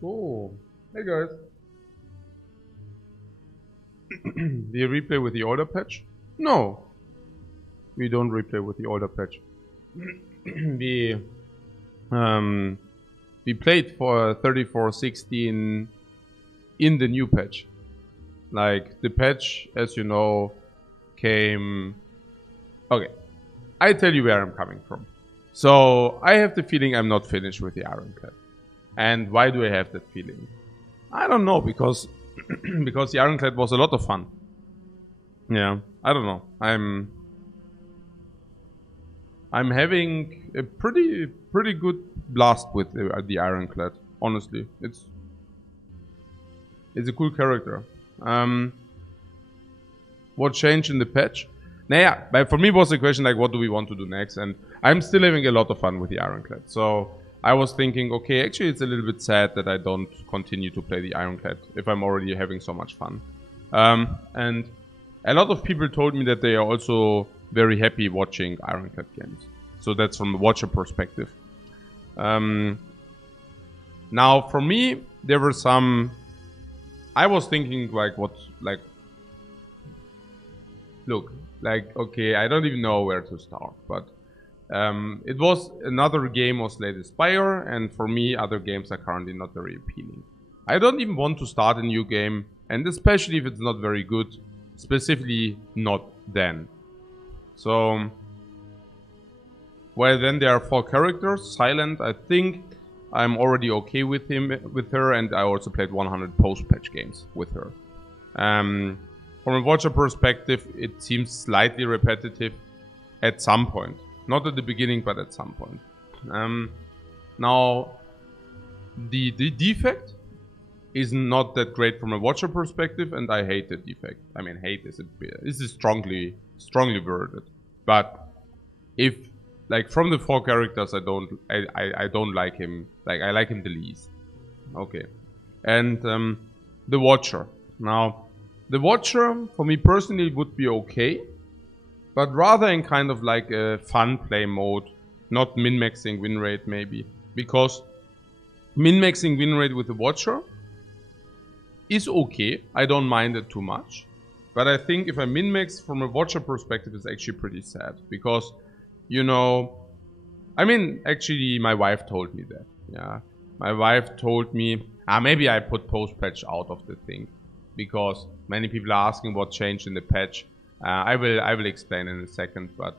So, hey guys. Do you replay with the older patch? No, we don't replay with the older patch. we we played for 3416 in the new patch. Like the patch, as you know, came. Okay, I tell you where I'm coming from. So I have the feeling I'm not finished with the Ironclad. And why do I have that feeling? I don't know, because because the Ironclad was a lot of fun. Yeah, I don't know. I'm having a pretty good blast with the Ironclad. Honestly, it's a cool character. What changed in the patch? Naja, but for me it was a question like, what do we want to do next? And I'm still having a lot of fun with the Ironclad. So I was thinking, okay, actually it's a little bit sad that I don't continue to play the Ironclad if I'm already having so much fun. And a lot of people told me that they are also very happy watching Ironclad games. So that's from the watcher perspective. Now, for me, there were some. I was thinking look, okay, I don't even know where to start, but it was another game was slated Spire, and for me, other games are currently not very appealing. I don't even want to start a new game, and especially if it's not very good, specifically not then. So, well, then there are 4 characters. Silent, I think I'm already okay with her, and I also played 100 post-patch games with her. From a watcher perspective, it seems slightly repetitive at some point. Not at the beginning, but at some point. Now, the defect is not that great from a watcher perspective, and I hate the defect. I mean, hate is strongly worded. But if, like, from the 4 characters, I don't like him. Like, I like him the least. Okay. And the watcher. Now, the watcher, for me personally, would be okay. But rather in kind of like a fun play mode. Not min-maxing win rate, maybe. Because min-maxing win rate with the watcher is okay. I don't mind it too much. But I think if I min-max from a watcher perspective, it's actually pretty sad. Because, you know, I mean, actually, my wife told me that. Yeah. My wife told me, maybe I put post-patch out of the thing. Because many people are asking what changed in the patch. I will explain in a second, but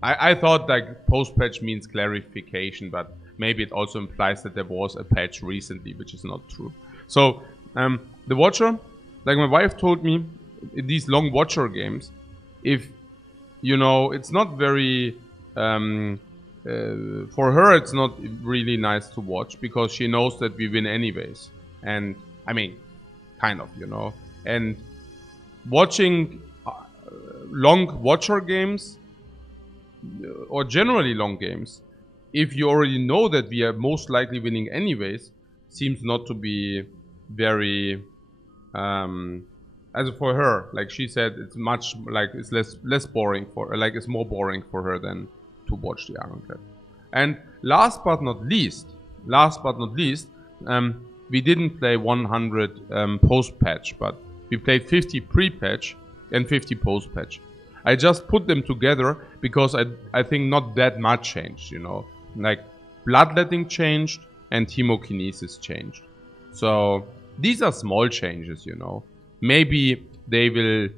I thought like post-patch means clarification, but maybe it also implies that there was a patch recently, which is not true. So the watcher, like my wife told me, in these long watcher games, if you know, it's not very for her, it's not really nice to watch because she knows that we win anyways, and I mean, kind of, you know. And watching long watcher games, or generally long games, if you already know that we are most likely winning anyways, seems not to be very, as for her, like she said, it's much, like, it's less boring for, like, it's more boring for her than to watch the Ironclad. And last but not least, we didn't play 100 post-patch, but we played 50 pre-patch and 50 post-patch. I just put them together because I think not that much changed, you know. Like, bloodletting changed and hemokinesis changed. So, these are small changes, you know. Maybe they will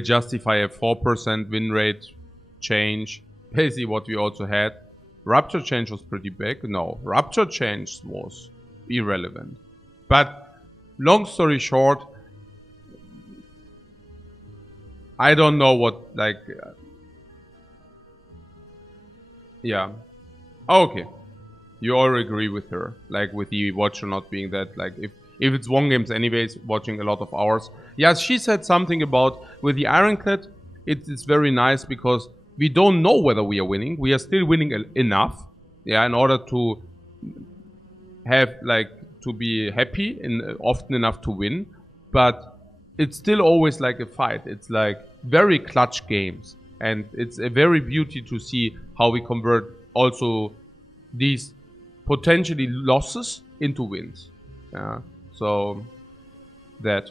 justify a 4% win rate change. Basically what we also had. Rupture change was pretty big. No, rupture change was irrelevant. But long story short, I don't know what, like, yeah. Okay. You all agree with her, like with the watcher not being that, like, if it's one games anyways, watching a lot of hours. Yeah, she said something about with the Ironclad, it's very nice because we don't know whether we are winning. We are still winning enough, yeah, in order to have, like, to be happy and often enough to win. But it's still always like a fight. It's like very clutch games. And it's a very beauty to see how we convert also these potentially losses into wins. Yeah, so that.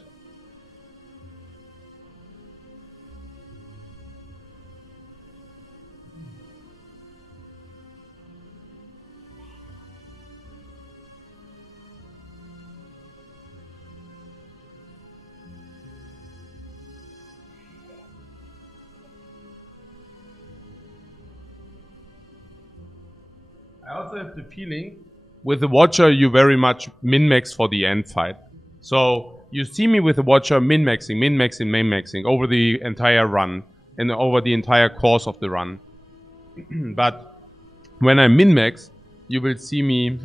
I also have the feeling with the Watcher you very much min-max for the end fight. So you see me with the Watcher min-maxing, min-maxing, min-maxing over the entire run and over the entire course of the run. But when I min-max, you will see me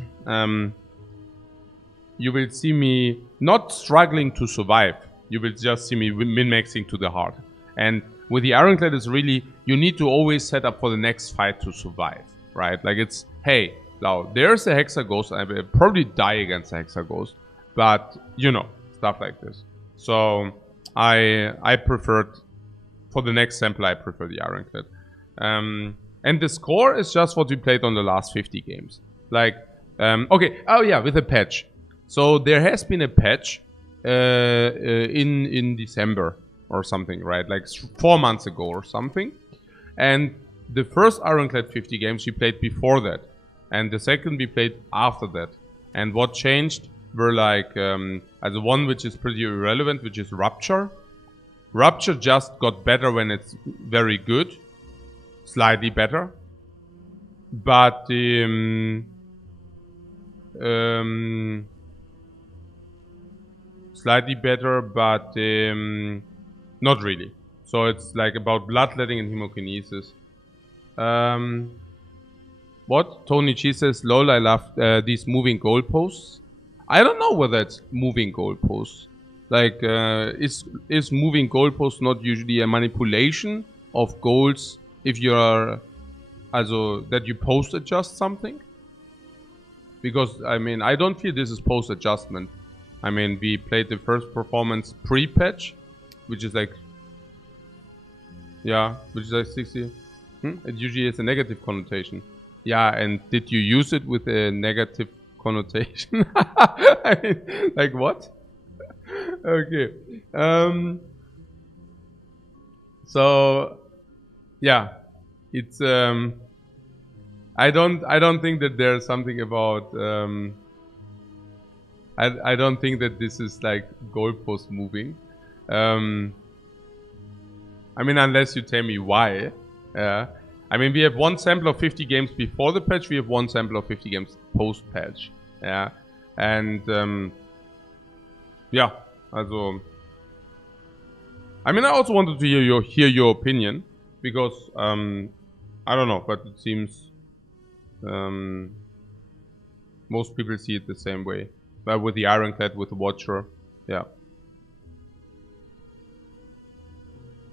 not struggling to survive. You will just see me min-maxing to the heart. And with the Ironclad, it's really, you need to always set up for the next fight to survive, right? Like it's, hey, now there's a Hexa Ghost. I will probably die against the Hexa Ghost, but you know, stuff like this. So I preferred, for the next sample, I prefer the Ironclad. And the score is just what we played on the last 50 games. Like, okay, oh yeah, with a patch. So there has been a patch in December or something, right? Like 4 months ago or something. And the first Ironclad 50 games we played before that. And the second we played after that. And what changed were like, as one which is pretty irrelevant, which is Rupture. Rupture just got better when it's very good. Slightly better. But slightly better, but not really. So it's like about bloodletting and hemokinesis. What? Tony G says, lol, I love these moving goalposts. I don't know whether it's moving goalposts. Like, is moving goalposts not usually a manipulation of goals if you're, also, that you post adjust something? Because, I mean, I don't feel this is post adjustment. I mean, we played the first performance pre-patch, which is like, yeah, which is like 60. It usually has a negative connotation. Yeah, and did you use it with a negative connotation? I mean, like what? Okay. So, yeah, it's I don't think that there's something about I don't think that this is like goalpost moving. I mean, unless you tell me why. I mean, we have one sample of 50 games before the patch. We have one sample of 50 games post-patch. Yeah, and yeah, also. I mean, I also wanted to hear your opinion because I don't know, but it seems most people see it the same way. But with the Ironclad, with the Watcher, yeah.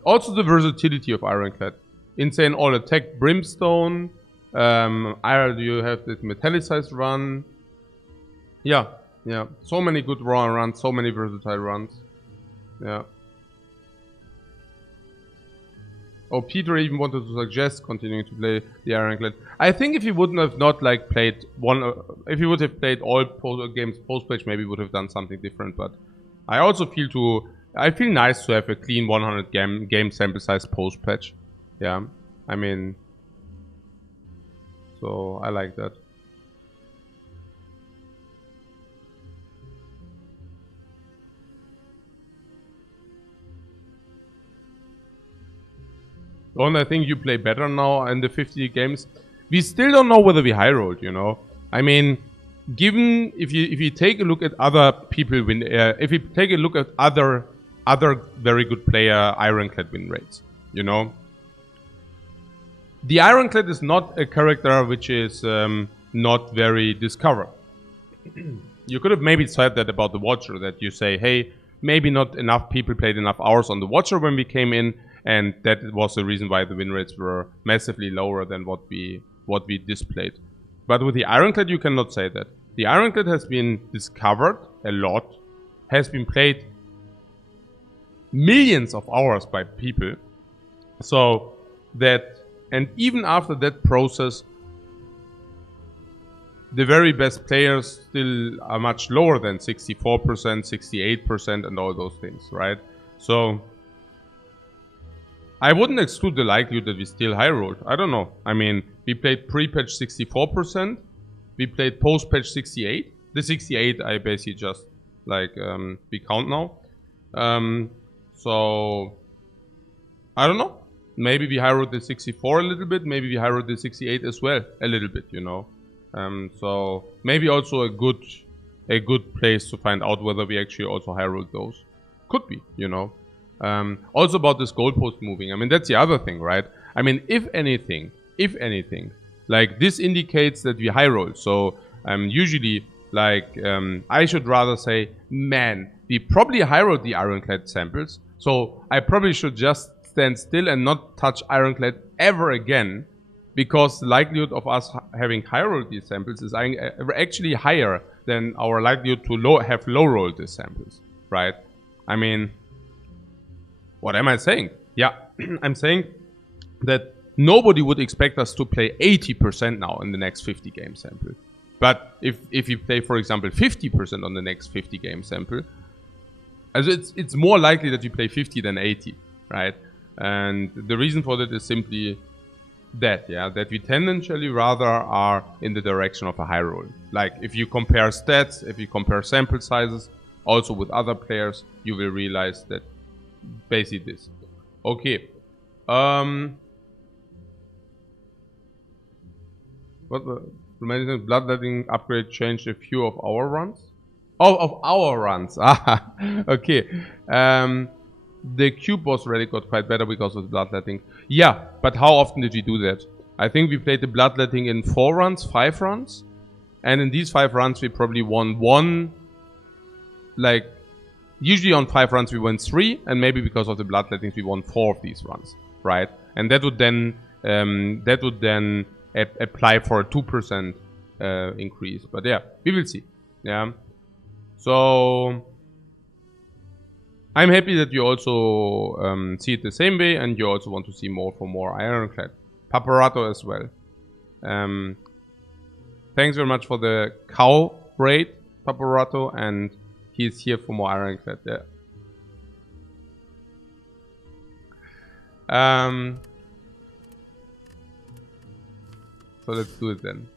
Also the versatility of Ironclad. Insane all attack Brimstone. You have this metallicized run. Yeah, yeah. So many good runs, so many versatile runs. Yeah. Oh, Peter even wanted to suggest continuing to play the Ironclad. I think if he wouldn't have not like played one, if he would have played all games post-patch, maybe would have done something different. But I also feel nice to have a clean 100 game sample size post-patch. Yeah, I mean, so I like that. Ron, I think you play better now in the 50 games. We still don't know whether we high rolled, you know. I mean, given if you take a look at other people if you take a look at other very good player Ironclad win rates, you know. The Ironclad is not a character which is not very discovered. You could have maybe said that about the Watcher, that you say, hey, maybe not enough people played enough hours on the Watcher when we came in, and that was the reason why the win rates were massively lower than what we displayed. But with the Ironclad, you cannot say that. The Ironclad has been discovered a lot, has been played millions of hours by people. So that, and even after that process, the very best players still are much lower than 64%, 68% and all those things, right? So I wouldn't exclude the likelihood that we still high rolled. I don't know. I mean, we played pre-patch 64%. We played post-patch 68. The 68 I basically just like we count now. So I don't know. Maybe we high rolled the 64 a little bit. Maybe we high rolled the 68 as well a little bit, you know. So maybe also a good place to find out whether we actually also high rolled those. Could be, you know. Also about this goalpost moving. I mean, that's the other thing, right? I mean, if anything, like this indicates that we high roll. So usually, like, I should rather say, man, we probably high rolled the Ironclad samples. So I probably should just stand still and not touch Ironclad ever again, because the likelihood of us having high rolled these samples is actually higher than our likelihood to have low rolled these samples, right? I mean, what am I saying? Yeah, I'm saying that nobody would expect us to play 80% now in the next 50 game sample. But if you play, for example, 50% on the next 50 game sample, as it's more likely that you play 50 than 80, right? And the reason for that is simply that, yeah, that we tendentially rather are in the direction of a high roll. Like if you compare stats, if you compare sample sizes, also with other players, you will realize that basically this. Okay. What the remaining bloodletting upgrade changed a few of our runs? Oh, of our runs. Ah, okay. The cube boss relic got quite better because of the bloodletting. Yeah, but how often did we do that? I think we played the bloodletting in 4 runs, 5 runs. And in these 5 runs, we probably won 1. Like, usually on 5 runs, we won 3. And maybe because of the bloodlettings, we won 4 of these runs, right? And that would then apply for a 2% increase. But yeah, we will see. Yeah. So I'm happy that you also see it the same way, and you also want to see more for more Ironclad. Paparato as well. Thanks very much for the cow raid, Paparato, and he's here for more Ironclad. Yeah. So let's do it then.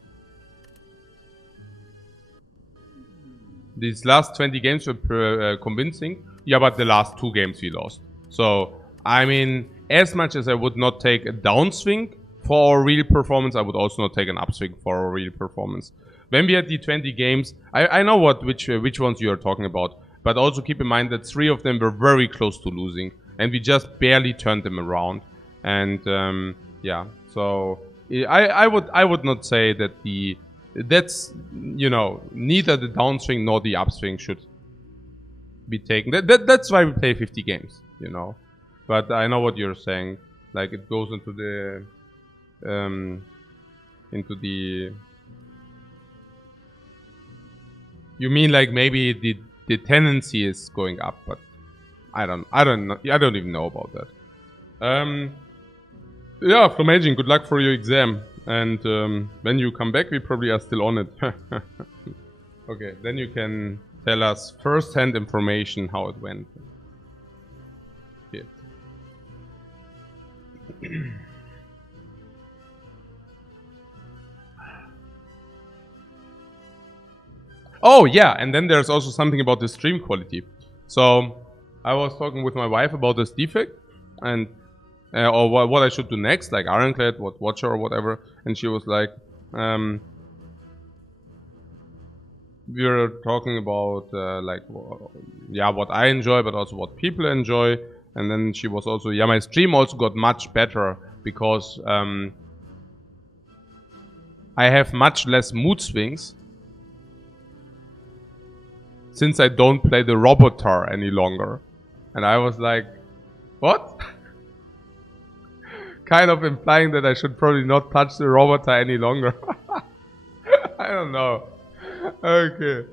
These last 20 games were convincing. Yeah, but the last 2 games we lost. So, I mean, as much as I would not take a downswing for our real performance, I would also not take an upswing for our real performance. When we had the 20 games, I know which ones you are talking about. But also keep in mind that 3 of them were very close to losing. And we just barely turned them around. And, yeah, so I would not say that that's, you know, neither the downswing nor the upswing should be taken. That's why we play 50 games, you know. But I know what you're saying. Like, it goes into the you mean like maybe the tendency is going up, but I don't know. I don't even know about that. Yeah, Flomaging, good luck for your exam. And when you come back, we probably are still on it. Okay, then you can tell us first-hand information how it went. Okay. Oh yeah, and then there's also something about the stream quality. So I was talking with my wife about this defect, and or what I should do next, like Ironclad, what Watcher or whatever, and she was like, we were talking about like, yeah, what I enjoy, but also what people enjoy, and then she was also, yeah, my stream also got much better because I have much less mood swings since I don't play the Robotar any longer. And I was like, what? Kind of implying that I should probably not touch the Robotar any longer. I don't know. Okay.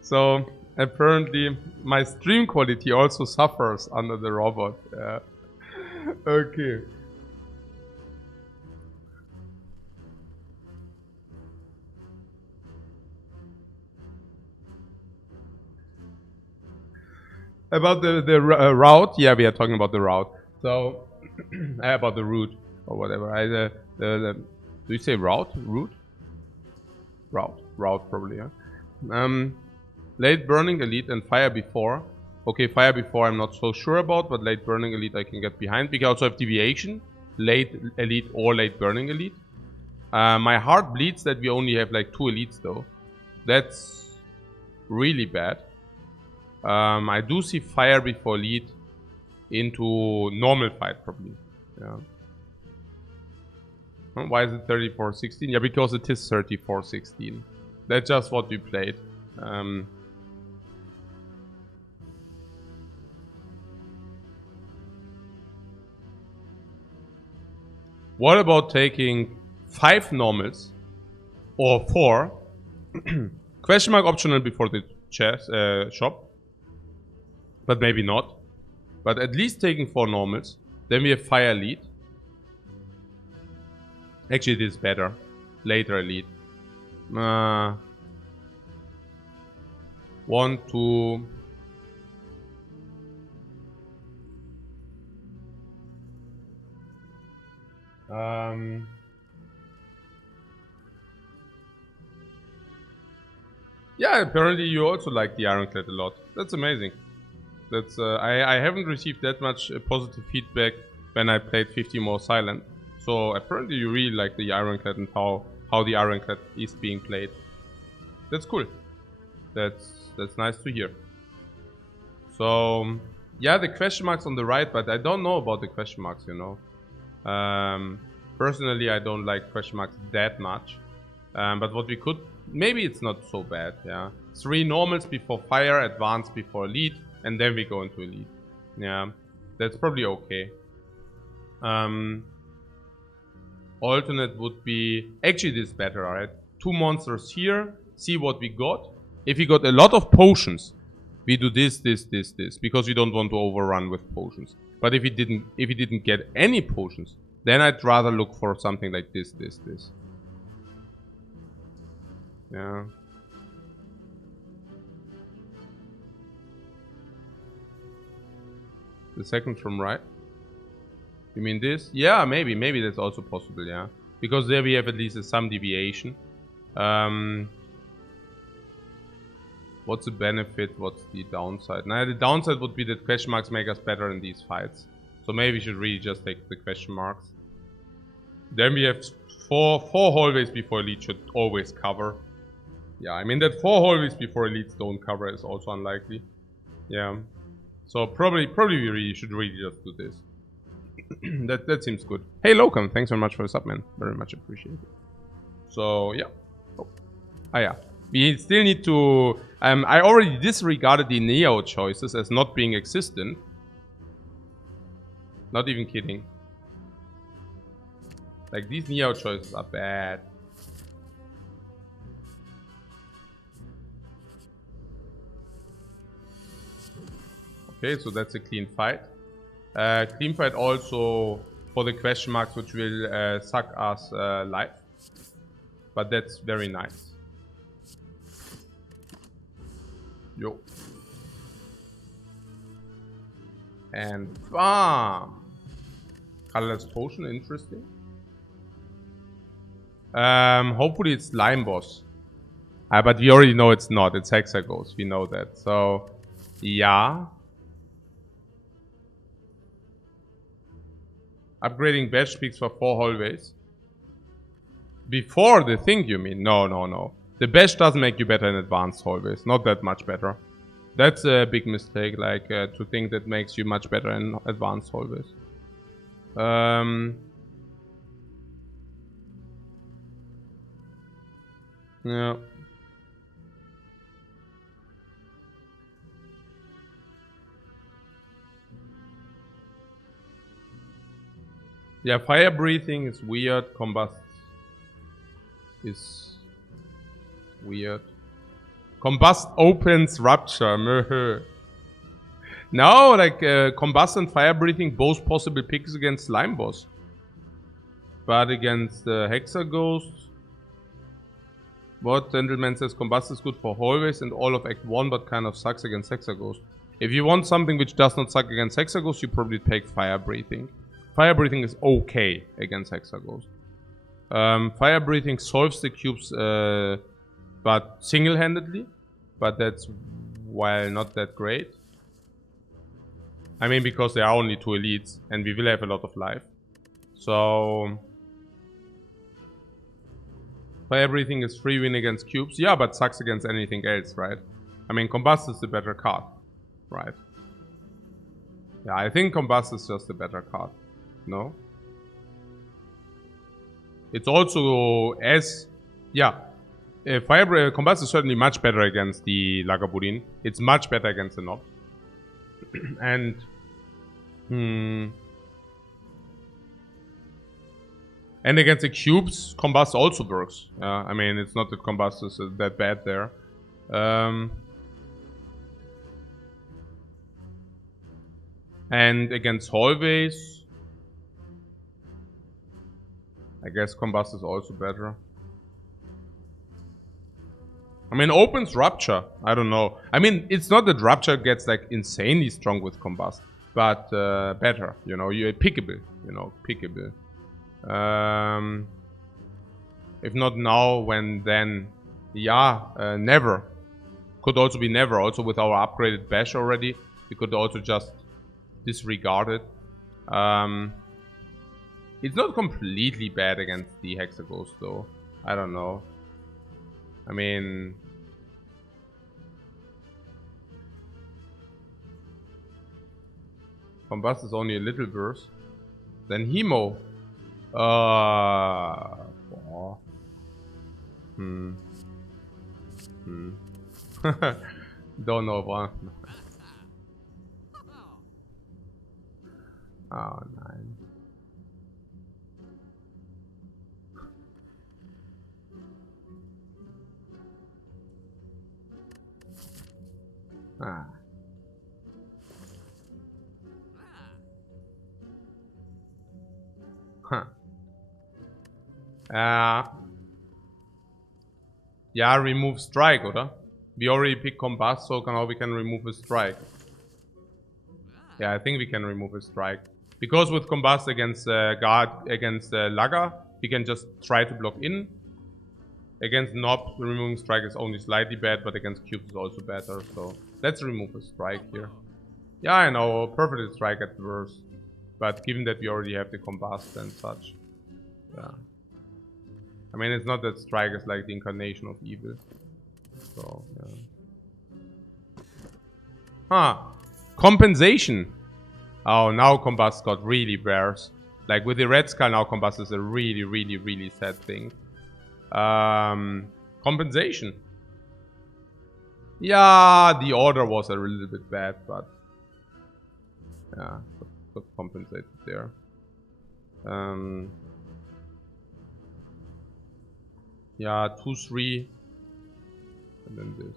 So apparently my stream quality also suffers under the robot. Yeah. Okay. About the route, yeah, we are talking about the route. So about the route or whatever. Do you say route? Route? Route probably. Yeah. Late burning elite and fire before. Okay, fire before I'm not so sure about, but late burning elite I can get behind. We can also have deviation, late elite or late burning elite. My heart bleeds that we only have like 2 elites though. That's really bad. I do see fire before lead into normal fight probably. Yeah. Why is it 34-16? Yeah, because it is 34-16. That's just what we played. What about taking 5 normals or 4? Question mark optional before the chess shop. But maybe not. But at least taking 4 normals. Then we have fire lead. Actually, it is better. Later elite. 1, 2. Yeah, apparently you also like the Ironclad a lot. That's amazing. That's I haven't received that much positive feedback when I played 50 more silent. So apparently you really like the Ironclad and how the Ironclad is being played. That's cool. That's nice to hear. So yeah, the question marks on the right, but I don't know about the question marks, you know. Personally, I don't like question marks that much. But what we could, maybe it's not so bad, yeah. 3 normals before fire, advance before elite, and then we go into elite. Yeah, that's probably okay. Alternate would be, actually this is better, alright? 2 monsters here, see what we got. If we got a lot of potions, we do this, because we don't want to overrun with potions. But if we didn't get any potions, then I'd rather look for something like this. Yeah. The second from right. You mean this? Yeah, maybe that's also possible, yeah. Because there we have at least some deviation. What's the benefit? What's the downside? Now the downside would be that question marks make us better in these fights. So maybe we should really just take the question marks. Then we have four hallways before elite should always cover. Yeah, I mean that 4 hallways before elites don't cover is also unlikely. Yeah. So probably we really should just do this. that seems good. Hey Locum, thanks very much for the sub, man. Very much appreciated. So yeah. Oh. Yeah. We still need to... I already disregarded the Neo choices as not being existent. Not even kidding. Like, these Neo choices are bad. Okay, so that's a clean fight. Clean fight also for the question marks, which will suck us life. But that's very nice. Yo. And bam! Colorless potion, interesting. Hopefully it's Lime Boss. But we already know it's not. It's Hexaghost. We know that. So, yeah. Upgrading badge peaks for 4 hallways. Before the thing, you mean? No. The badge doesn't make you better in advanced hallways. Not that much better. That's a big mistake, like to think that makes you much better in advanced hallways. Yeah. Yeah, fire breathing is weird. Combust is weird. Combust opens rupture. No, like combust and fire breathing, both possible picks against Slime Boss. But against Hexaghost, what gentleman says combust is good for hallways and all of Act 1, but kind of sucks against Hexaghost. If you want something which does not suck against Hexaghost, you probably take Fire Breathing. Fire Breathing is okay against Hexaghost. Fire Breathing solves the cubes, but single-handedly. But that's, while not that great. I mean, because there are only 2 elites, and we will have a lot of life. So... Fire Breathing is free win against cubes. Yeah, but sucks against anything else, right? I mean, Combust is the better card. Right. Yeah, I think Combust is just a better card. No? It's also as... Yeah. Combust is certainly much better against the Lagavulin. It's much better against the Nob. And... And against the cubes, Combust also works. I mean, it's not that Combust is that bad there. And against hallways, I guess Combust is also better. I mean, opens Rupture. I don't know. I mean, it's not that Rupture gets like insanely strong with Combust, but better. You know, you're pickable. You know, pickable. If not now, when then? Yeah, never. Could also be never. Also with our upgraded bash already, we could also just disregard it. It's not completely bad against the Hexaghost though. I don't know. I mean... Combust is only a little worse than Hemo. Oh. Don't know, bro. Oh, nein. Ah. Huh. Yeah, remove strike, oder? We already picked Combust, so now we can remove a strike. Yeah, I think we can remove a strike. Because with Combust against Laga, we can just try to block in. Against Nob, removing strike is only slightly bad, but against cubes is also better. So let's remove a strike here. Yeah, I know, perfect strike at worst. But given that we already have the Combust and such. Yeah. I mean, it's not that strike is like the incarnation of evil. So, yeah. Huh. Compensation. Oh, now Combust got really bears. Like with the Red Skull, now Combust is a really, really, really sad thing. Compensation. Yeah, the order was a little bit bad, but... Yeah, got compensated there. Yeah, 2-3. And then this.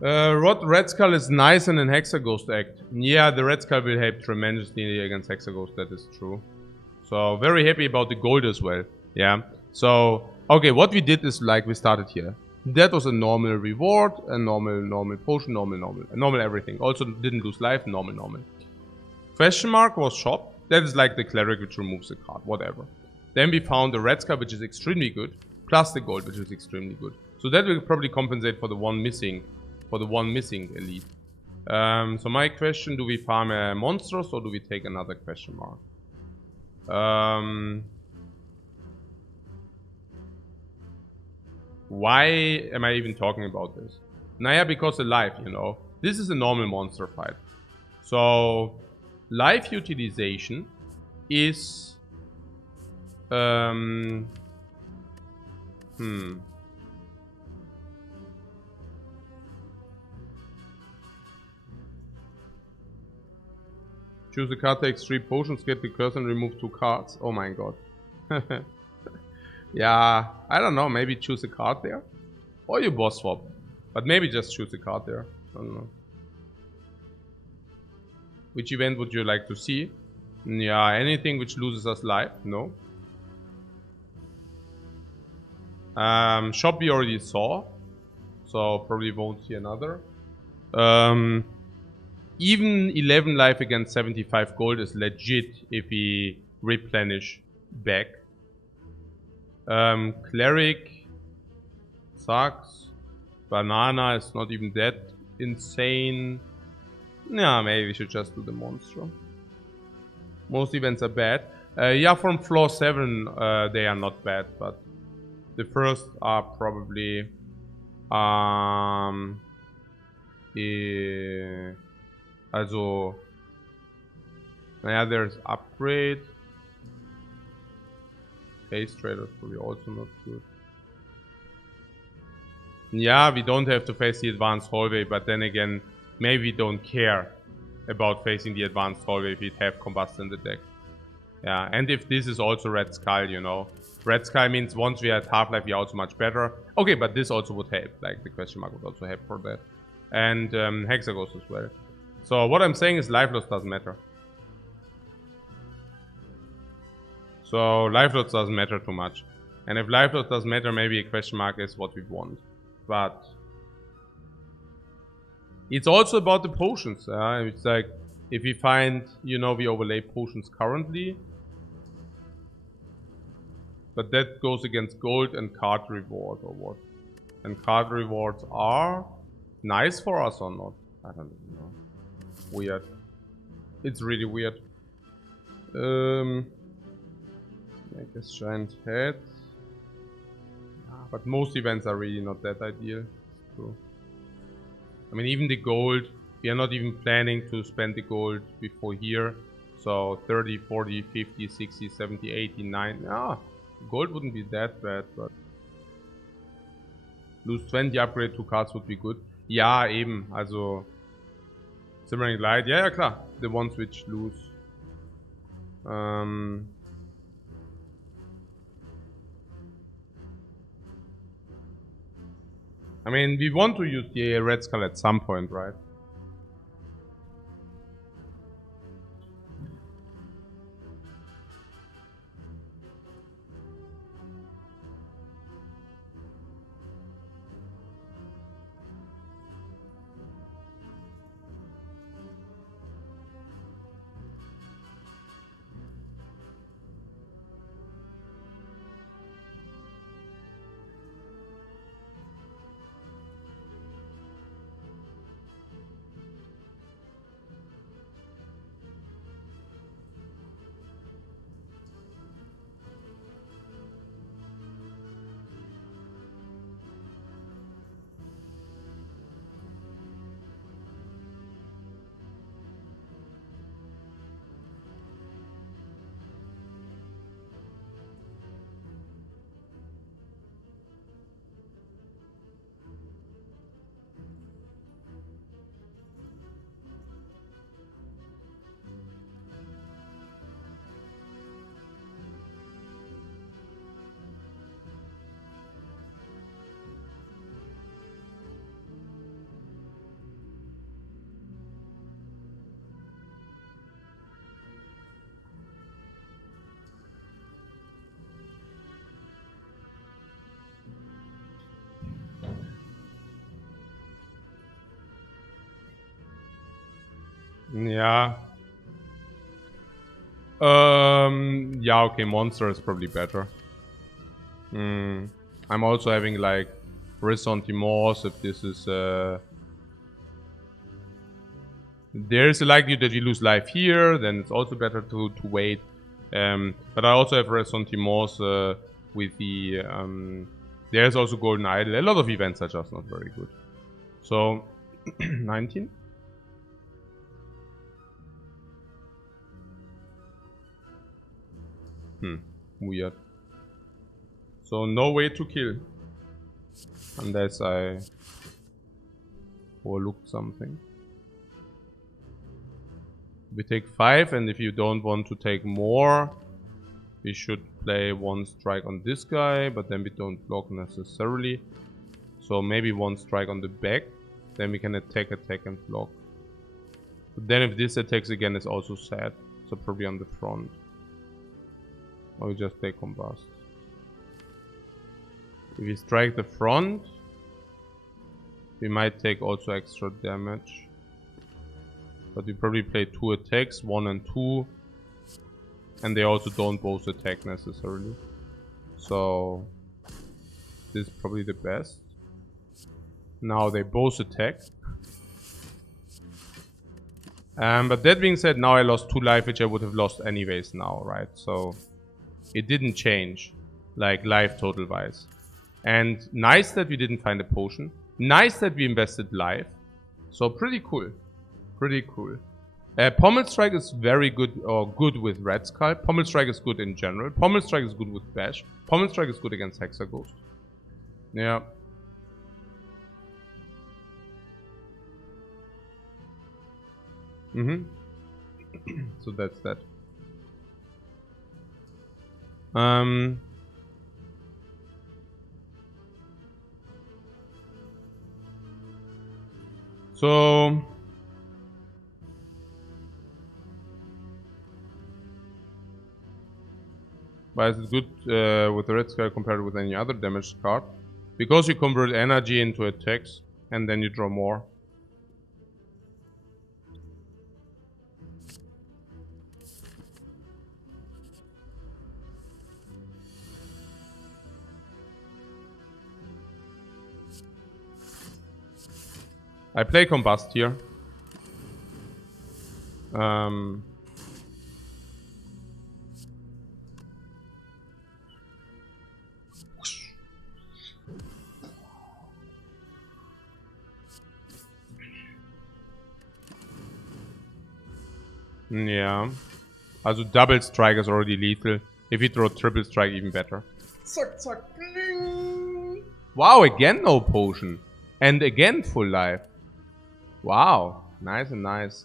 Red Skull is nice in an Hexaghost act. Yeah, the Red Skull will help tremendously against Hexaghost, that is true. So, very happy about the gold as well. Yeah. So, okay, what we did is like we started here. That was a normal reward, a normal potion, normal everything. Also didn't lose life, normal. Question mark was shop. That is like the cleric which removes a card, whatever. Then we found the Red Skull, which is extremely good, plus the gold, which is extremely good. So that will probably compensate for the one missing elite. So my question, do we farm a monstrous or do we take another question mark? Why am I even talking about this? Naja, because alive, you know. This is a normal monster fight. So, life utilization is... Choose a card, takes 3 potions, get the curse and remove 2 cards. Oh my god. Yeah, I don't know, maybe choose a card there. Or you boss swap. But maybe just choose a card there. I don't know. Which event would you like to see? Yeah, anything which loses us life? No. Shop we already saw, so probably won't see another. Even 11 life against 75 gold is legit if we replenish back. Cleric sucks. Banana is not even that insane. Yeah, maybe we should just do the monster. Most events are bad. Yeah, from floor 7 they are not bad, but the first are probably also, naja, there's upgrade. Base traders probably also not good. Yeah, we don't have to face the advanced hallway, but then again, maybe we don't care about facing the advanced hallway if we have combust in the deck. Yeah, and if this is also Red Skull, you know. Red Skull means once we had Half-Life, we are also much better. Okay, but this also would help. Like, the question mark would also help for that. And Hexagons as well. So what I'm saying is life loss doesn't matter. So life loss doesn't matter too much. And if life loss doesn't matter, maybe a question mark is what we want. But it's also about the potions. It's like, if we find, you know, we overlay potions currently. But that goes against gold and card reward or what? And card rewards are nice for us or not? I don't know. Weird. It's really weird. Make a giant head. But most events are really not that ideal. So, I mean, even the gold, we are not even planning to spend the gold before here. So 30, 40, 50, 60, 70, 80, 90. Gold wouldn't be that bad, but lose 20, upgrade 2 cards would be good. Ja, eben, also Simmering Light, ja klar, the ones which lose. I mean, we want to use the Red Skull at some point, right? Yeah. Yeah, okay, monster is probably better. I'm also having like ressentiments if this is there's a likelihood that you lose life here, then it's also better to wait. But I also have ressentiments with the there's also Golden Idol. A lot of events are just not very good. So 19? Weird. So no way to kill. Unless I overlooked something. We take 5, and if you don't want to take more, we should play 1 strike on this guy, but then we don't block necessarily. So maybe 1 strike on the back, then we can attack and block. But then if this attacks again, it's also sad. So probably on the front. Or we just play combust. If we strike the front, we might take also extra damage. But we probably play 2 attacks, 1 and 2. And they also don't both attack necessarily. So this is probably the best. Now they both attack. But that being said, now I lost 2 life, which I would have lost anyways now, right? So it didn't change, like life total wise. And nice that we didn't find a potion. Nice that we invested life. So pretty cool. Pretty cool. Pommel Strike is very good, or good with Red Skull. Pommel Strike is good in general. Pommel Strike is good with Bash. Pommel Strike is good against Hexaghost. Yeah. So that's that. So why is it good with the Red Skull compared with any other damage card? Because you convert energy into attacks and then you draw more. I play Combust here. Yeah. Also double strike is already lethal. If you throw triple strike, even better. Zack, zack, bling. Wow, again no potion. And again full life. Wow, nice and nice.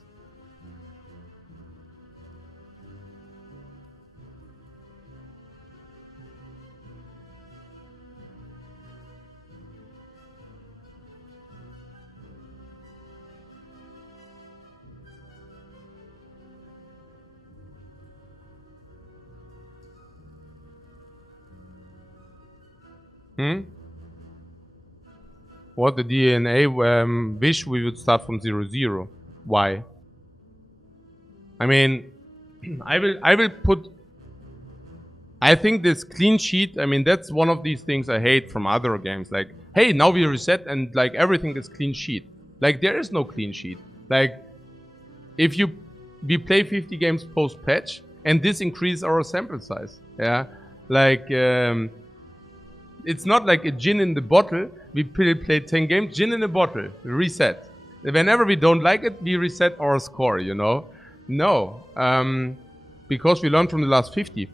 What the DNA wish we would start from 0-0. Why? I mean, I will put. I think this clean sheet. I mean, that's one of these things I hate from other games. Like, hey, now we reset and like everything is clean sheet. Like there is no clean sheet. Like, if we play 50 games post patch and this increases our sample size. Yeah, like. It's not like a gin in the bottle. We play 10 games, gin in a bottle, reset. Whenever we don't like it, we reset our score, you know? No, because we learned from the last 50.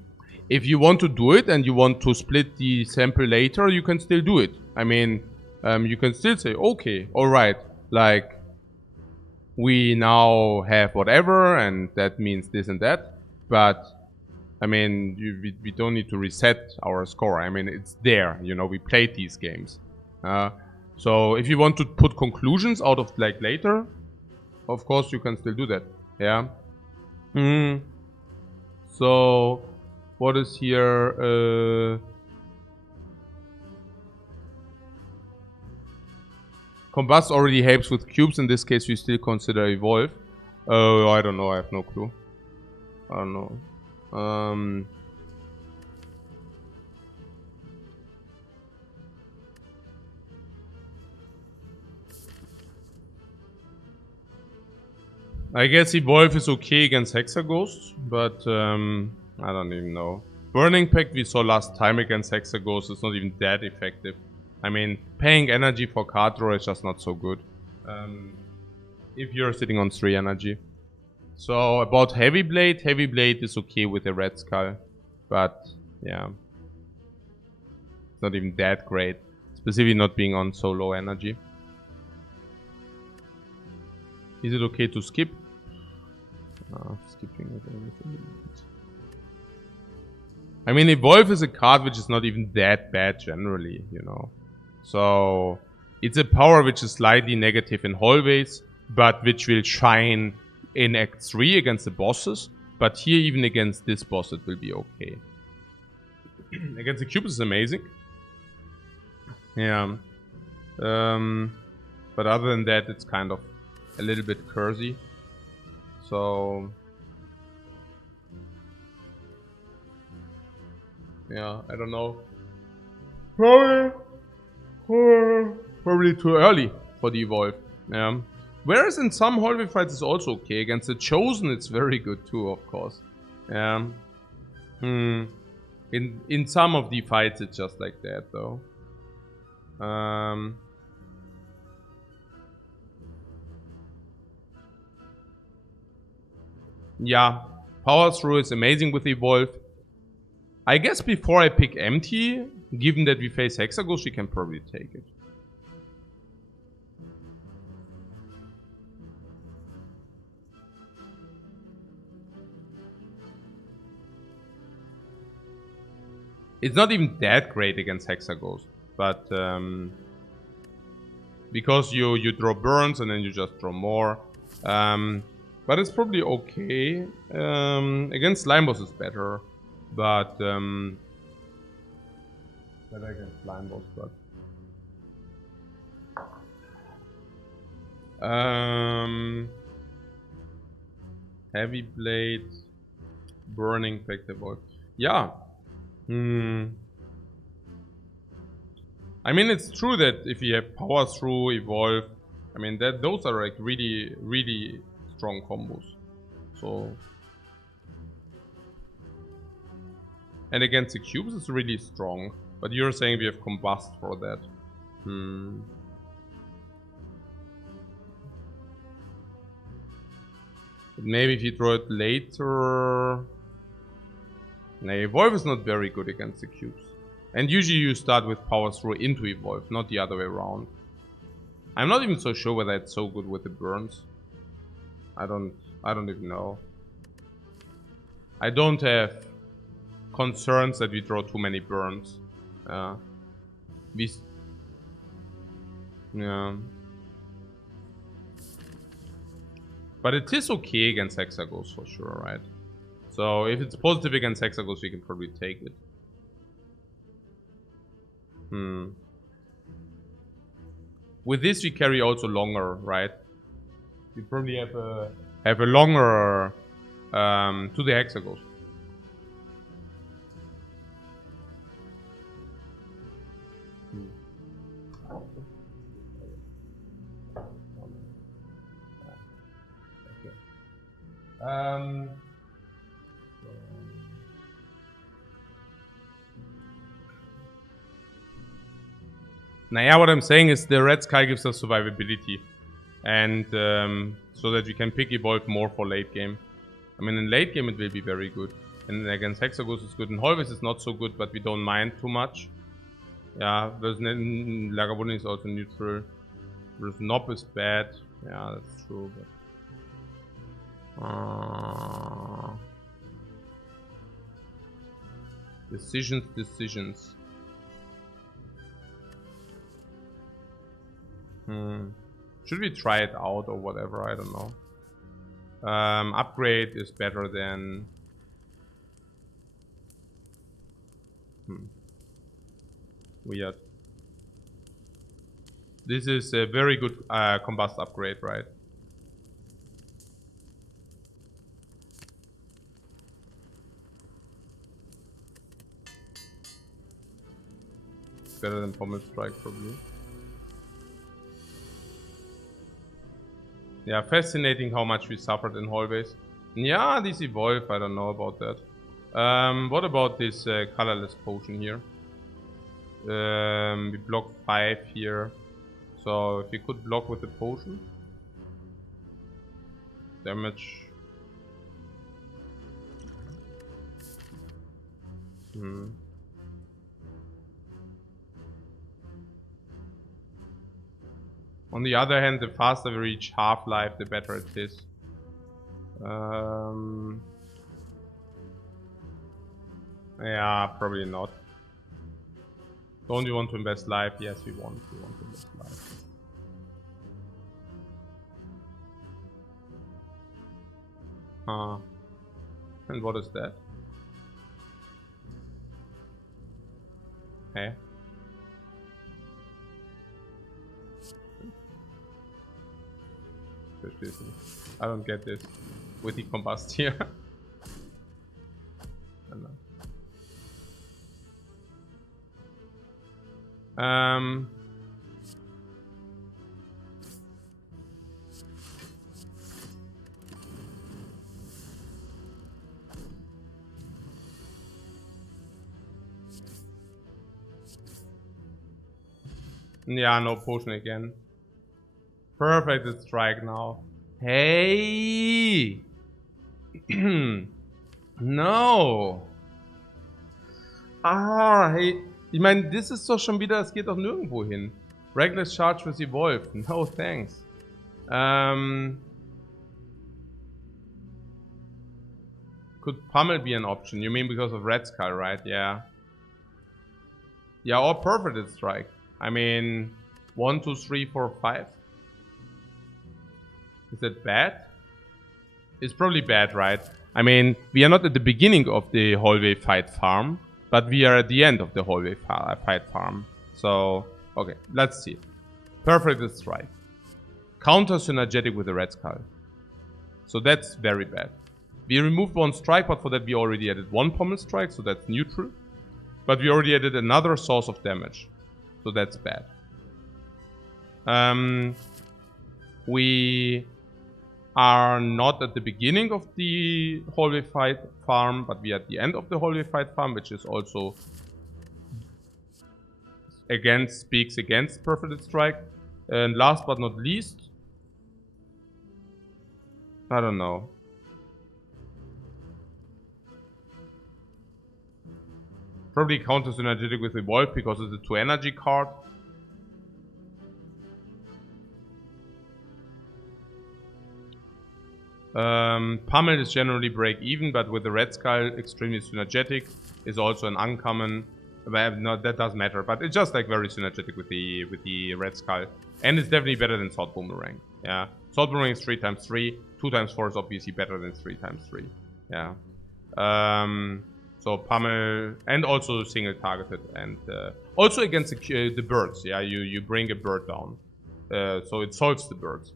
If you want to do it and you want to split the sample later, you can still do it. I mean, you can still say, okay, alright, like, we now have whatever, and that means this and that, but I mean, we don't need to reset our score. I mean, it's there, you know, we played these games. So if you want to put conclusions out of like later, of course you can still do that. Yeah. So what is here? Combust already helps with cubes. In this case, we still consider evolve. I don't know. I have no clue. I don't know. I guess Evolve is okay against Hexaghost, but I don't even know. Burning Pact we saw last time against Hexaghost is not even that effective. I mean, paying energy for card draw is just not so good. If you're sitting on 3 energy. So about Heavy Blade is okay with the Red Skull, but yeah, it's not even that great, specifically not being on so low energy. Is it okay to skip? Skipping is everything. I mean, Evolve is a card which is not even that bad generally, you know. So it's a power which is slightly negative in hallways, but which will shine in Act 3 against the bosses, but here even against this boss it will be okay. Against the cube is amazing. Yeah. But other than that, it's kind of a little bit cursy. So yeah, I don't know. Probably too early for the evolve. Yeah. Whereas in some hallway fights it's also okay. Against the Chosen it's very good too, of course. Yeah. In some of the fights it's just like that though. Yeah. Power Through is amazing with Evolve. I guess before I pick Empty, given that we face Hexagons, she can probably take it. It's not even that great against Hexagons, but because you draw burns and then you just draw more. But it's probably okay. Against Slime Boss is better, but better against Slime Boss, but Heavy Blade, Burning Pact Evolve. Yeah. I mean, it's true that if you have Power Through, Evolve, I mean, that those are like really, really strong combos. So, and against the cubes, it's really strong. But you're saying we have Combust for that. But maybe if you draw it later. Nah, Evolve is not very good against the cubes. And usually you start with Power Through into Evolve, not the other way around. I'm not even so sure whether it's so good with the burns. I don't even know. I don't have concerns that we draw too many burns. Yeah. But it is okay against Hexagons for sure, right? So if it's positive against Hexagons, we can probably take it. With this, we carry also longer, right? We probably have a longer to the Hexagons. Naja, what I'm saying is the red sky gives us survivability. And so that we can pick Evolve more for late game. I mean, in late game it will be very good. And against Hexagons it's good. And Holvis is not so good, but we don't mind too much. Yeah, there's Lagavulin is also neutral. There's Nop is bad. Yeah, that's true. But decisions. Should we try it out or whatever? I don't know. Upgrade is better than... Weird. This is a very good combust upgrade, right? Better than Pommel Strike, probably. Yeah, fascinating how much we suffered in hallways. Yeah, this Evolve, I don't know about that. What about this colorless potion here? We block 5 here. So if you could block with the potion. Damage. On the other hand, the faster we reach half-life, the better it is. Yeah, probably not. Don't you want to invest life? Yes, we want. We want to invest life. And what is that? Okay. I don't get this with the combust here. I don't know. Yeah, no potion again. Perfect strike now. Hey! No! Ah, hey. Ich meine, das ist doch schon wieder, es geht doch nirgendwo hin. Reckless Charge with Evolve. No thanks. Could Pummel be an option? You mean because of Red Skull, right? Yeah. Yeah, or Perfect Strike. I mean, 1, 2, 3, 4, 5. Is that bad? It's probably bad, right? I mean, we are not at the beginning of the hallway fight farm, but we are at the end of the hallway fight farm. So, okay, let's see. Perfect Strike. Counter synergetic with the Red Skull. So that's very bad. We removed one strike, but for that we already added one Pommel Strike, so that's neutral. But we already added another source of damage. So that's bad. We are not at the beginning of the hallway fight farm, but we are at the end of the hallway fight farm, which is also speaks against Perfect Strike. And last but not least, I don't know. Probably counter synergetic with Evolve because it's a 2 energy card. Pummel is generally break even, but with the Red Skull, extremely synergetic, is also an uncommon. Well, no, that doesn't matter, but it's just like very synergetic with the Red Skull, and it's definitely better than Sword Boomerang. Yeah, Sword Boomerang is 3x3, 2x4 is obviously better than 3x3. Yeah. So Pummel, and also single targeted, and also against the birds. Yeah, you bring a bird down, so it solves the birds.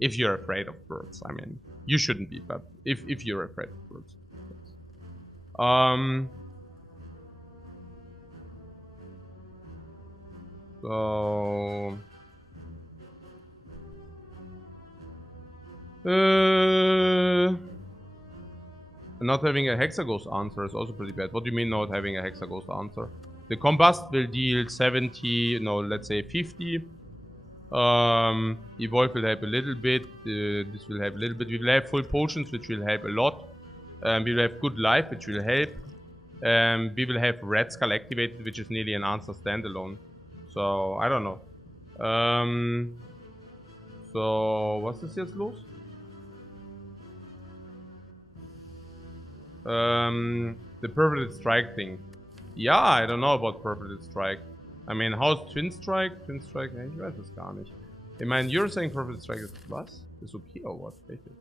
If you're afraid of birds, I mean, you shouldn't be, but if you're afraid of birds. So not having a Hexaghost answer is also pretty bad. What do you mean not having a Hexaghost answer? The Combust will deal 70, no, let's say 50. Evolve will help a little bit. This will help a little bit. We will have full potions, which will help a lot. We will have good life, which will help. We will have Red Skull activated, which is nearly an answer standalone. So, I don't know. So, was ist jetzt los? The Perfect Strike thing. Ja, I don't know about Perfect Strike. I mean, how's Twin Strike? Twin Strike, ich weiß es gar nicht. I mean, you're saying Perfect Strike is was? Is okay or what? Richtig.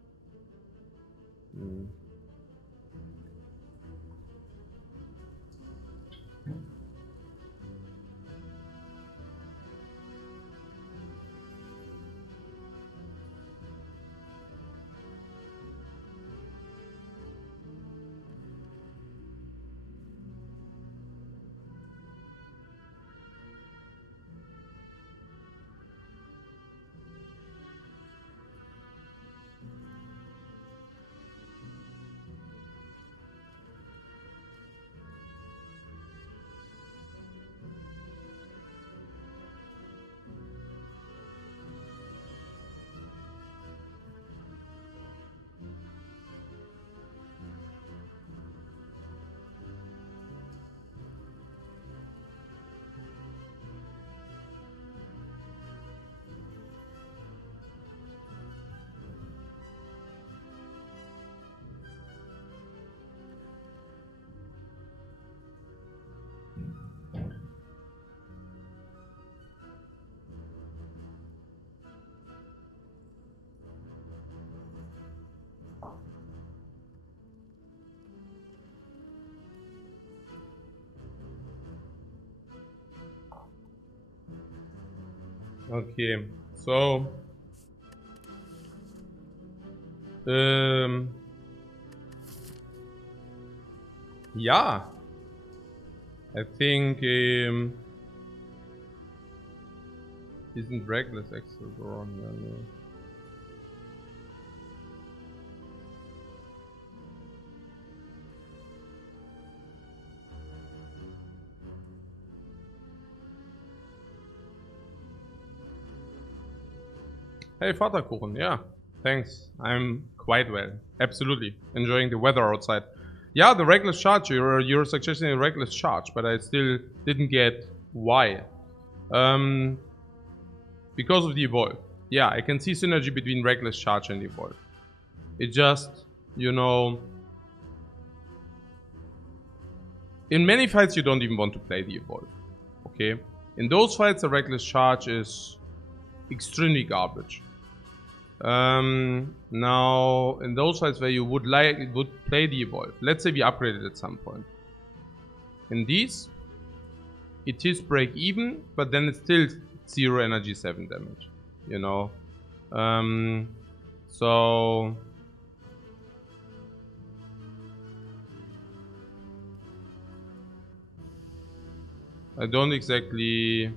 Okay, so Yeah. I think isn't Reckless extra drawn here? No. Hey, Vaterkuchen, yeah. Thanks. I'm quite well. Absolutely. Enjoying the weather outside. Yeah, the Reckless charge. You're suggesting a Reckless charge, but I still didn't get why. Because of the Evolve. Yeah, I can see synergy between Reckless charge and Evolve. It just, you know... In many fights you don't even want to play the Evolve. Okay? In those fights the Reckless charge is extremely garbage. Now, in those fights where you would play the Evolve, let's say we upgrade it at some point. In these, it is break even, but then it's still 0 energy 7 damage. You know? So... I don't exactly...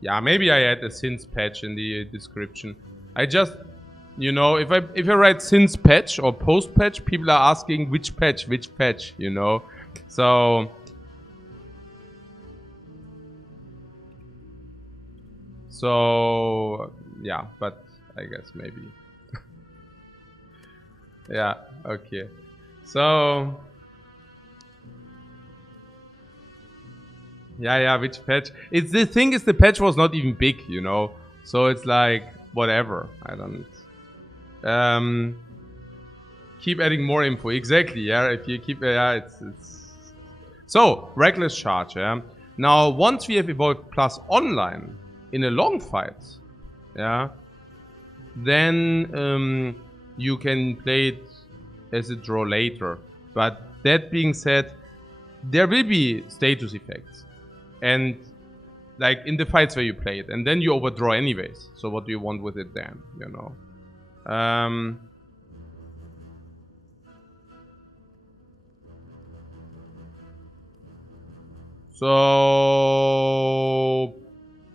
Yeah, maybe I add a Sins patch in the description. I just, you know, if I write Sins patch or post patch, people are asking which patch, you know. So yeah, but I guess maybe. Yeah, okay. So yeah, which patch? It's the thing is the patch was not even big, you know. So it's like whatever. I don't keep adding more info. Exactly, yeah. If you keep it's so Reckless charge, yeah. Now once we have evolved plus online in a long fight, yeah, then you can play it as a draw later. But that being said, there will be status effects. And like in the fights where you play it, and then you overdraw anyways. So what do you want with it then, you know? So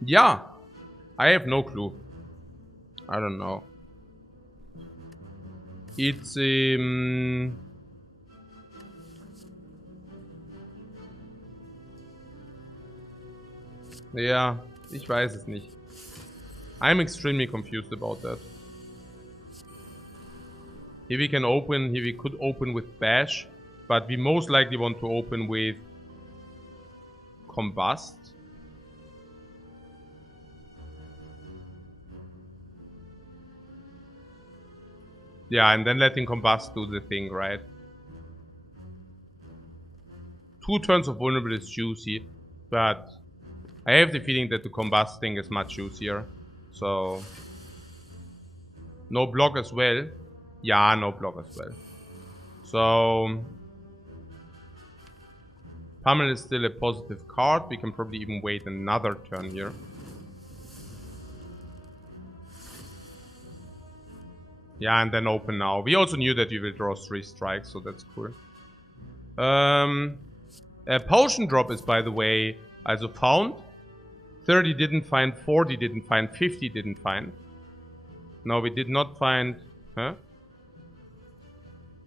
yeah, I have no clue. I don't know. It's ja, ich weiß es nicht. I'm extremely confused about that. Here we can open, here we could open with Bash, but we most likely want to open with Combust. Yeah, and then letting Combust do the thing, right? 2 turns of vulnerable is juicy, but I have the feeling that the Combust thing is much juicier. So no block as well. Yeah, no block as well. So Pummel is still a positive card. We can probably even wait another turn here. Yeah, and then open now. We also knew that we will draw 3 strikes, so that's cool. Potion drop is, by the way, also found. 30 didn't find, 40 didn't find, 50 didn't find. No, we did not find... Huh?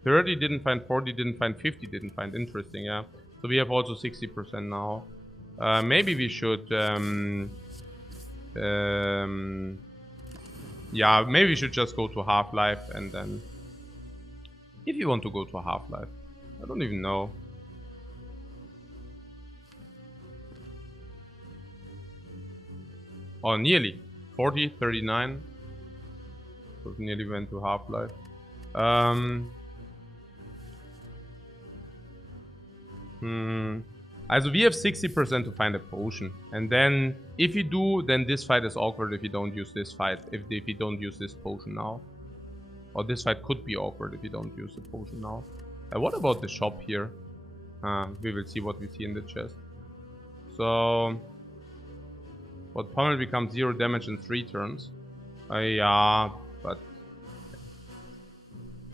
30 didn't find, 40 didn't find, 50 didn't find. Interesting, yeah. So we have also 60% now. Maybe we should... yeah, maybe we should just go to Half-Life and then... If you want to go to Half-Life. I don't even know. Oh, nearly. 40, 39. So nearly went to Half-Life. Also we have 60% to find a potion. And then, if you do, then this fight is awkward if you don't use this fight. If you don't use this potion now. Or this fight could be offered if you don't use the potion now. What about the shop here? We will see what we see in the chest. So, what pummel becomes 0 damage in 3 turns. Yeah, but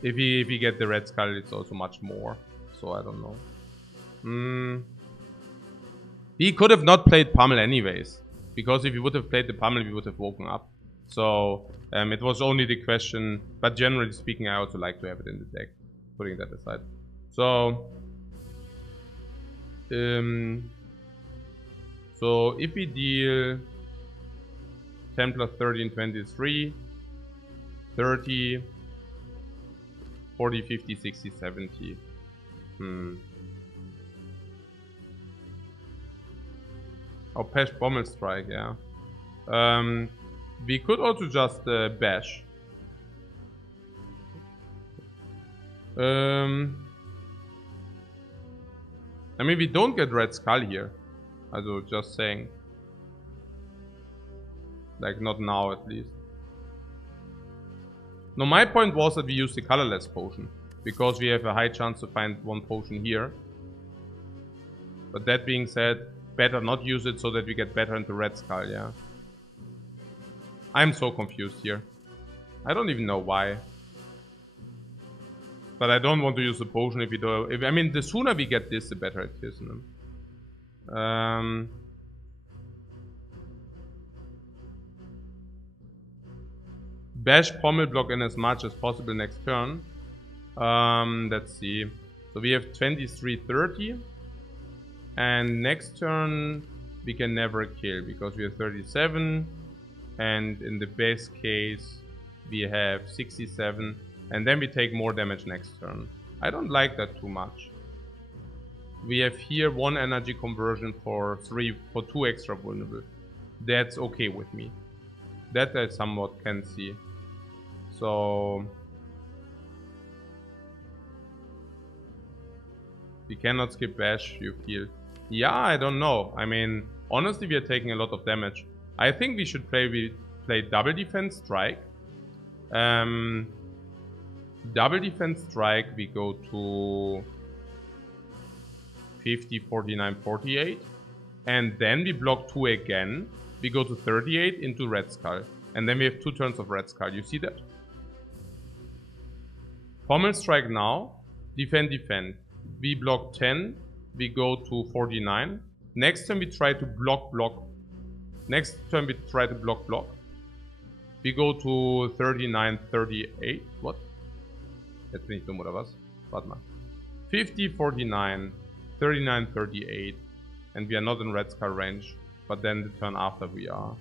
if we get the red skull, it's also much more. So I don't know. He could have not played pummel anyways, because if he would have played the pummel, we would have woken up. So it was only the question, but generally speaking, I also like to have it in the deck. Putting that aside. So if we deal 10 plus 13, 23, 30, 40, 50, 60, 70. Oh, Pesh Pommel Strike, yeah. We could also just bash. I mean, we don't get Red Skull here. Also, just saying. Like, not now at least. No, my point was that we use the colorless potion. Because we have a high chance to find one potion here. But that being said, better not use it so that we get better into Red Skull, yeah. I'm so confused here. I don't even know why. But I don't want to use the potion if we do. I mean, the sooner we get this, the better it is. Bash Pommel block in as much as possible next turn. Let's see. So we have 23, 30. And next turn we can never kill because we have 37. And in the best case we have 67. And then we take more damage next turn. I don't like that too much. We have here 1 energy conversion for 2 extra vulnerable. That's okay with me. That I somewhat can see. So we cannot skip bash, you feel. Yeah, I don't know. I mean, honestly, we are taking a lot of damage. I think we should play double defense strike. Double defense strike, we go to 50, 49, 48. And then we block 2 again. We go to 38 into Red Skull. And then we have 2 turns of Red Skull. You see that? Pommel strike now. Defend, defend. We block 10. We go to 49. Next turn we try to block, block. Next turn we try to block, block. We go to 39, 38. What? Jetzt bin ich dumm oder was? Warte mal. 50, 49, 39, 38. And we are not in Red Skull range. But then the turn after we are.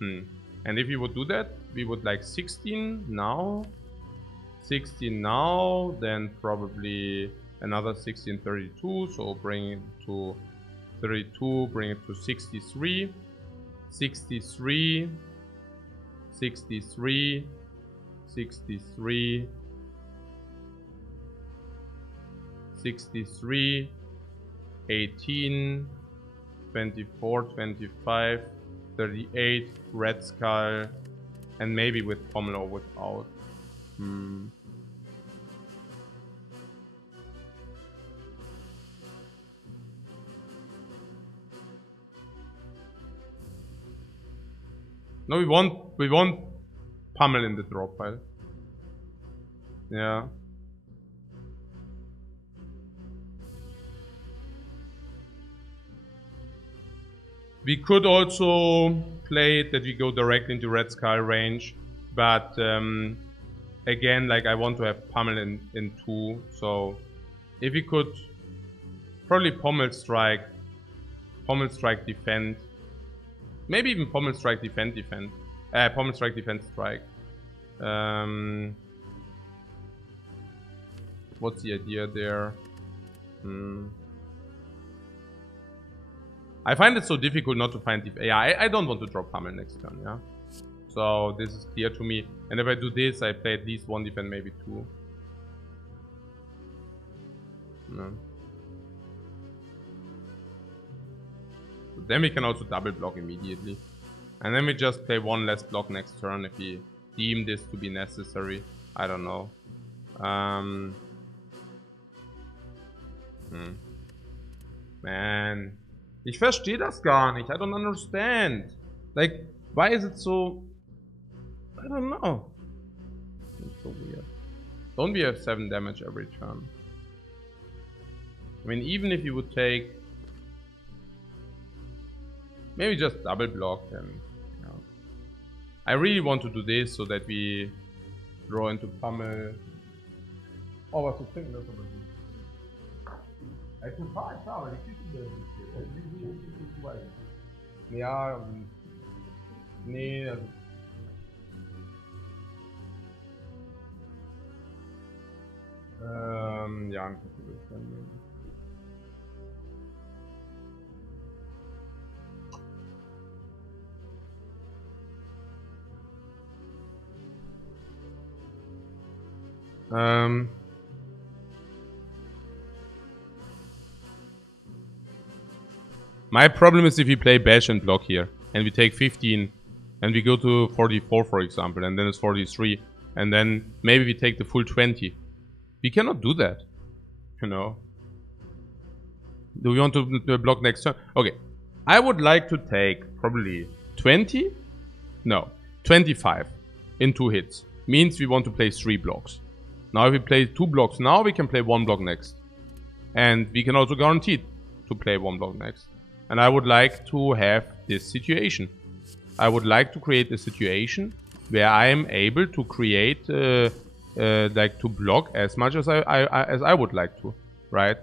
And if we would do that, we would like 16 now. 16 now. Then probably another 16, 32. So bring it to 32. Bring it to 63. 63. 63. 63. 63. 18. 24, 25, 38, Red Skull, and maybe with Pommel or without. No, we want Pommel in the draw pile. Yeah. We could also play it that we go directly into Red Skull range, but again, like I want to have Pommel in 2, so if we could probably Pommel strike defend, maybe even Pommel strike defend, Pommel strike defend strike. What's the idea there? I find it so difficult not to find yeah, I don't want to drop Pommel next turn, yeah. So this is clear to me. And if I do this, I play at least 1 defend, maybe 2. No. So then we can also double block immediately. And then we just play 1 less block next turn if we deem this to be necessary. I don't know. Man. Ich verstehe das gar nicht. I don't understand. Like, why is it so... I don't know. It's so weird. Don't we have 7 damage every turn? I mean, even if you would take... Maybe just double block and... You know. I really want to do this so that we draw into Pummel. Oh, was du trinken das aber nicht. Total, klar, weil die Küche ja, nee, also ja, ein bisschen. My problem is if we play bash and block here, and we take 15, and we go to 44, for example, and then it's 43, and then maybe we take the full 20. We cannot do that, you know. Do we want to block next turn? Okay, I would like to take probably 20, no, 25 in 2 hits. Means we want to play 3 blocks. Now if we play 2 blocks now, we can play 1 block next. And we can also guarantee to play 1 block next. And I would like to have this situation. I would like to create a situation where I am able to create, like to block as much as I would like to, right?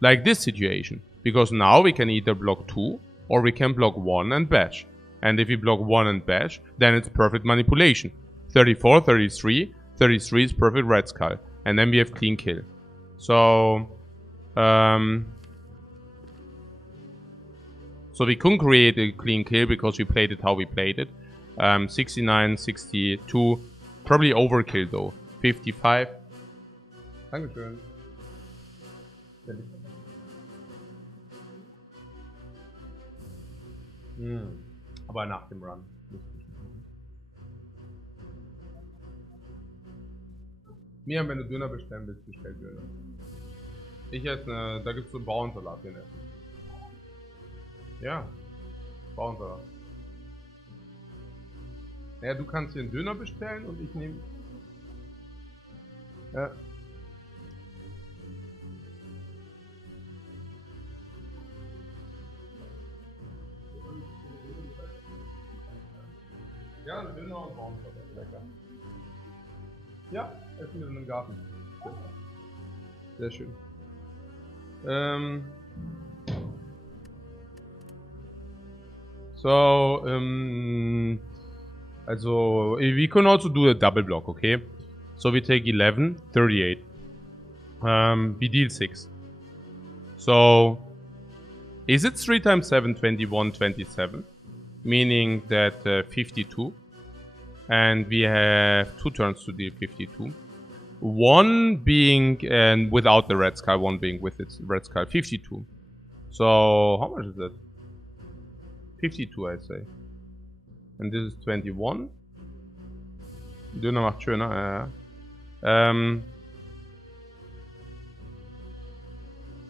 Like this situation. Because now we can either block 2 or we can block 1 and bash. And if we block 1 and bash, then it's perfect manipulation. 34, 33. 33 is perfect red skull. And then we have clean kill. So, so we couldn't create a clean kill because we played it how we played it. 69, 62. Probably overkill though. 55. Dankeschön. Aber nach dem Run. Mir, wenn du Döner bestellen willst, bestell Döner. Ich esse eine, da gibt es so einen Bauernsalat, den essen. Ja, Bauernsalat. Naja, du kannst hier einen Döner bestellen und ich nehme... Ja. Ja, ein Döner und Bauernsalat, lecker. Ja, essen wir in einem Garten. Sehr schön. So, also, we can also do a double block, okay? So we take 11, 38. We deal 6. So, is it 3 times 7, 21, 27? Meaning that 52. And we have 2 turns to deal 52. 1 being and without the red skull, 1 being with its red skull, 52. So, how much is that? 52, I say. And this is 21. Döner macht schöner, ja.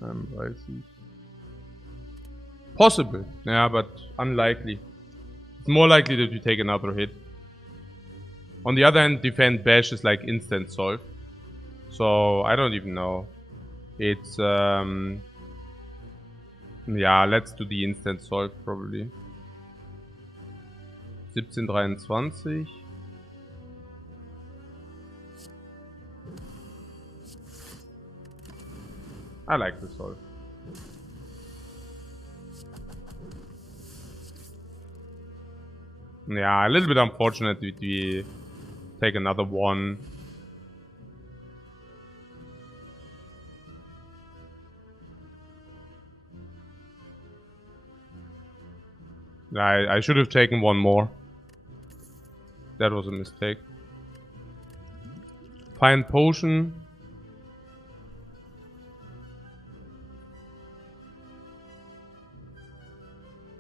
30. Possible, yeah, but unlikely. It's more likely that you take another hit. On the other hand, defend bash is like instant solve. So, I don't even know. It's, yeah, let's do the instant solve probably. 1723. I like the solve. Yeah, a little bit unfortunate that we take another 1. I should have taken 1 more. That was a mistake. Find potion.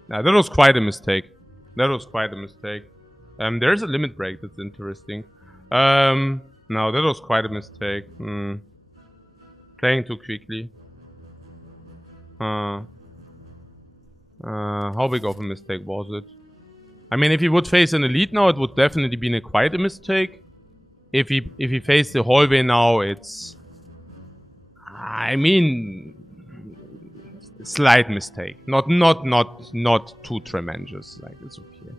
Nah, that was quite a mistake. That was quite a mistake. There's a limit break that's interesting. No, that was quite a mistake. Playing too quickly. How big of a mistake was it? I mean, if he would face an elite now, it would definitely be quite a mistake. If he faced the hallway now, it's... I mean... Slight mistake. Not too tremendous. Like, it's okay.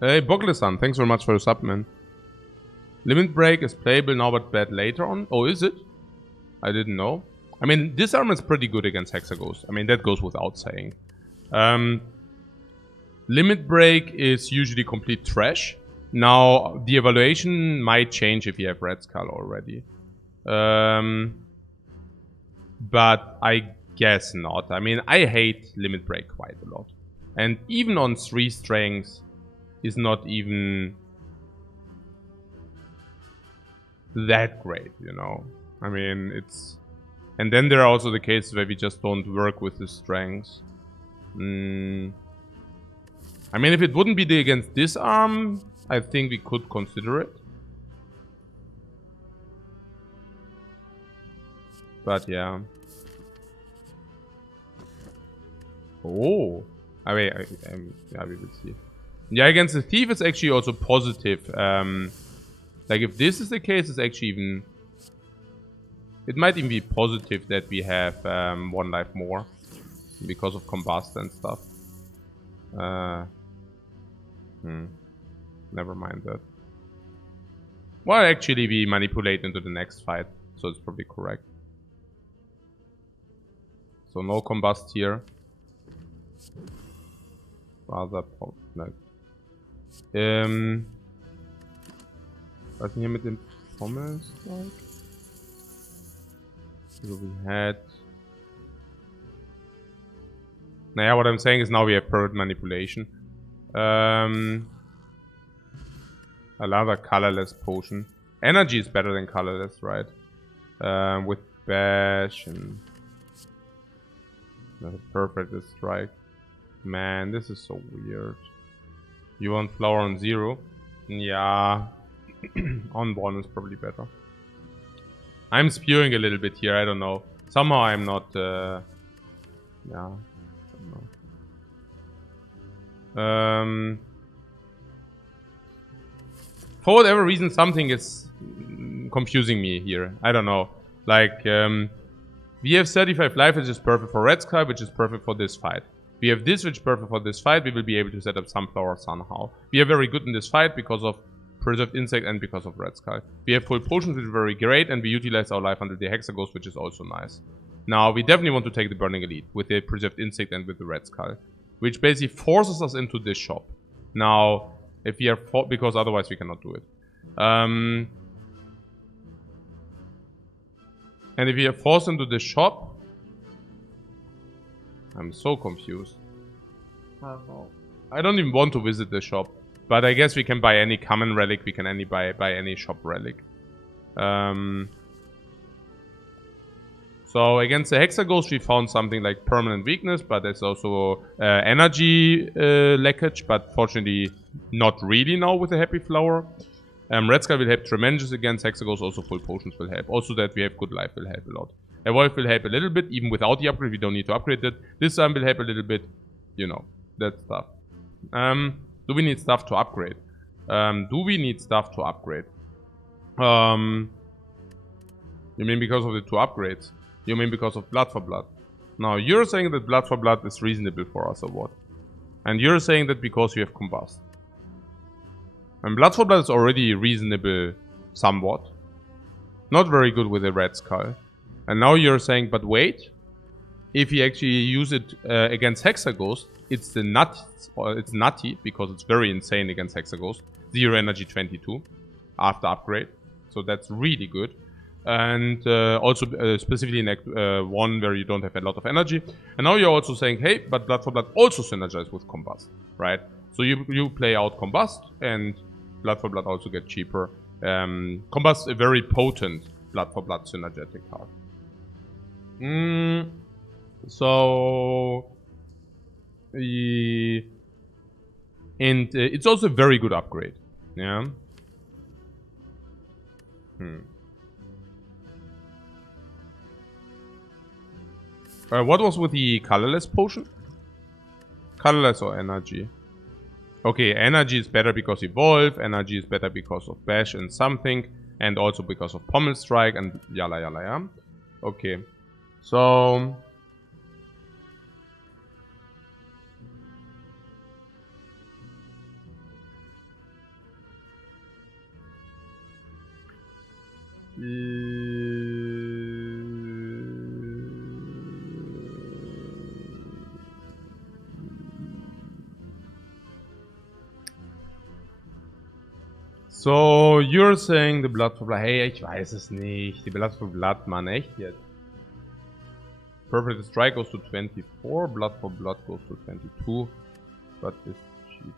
Hey, Boglesan, thanks very much for the sub, man. Limit break is playable now but bad later on. Oh, is it? I didn't know. I mean, Disarm is pretty good against Hexaghost. I mean, that goes without saying. Limit break is usually complete trash. Now, the evaluation might change if you have Red Skull already. But I guess not. I mean, I hate Limit Break quite a lot. And even on 3 strengths is not even that great, you know. I mean, it's... And then there are also the cases where we just don't work with the strengths. I mean, if it wouldn't be against Disarm, I think we could consider it. But yeah. Oh. I mean, yeah, we will see. Yeah, against the Thief, it's actually also positive. Like, if this is the case, it's actually even... It might even be positive that we have 1 life more. Because of Combust and stuff. Never mind that. Well, actually, we manipulate into the next fight. So it's probably correct. So no Combust here. Rather, like... Was denn hier mit dem Pommes? Like? So we had... Naja, what I'm saying is now we have perfect manipulation. Another colorless potion. Energy is better than colorless, right? With bash and... Perfect strike. Man, this is so weird. You want flower on 0? Yeah. On 1 is probably better. I'm spewing a little bit here, I don't know. Somehow I'm not... yeah. I don't know. For whatever reason, something is confusing me here. I don't know. Like, we have 35 life, which is perfect for Red Sky, which is perfect for this fight. We have this, which is perfect for this fight. We will be able to set up Sunflower somehow. We are very good in this fight because of Preserved Insect and because of Red Skull. We have full potions, which is very great, and we utilize our life until the Hexaghost, which is also nice. Now, we definitely want to take the Burning Elite with the Preserved Insect and with the Red Skull, which basically forces us into this shop. Now, if we are because otherwise we cannot do it. And if we are forced into this shop, I'm so confused. I don't even want to visit the shop. But I guess we can buy any common relic, we can buy any shop relic. So against the Hexaghost we found something like permanent weakness, but there's also energy leakage, but fortunately not really now with the Happy Flower. Red Skull will help tremendous against Hexaghost, also full potions will help. Also that we have good life will help a lot. Evolve will help a little bit, even without the upgrade, we don't need to upgrade it. This time will help a little bit, you know, that stuff. Do we need stuff to upgrade? Do we need stuff to upgrade? You mean because of the 2 upgrades? You mean because of Blood for Blood? Now, you're saying that Blood for Blood is reasonable for us or what? And you're saying that because you have Combust. And Blood for Blood is already reasonable somewhat. Not very good with a Red Skull. And now you're saying, but wait. If you actually use it against Hexaghost, it's the it's nutty because it's very insane against Hexaghost. 0 energy 22 after upgrade. So that's really good. And also specifically in Act 1 where you don't have a lot of energy. And now you're also saying, hey, but Blood for Blood also synergizes with Combust, right? So you play out Combust and Blood for Blood also get cheaper. Combust a very potent Blood for Blood synergetic card. So... and it's also a very good upgrade. Yeah. What was with the colorless potion? Colorless or energy? Okay, energy is better because evolve, energy is better because of bash and something, and also because of pommel strike and yala yala yeah. Okay, so... So, you're saying the Blood for Blood. Hey, ich weiß es nicht. Die Blood for Blood, Mann, echt jetzt? Perfect Strike goes to 24. Blood for Blood goes to 22. But it's cheap.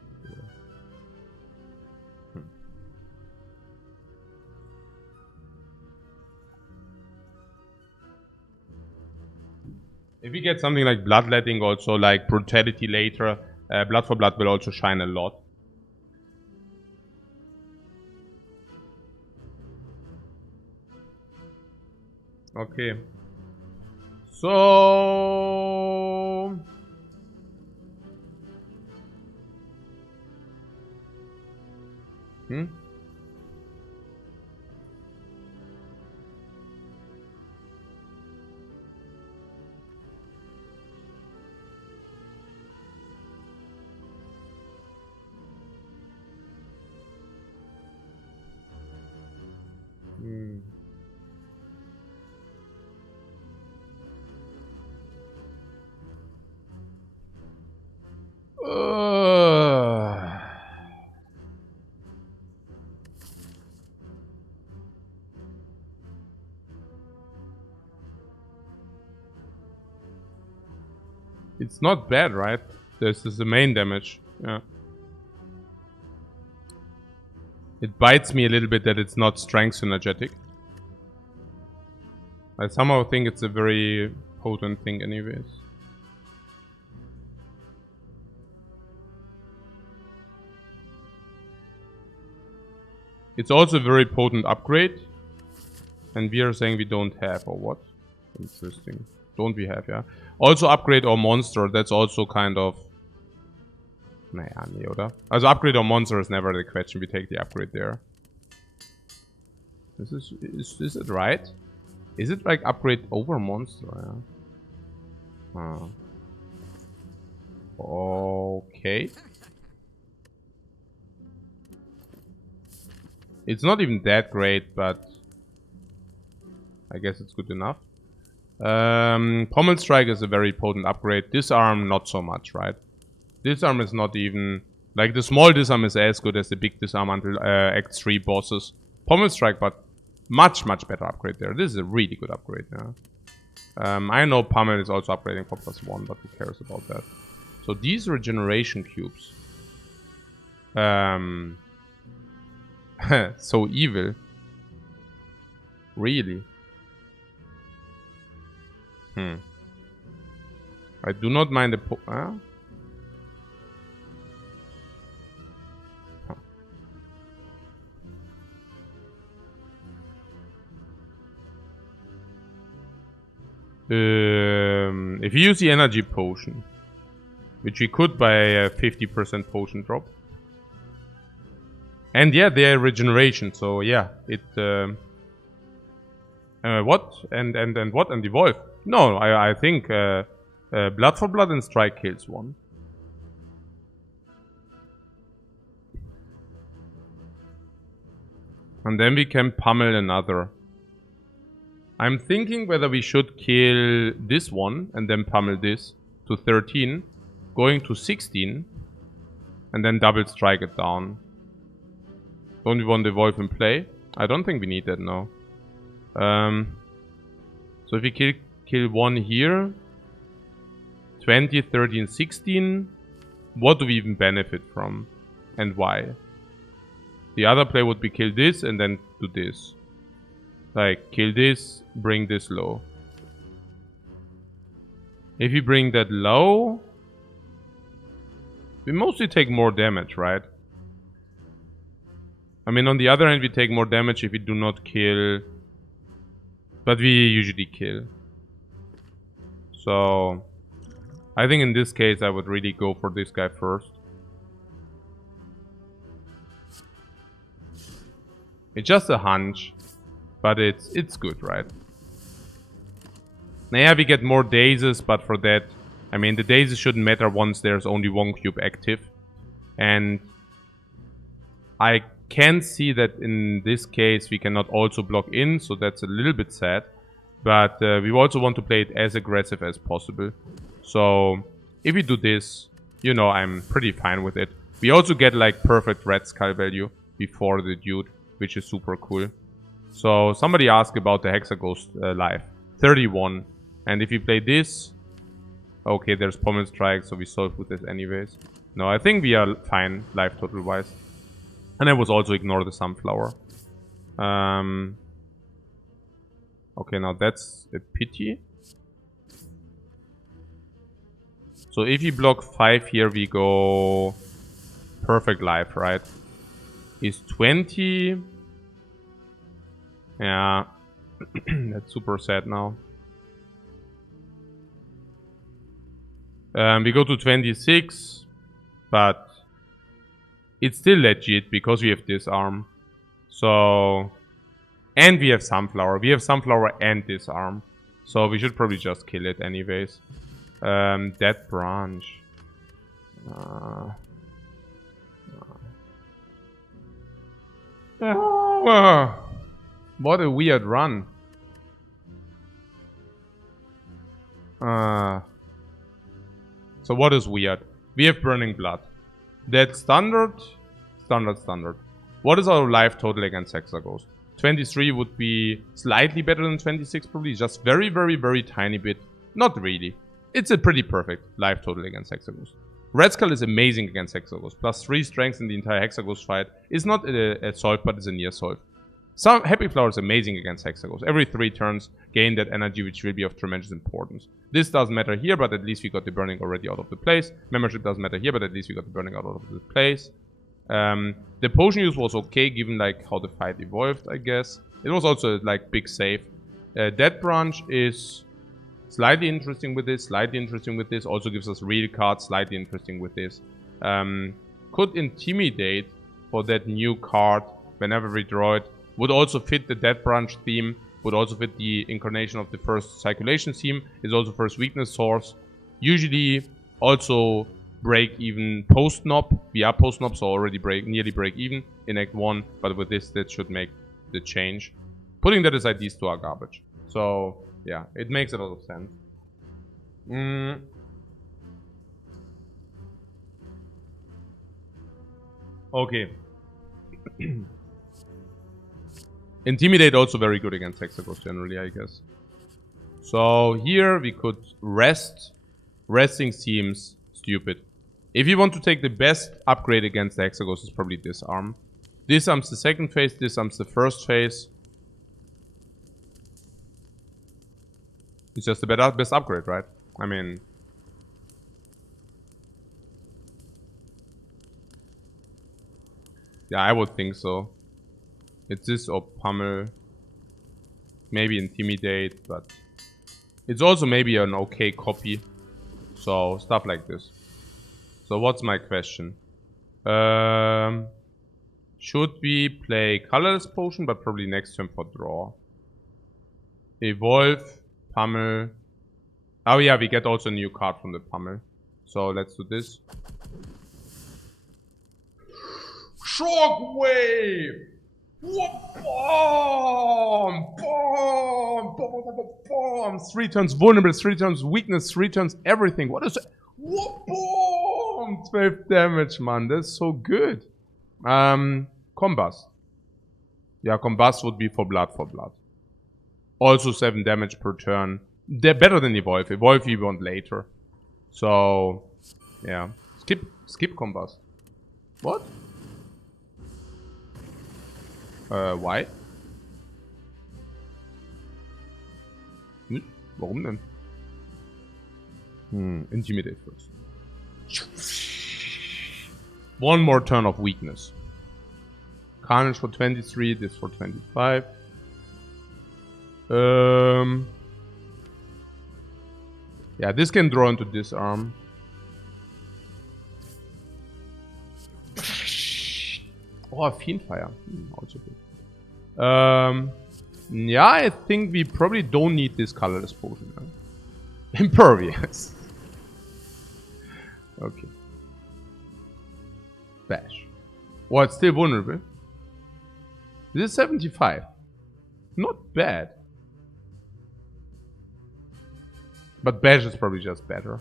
If we get something like Bloodletting, also like Brutality later, Blood for Blood will also shine a lot. Okay. So... It's not bad, right? This is the main damage. Yeah. It bites me a little bit that it's not strength synergetic. I somehow think it's a very potent thing anyways. It's also a very potent upgrade. And we are saying we don't have, or what? Interesting. Don't we have, yeah. Also upgrade or monster, that's also kind of... Naja, nee, oder? Also upgrade or monster is never the question, we take the upgrade there. Is it right? Is it like upgrade over monster, yeah? Okay. It's not even that great, but... I guess it's good enough. Pommel Strike is a very potent upgrade. Disarm, not so much, right? Disarm is not even... Like, the small disarm is as good as the big disarm until Act 3 bosses. Pommel Strike, but much, much better upgrade there. This is a really good upgrade, yeah. I know Pummel is also upgrading for +1, but who cares about that? So these regeneration cubes. So evil. Really? I do not mind the if you use the energy potion, which we could by a 50% potion drop. And yeah, they are regeneration, so yeah, it what? And what? And evolve? No, I think Blood for Blood and Strike kills one. And then we can pummel another. I'm thinking whether we should kill this one and then pummel this to 13, going to 16, and then double strike it down. Don't we want to evolve and play? I don't think we need that now. So if we kill one here, 20, 13, 16, what do we even benefit from? And why? The other play would be kill this and then do this. Like, kill this, bring this low. If you bring that low, we mostly take more damage, right? I mean, on the other hand, we take more damage if we do not kill. But we usually kill. So, I think in this case, I would really go for this guy first. It's just a hunch. But it's good, right? Now, yeah, we get more dazes, but for that... I mean, the dazes shouldn't matter once there's only one cube active. And I can see that in this case we cannot also block in, so that's a little bit sad. But we also want to play it as aggressive as possible. So if we do this, you know, I'm pretty fine with it. We also get like perfect red skull value before the dude, which is super cool. So somebody asked about the Hexaghost life. 31. And if you play this... Okay, there's Pommel Strike, so we solve with this anyways. No, I think we are fine, life total wise. And I was also ignore the Sunflower. Okay, now that's a pity. So if you block 5 here, we go perfect life, right? Is 20. Yeah, that's super sad now. We go to 26, but it's still legit because we have Disarm. So, and we have Sunflower. We have Sunflower and Disarm. So we should probably just kill it anyways. Dead Branch. What a weird run. So what is weird? We have Burning Blood. That's standard. Standard. What is our life total against Hexaghost? 23 would be slightly better than 26 probably. Just very, very, very tiny bit. Not really. It's a pretty perfect life total against Hexaghost. Red Skull is amazing against Hexaghost. Plus 3 strength in the entire Hexaghost fight. Is not a solve, but it's a near solve. Some Happy Flower is amazing against Hexaghost. Every 3 turns, gain that energy, which will be of tremendous importance. This doesn't matter here, but at least we got the burning already out of the place. Membership doesn't matter here, but at least we got the burning out of the place. The potion use was okay, given like how the fight evolved, I guess. It was also like big save. Dead Branch is slightly interesting with this, Also gives us real cards, slightly interesting with this. Could Intimidate for that new card whenever we draw it. Would also fit the Dead Branch theme. Would also fit the incarnation of the first circulation theme. Is also first weakness source. Usually also break even post knob. We are post knob, so already nearly break even in Act 1. But with this, that should make the change. Putting that aside, these two are garbage. So yeah, it makes a lot of sense. Okay. Intimidate also very good against Hexaghost generally, I guess. So here we could rest. Resting seems stupid. If you want to take the best upgrade against the Hexaghost, is probably Disarm. Disarm's the second phase, Disarm's the first phase. It's just the best upgrade, right? I mean... Yeah, I would think so. It's this or Pummel. Maybe Intimidate, but... It's also maybe an okay copy. So, stuff like this. So, what's my question? Should we play Colorless Potion, but probably next turn for draw? Evolve, Pummel. Oh yeah, we get also a new card from the Pummel. So, let's do this. Shockwave! Bomb! Bomb! Bomb! 3 turns vulnerable, 3 turns weakness, 3 turns everything. What is it? Bomb! 12 damage, man. That's so good. Combust. Yeah, Combust would be for blood. Also 7 damage per turn. They're better than Evolve. Evolve we want later. So, yeah. Skip Combust. What? Why? Warum denn? Intimidate first. One more turn of weakness. Carnage for 23, this for 25. Yeah, this can draw into disarm. Oh, Fiend Fire. Also good. Yeah, I think we probably don't need this colorless potion. Right? Impervious. Okay. Bash. Oh, it's still vulnerable. This is 75. Not bad. But Bash is probably just better.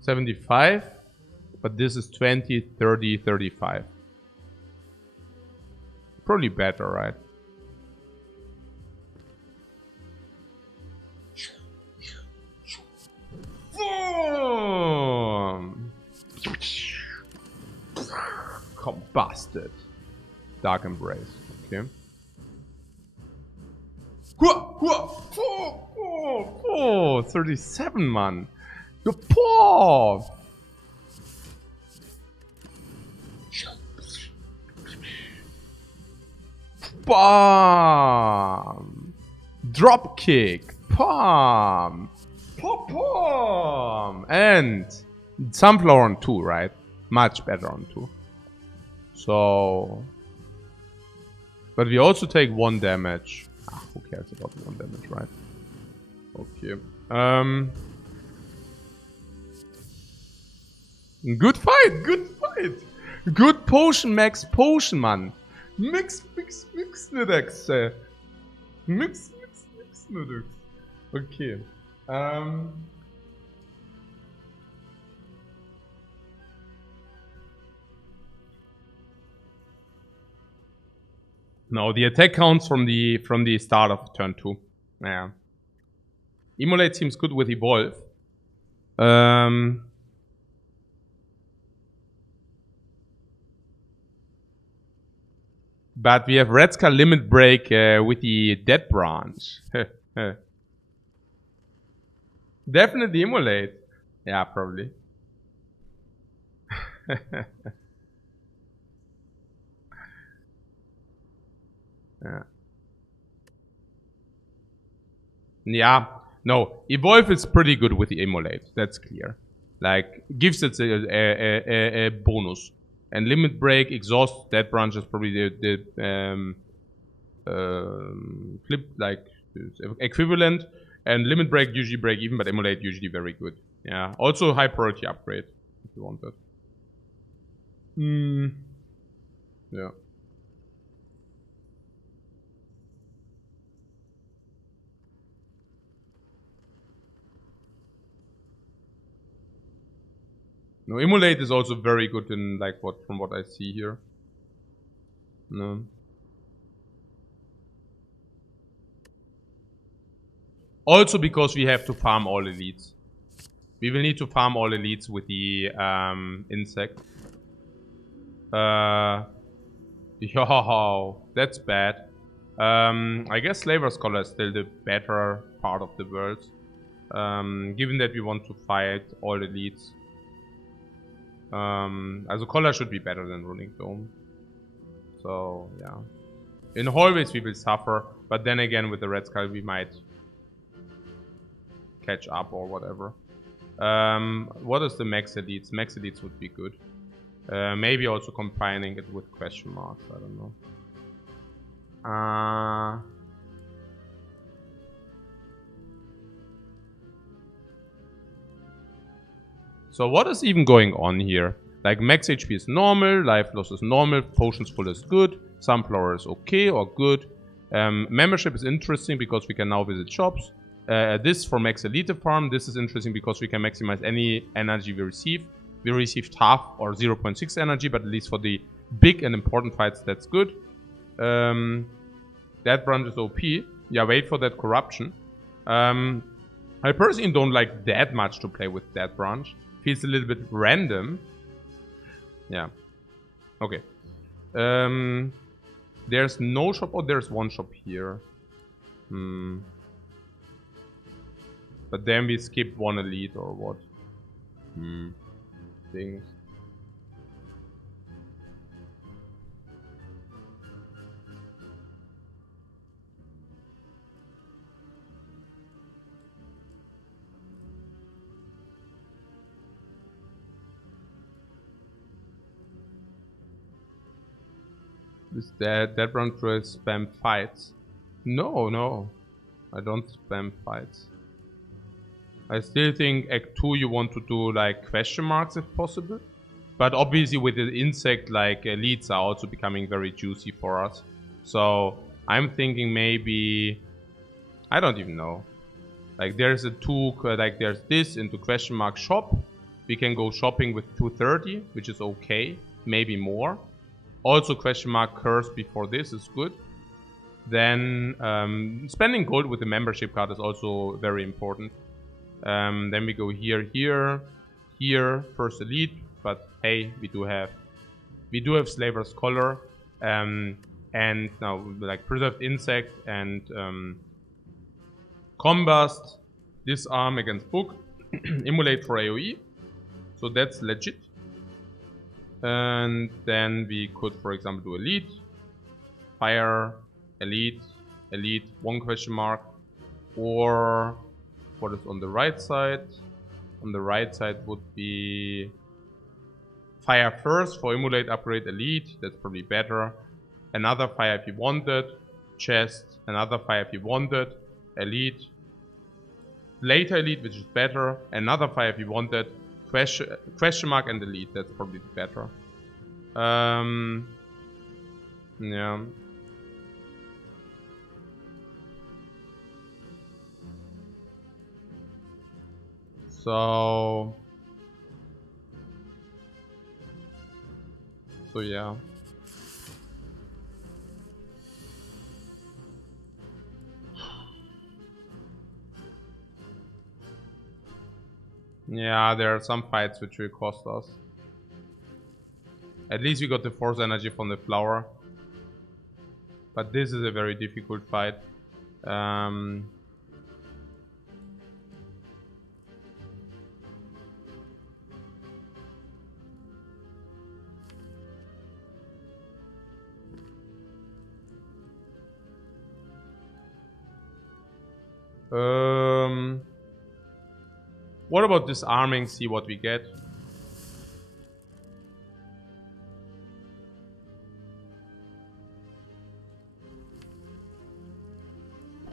75. But this is 20, 30, 35. Probably better, right? Combusted. Dark Embrace. Okay. 37, man. You're poor. Bam. Drop kick. Palm. Pom. And Sunflower on 2, right? Much better on 2. So... But we also take 1 damage. Ah, who cares about 1 damage, right? Okay. Good fight! Good potion, max potion, man. Mix, Nidex. Mix, Nidex. Okay. No, the attack counts from the start of turn 2. Yeah. Immolate seems good with Evolve. But we have Red Skull Limit Break with the Dead Branch. Definitely Immolate. Yeah, probably. Yeah. No, Evolve is pretty good with the Immolate. That's clear. Like, gives it a bonus. And Limit Break, Exhaust, Dead Branch is probably the flip, like, equivalent. And Limit Break usually break even, but Immolate usually very good. Yeah. Also high priority upgrade, if you want that. Yeah. No, Immolate is also very good in, like, from what I see here. No. Also because we have to farm all elites. We will need to farm all elites with the insect. Yo, that's bad. I guess Slaver Scholar is still the better part of the world. Given that we want to fight all elites. Also Collar should be better than Runic Dome. So, yeah. In hallways we will suffer, but then again with the Red Skull we might catch up or whatever. What is the max elites? Max elites would be good. Maybe also combining it with question marks, I don't know. So what is even going on here? Like max HP is normal, life loss is normal, potions full is good, sunflower is okay or good. Membership is interesting because we can now visit shops. This for max elite farm, this is interesting because we can maximize any energy we receive. We received half or 0.6 energy, but at least for the big and important fights, that's good. That branch is OP. Yeah, wait for that corruption. I personally don't like that much to play with that branch. Feels a little bit random. Yeah. Okay. There's no shop. Oh, there's one shop here. But then we skip one elite or what? Things. Is that run through spam fights? No. I don't spam fights. I still think Act 2 you want to do like question marks if possible. But obviously with the insect, like elites are also becoming very juicy for us. So I'm thinking maybe, I don't even know. Like there's there's this into question mark shop. We can go shopping with 230, which is okay, maybe more. Also question mark curse before this is good. Then spending gold with the membership card is also very important. Then we go here, first elite. But hey, we do have Slaver's Collar, and now like Preserved Insect and Combust, Disarm against Book, Immolate for AoE, so that's legit. And then we could, for example, do Elite, Fire, Elite, one question mark, or what is on the right side? On the right side would be Fire first for Immolate, upgrade Elite, that's probably better. Another Fire if you wanted, Chest, another Fire if you wanted, Elite, later Elite, which is better, another Fire if you wanted, question mark and Elite, that's probably better. Yeah. So yeah. Yeah, there are some fights which will cost us. At least we got the force energy from the flower. But this is a very difficult fight. What about disarming? See what we get.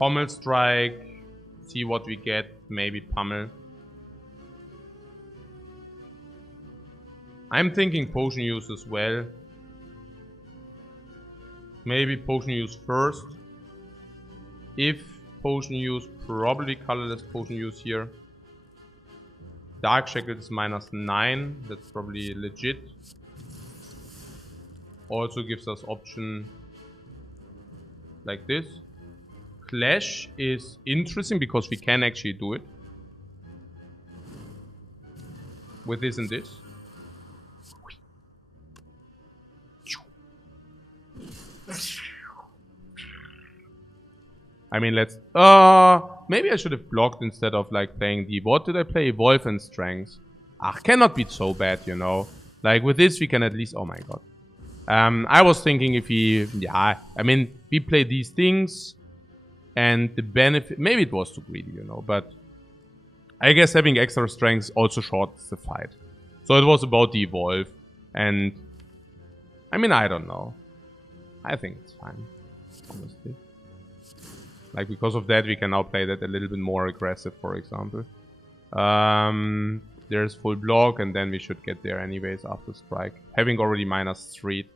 Pommel strike. See what we get. Maybe pummel. I'm thinking potion use as well. Maybe potion use first. If potion use, probably colorless potion use here. Dark Shackle is -9. That's probably legit. Also gives us option like this. Clash is interesting because we can actually do it with this and this. I mean, let's... maybe I should have blocked instead of, like, playing the... What did I play? Evolve and Strength. Cannot be so bad, you know. Like, with this, we can at least... Oh, my God. I was thinking if we... Yeah, I mean, we play these things. And the benefit... Maybe it was too greedy, you know. But I guess having extra strength also shortens the fight. So it was about the Evolve. And... I mean, I don't know. I think it's fine. Honestly. Like, because of that, we can now play that a little bit more aggressive, for example. There's full block, and then we should get there anyways after strike. Having already -3.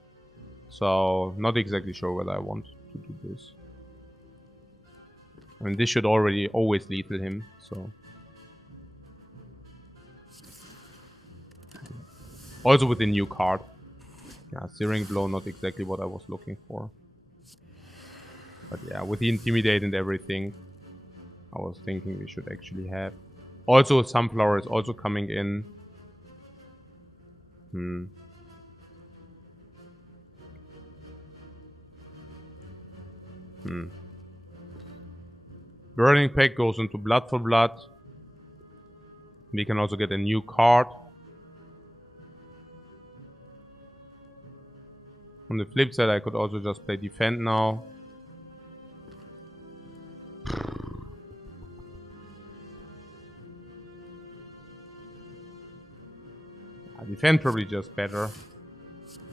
So, not exactly sure whether I want to do this. I mean, this should already always lethal him, so... Also with the new card. Yeah, Searing Blow, not exactly what I was looking for. But yeah, with the Intimidate and everything, I was thinking we should actually have. Also, Sunflower is also coming in. Burning Pack goes into Blood for Blood. We can also get a new card. On the flip side, I could also just play defend now. Defend probably just better.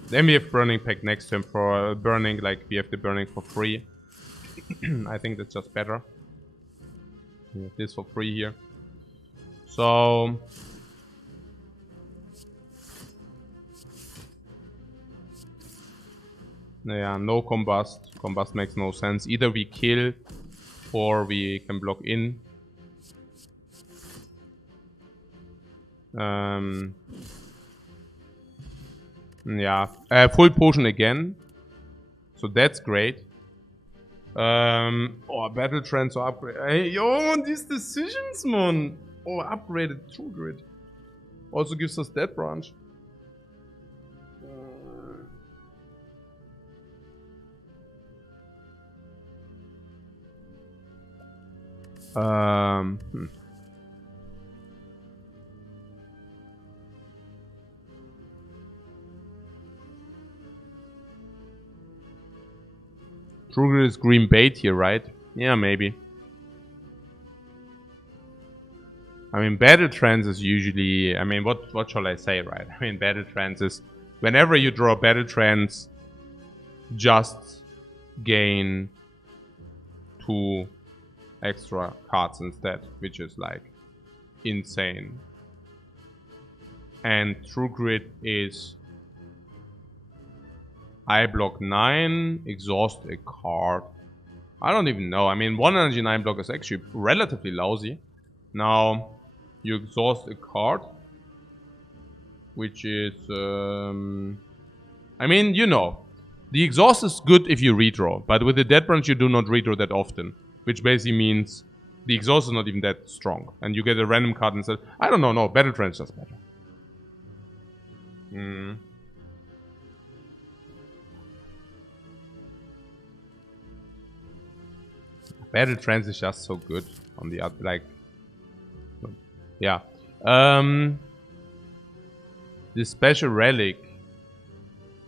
Then we have Burning Pack next to him for burning, like we have the burning for free. I think that's just better. We have this for free here. So yeah, no combust. Combust makes no sense. Either we kill or we can block in. Yeah, full potion again. So that's great. Oh, battle trends or upgrade. Hey, yo, these decisions, man. Oh, upgraded True Grit. Also gives us that branch. True Grit is green bait here, right? Yeah, maybe. I mean, battle trance is usually... I mean, what shall I say, right? I mean, battle trance is... Whenever you draw battle trance, just gain 2 extra cards instead, which is like insane. And True Grit is... I block 9, exhaust a card. I don't even know. I mean, 1 energy 9 block is actually relatively lousy. Now, you exhaust a card, which is... I mean, you know, the exhaust is good if you redraw, but with the Dead Branch you do not redraw that often, which basically means the exhaust is not even that strong, and you get a random card instead. I don't know, no, Battle Trance is just better. Battle Trance is just so good on the other, like, yeah. The special relic,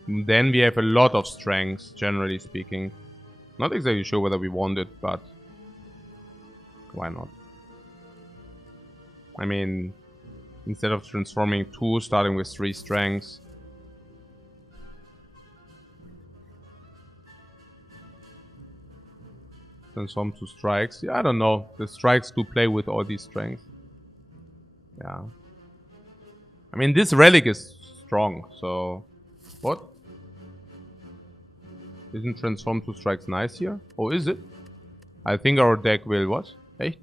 then we have a lot of strengths, generally speaking. Not exactly sure whether we want it, but why not? I mean, instead of transforming 2, starting with 3 strengths. Transform 2 strikes. Yeah, I don't know. The strikes do play with all these strengths. Yeah. I mean, this relic is strong, so... What? Isn't transform 2 strikes nice here? Oh, is it? I think our deck will what? Hey?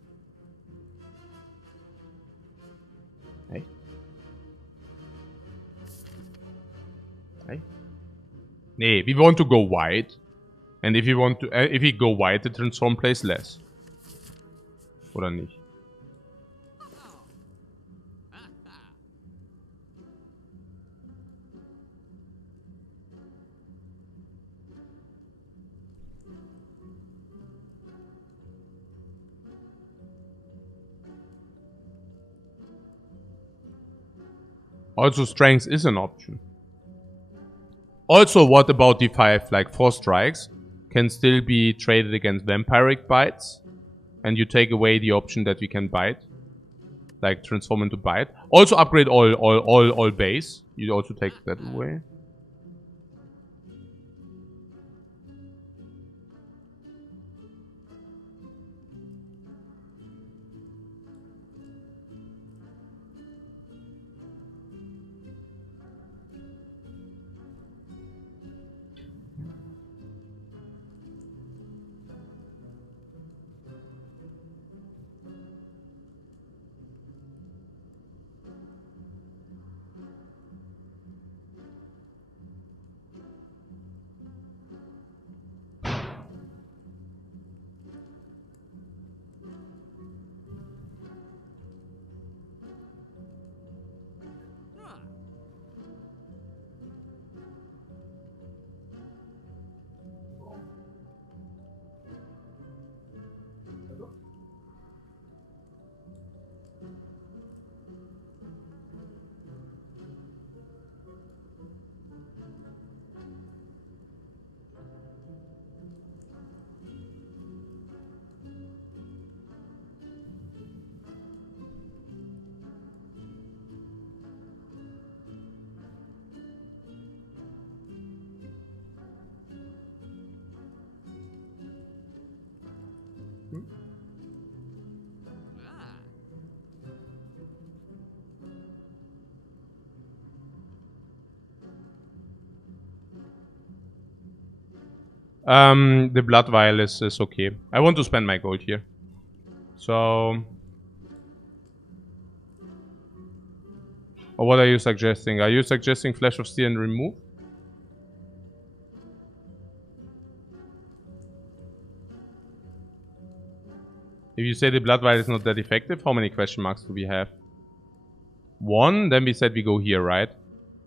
Hey? Hey? Nee, we want to go white. And if we go white, the transform plays less. Oder nicht? Also, strength is an option. Also, what about the 5, like 4 strikes? Can still be traded against vampiric bites. And you take away the option that we can bite. Like transform into bite. Also upgrade all base. You also take that away. The blood vial is okay. I want to spend my gold here. So... Or what are you suggesting? Are you suggesting Flash of Steel and remove? If you say the blood vial is not that effective, how many question marks do we have? 1, then we said we go here, right?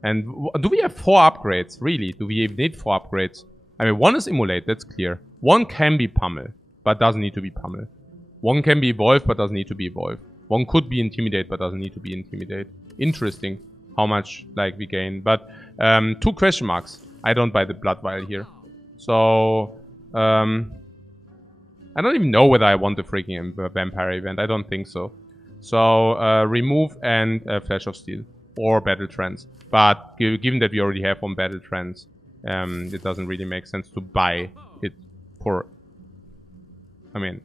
And do we have 4 upgrades? Really? Do we even need 4 upgrades? I mean, 1 is Immolate, that's clear. 1 can be Pummel, but doesn't need to be Pummel. 1 can be Evolve, but doesn't need to be Evolve. 1 could be Intimidate, but doesn't need to be Intimidate. Interesting how much like we gain. But 2 question marks. I don't buy the blood vial here. So I don't even know whether I want the freaking vampire event. I don't think so. So remove and Flash of Steel or Battle Trance. But given that we already have 1 Battle Trance, it doesn't really make sense to buy it for... I mean...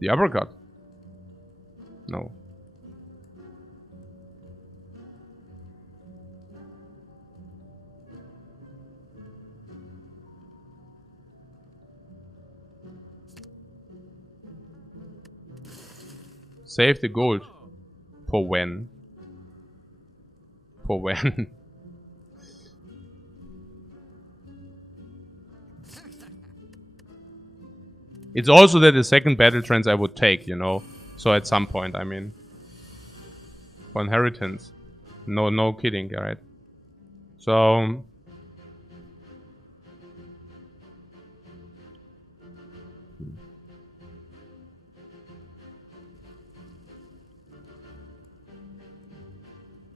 The uppercut? No. Save the gold. For when? For when? It's also that the second battle trance I would take, you know. So at some point, I mean. For inheritance. No kidding, alright. So...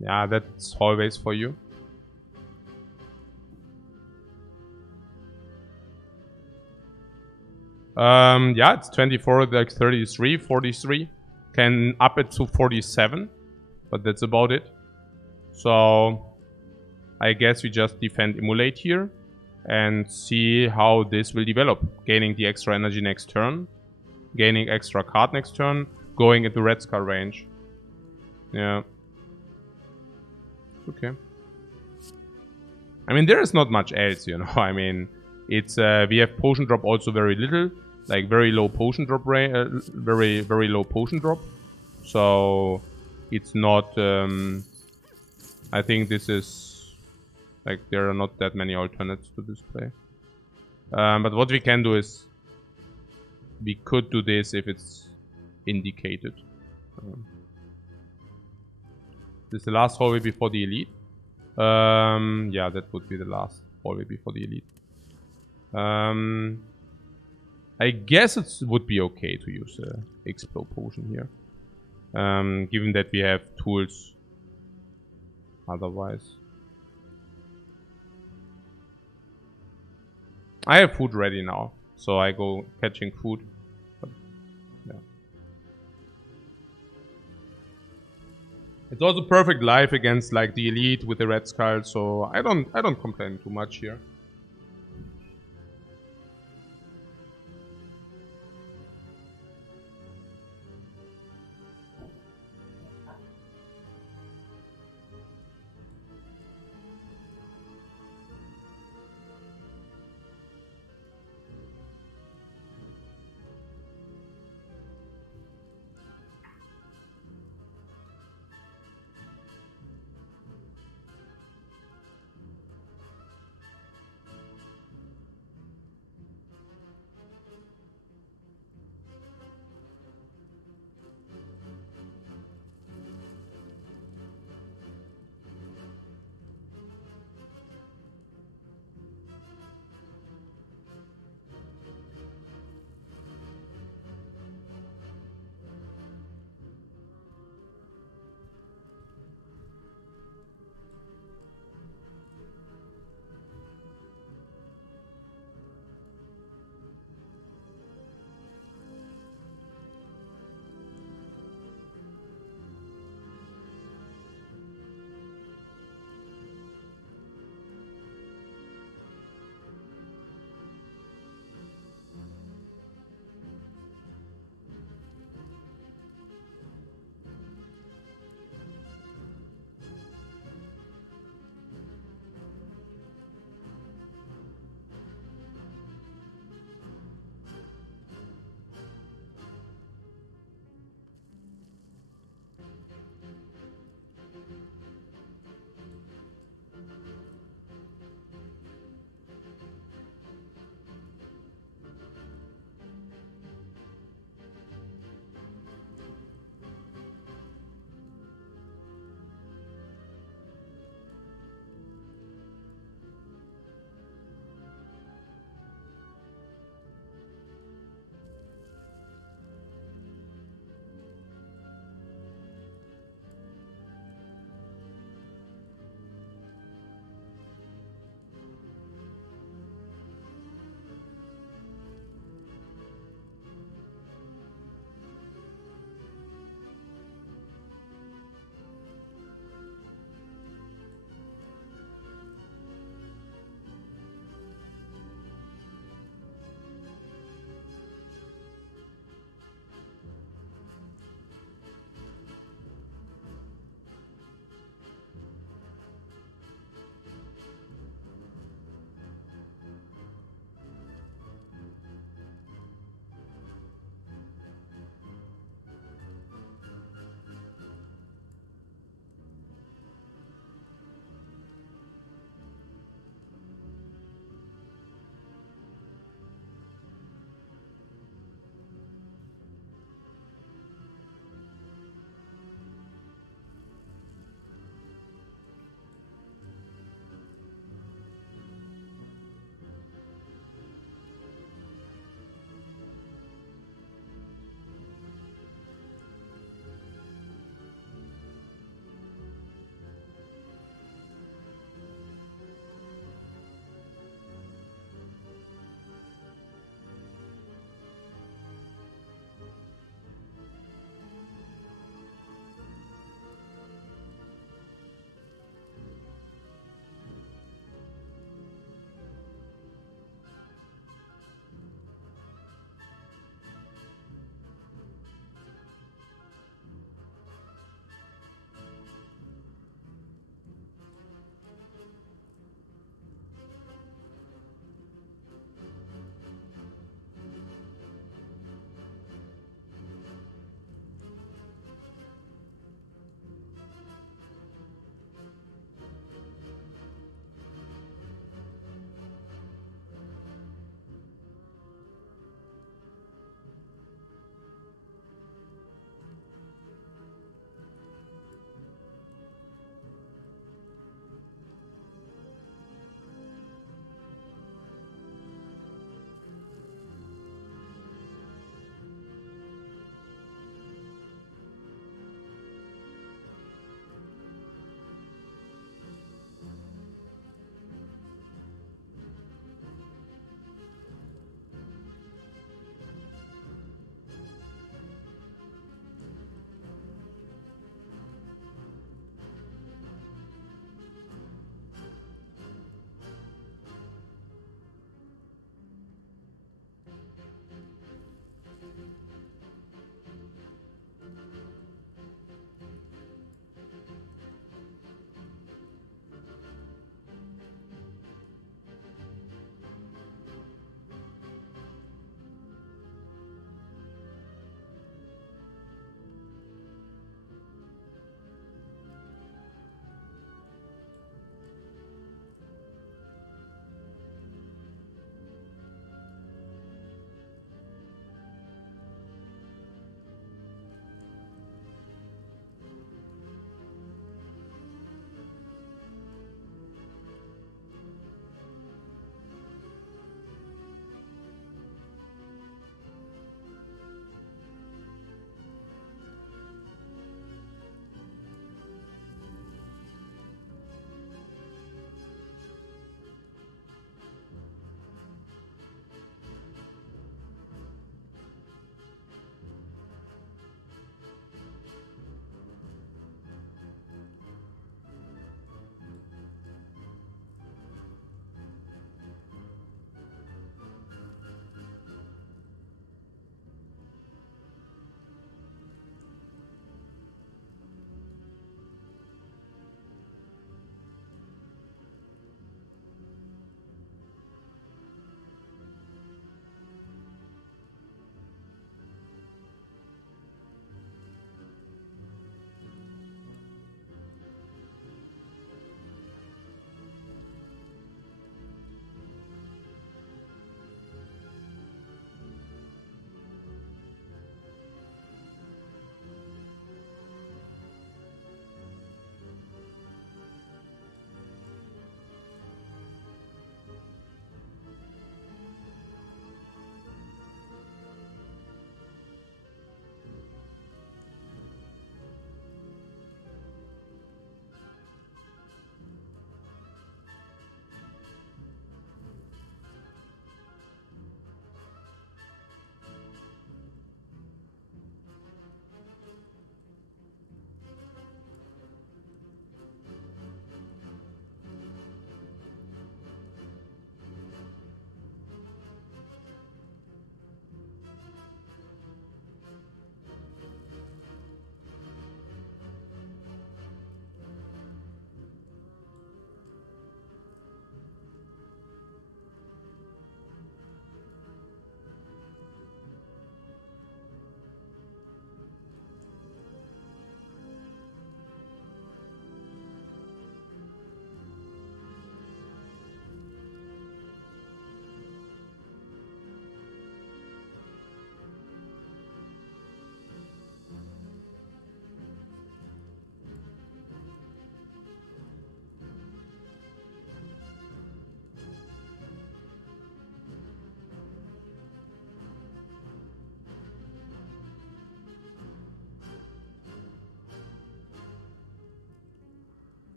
Yeah, that's always for you. Yeah, it's 24, like 33, 43. Can up it to 47. But that's about it. So... I guess we just defend Immolate here. And see how this will develop. Gaining the extra energy next turn. Gaining extra card next turn. Going into Red Skull range. Yeah. Okay. I mean, there is not much else, you know. I mean, it's we have potion drop also very little, like very low potion drop rate, very low potion drop. So it's not. I think this is like there are not that many alternates to this play. But what we can do is we could do this if it's indicated. This is the last hallway before the elite. Yeah, that would be the last hallway before the elite. I guess it would be okay to use a explode potion here. Given that we have tools otherwise. I have food ready now, so I go catching food. But, yeah. It's also perfect life against like the elite with the red skull, so I don't complain too much here.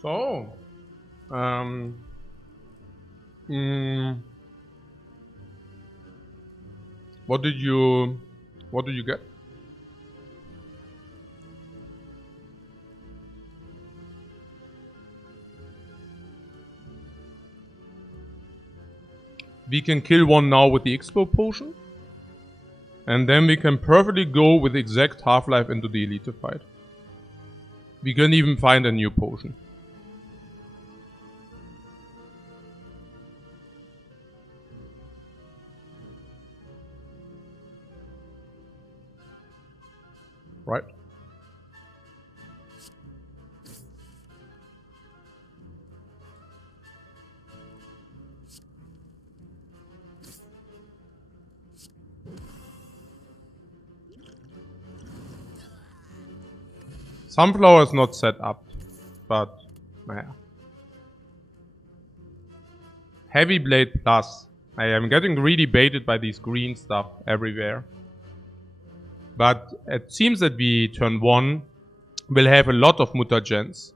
So, what did you get? We can kill one now with the Expo potion. And then we can perfectly go with exact half-life into the Elite fight. We can even find a new potion. Right? Sunflower is not set up, but yeah. Heavy Blade Plus. I am getting really baited by these green stuff everywhere. But it seems that we turn 1 will have a lot of mutagens.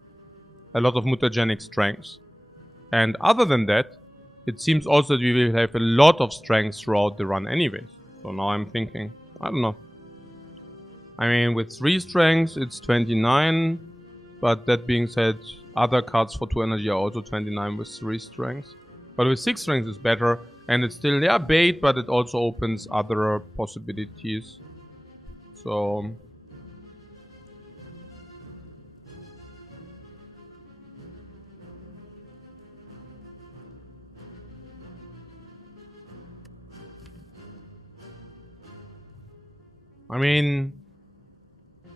A lot of mutagenic strengths. And other than that, it seems also that we will have a lot of strength throughout the run anyways. So now I'm thinking, I don't know. I mean, with 3 strengths, it's 29. But that being said, other cards for 2 energy are also 29 with 3 strengths. But with 6 strengths it's better. And it's still, yeah, bait, but it also opens other possibilities. So... I mean...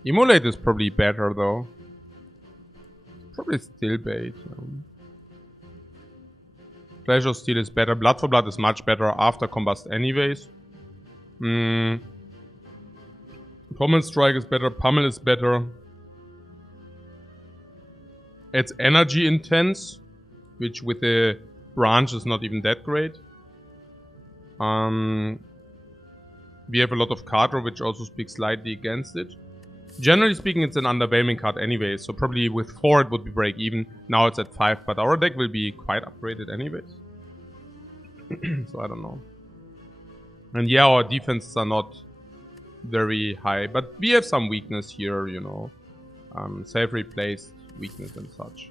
Emulate is probably better though. Probably still bait. Pleasure Steal is better. Blood for Blood is much better after Combust anyways. Pommel Strike is better. Pummel is better. It's energy intense, which with the branch is not even that great. We have a lot of card draw, which also speaks slightly against it. Generally speaking, it's an underwhelming card anyway, so probably with 4 it would be break even. Now it's at 5, but our deck will be quite upgraded anyways. So I don't know. And yeah, our defenses are not very high, but we have some weakness here, you know. Self-replaced weakness and such.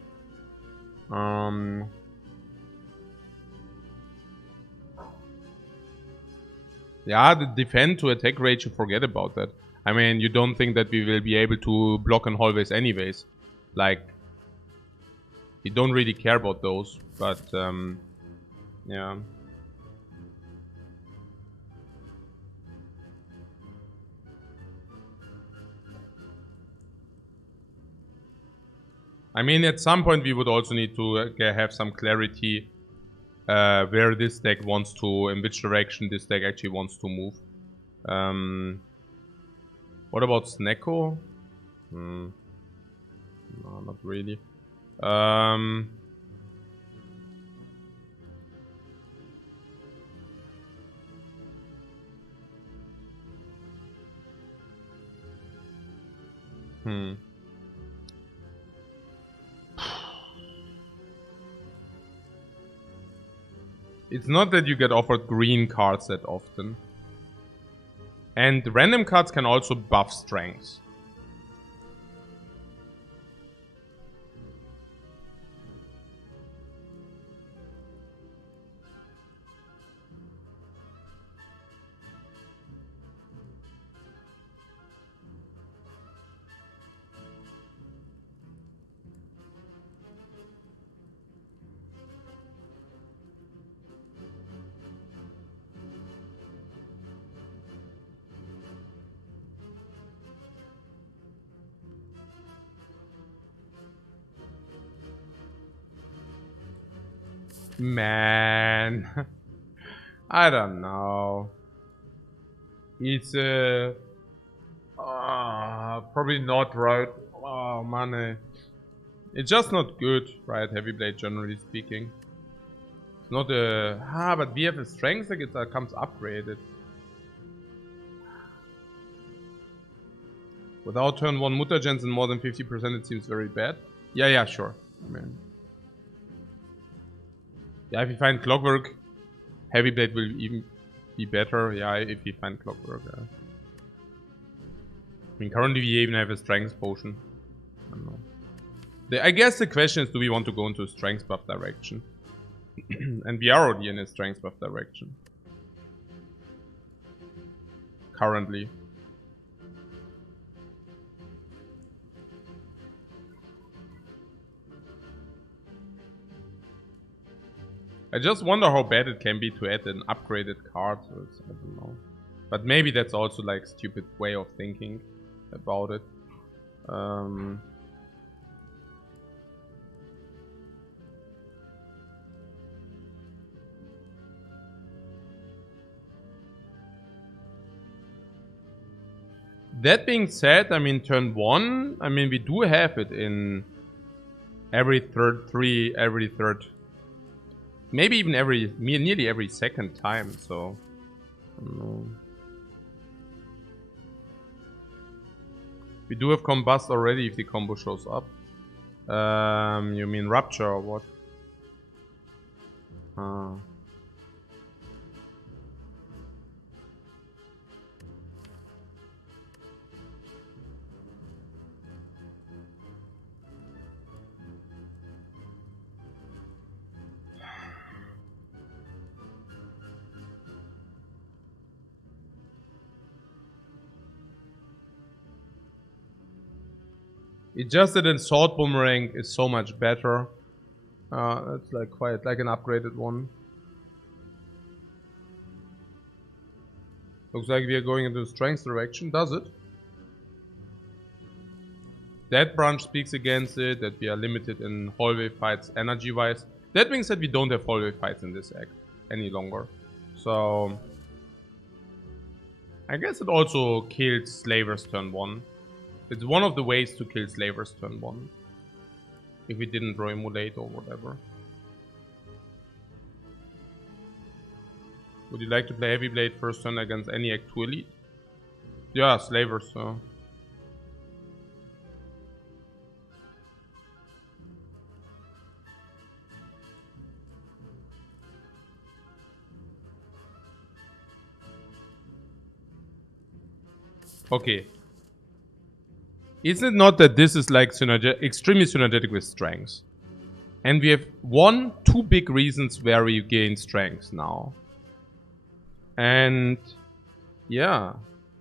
Yeah, the defend to attack ratio, forget about that. I mean, you don't think that we will be able to block on hallways anyways. Like, we don't really care about those, but yeah. I mean, at some point we would also need to have some clarity where this deck wants to, in which direction this deck actually wants to move. What about Snecko? No, not really. It's not that you get offered green cards that often. And random cards can also buff strength. Man, I don't know. It's probably not right. Oh, money. It's just not good, right? Heavy Blade, generally speaking. It's not a but we have a strength that it comes upgraded. Without turn 1 mutagens and more than 50%, it seems very bad. Yeah, sure. I mean, yeah, if you find Clockwork, Heavy Blade will even be better. Yeah, if you find Clockwork. I mean, currently we even have a Strength Potion. I don't know. I guess the question is, do we want to go into a Strength buff direction? And we are already in a Strength buff direction. Currently. I just wonder how bad it can be to add an upgraded card. So I don't know. But maybe that's also like a stupid way of thinking about it. That being said, I mean, turn 1, I mean, we do have it in every third, maybe even nearly every second time, so, I don't know. We do have Combust already if the combo shows up. You mean Rupture or what? It's just that in Sword Boomerang is so much better. It's like quite like an upgraded one. Looks like we are going into the strength direction, does it? That branch speaks against it, that we are limited in hallway fights energy-wise. That being said, we don't have hallway fights in this act any longer. So I guess it also kills Slavers turn 1. It's one of the ways to kill Slavers turn 1. If we didn't emulate or whatever. Would you like to play Heavy Blade first turn against any Act 2 elite? Yeah, Slavers, so. Okay. Is it not that this is like extremely synergetic with strength? And we have two big reasons where we gain strength now. And yeah,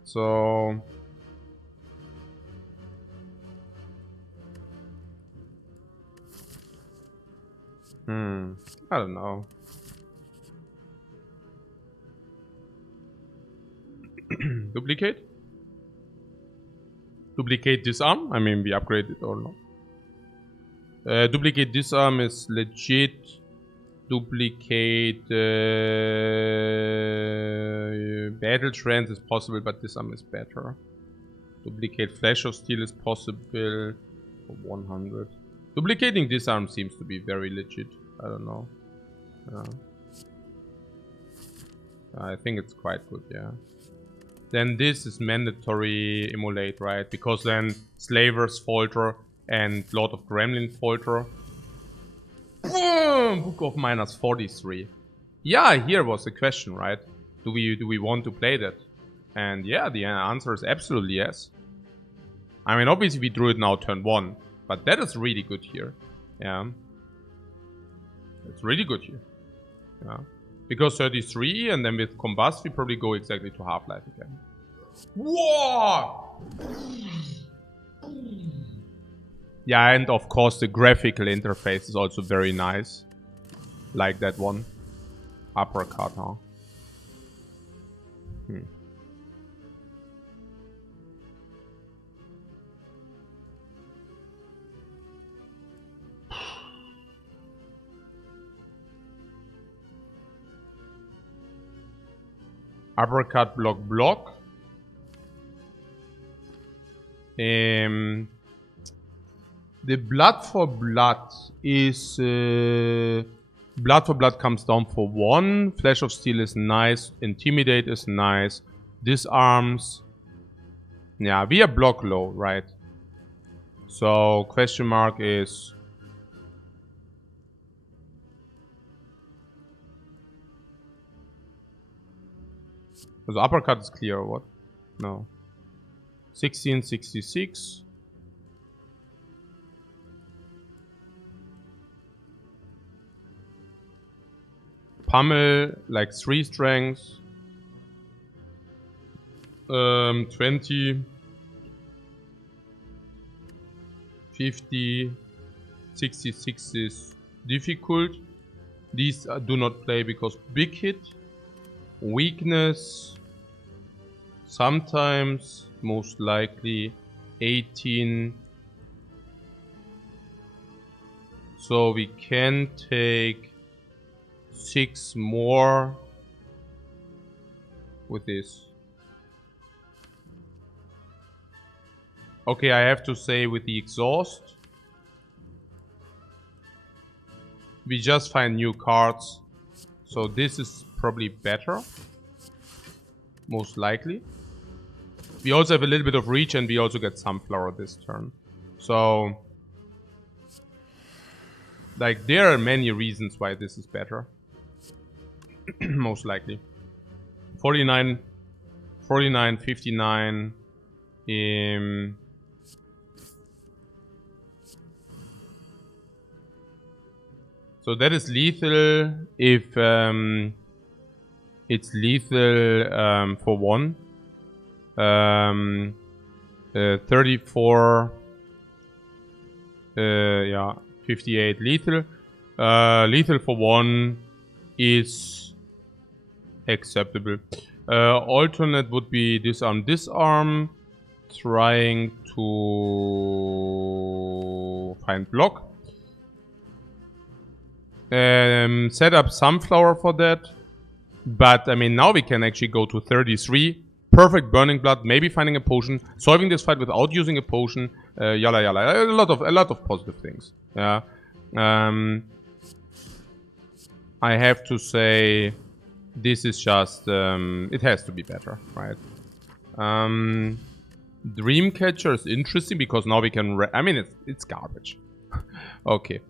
so I don't know. Duplicate? Duplicate disarm? I mean, we upgraded or not. Duplicate disarm is legit. Duplicate battle trance is possible, but disarm is better. Duplicate flash of steel is possible for 100. Duplicating disarm seems to be very legit. I don't know. I think it's quite good, yeah. Then this is mandatory emulate, right? Because then Slavers falter and Lord of Gremlin falter. Boom! Book of Miners 43. Yeah, here was the question, right? Do we want to play that? And yeah, the answer is absolutely yes. I mean, obviously we drew it now turn 1, but that is really good here. Yeah. It's really good here. Yeah. Because 33, and then with Combust, we probably go exactly to Half-Life again. Whoa! Yeah, and of course the graphical interface is also very nice. Like that one. Uppercut, huh? Uppercut, block, block. The blood for blood is... blood for blood comes down for 1. Flash of steel is nice. Intimidate is nice. Disarms. Yeah, we are block low, right? So, question mark is... So uppercut is clear or what? No. 1666. Pummel, like 3 strength. 20. 50. 66 is difficult. These do not play because big hit. Weakness. Sometimes, most likely 18. So we can take 6 more with this. Okay, I have to say with the exhaust, we just find new cards. So this is probably better. Most likely. We also have a little bit of reach and we also get Sunflower this turn. So, like, there are many reasons why this is better. Most likely. 49, 49, 59. So that is lethal if it's lethal for 1. 34. Yeah, 58 lethal. Lethal for 1 is acceptable. Alternate would be disarm, disarm. Trying to find block. Set up Sunflower for that. But, I mean, now we can actually go to 33. Perfect Burning Blood, maybe finding a potion. Solving this fight without using a potion. Yalla yalla. A lot of positive things. Yeah. I have to say, this is just, it has to be better, right? Dreamcatcher is interesting because now we can, I mean, it's garbage. Okay.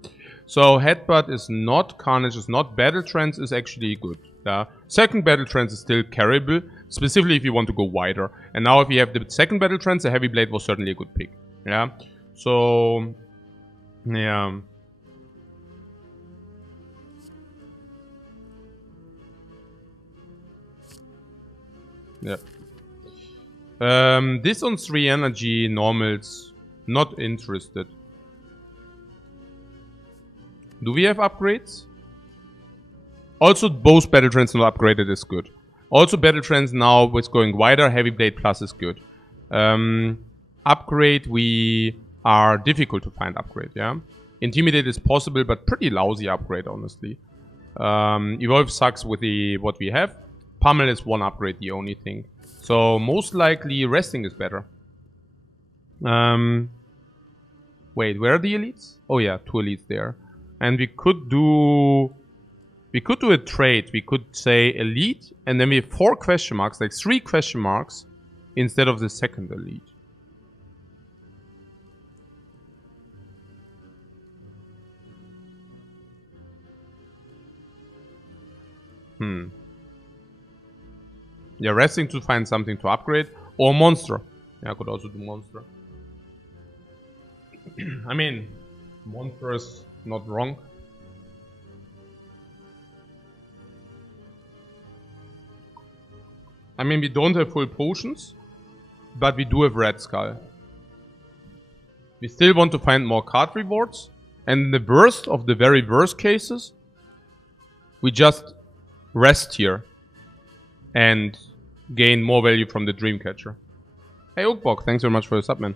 So Headbutt is not, Carnage is not, Battle Trance is actually good. Yeah. Second Battle Trance is still carryable, specifically if you want to go wider. And now if you have the second Battle Trance, the Heavy Blade was certainly a good pick. Yeah. So, yeah. Yeah. This on 3 energy, normals, not interested. Do we have upgrades? Also, both Battle Trance not upgraded is good. Also, Battle Trance now with going wider, Heavy Blade Plus is good. Upgrade, we are difficult to find upgrade, yeah? Intimidate is possible, but pretty lousy upgrade, honestly. Evolve sucks with what we have. Pummel is 1 upgrade, the only thing. So, most likely, resting is better. Wait, where are the elites? Oh yeah, 2 elites there. And we could do a trade. We could say elite, and then we have 4 question marks, like 3 question marks, instead of the second elite. Yeah, resting to find something to upgrade, or monster. Yeah, I could also do monster. I mean, monster is not wrong. I mean, we don't have full potions, but we do have Red Skull. We still want to find more card rewards, and in the worst of the very worst cases, we just rest here and gain more value from the Dreamcatcher. Hey Oakbok, thanks very much for the sub, man.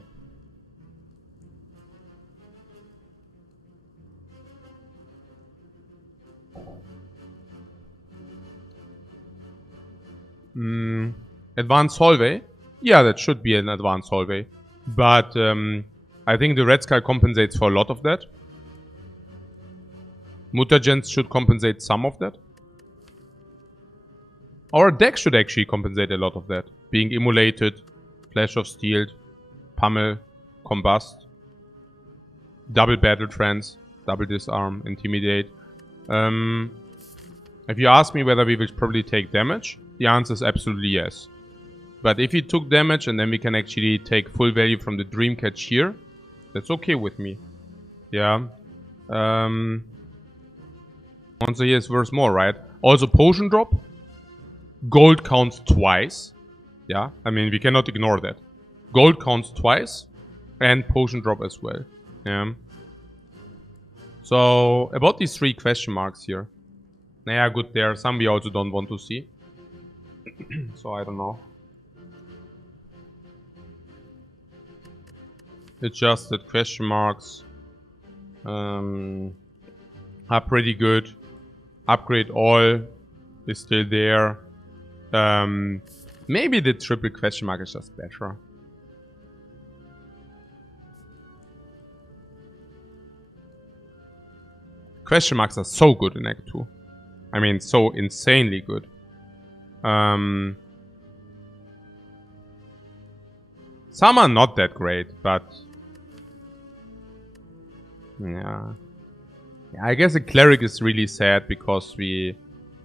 Advanced Hallway? Yeah, that should be an Advanced Hallway. But I think the Red Skull compensates for a lot of that. Mutagens should compensate some of that. Our deck should actually compensate a lot of that. Being immolated, Flash of Steel, Pummel, Combust, Double Battle Trance, Double Disarm, Intimidate. If you ask me whether we will probably take damage, the answer is absolutely yes. But if he took damage and then we can actually take full value from the Dream Catch here, that's okay with me. Yeah. Monster here is worth more, right? Also potion drop. Gold counts twice. Yeah, I mean, we cannot ignore that. Gold counts twice. And potion drop as well. Yeah. So, about these 3 question marks here. Yeah, good, there are some we also don't want to see. So, I don't know. Adjusted question marks are pretty good. Upgrade all is still there. Maybe the triple question mark is just better. Question marks are so good in Act 2. I mean, so insanely good. Some are not that great, but yeah. I guess a cleric is really sad because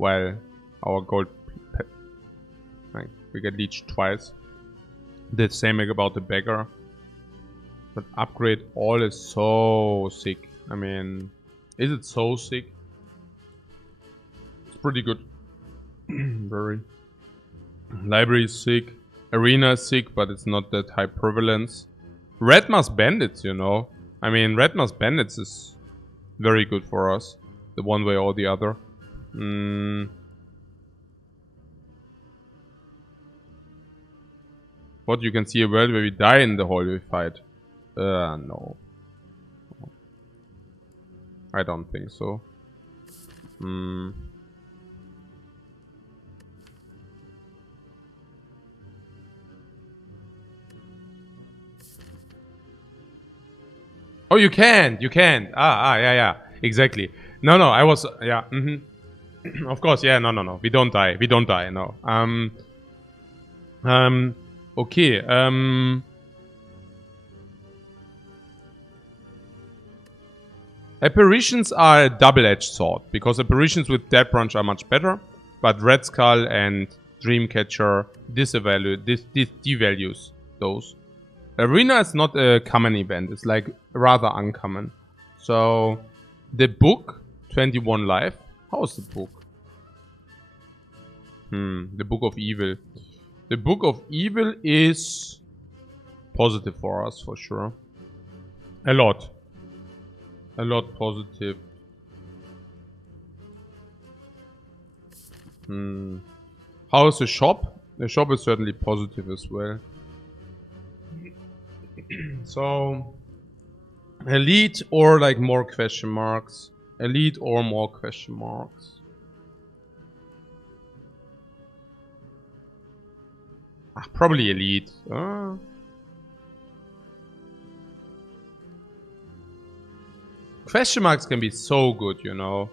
our gold, like, we get leeched twice. The same about the beggar. But upgrade all is so sick. I mean, is it so sick? It's pretty good. Very. Library is sick. Arena is sick, but it's not that high prevalence. Red Mask Bandits, you know. I mean, Red Mask Bandits is very good for us. The one way or the other. What, you can see a world where we die in the hallway fight? No. I don't think so. Oh, you can't. Yeah, exactly. No, I was, yeah, Of course, yeah, no. We don't die, no. Okay, Apparitions are a double-edged sword, because apparitions with Dead Branch are much better, but Red Skull and Dreamcatcher devalues those. Arena is not a common event, it's like rather uncommon. So, the book, 21 life. How's the book? The Book of Evil. The Book of Evil is positive for us, for sure. A lot positive. How is the shop? The shop is certainly positive as well. So, elite or like more question marks. Elite or more question marks. Probably elite. Question marks can be so good, you know.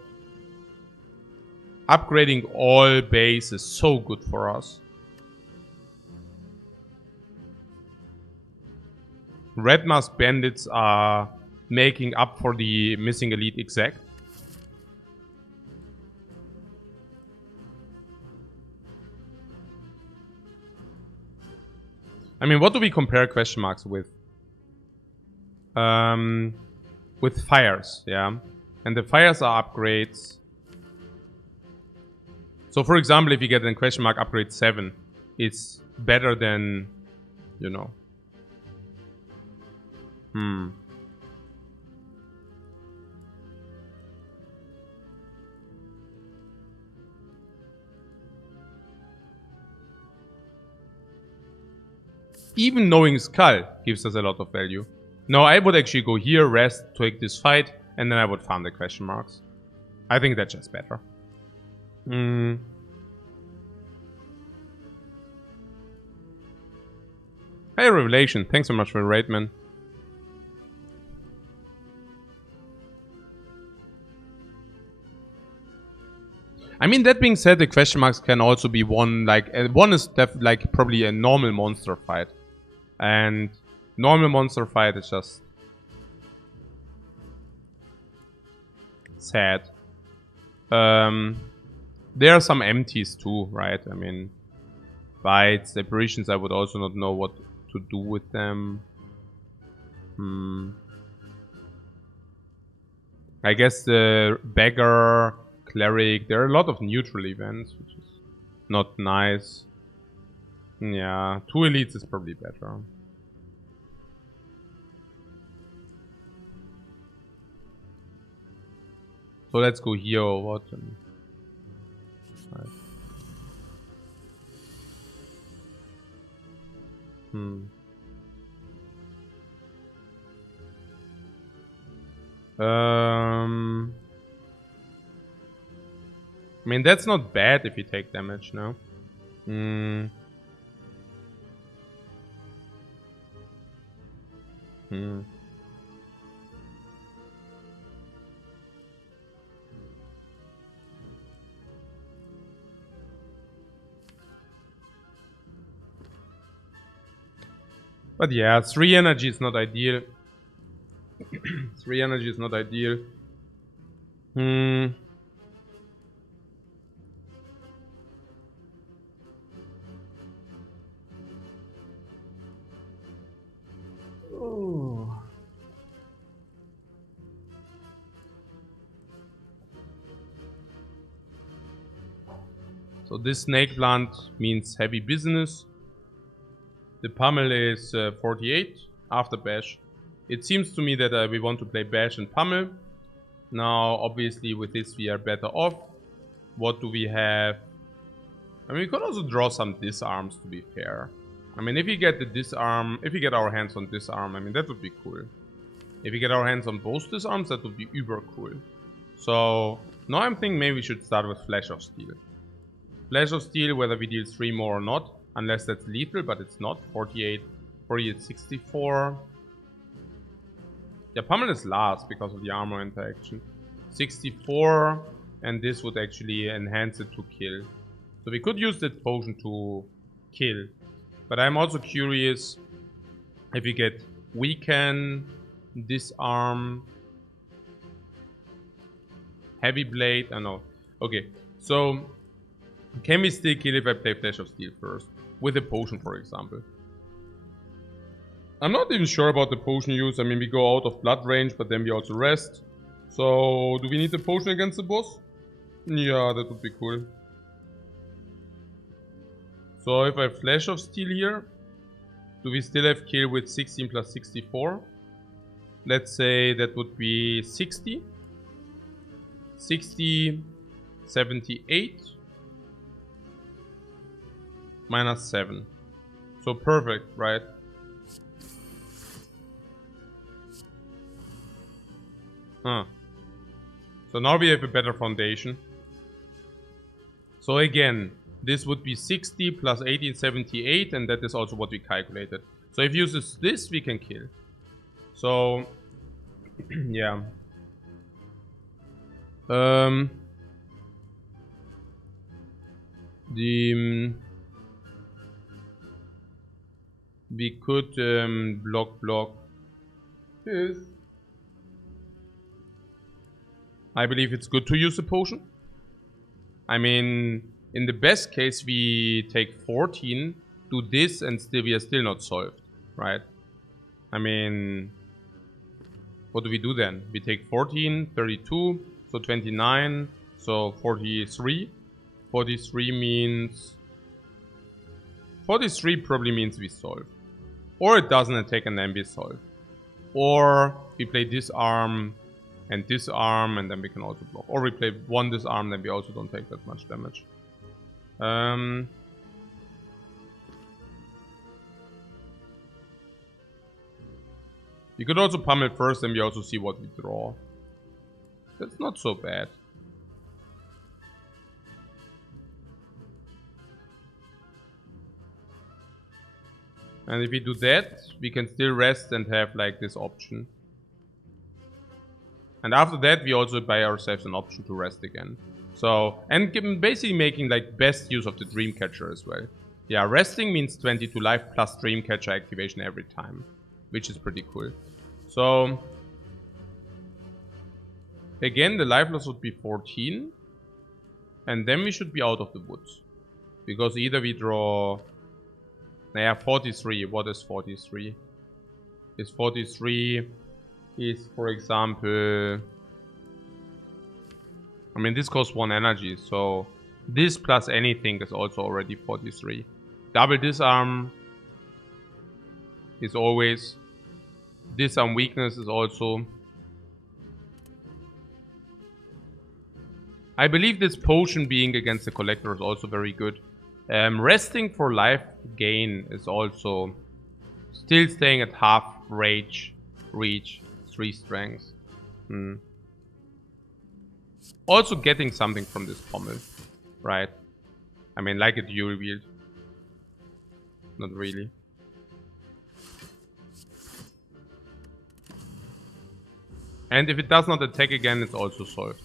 Upgrading all base is so good for us. Red Mask Bandits are making up for the missing elite exact. I mean, what do we compare question marks with? With fires, yeah. And the fires are upgrades. So for example, if you get a question mark upgrade 7, it's better than, you know. Even knowing Skull gives us a lot of value. No, I would actually go here, rest, take this fight, and then I would farm the question marks. I think that's just better. Hey, Revelation, thanks so much for the raid, man. I mean, that being said, the question marks can also be one, like, one is like probably a normal monster fight. And normal monster fight is just sad. There are some empties too, right? I mean, bites, apparitions, I would also not know what to do with them. I guess the beggar, cleric, there are a lot of neutral events, which is not nice. Yeah, 2 elites is probably better. So let's go here or what? Right. I mean, that's not bad if you take damage, no? But yeah, 3 energy is not ideal. 3 energy is not ideal. Oh. So this snake plant means heavy business. The pummel is 48 after bash. It seems to me that we want to play bash and pummel. Now, obviously, with this we are better off. What do we have? I mean, we could also draw some disarms, to be fair. I mean, if we get the disarm, if we get our hands on disarm, I mean, that would be cool. If we get our hands on both disarms, that would be uber cool. So, now I'm thinking maybe we should start with Flash of Steel. Flash of Steel, whether we deal 3 more or not, unless that's lethal, but it's not. 48, 64. Yeah, pummel is last because of the armor interaction. 64, and this would actually enhance it to kill. So we could use that potion to kill. But I'm also curious if we get weaken, disarm, heavy blade. I know. Okay, so can we still kill if I play Flash of Steel first? With a potion, for example. I'm not even sure about the potion use. I mean, we go out of blood range, but then we also rest. So, do we need the potion against the boss? Yeah, that would be cool. So, if I have Flash of Steel here, do we still have kill with 16 plus 64? Let's say that would be 60. 60, 78. Minus 7. So perfect, right? Huh. So now we have a better foundation. So again, this would be 60 plus 1878, and that is also what we calculated. So if we use this, we can kill. So, yeah. We could block this. I believe it's good to use a potion. I mean, in the best case, we take 14, do this, and still we are still not solved, right? I mean, what do we do then? We take 14, 32, so 29, so 43. 43 means... 43 probably means we solve. Or it doesn't attack and then we solve. Or we play disarm and disarm, and then we can also block. Or we play one disarm, then we also don't take that much damage. You could also pummel first, and we also see what we draw. That's not so bad. And if we do that, we can still rest and have like this option. And after that, we also buy ourselves an option to rest again. So, and basically making like best use of the Dreamcatcher as well. Yeah, resting means 22 life plus Dreamcatcher activation every time, which is pretty cool. So, again, the life loss would be 14. And then we should be out of the woods. Because either we draw... Naja, 43. What is 43? Is 43... Is, for example... I mean, this costs 1 energy, so... This plus anything is also already 43. Double disarm... is always... Disarm weakness is also... I believe this potion being against the collector is also very good. Resting for life gain is also still staying at half reach, 3 strength. Also getting something from this pommel, right? I mean, like a dual wield. Not really. And if it does not attack again, it's also solved.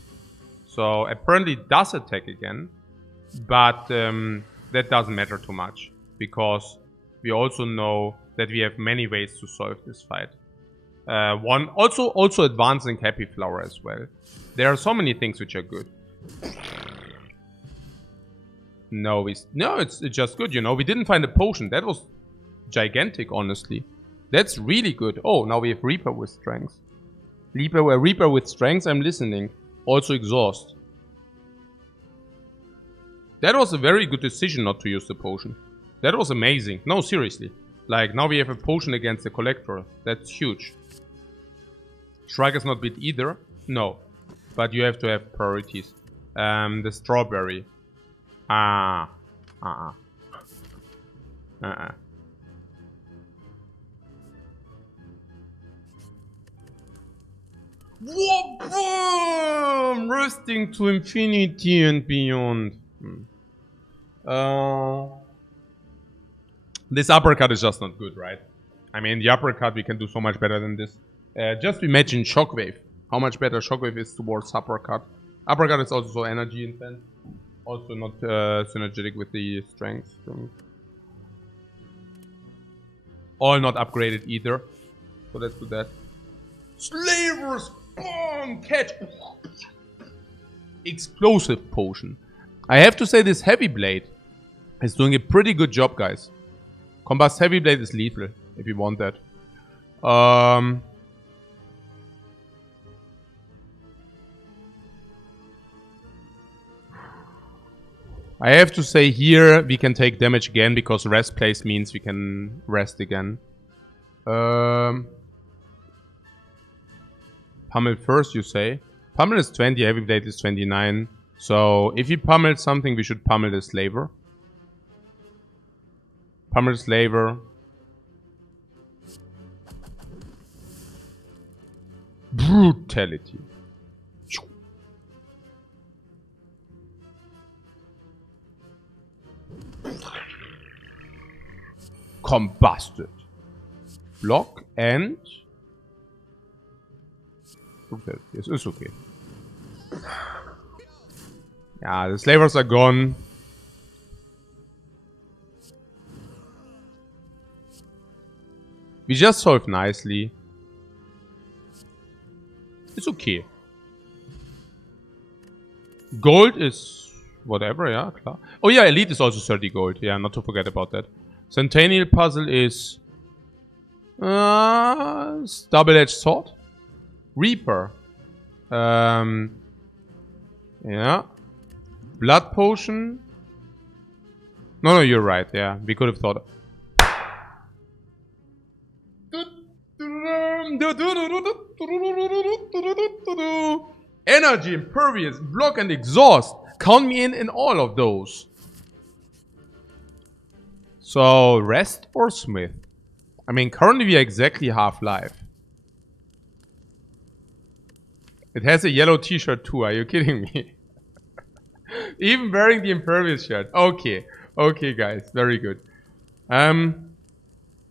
So apparently it does attack again, but that doesn't matter too much, because we also know that we have many ways to solve this fight. Also advancing Happy Flower as well. There are so many things which are good. No, it's just good, you know. We didn't find a potion. That was gigantic, honestly. That's really good. Oh, now we have Reaper with strength. Reaper with strength, I'm listening. Also exhaust. That was a very good decision not to use the potion. That was amazing. No, seriously. Like, now we have a potion against the collector. That's huge. Shrike is not bit either. No. But you have to have priorities. The strawberry. Whoa, boom! Rusting to infinity and beyond. This uppercut is just not good, right? I mean, the uppercut, we can do so much better than this. Just imagine Shockwave. How much better Shockwave is towards uppercut. Uppercut is also so energy intense. Also not synergetic with the strength. All not upgraded either. So let's do that. Slavers! Boom! Catch! Explosive potion. I have to say this Heavy Blade is doing a pretty good job, guys. Combust Heavy Blade is lethal, if you want that. I have to say here we can take damage again, because rest place means we can rest again. Pummel first, you say? Pummel is 20, Heavy Blade is 29. So if you pummel something, we should pummel the slaver. Pummel slaver. Brutality. Combusted. Block and... Yes, it's okay. Yeah, the slavers are gone. We just solved nicely. It's okay. Gold is whatever, yeah, klar. Oh yeah, Elite is also 30 gold. Yeah, not to forget about that. Centennial Puzzle is... double-edged sword. Reaper. Yeah. Blood Potion. No, you're right, yeah. We could have thought... Energy, Impervious, Block and Exhaust. Count me in all of those. So, Rest or Smith? I mean, currently we are exactly half life. It has a yellow t-shirt too, are you kidding me? Even wearing the Impervious shirt. Okay, okay guys, very good.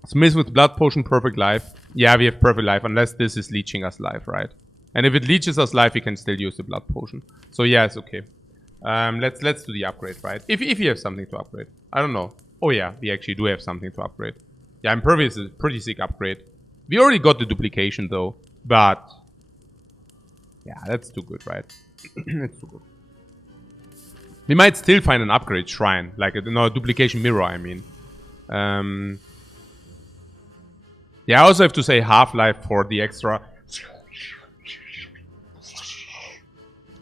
Smith with Blood Potion, perfect life. Yeah, we have perfect life, unless this is leeching us life, right? And if it leeches us life, we can still use the Blood Potion. So yeah, it's okay. Let's do the upgrade, right? If you have something to upgrade. I don't know. Oh yeah, we actually do have something to upgrade. Yeah, Impervious is a pretty sick upgrade. We already got the duplication though, but... Yeah, that's too good, right? It's too good. We might still find an upgrade shrine, like a duplication mirror, I mean. Yeah, I also have to say Half-Life for the extra...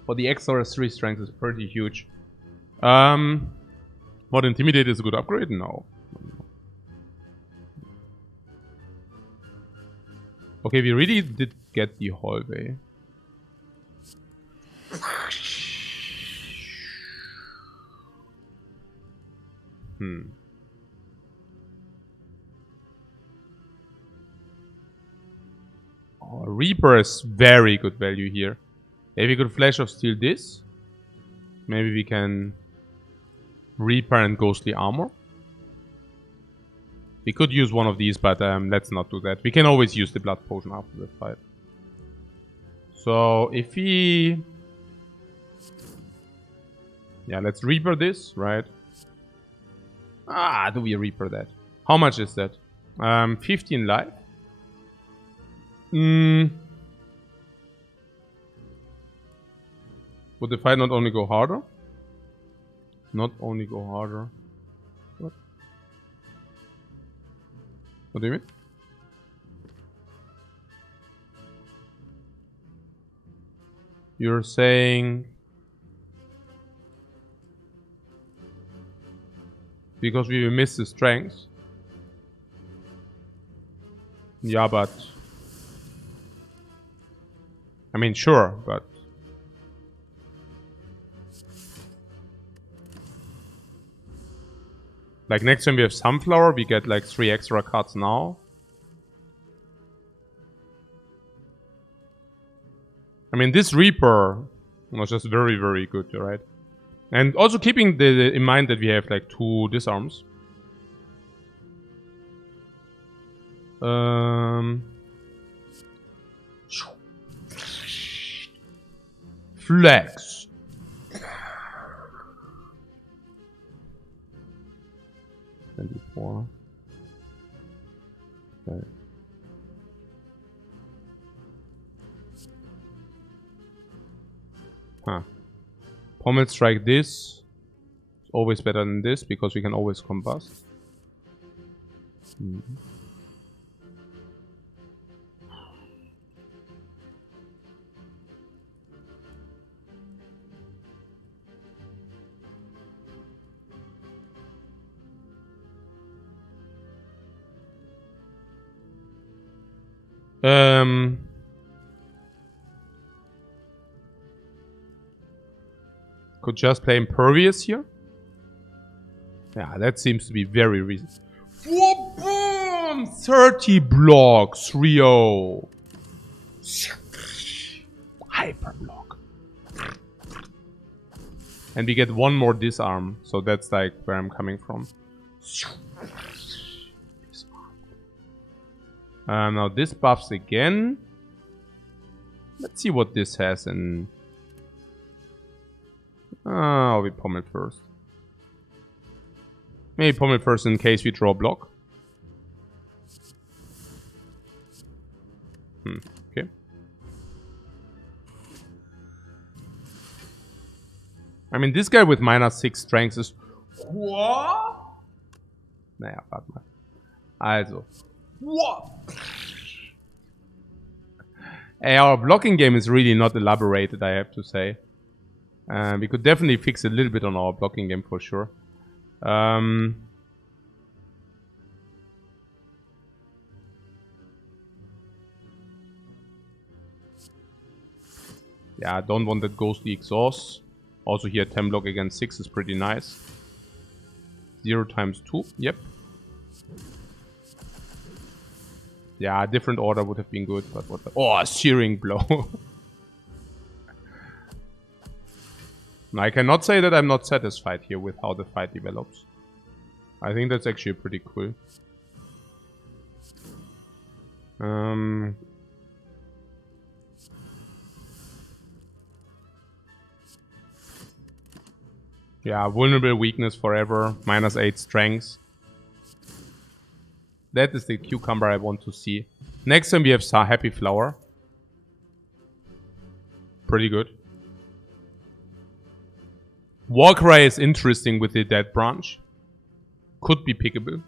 For the extra 3 strength is pretty huge. What, Intimidate is a good upgrade? No. Okay, we really did get the hallway. Oh, Reaper is very good value here. If we could Flash of Steel this, maybe we can Reaper and Ghostly Armor. We could use one of these, but let's not do that. We can always use the Blood Potion after the fight. So if we... Yeah, let's Reaper this, right? Ah, do we Reaper that? How much is that? 15 life. Would the fight not only go harder? Not only go harder. What? What do you mean? You're saying... Because we will miss the strength. Yeah, but... I mean, sure, but... Like, next time we have Sunflower, we get like 3 extra cards now. I mean, this Reaper was just very, very good, right? And also keeping in mind that we have like 2 disarms. Flex. Okay. Huh. Pommel Strike this. It's always better than this because we can always combust. Could just play Impervious here. Yeah, that seems to be very reasonable. Boom! 30 blocks, 3-0. Hyper block. And we get 1 more disarm, so that's like where I'm coming from. Now this buffs again. Let's see what this has in... Oh, we Pommel first. Maybe Pommel first in case we draw a block. Okay. I mean, this guy with -6 strength is... What? Naja, warte mal. Also. What? Hey, our blocking game is really not elaborated, I have to say. We could definitely fix a little bit on our blocking game for sure. Yeah, I don't want that ghostly exhaust. Also here 10 block against 6 is pretty nice. 0 times 2, yep. Yeah, a different order would have been good, but what the... Oh, a searing blow. I cannot say that I'm not satisfied here with how the fight develops. I think that's actually pretty cool. Yeah, vulnerable weakness forever. -8 strength. That is the cucumber I want to see. Next time we have Happy Flower. Pretty good. Warcry is interesting with the Dead Branch. Could be pickable.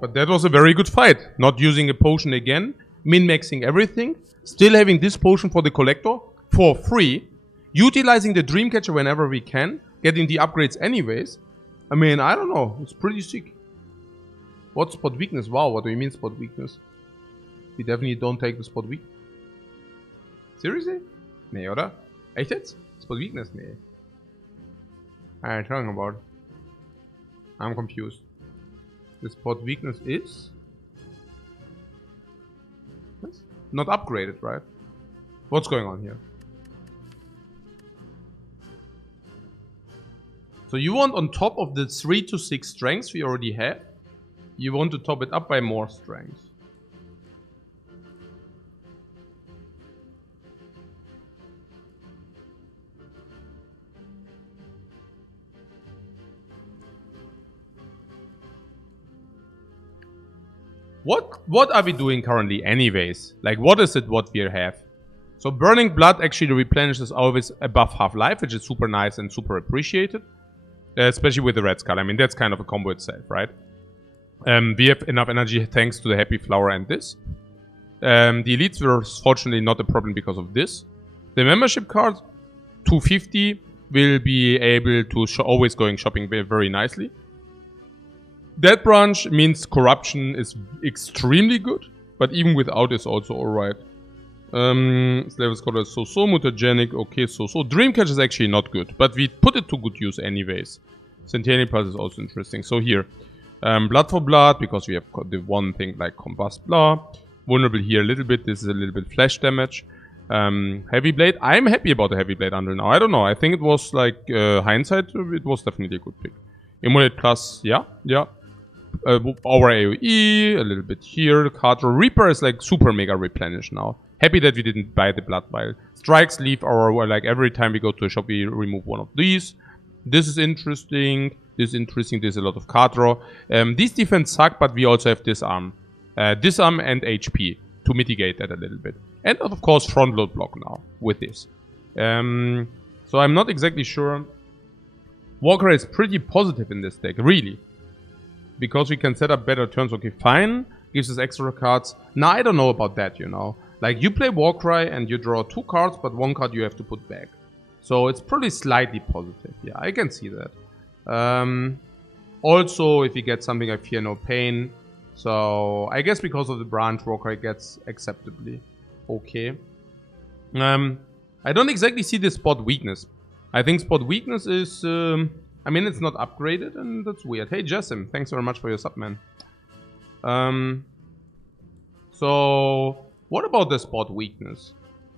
But that was a very good fight. Not using a potion again. Min-maxing everything. Still having this potion for the collector. For free. Utilizing the Dreamcatcher whenever we can. Getting the upgrades anyways. I mean, I don't know. It's pretty sick. What spot weakness? Wow, what do you mean spot weakness? We definitely don't take the spot weak. Seriously? Nee, oder? Echt jetzt? Spot weakness? Nee. What are you talking about? I'm confused. The spot weakness is... What? Not upgraded, right? What's going on here? So you want on top of the 3 to 6 strengths we already have, you want to top it up by more strengths. What are we doing currently anyways? Like what is it what we have? So Burning Blood actually replenishes always above half-life, which is super nice and super appreciated. Especially with the Red Skull. I mean, that's kind of a combo itself, right? We have enough energy thanks to the Happy Flower and this. The elites were fortunately not a problem because of this. The membership card, 250, will be able to always going shopping very nicely. That branch means corruption is extremely good, but even without is also alright. Level Scholar is so mutagenic, okay, so. Dreamcatcher is actually not good, but we put it to good use anyways. Centennial Plus is also interesting. So here, Blood for Blood, because we have got the one thing like Combust Blah. Vulnerable here a little bit, this is a little bit flash damage. Heavy Blade, I'm happy about the Heavy Blade until now. I don't know, I think it was like, hindsight, it was definitely a good pick. Immolate Plus, yeah. Our AoE, a little bit here. Carter Reaper is like super mega replenished now. Happy that we didn't buy the Blood Vial. Strikes leave our, like every time we go to a shop we remove one of these. This is interesting. This is interesting. There's a lot of card draw. These defense suck, but we also have Disarm. Disarm and HP to mitigate that a little bit. And of course front load block now with this. So I'm not exactly sure. Walker is pretty positive in this deck, really. Because we can set up better turns. Okay, fine. Gives us extra cards. Now, I don't know about that, you know. Like, you play Warcry and you draw 2 cards, but 1 card you have to put back. So, it's pretty slightly positive. Yeah, I can see that. Also, if you get something like Fear No Pain. So, I guess because of the branch, Warcry gets acceptably okay. I don't exactly see the spot weakness. I think spot weakness is... I mean, it's not upgraded, and that's weird. Hey, Jessim, thanks very much for your sub, man. So, what about the spot weakness?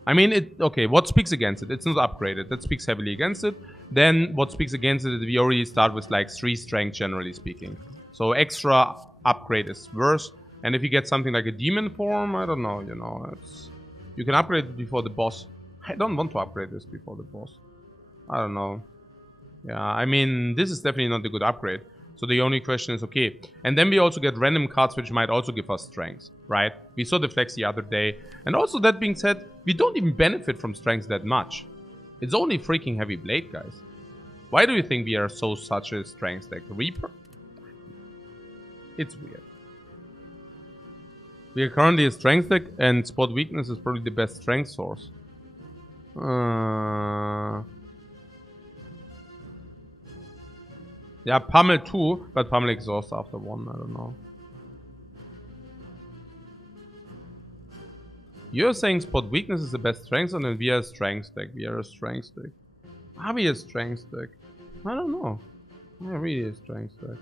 I mean, okay, what speaks against it? It's not upgraded. That speaks heavily against it. Then, what speaks against it, we already start with, like, 3 strength, generally speaking. So, extra upgrade is worse. And if you get something like a demon form, I don't know, you know. You can upgrade it before the boss. I don't want to upgrade this before the boss. I don't know. Yeah, I mean, this is definitely not a good upgrade. So the only question is, okay. And then we also get random cards which might also give us strength, right? We saw the flex the other day. And also, that being said, we don't even benefit from strength that much. It's only freaking Heavy Blade, guys. Why do you think we are such a strength deck? Reaper? It's weird. We are currently a strength deck, and spot weakness is probably the best strength source. Yeah, Pummel too, but Pummel exhausts after 1, I don't know. You're saying spot weakness is the best strength, and then we are a strength deck. We are a strength deck. Are we a strength deck? I don't know. Yeah, really a strength deck.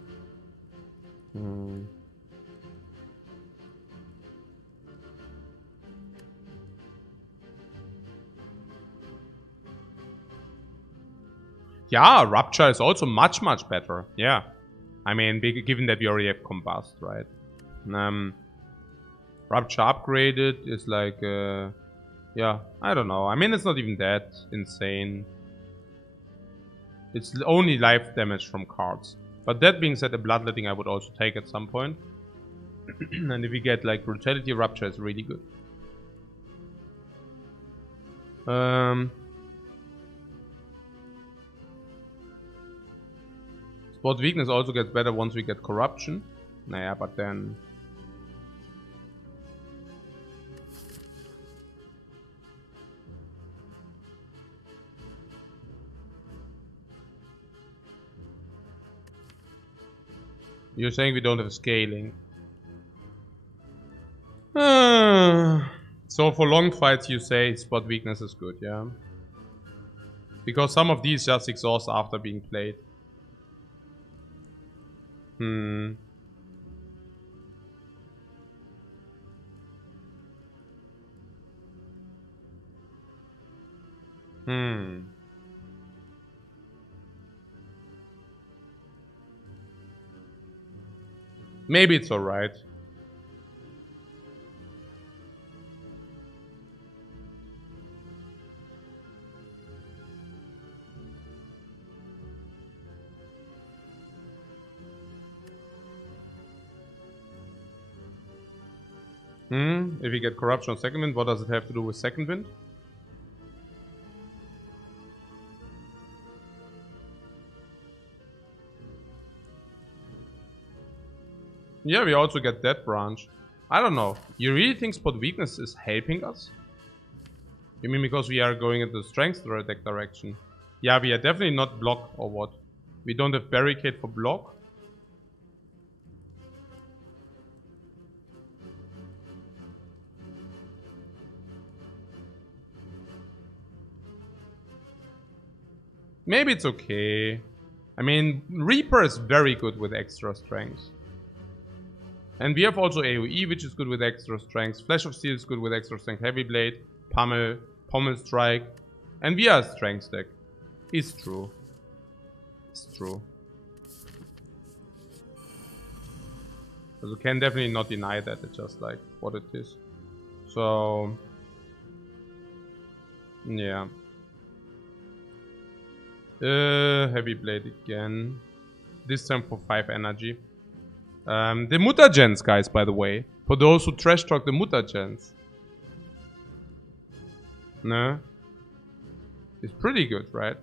Yeah, Rupture is also much better. Yeah. I mean, given that we already have Combust, right? Rupture upgraded is like, yeah, I don't know. I mean, it's not even that insane. It's only life damage from cards. But that being said, a Bloodletting I would also take at some point. And if we get like Brutality Rupture, it's really good. Spot Weakness also gets better once we get Corruption. Naja, but then... You're saying we don't have scaling. So for long fights you say Spot Weakness is good, yeah? Because some of these just exhaust after being played. Maybe it's alright. If we get Corruption on second wind, what does it have to do with second wind? Yeah, we also get that branch. I don't know. You really think Spot Weakness is helping us? You mean because we are going into the strength deck direction? Yeah, we are definitely not block or what? We don't have barricade for block. Maybe it's okay. I mean, Reaper is very good with extra strength. And we have also AoE, which is good with extra strength. Flash of Steel is good with extra strength. Heavy Blade, Pummel, Pommel Strike. And we are a strength deck. It's true. It's true. So you can definitely not deny that. It's just like what it is. So... yeah. Heavy Blade again. This time for 5 energy. The mutagens, guys, by the way. For those who trash talk the mutagens. No? It's pretty good, right?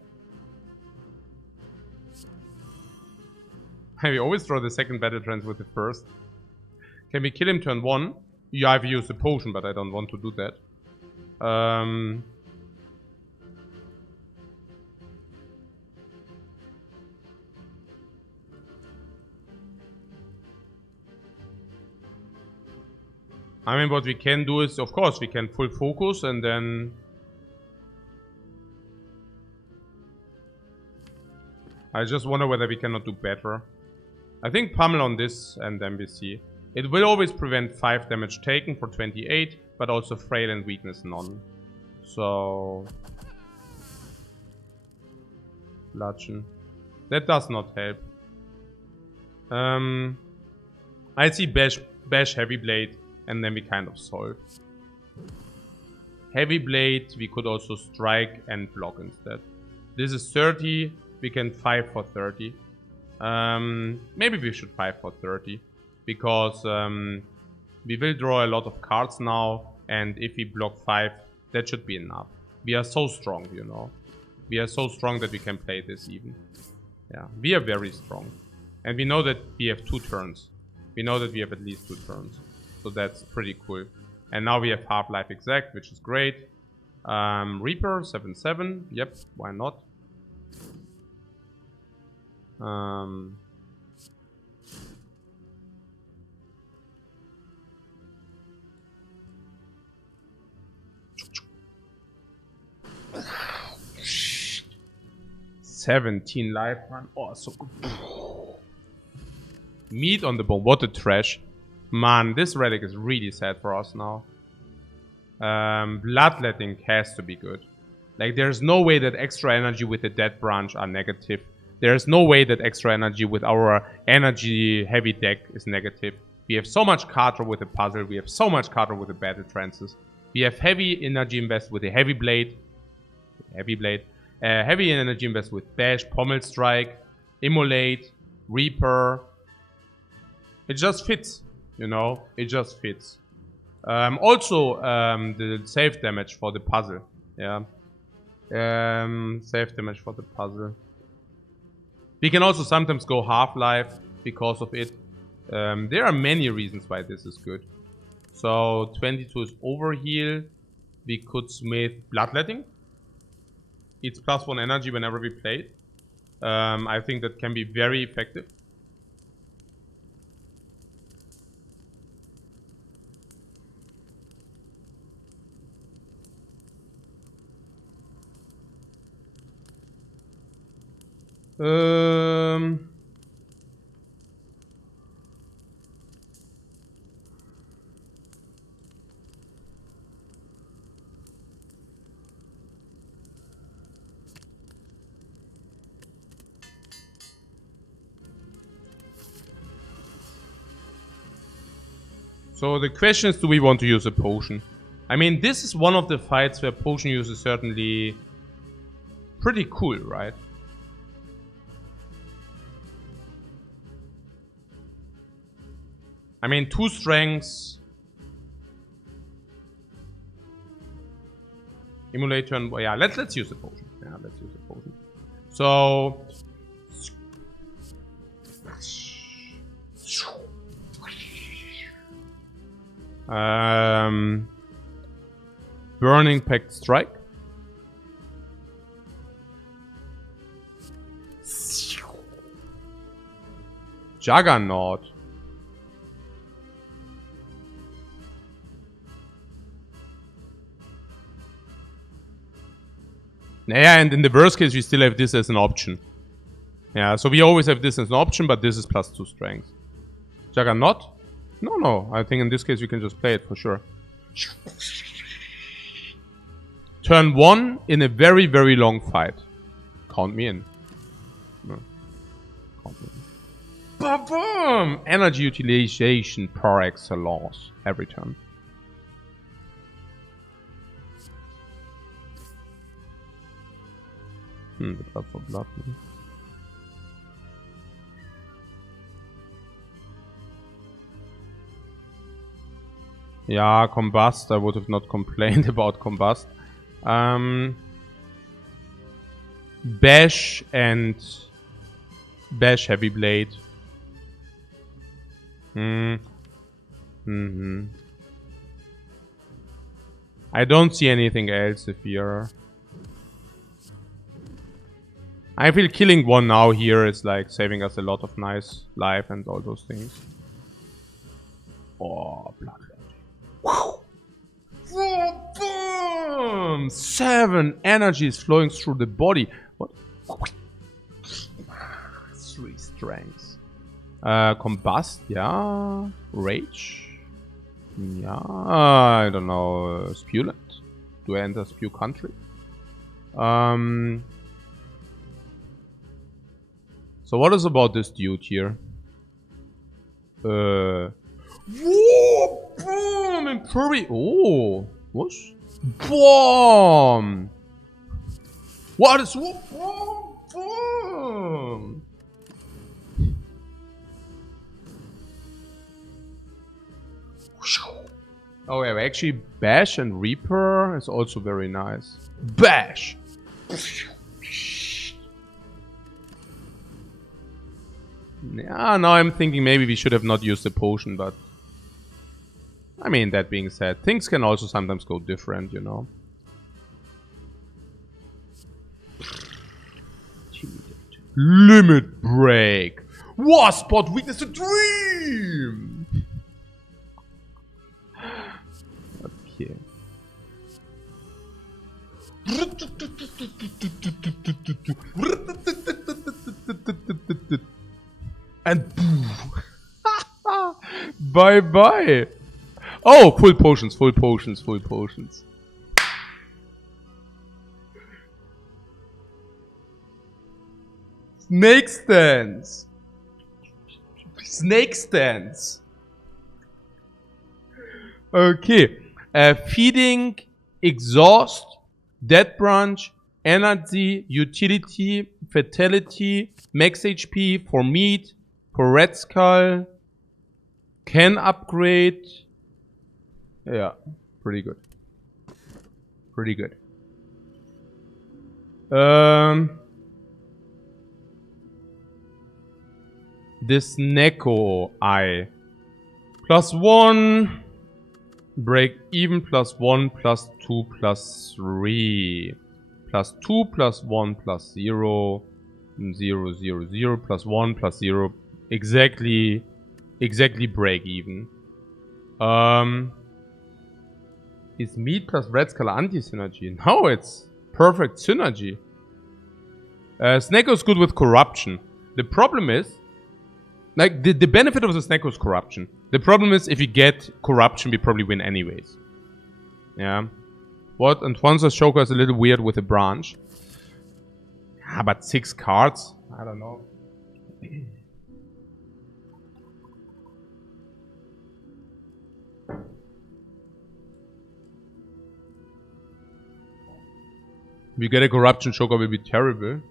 We always throw the second battle trance with the first. Can we kill him turn 1? Yeah, I've used a potion, but I don't want to do that. I mean, what we can do is, of course, we can full focus and then... I just wonder whether we cannot do better. I think pummel on this and then we see. It will always prevent 5 damage taken for 28, but also frail and weakness none. So... bludgeon. That does not help. I see bash heavy blade. And then we kind of solve. Heavy Blade, we could also strike and block instead. This is 30, we can 5 for 30. Maybe we should 5 for 30. Because we will draw a lot of cards now. And if we block 5, that should be enough. We are so strong, you know. We are so strong that we can play this even. Yeah, we are very strong. And we know that we have 2 turns. We know that we have at least 2 turns. So that's pretty cool. And now we have Half-Life Exact, which is great. Reaper, 7/7. Yep, why not? 17 life run. Oh, so good. Meat on the bone. What a trash. Man, this relic is really sad for us now. Bloodletting has to be good. Like, there's no way that extra energy with the dead branch are negative. There's no way that extra energy with our energy heavy deck is negative. We have so much card draw with the puzzle. We have so much card draw with the battle trances. We have heavy energy invest with the heavy blade. Heavy energy invest with bash, pommel strike, immolate, reaper. It just fits. You know, it just fits. Also, the save damage for the puzzle. Yeah. Save damage for the puzzle. We can also sometimes go half-life because of it. There are many reasons why this is good. So 22 is overheal. We could smith bloodletting. It's +1 energy whenever we play it. I think that can be very effective. So the question is, do we want to use a potion? I mean, this is one of the fights where potion use is certainly pretty cool, right? I mean, 2 strengths. Emulate turn. Yeah, let's use the potion. Yeah, let's use the potion. So Burning Pact Strike. Juggernaut. Yeah, and in the worst case, we still have this as an option. Yeah, so we always have this as an option, but this is +2 strength. Juggernaut? No. I think in this case, we can just play it for sure. Turn 1 in a very, very long fight. Count me in. No. Count me in. Ba-boom! Energy utilization par excellence. Every turn. The blood for blood. Yeah, combust. I would have not complained about combust. Bash and Bash heavy blade. I don't see anything else if you're... I feel killing one now here is like saving us a lot of nice life and all those things. Oh, blood. Boom! 7 energies flowing through the body. What? 3 strengths. Combust, yeah. Rage. Yeah, I don't know. Spewlet. Do I enter Spew Country? So what is about this dude here? Whoa! Boom! Impervi... Oh! What? Boom! What is... Boom! Boom! Oh yeah, actually Bash and Reaper is also very nice. Bash! Yeah, now I'm thinking maybe we should have not used the potion, but... I mean, that being said, things can also sometimes go different, you know. Limit Break! War Spot Weakness to Dream! Okay. And bye bye. Oh, full potions, full potions, full potions. Snake stance. Snake stance. Okay. Feeding, exhaust, dead branch, energy, utility, fatality, max HP for meat, for red skull. Can upgrade. Yeah, pretty good. Pretty good. This Neko Eye. +1. Break even +1, +2, +3. +2, +1, +0. 0, 0, 0, +1, +0. Exactly break even. Is meat plus red scalar anti-synergy? No, it's perfect synergy. Sneko is good with corruption. The problem is, like, the benefit of the Sneko is corruption. The problem is, if you get corruption, we probably win anyways. Yeah. What? And Twanza's Joker is a little weird with a branch. Ah, but 6 cards? I don't know. If you get a corruption, Joker will be terrible.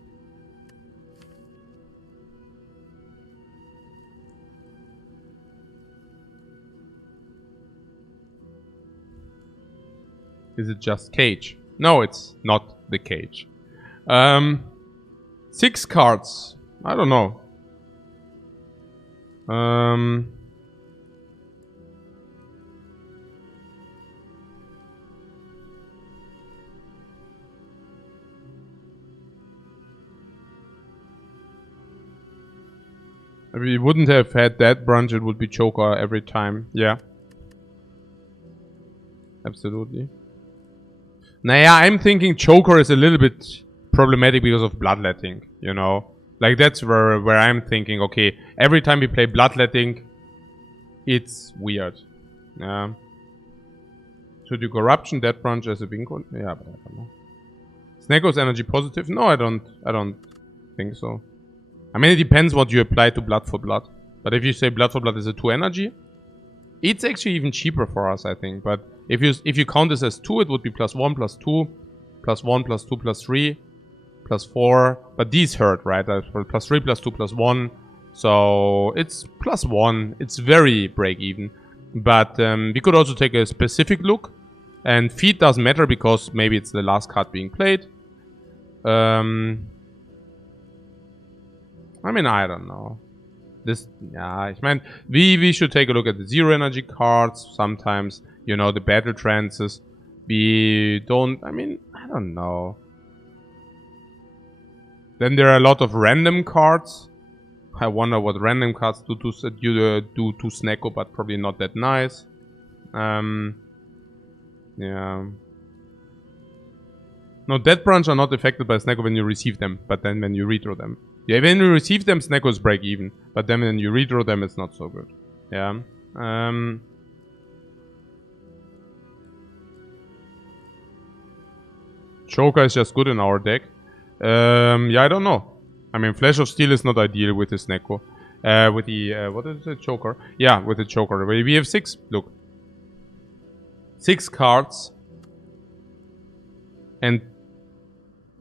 Is it just cage? No, it's not the cage. 6 cards. I don't know. If we wouldn't have had that branch, it would be Joker every time. Yeah. Absolutely. Naja, I'm thinking Joker is a little bit problematic because of bloodletting, you know? Like, that's where I'm thinking, okay, every time we play bloodletting, it's weird. Yeah. To do corruption, that branch as a bingo? Yeah, but I don't know. Sneko's energy positive? No, I don't think so. I mean, it depends what you apply to blood for blood. But if you say blood for blood is a 2 energy, it's actually even cheaper for us, I think. But if you count this as 2, it would be +1, +2, +1, +2, +3, +4. But these hurt, right? +3, +2, +1. So it's +1. It's very break even. But we could also take a specific look. And feed doesn't matter because maybe it's the last card being played. I mean, I don't know. Yeah, I mean, we should take a look at the 0 energy cards. Sometimes, you know, the battle trances. I don't know. Then there are a lot of random cards. I wonder what random cards do to Sneko, but probably not that nice. Yeah. No, dead branch are not affected by Sneko when you receive them, but then when you redraw them. Yeah, when you receive them, Snekos break even, but then when you redraw them, it's not so good. Yeah. Joker is just good in our deck. Yeah, I don't know. I mean, Flash of Steel is not ideal with the Sneko. With the, what is it, Joker? Yeah, with the Joker. We have 6, look. 6 cards. And,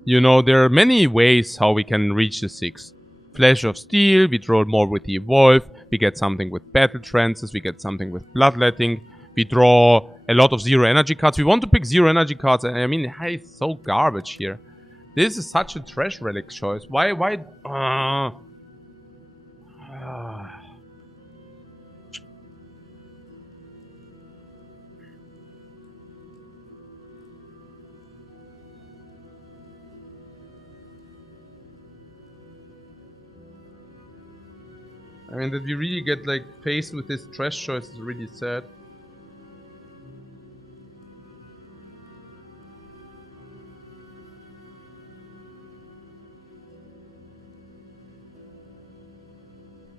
you know, there are many ways how we can reach the 6. Flash of Steel, we draw more with the Evolve. We get something with Battle Trances. We get something with Bloodletting. We draw a lot of 0 energy cards. We want to pick 0 energy cards. I mean, it's so garbage here. This is such a trash relic choice. Why? I mean, that we really get, like, faced with this trash choice is really sad.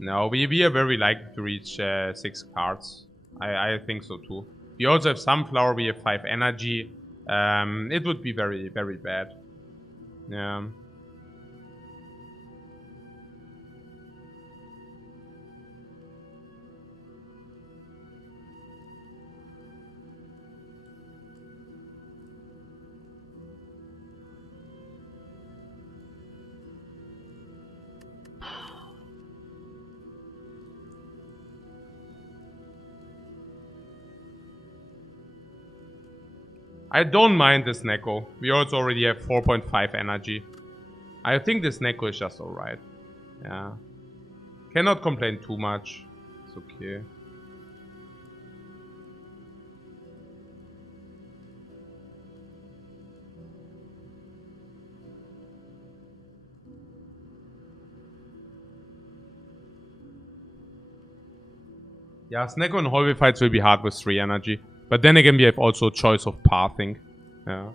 No, we are very likely to reach 6 cards. I think so too. We also have Sunflower, we have 5 energy. It would be very, very bad. Yeah. I don't mind this Neko. We also already have 4.5 energy. I think this Neko is just alright. Yeah. Cannot complain too much. It's okay. Yeah, Sneko and hallway fights will be hard with 3 energy. But then again, we have also choice of pathing. Yeah.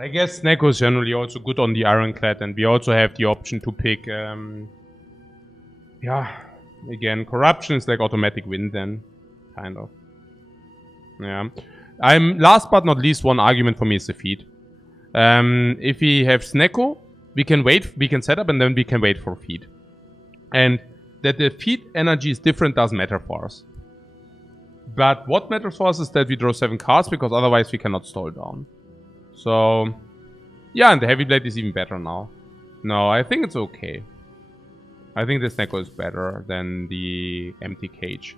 I guess Sneko is generally also good on the Ironclad, and we also have the option to pick, yeah, again, Corruption is like automatic win then, kind of. Yeah. Last but not least, one argument for me is the feed. If we have Sneko, we can wait, we can set up, and then we can wait for feed. And that the feed energy is different doesn't matter for us. But what matters for us is that we draw 7 cards, because otherwise we cannot stall down. So, yeah, and the heavy blade is even better now. No, I think it's okay. I think this Neko is better than the empty cage.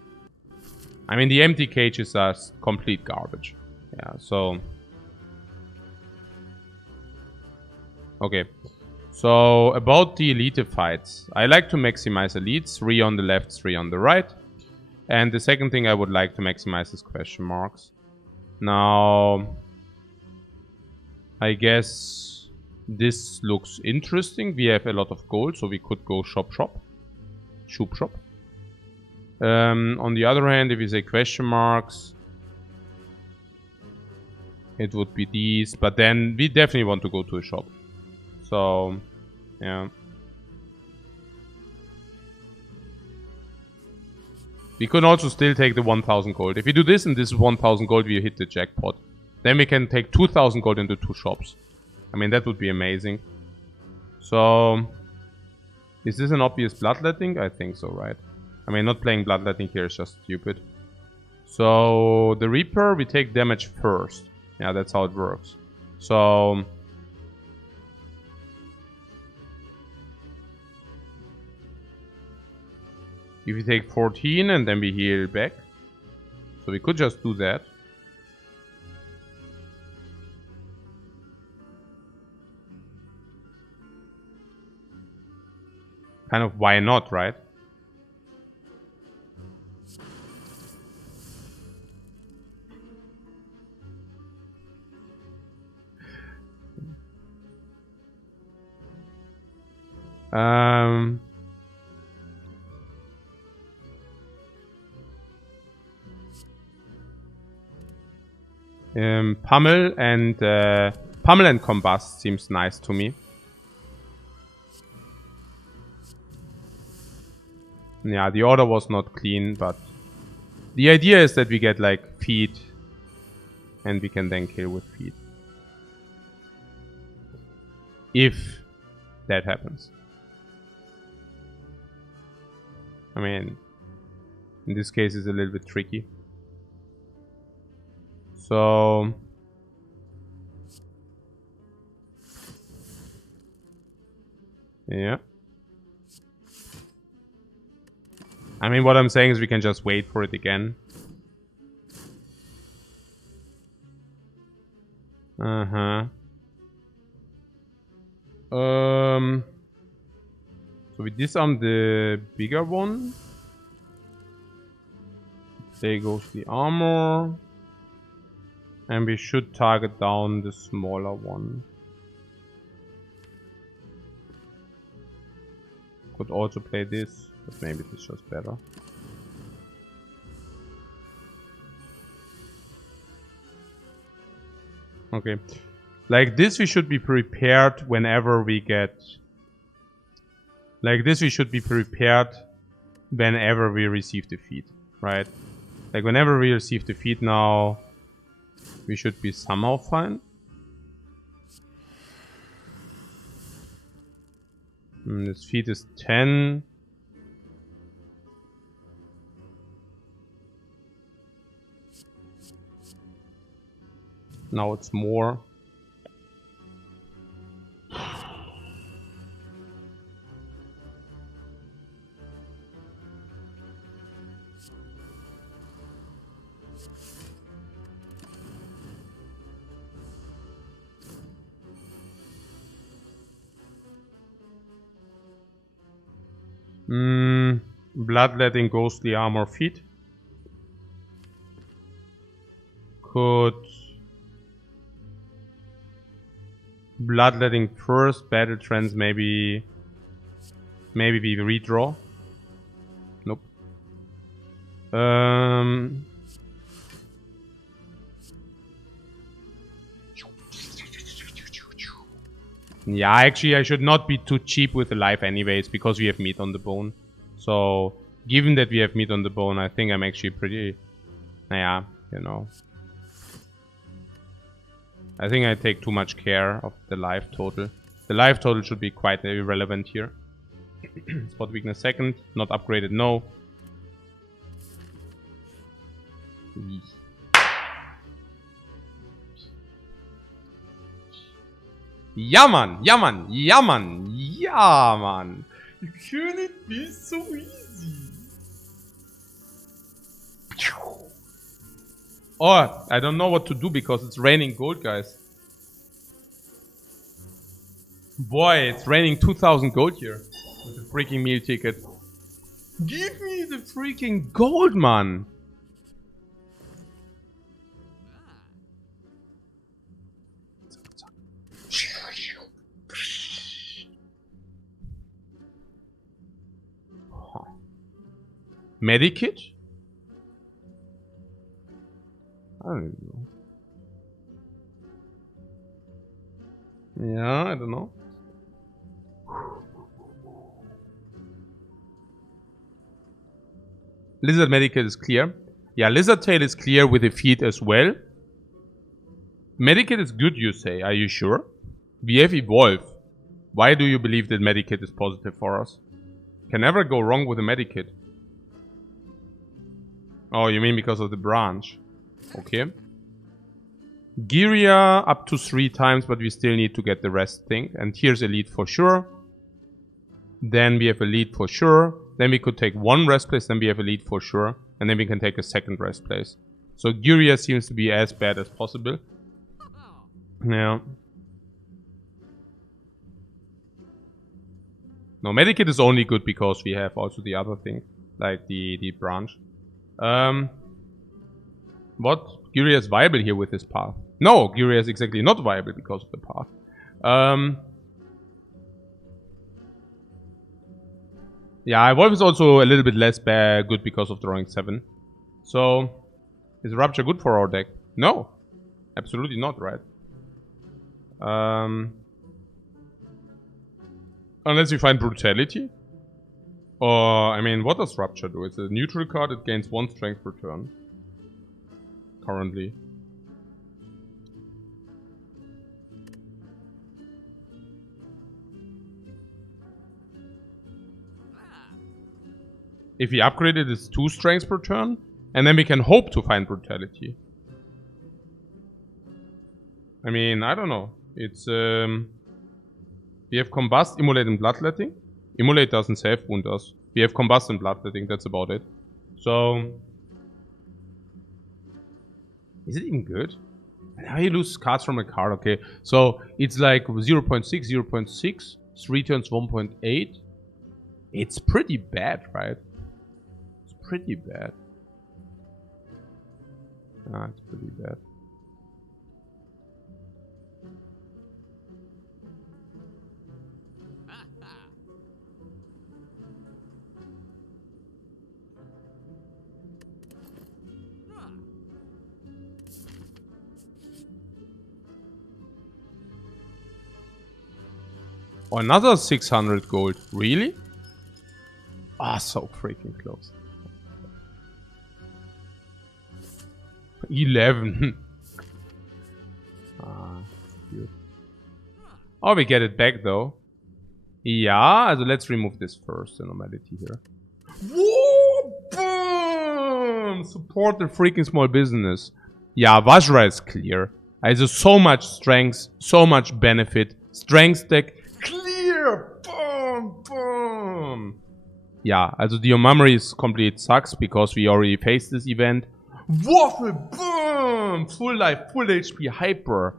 I mean, the empty cage is complete garbage. Yeah, so... Okay. So, about the elite fights. I like to maximize elites. 3 on the left, 3 on the right. And the second thing I would like to maximize is question marks. Now... I guess this looks interesting. We have a lot of gold, so we could go shop. Shoop shop. On the other hand, if we say question marks, it would be these. But then we definitely want to go to a shop. So, yeah. We could also still take the 1000 gold. If we do this and this is 1000 gold, we hit the jackpot. Then we can take 2000 gold into 2 shops. I mean, that would be amazing. So, is this an obvious bloodletting? I think so, right? I mean, not playing bloodletting here is just stupid. So, the Reaper, we take damage first. Yeah, that's how it works. So... if we take 14 and then we heal back. So we could just do that. Kind of, why not, right? Pummel and Combust seems nice to me. Yeah, the order was not clean, but the idea is that we get like feed and we can then kill with feed. If that happens. I mean, in this case it's a little bit tricky. So... yeah. I mean, what I'm saying is we can just wait for it again. So we disarm the bigger one. There goes the armor. And we should target down the smaller one. Could also play this. But maybe it's just better. Okay. Like this we should be prepared whenever we get... Like this we should be prepared whenever we receive defeat, right? Like whenever we receive defeat now, we should be somehow fine. This feat is 10. Now it's more. Bloodletting, ghostly armor, feat. Could bloodletting first, battle trance maybe we redraw. Nope. Yeah, actually I should not be too cheap with the life anyways, because we have meat on the bone. So, given that we have meat on the bone, I think I'm actually pretty... Naja, you know. I think I take too much care of the life total. The life total should be quite irrelevant here. Spot weakness second, not upgraded, no. Ja, Mann, ja, Mann, ja, Mann, ja, Mann. Can it be so easy? Oh, I don't know what to do because it's raining gold, guys. Boy, it's raining 2,000 gold here with the freaking meal ticket. Give me the freaking gold, man. Medikit? I don't even know. Yeah, I don't know. Lizard Medikit is clear. Yeah, Lizard Tail is clear with the feet as well. Medikit is good, you say. Are you sure? We have Evolve. Why do you believe that Medikit is positive for us? Can never go wrong with a Medikit. Oh, you mean because of the branch? Okay. Giria up to 3 times, but we still need to get the rest thing. And here's Elite for sure. Then we have Elite for sure. Then we could take 1 rest place, then we have Elite for sure. And then we can take a 2nd rest place. So Giria seems to be as bad as possible. Yeah. No, Medikit is only good because we have also the other thing. Like the branch. What? Giria is viable here with this path. No, Giria is exactly not viable because of the path. Yeah, Evolve is also a little bit less good because of drawing 7. So, is Rupture good for our deck? No. Absolutely not, right? Unless we find Brutality. Or, I mean, what does Rupture do? It's a neutral card, it gains 1 strength per turn. Currently. If we upgrade it, it's 2 strengths per turn. And then we can hope to find Brutality. I mean, I don't know. It's, we have Combust, Immolate, and Bloodletting. Immolate doesn't save wound us. We have Combust and Bloodletting, that's about it. So... Is it even good? Now you lose cards from a card, okay. So, it's like 0.6, 0.6. 3 turns 1.8. It's pretty bad, right? It's pretty bad. Ah, it's pretty bad. Oh, another 600 gold. Really? Ah, so freaking close. 11. Ah, good. Oh, we get it back though. Yeah, so let's remove this first, the normality here. Whoa, boom! Support the freaking small business. Yeah, Vajra is clear. Also so much strength, so much benefit. Strength deck, clear! Boom, boom! Yeah, also the Omamori is complete sucks because we already faced this event. Waffle, boom! Full life, full HP, hyper.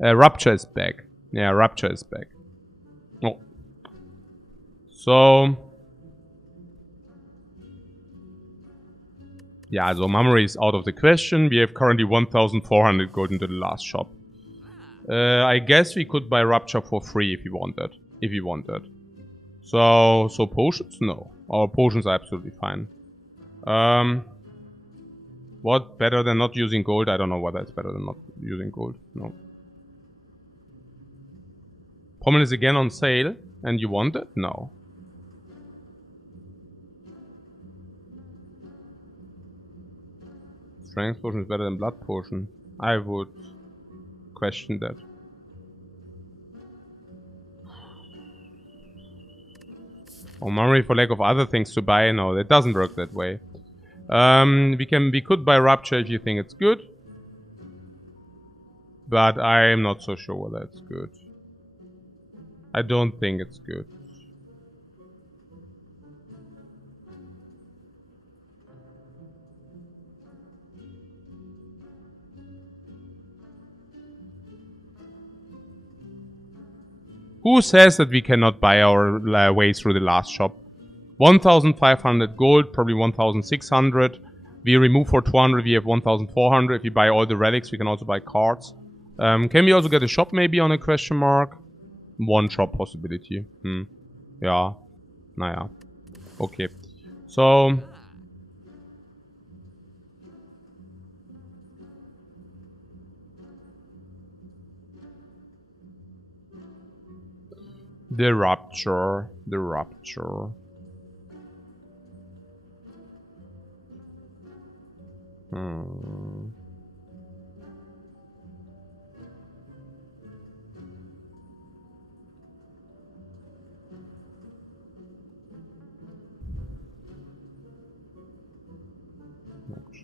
Rupture is back. Yeah, Rupture is back. Oh. So... yeah, so Omamori is out of the question. We have currently 1,400 gold into the last shop. I guess we could buy Rupture for free if you wanted. If you wanted. So potions? No. Our potions are absolutely fine. What? Better than not using gold? I don't know what that's better than not using gold. No. Pommel is again on sale. And you want it? No. Strength potion is better than blood potion. I would question that. Omamori for lack of other things to buy? No, that doesn't work that way. We could buy Rupture if you think it's good. But I'm not so sure whether it's good. I don't think it's good. Who says that we cannot buy our way through the last shop? 1,500 gold, probably 1,600. We remove for 200, we have 1,400. If you buy all the relics, we can also buy cards. Can we also get a shop maybe on a question mark? One shop possibility. Yeah. Naja. Okay. So... The Rupture. The Rupture.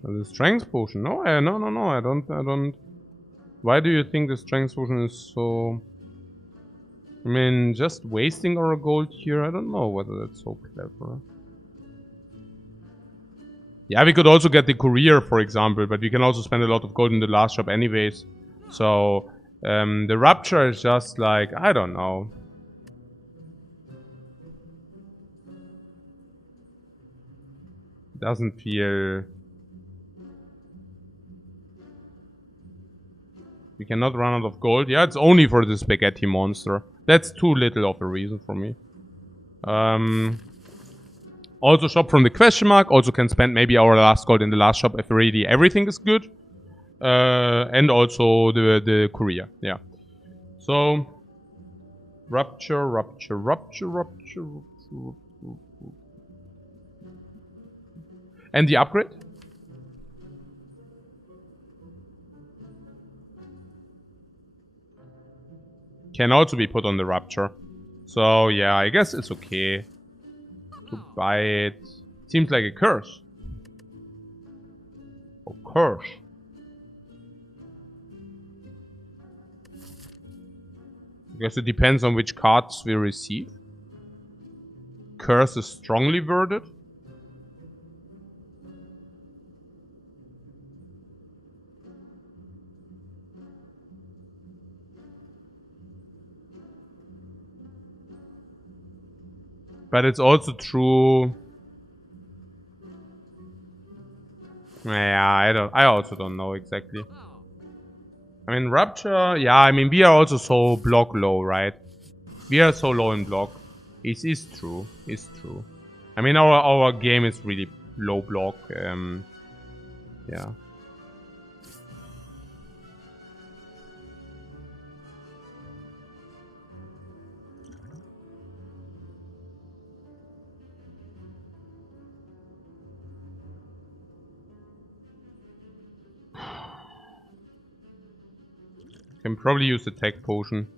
The strength potion? No, no, I don't. Why do you think the strength potion is so... I mean, just wasting our gold here? I don't know whether that's so clever. Yeah, we could also get the courier, for example, but we can also spend a lot of gold in the last shop anyways. So, the Rupture is just like, I don't know. Doesn't feel... We cannot run out of gold. Yeah, it's only for the spaghetti monster. That's too little of a reason for me. Also shop from the question mark. Also can spend maybe our last gold in the last shop if really everything is good. And also the courier. Yeah. So... Rupture. And the upgrade? Can also be put on the Rupture. So yeah, I guess it's okay to buy it. Seems like a curse. A curse. I guess it depends on which cards we receive. Curse is strongly worded. But it's also true. Yeah, I also don't know exactly. I mean, Rupture, yeah, I mean, we are also so block low, right? We are so low in block. It is true. It's true. I mean, our game is really low block. Yeah. Can probably use the tech potion.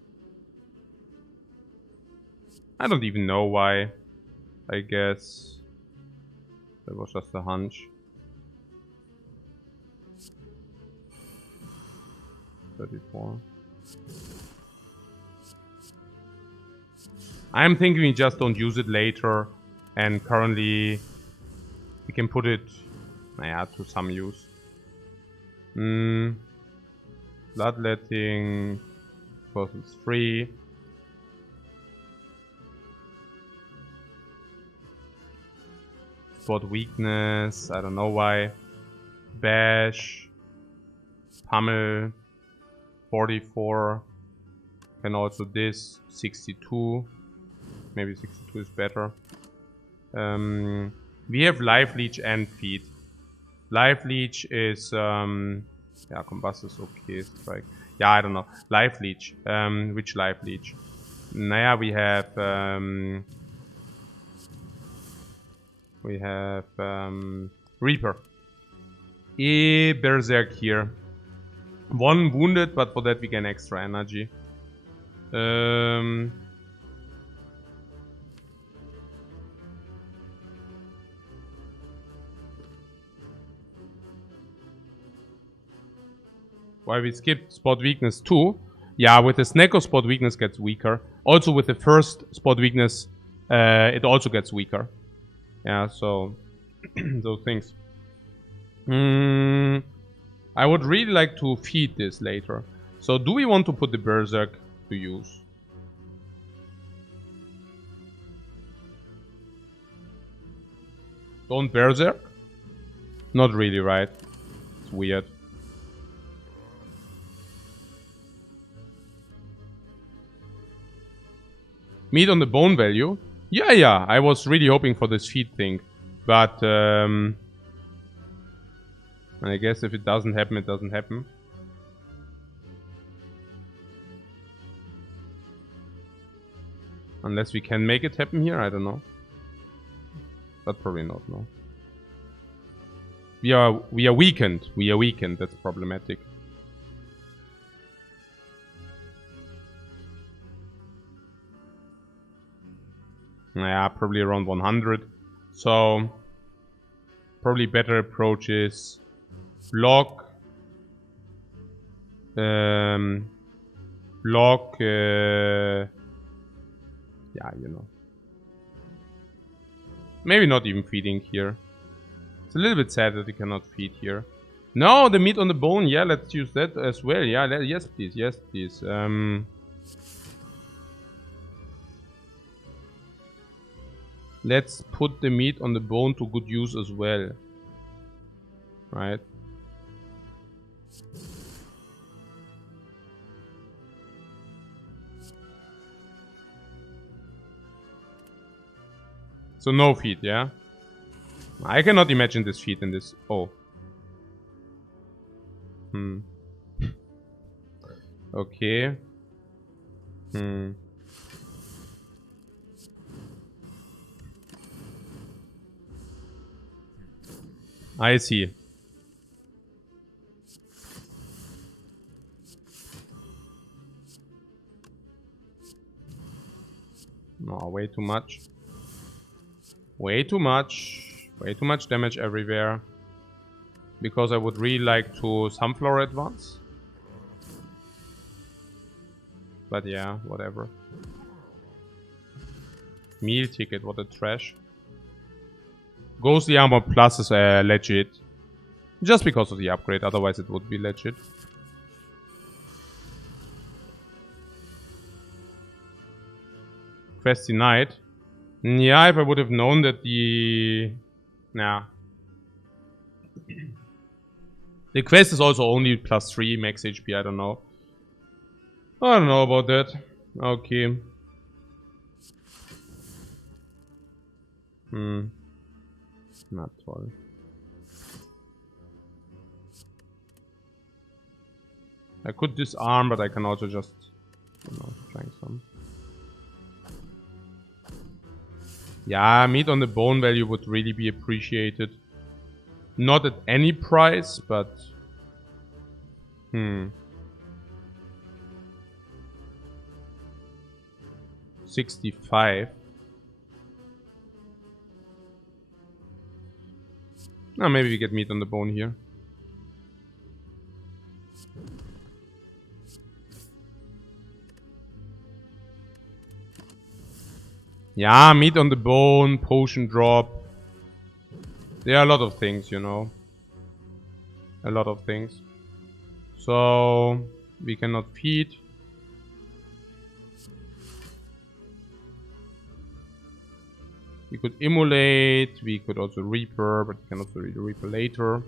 I don't even know why. I guess that was just a hunch. 34. I'm thinking we just don't use it later, and currently we can put it, to some use. Bloodletting, because it's free. Spot weakness, I don't know why. Bash, pummel, 44. And also this, 62. Maybe 62 is better. We have Life Leech and Feed. Life Leech is, Combust is okay, strike. Yeah, I don't know. Life Leech. Which Life Leech? We have, Reaper. Berserk here. 1 wounded, but for that we gain extra energy. Why we skipped spot weakness 2? Yeah, with the Snecko spot weakness gets weaker. Also with the first spot weakness, it also gets weaker. Yeah, so those things. I would really like to feed this later. So do we want to put the Berserk to use? Don't Berserk? Not really, right? It's weird. Meat on the bone value? Yeah, I was really hoping for this feed thing. But, I guess if it doesn't happen, it doesn't happen. Unless we can make it happen here, I don't know. But probably not, no. We are weakened. We are weakened, that's problematic. Yeah, probably around 100. So, probably better approach is block. Block. Yeah, you know. Maybe not even feeding here. It's a little bit sad that we cannot feed here. No, the meat on the bone. Yeah, let's use that as well. Yeah, yes, please. Yes, please. Let's put the meat on the bone to good use as well. Right. So no feed, yeah? I cannot imagine this feed in this. Oh. Okay. I see. No, way too much. Way too much. Way too much damage everywhere. Because I would really like to Sunflower advance. But yeah, whatever. Meal ticket, what a trash. Ghostly Armor Plus is legit. Just because of the upgrade, otherwise it would be legit. Quest denied. Yeah, if I would have known that the... Nah. The quest is also only +3 max HP, I don't know. I don't know about that. Okay. Not toll. I could disarm, but I can also just, you know, trying some. Yeah, meat on the bone value would really be appreciated. Not at any price, but... 65. Now maybe we get meat on the bone here. Yeah, meat on the bone, potion drop. There are a lot of things, you know. A lot of things. So, we cannot feed. We could immolate, we could also reaper, but we can also read the reaper later.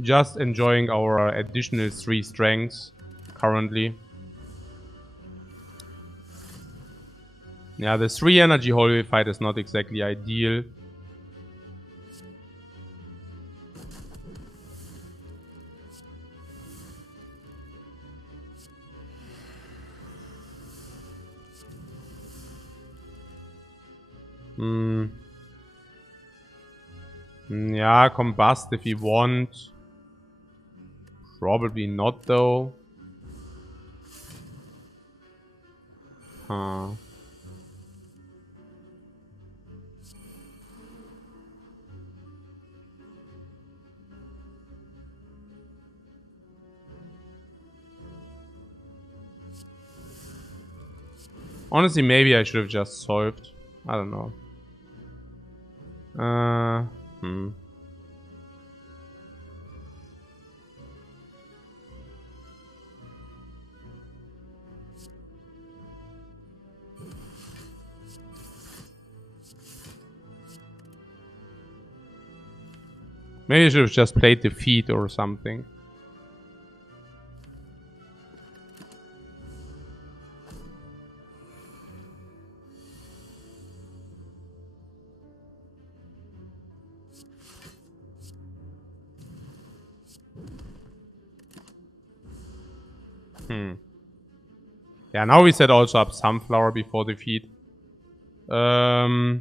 Just enjoying our additional 3 strengths currently. Yeah, the 3 energy hallway fight is not exactly ideal. Yeah, combust if we want. Probably not though. Huh. Honestly, maybe I should have just solved. I don't know. Maybe I should have just played defeat or something. Yeah, now we set also up Sunflower before defeat. Oh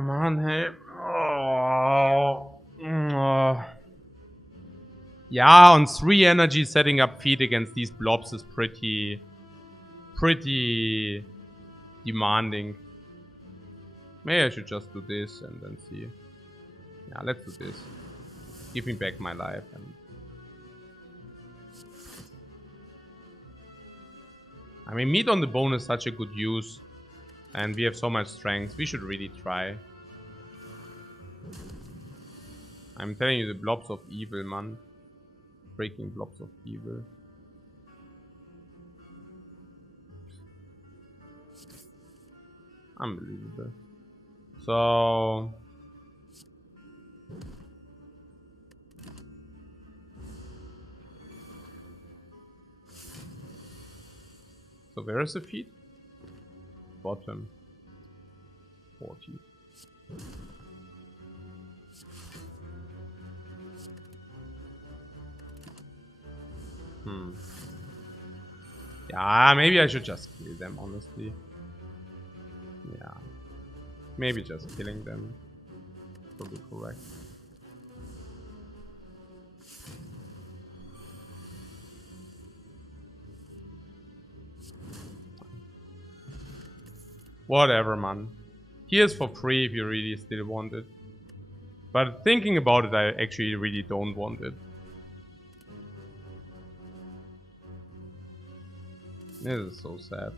man, hey. Yeah, on 3 energy setting up feed against these blobs is pretty demanding. Maybe I should just do this and then see. Yeah, let's do this. Give me back my life. And I mean, meat on the bone is such a good use. And we have so much strength. We should really try. I'm telling you, the blobs of evil, man. Breaking blobs of evil. Unbelievable. So where is the feed? Bottom. 40. Yeah, maybe I should just kill them, honestly. Yeah. Maybe just killing them. Probably correct. Whatever, man. Here's for free if you really still want it. But thinking about it, I actually really don't want it. This is so sad.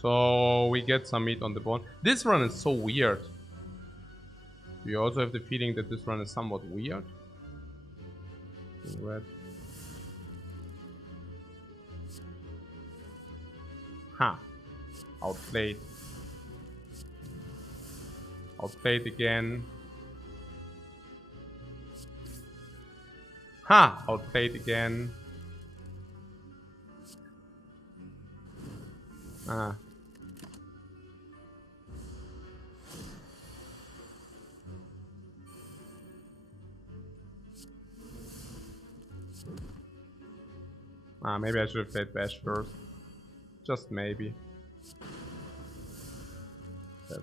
So we get some meat on the bone. This run is so weird. You also have the feeling that this run is somewhat weird. Red. Ha. Outplayed. Outplayed again. Ha! Outplayed again. Ah. Maybe I should have played Bash first. Just maybe. 7.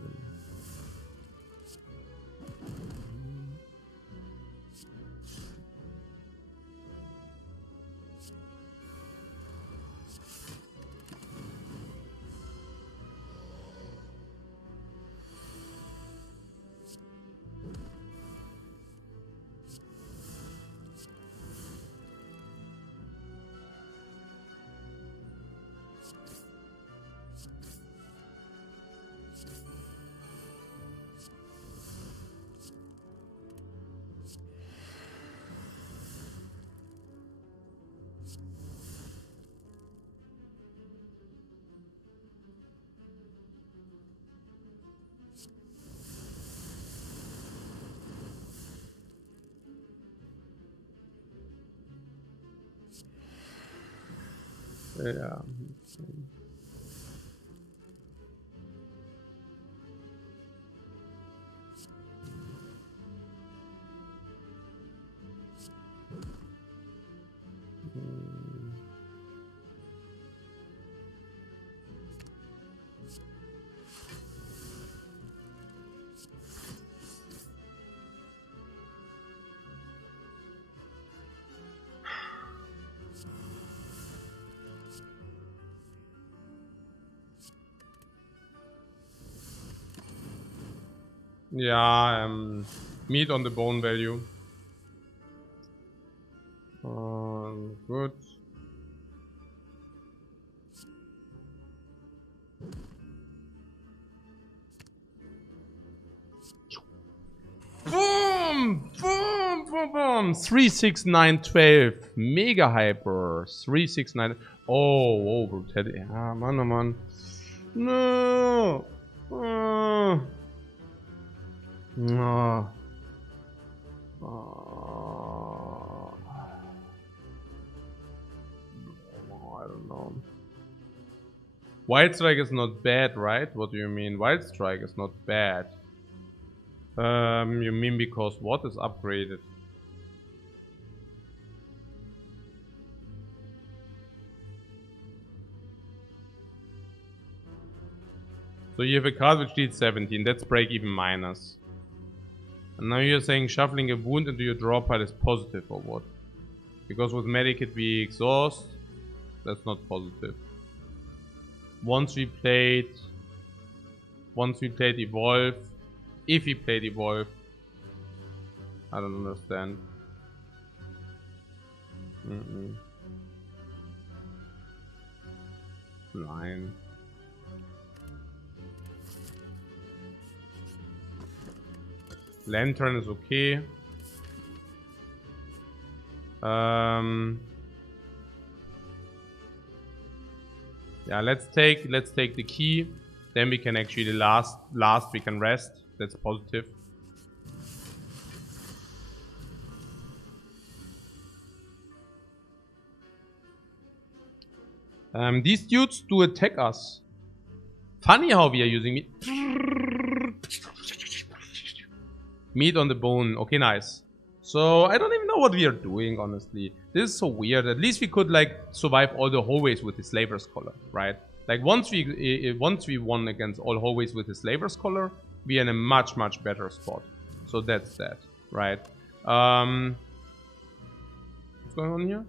Yeah. Yeah, meat on the bone value. Good. Boom! Boom! Boom! Boom! 36912. Mega hyper. 369. Oh, brutality. Ah, man, oh man. No! No. I don't know. Wild Strike is not bad, right? What do you mean? Wild Strike is not bad. You mean because what is upgraded? So you have a card which deals 17. That's break even minus. And now you're saying shuffling a wound into your draw pile is positive or what? Because with Medikit we exhaust. That's not positive. Once we played Evolve. If we played Evolve. I don't understand. 9. Lantern is okay. Yeah, let's take the key. Then we can actually the last we can rest. That's positive. These dudes do attack us. Funny how we are using meat on the bone. Okay, nice. So I don't even know what we are doing, honestly. This is so weird. At least we could like survive all the hallways with the Slaver's Collar, right? Like once we won against all hallways with the Slaver's Collar, we are in a much better spot. So that's that, right? What's going on here?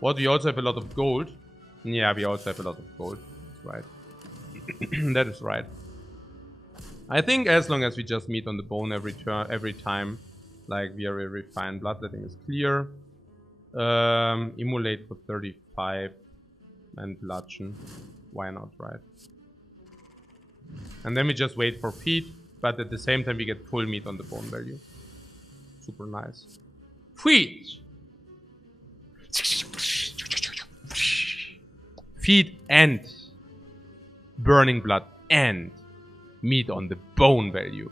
What, we also have a lot of gold? Yeah, we also have a lot of gold. That's right. That is right. I think as long as we just meet on the bone every time, like we are very fine. Bloodletting is clear. Immolate for 35 and bludgeon. Why not, right? And then we just wait for feet, but at the same time we get full meat on the bone value. Super nice. Feet! Feet and burning blood and meat on the bone value.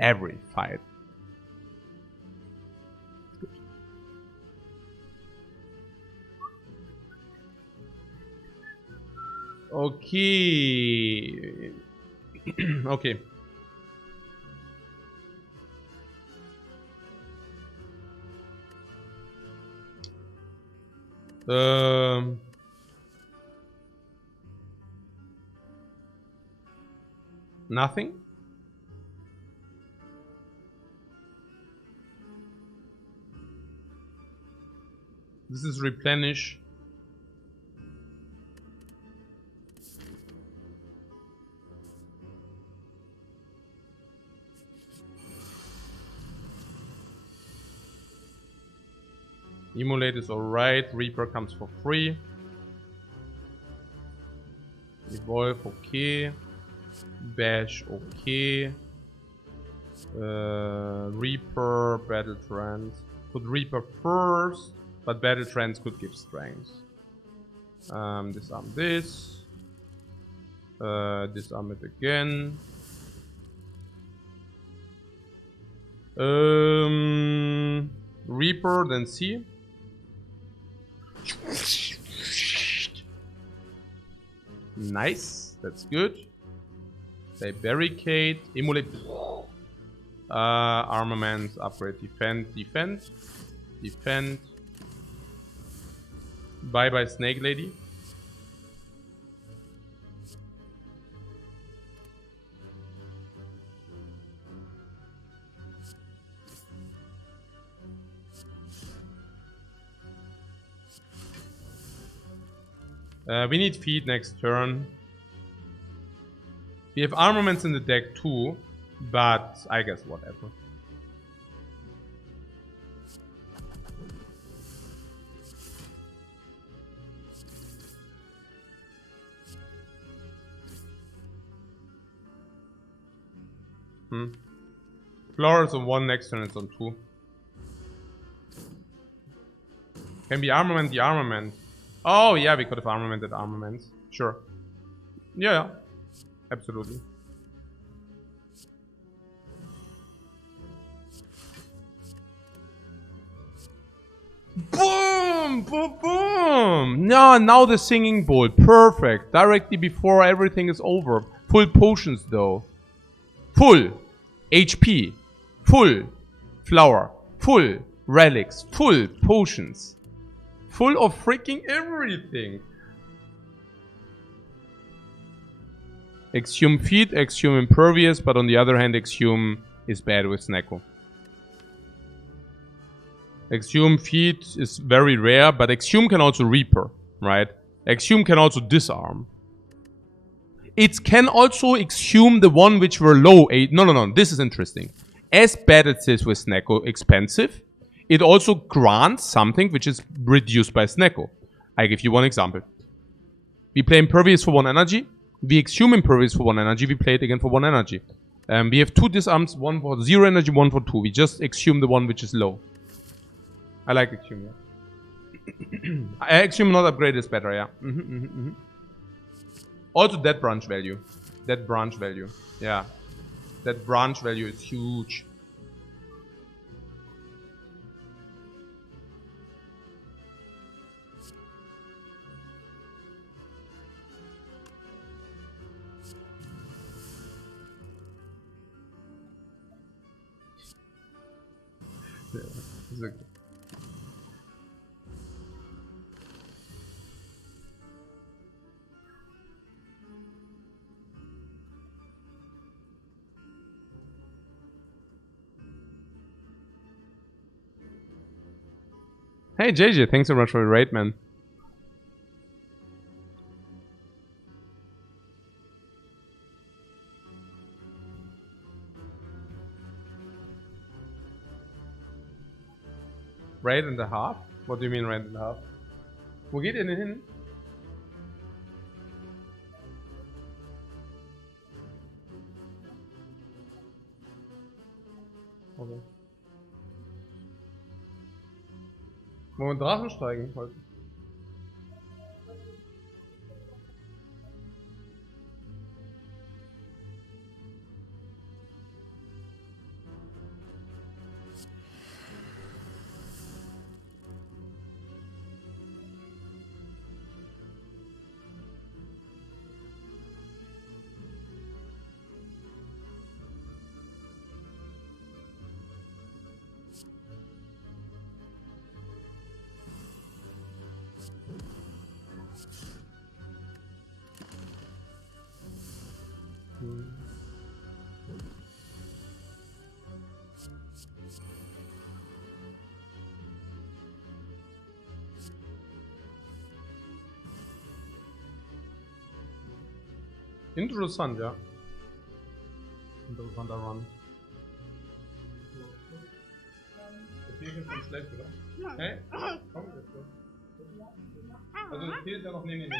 Every fight. Okay. Okay. Nothing. This is replenish. Emulate is alright. Reaper comes for free. Evolve, okay. Bash, okay. Reaper, Battle Trance. Put Reaper first, but Battle Trance could give strength. Disarm this. Disarm it again. Reaper, then C. Nice, that's good. They barricade, emulate. Armaments, upgrade, defend, defend, defend. Bye bye, Snake Lady. We need feed next turn. We have armaments in the deck too, but I guess whatever. Floor is on 1, next turn it's on 2. Can be armament the armament. Oh yeah, we could have armamented armaments. Sure. Yeah, absolutely. Boom! Boom! Boom! No, now the singing bowl. Perfect. Directly before everything is over. Full potions though. Full HP. Full flower. Full relics. Full potions. Full of freaking everything. Exhume feet, Exhume impervious, but on the other hand, Exhume is bad with Snecko. Exhume feet is very rare, but Exhume can also Reaper, right? Exhume can also disarm. It can also Exhume the one which were low. No, this is interesting. As bad as it is with Snecko, expensive, it also grants something which is reduced by Snecko. I give you one example. We play Impervious for 1 energy. We Exhume Impervious for 1 energy. We play it again for 1 energy. We have 2 disarms, 1 for 0 energy, 1 for 2. We just Exhume the one which is low. I like Exhume, yeah. Exhume not upgrade is better, yeah. Also that branch value. That branch value, yeah. That branch value is huge. Yeah, hey JJ, thanks so much for the raid, man. Raid and a half? What do you mean raid and a half? Wo geht ihr denn hin? Okay. Wollen wir Drachen steigen heute? Interessant, ja. Interessanter Run. Der Tier ist nicht schlecht, oder? Hey? Komm jetzt so. Also das Tier ist ja noch... Nee. Was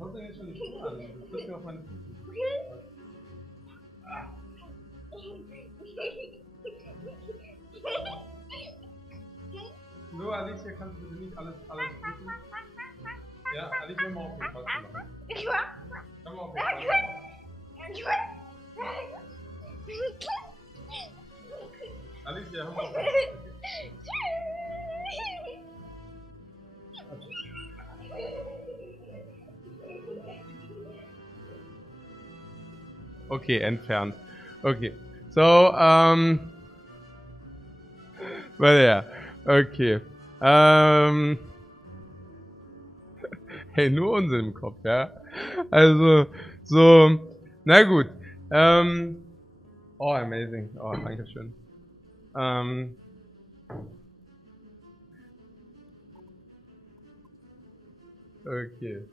hast du denn jetzt schon die Schuhe an? Das trifft mir auf meine Füße. So, Alicia, kannst du bitte nicht alles prüfen? Ja, Alicia, hör mal auf, den Spaß zu machen. Hör mal auf, den Spaß zu machen. Alicia, hör mal auf. Okay, entfernt. Okay. So, well, yeah. Okay. Hey, nur Unsinn im Kopf, ja. Also, so, na gut. Oh, amazing. Oh, danke schön. Okay.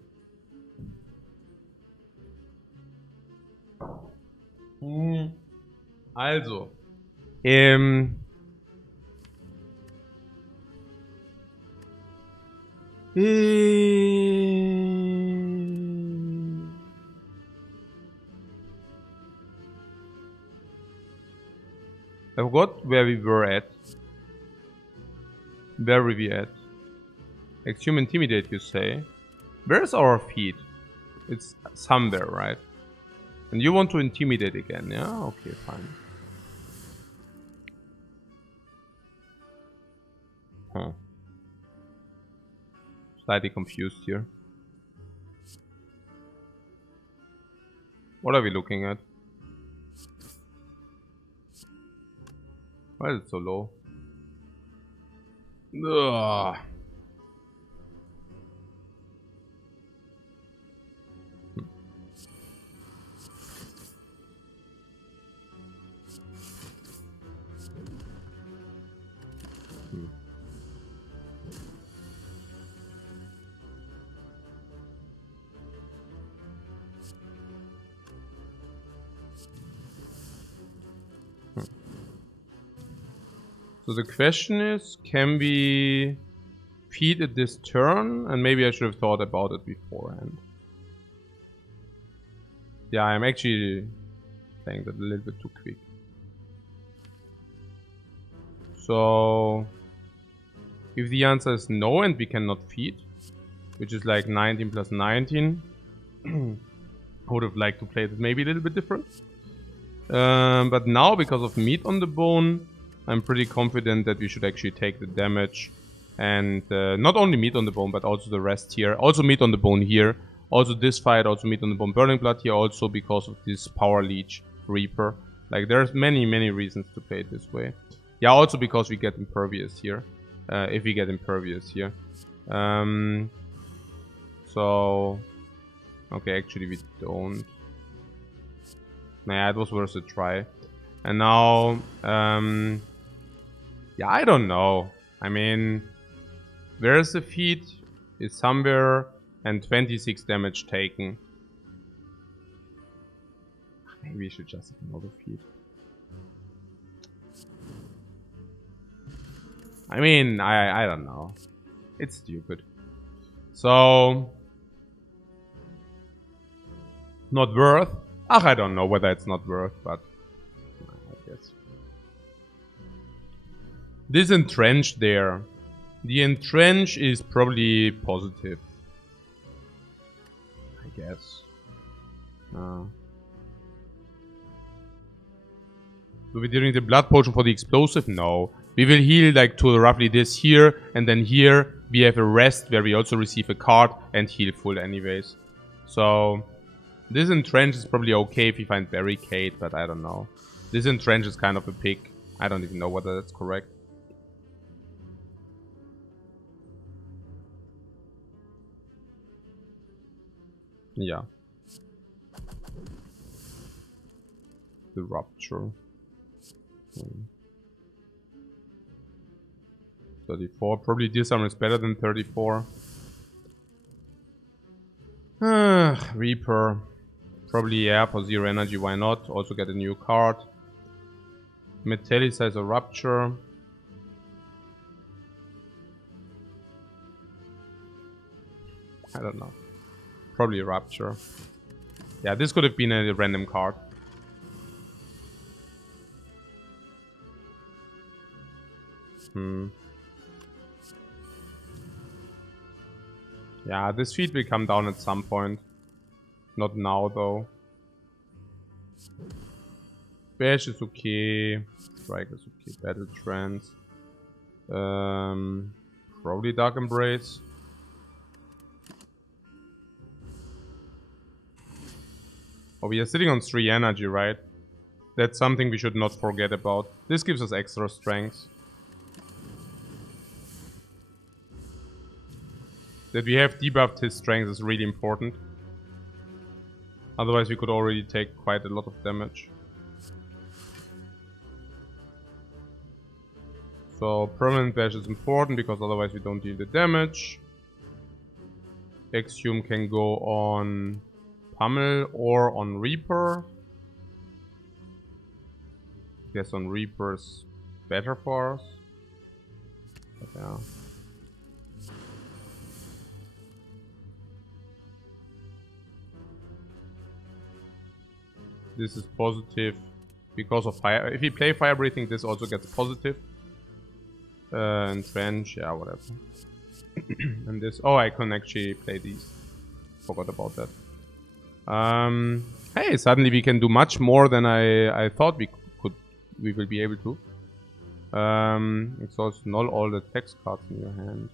Also, I forgot where we were at. Where were we at? Exhume Intimidate, you say? Where's our feet? It's somewhere, right? And you want to intimidate again, yeah? Okay, fine. Huh. Slightly confused here. What are we looking at? Why is it so low? Ugh. So the question is, can we feed it this turn? And maybe I should have thought about it beforehand. Yeah, I'm actually playing that a little bit too quick. So, if the answer is no and we cannot feed, which is like 19 plus 19, I would have liked to play it maybe a little bit different. But now, because of meat on the bone, I'm pretty confident that we should actually take the damage. And not only meat on the bone, but also the rest here. Also meat on the bone here. Also this fight, also meat on the bone, burning blood here. Also because of this power leech reaper. Like there's many reasons to play it this way. Yeah, also because we get impervious here. If we get impervious here. So... Okay, actually we don't. Nah, it was worth a try. And now... yeah, I don't know. I mean, where's the feat? Is somewhere, and 26 damage taken. Maybe we should just ignore the feat. I mean, I don't know. It's stupid. So, not worth. Ach, I don't know whether it's not worth, but I guess. This entrench there. The entrench is probably positive. I guess. So we're doing the blood potion for the explosive? No. We will heal like to roughly this here, and then here we have a rest where we also receive a card and heal full anyways. So this entrench is probably okay if we find barricade, but I don't know. This entrench is kind of a pick. I don't even know whether that's correct. Yeah. The Rupture. 34. Probably Disarm is better than 34. Reaper. Probably, yeah, for 0 energy, why not? Also get a new card. Metallicize a Rupture. I don't know. Probably a Rupture. Yeah, this could have been a random card. Yeah, this feat will come down at some point. Not now, though. Bash is okay. Strike is okay. Battle Trance. Probably Dark Embrace. Oh, we are sitting on 3 energy, right? That's something we should not forget about. This gives us extra strength. That we have debuffed his strength is really important. Otherwise we could already take quite a lot of damage. So permanent bash is important because otherwise we don't deal the damage. Exhume can go on Pummel or on Reaper. I guess on Reaper is better for us. But yeah. This is positive because of fire. If we play fire breathing, this also gets positive. And trench, yeah, whatever. And this, oh, I can actually play these. Forgot about that. Hey, suddenly we can do much more than I thought we will be able to. Exhaust null all the text cards in your hand.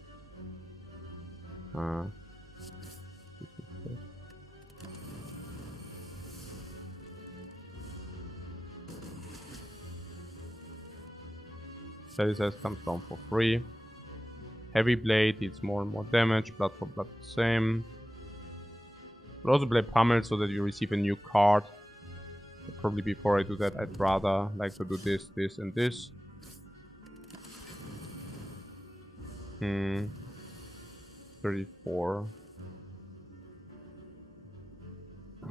Size comes down for free. Heavy Blade deals more and more damage. Blood for blood the same. But also play Pummel so that you receive a new card. But probably before I do that, I'd rather like to do this, this, and this. 34.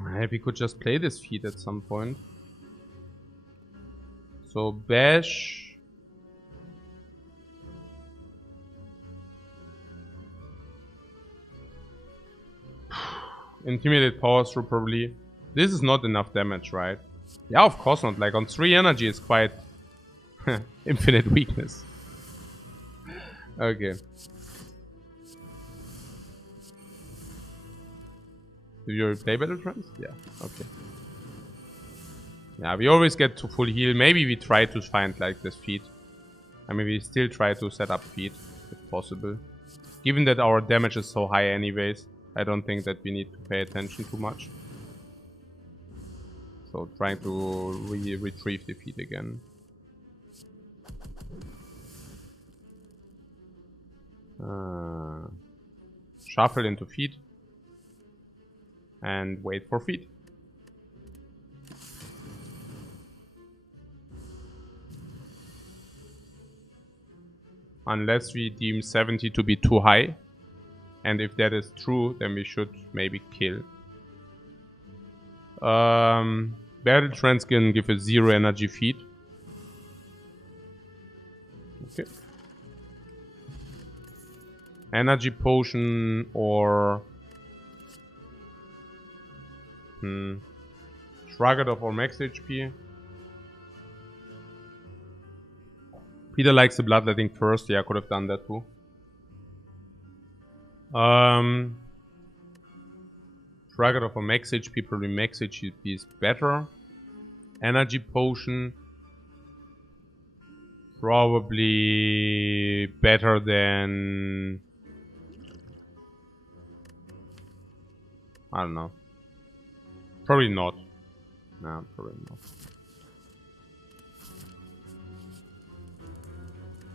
Maybe we could just play this feat at some point. So bash. Intimidate power through probably. This is not enough damage, right? Yeah, of course not. Like on 3 energy is quite infinite weakness. Okay. Do you play Battle Trance? Yeah, okay. Yeah, we always get to full heal. Maybe we try to find like this feat. I mean, we still try to set up feat if possible. Given that our damage is so high anyways, I don't think that we need to pay attention too much. So trying to retrieve the feat again. Shuffle into feat. And wait for feat. Unless we deem 70 to be too high. And if that is true, then we should maybe kill. Battle Trance can give a 0 energy feat. Okay. Energy Potion or... Shrug of our max HP. Peter likes the Bloodletting first. Yeah, I could have done that too. Shrug of our max HP, probably max HP is better. Energy Potion. Probably better than... I don't know. Probably not. No, probably not.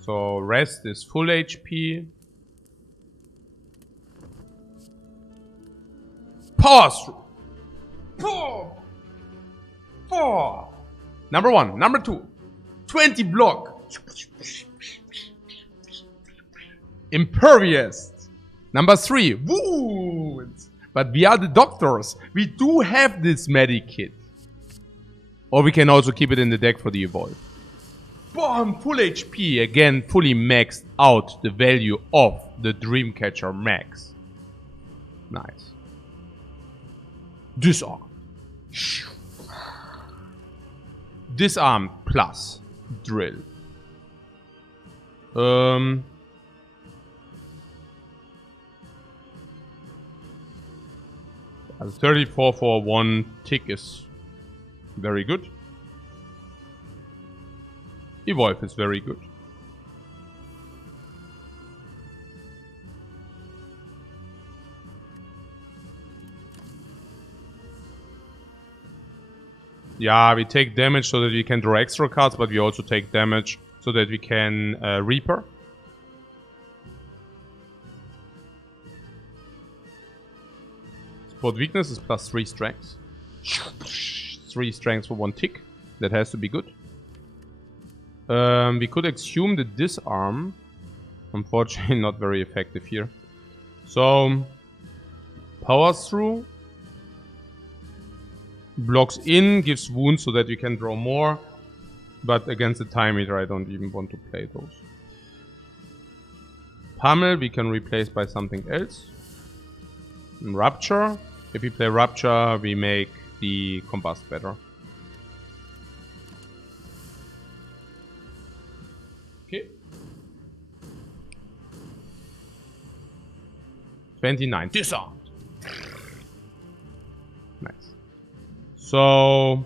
So rest is full HP. Power through. 4. Number 1. Number 2. 20 block. Impervious. Number 3. Wounds. But we are the doctors. We do have this medic kit. Or we can also keep it in the deck for the evolve. Bomb. Full HP. Again, fully maxed out the value of the Dreamcatcher max. Nice. Disarm. Disarm plus drill. 34 for 1 tick is very good. Evolve is very good. Yeah, we take damage so that we can draw extra cards, but we also take damage so that we can Reaper. Sport weakness is plus 3 strength. 3 strength for 1 tick. That has to be good. We could exhume the disarm. Unfortunately, not very effective here. So, power through. Blocks in, gives wounds so that you can draw more. But against the time meter, I don't even want to play those. Pummel, we can replace by something else. Rupture. If we play Rupture, we make the Combust better. Okay. 29. Disarmed. Nice. So...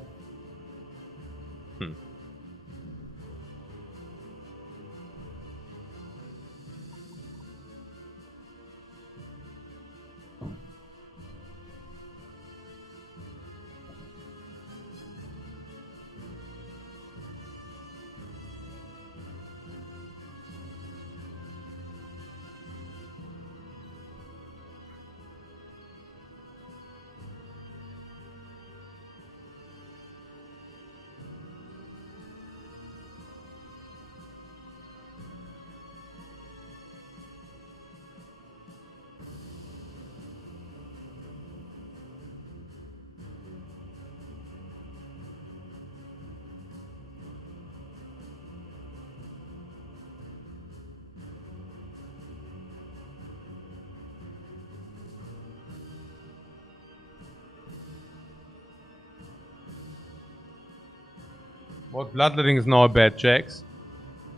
What bloodletting is now a bad Jax?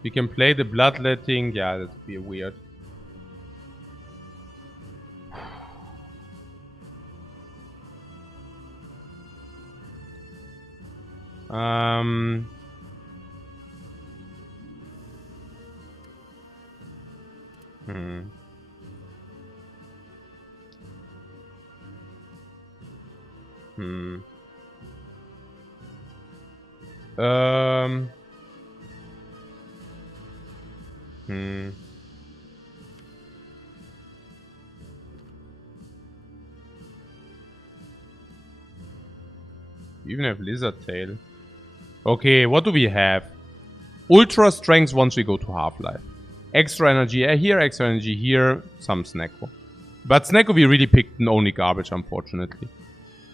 We can play the bloodletting. Yeah, that's be weird. We even have Lizard Tail. Okay, what do we have? Ultra Strength once we go to Half-Life. Extra energy here, extra energy here, some Snacko. But Snacko we really picked only garbage, unfortunately.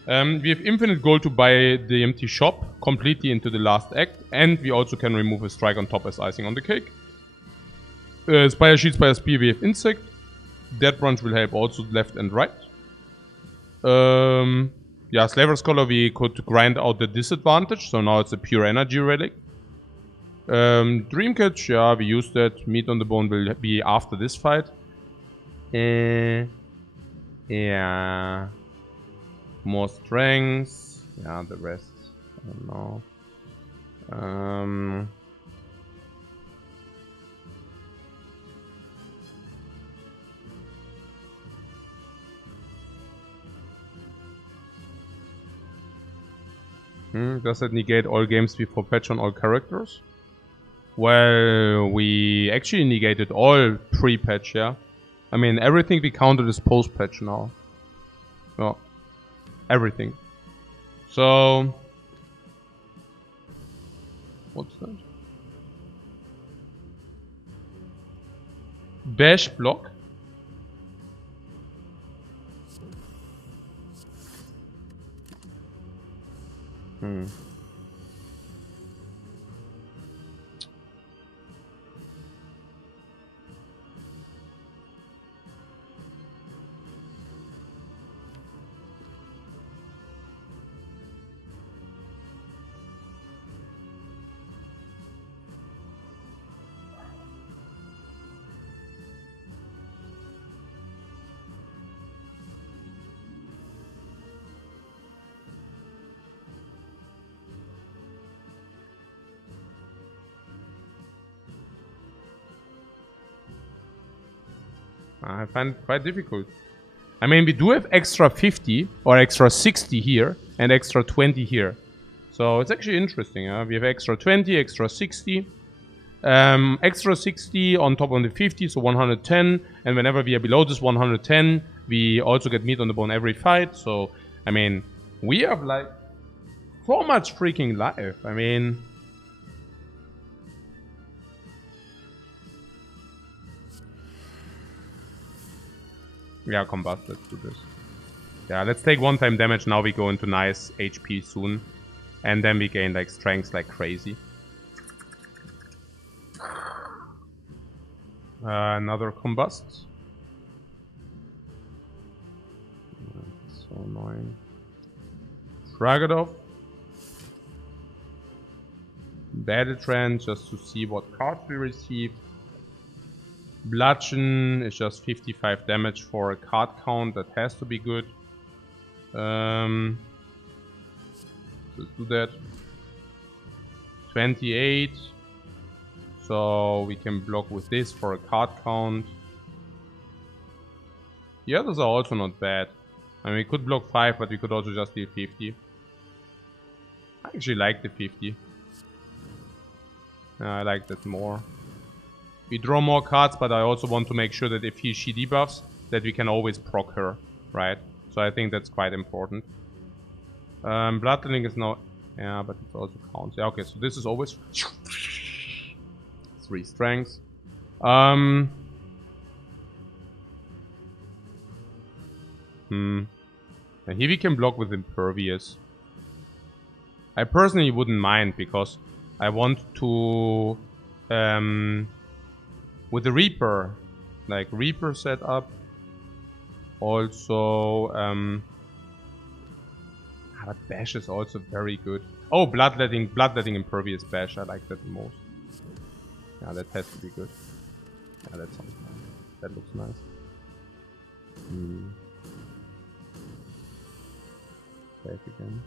We have infinite gold to buy the empty shop completely into the last act. And we also can remove a strike on top as icing on the cake. Spire Shield, Spire Spear, we have Insect. Dead Branch will help also left and right. Yeah, Slaver Scholar we could grind out the disadvantage. So now it's a pure energy relic. Dreamcatch, yeah, we used that. Meat on the Bone will be after this fight. Yeah. More strength. Yeah, the rest. I don't know. Does that negate all games before patch on all characters? Well, we actually negated all pre-patch, yeah. I mean, everything we counted is post-patch now. Oh. everything. So what's that? Bash block. I find it quite difficult. I mean, we do have extra 50 or extra 60 here and extra 20 here. So it's actually interesting. We have extra 20, extra 60. Extra 60 on top of the 50, so 110. And whenever we are below this 110, we also get meat on the bone every fight. So, I mean, we have like so much freaking life. I mean... Yeah, combust, let's do this. Yeah, let's take one-time damage. Now we go into nice HP soon. And then we gain like strength like crazy. Another combust. So annoying. Shrug it off. Battle Trend just to see what cards we receive. Bludgeon is just 55 damage for a card count. That has to be good. Let's do that. 28. So we can block with this for a card count. The others are also not bad. I mean, we could block 5, but we could also just deal 50. I actually like the 50. I like that more. We draw more cards, but I also want to make sure that if she debuffs, that we can always proc her, right? So I think that's quite important. Bloodletting is now... Yeah, but it also counts. Yeah, okay, so this is always... 3 strengths. And here we can block with Impervious. I personally wouldn't mind, because I want to... with the Reaper, like Reaper set up. Also, but Bash is also very good. Oh, Bloodletting Impervious Bash, I like that the most. Yeah, that has to be good. Yeah, that sounds nice. That looks nice. Back again.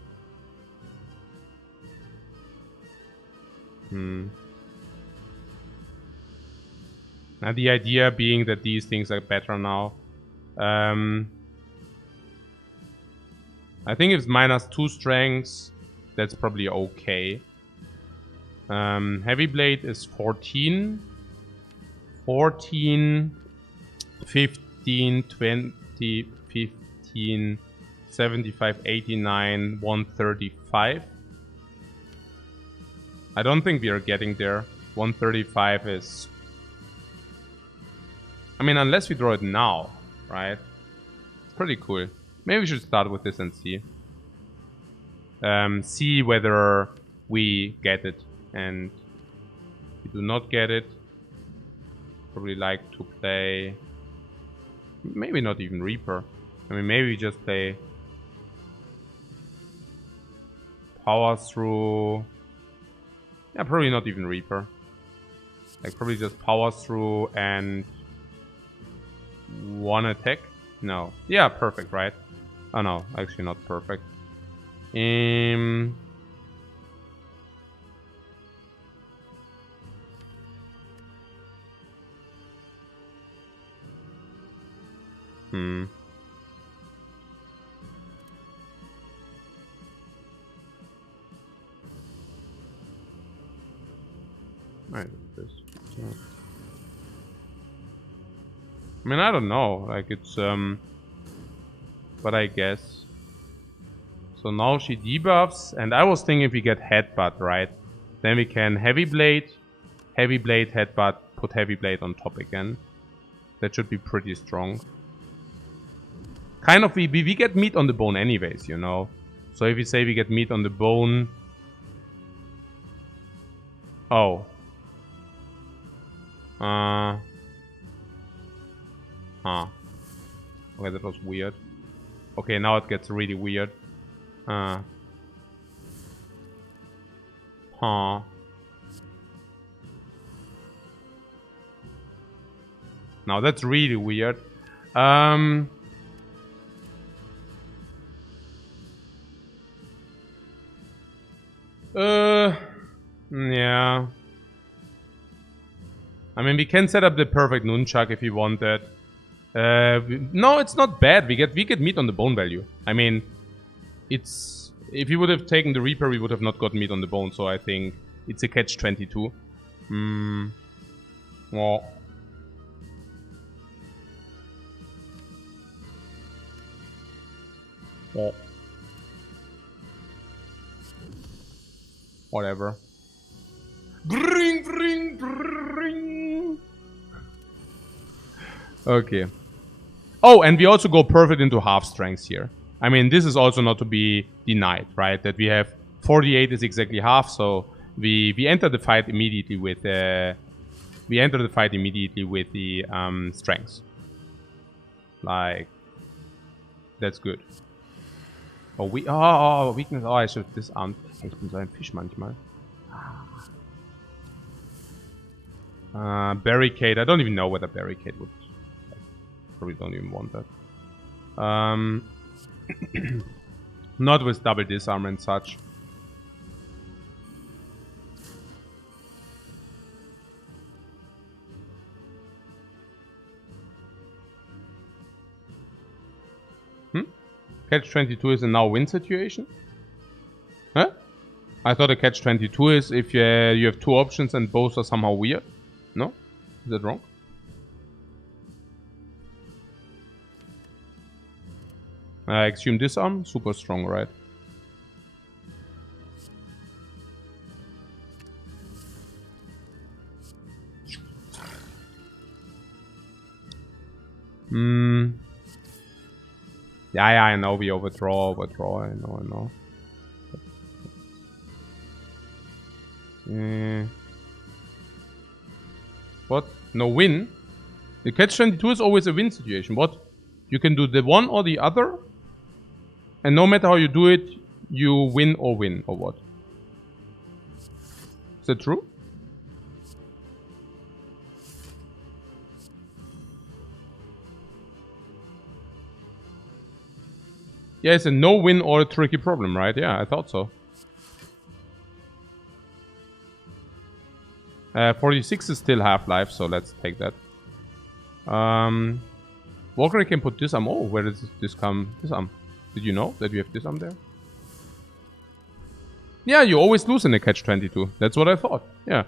Now the idea being that these things are better now. I think if it's -2 strengths, that's probably okay. Heavy Blade is 14. 14, 15, 20, 15, 75, 89, 135. I don't think we are getting there. 135 is... I mean, unless we draw it now, right? It's pretty cool. Maybe we should start with this and see. See whether we get it. And if we do not get it, probably like to play... Maybe not even Reaper. I mean, maybe we just play... Power Through... Yeah, probably not even Reaper. Like, probably just Power Through and... 1 attack? No. Yeah, perfect, right? Oh no, actually not perfect. Alright, this. Yeah. I mean, I don't know. Like, it's, but I guess. So now she debuffs, and I was thinking if we get Headbutt, right? Then we can Heavy Blade, Headbutt, put Heavy Blade on top again. That should be pretty strong. Kind of, we get meat on the bone anyways, you know. So if we say we get meat on the bone... Oh. Huh. Okay, that was weird. Okay, now it gets really weird. Huh. Now that's really weird. Yeah. I mean, we can set up the perfect nunchuck if you want that. No, it's not bad. We get meat on the bone value. I mean, it's... If we would have taken the Reaper, we would have not got meat on the bone. So I think it's a catch-22. Well... Oh. Whatever. Bring, bring, bring. Okay. Oh, and we also go perfect into half strengths here. I mean, this is also not to be denied, right? That we have 48 is exactly half, so we enter the fight immediately with the strengths. Like, that's good. Oh, weakness. Oh, I should have disarmed. Ich bin so ein Fisch manchmal. Barricade. I don't even know whether barricade would... Probably don't even want that. Not with double disarm and such. Catch-22 is a now-win situation? Huh? I thought a catch-22 is if you have two options and both are somehow weird. No? Is that wrong? Exhume disarm? Super strong, right? Yeah, I know we overdraw, I know. What? No win? The catch-22 is always a win situation. What? You can do the one or the other? And no matter how you do it, you win, or what? Is that true? Yeah, it's a no-win or a tricky problem, right? Yeah, I thought so. 46 is still half-life, so let's take that. Walker can put disarm. Oh, where does this come? Disarm. Did you know that you have disarm there? Yeah, you always lose in a catch-22. That's what I thought. Yeah.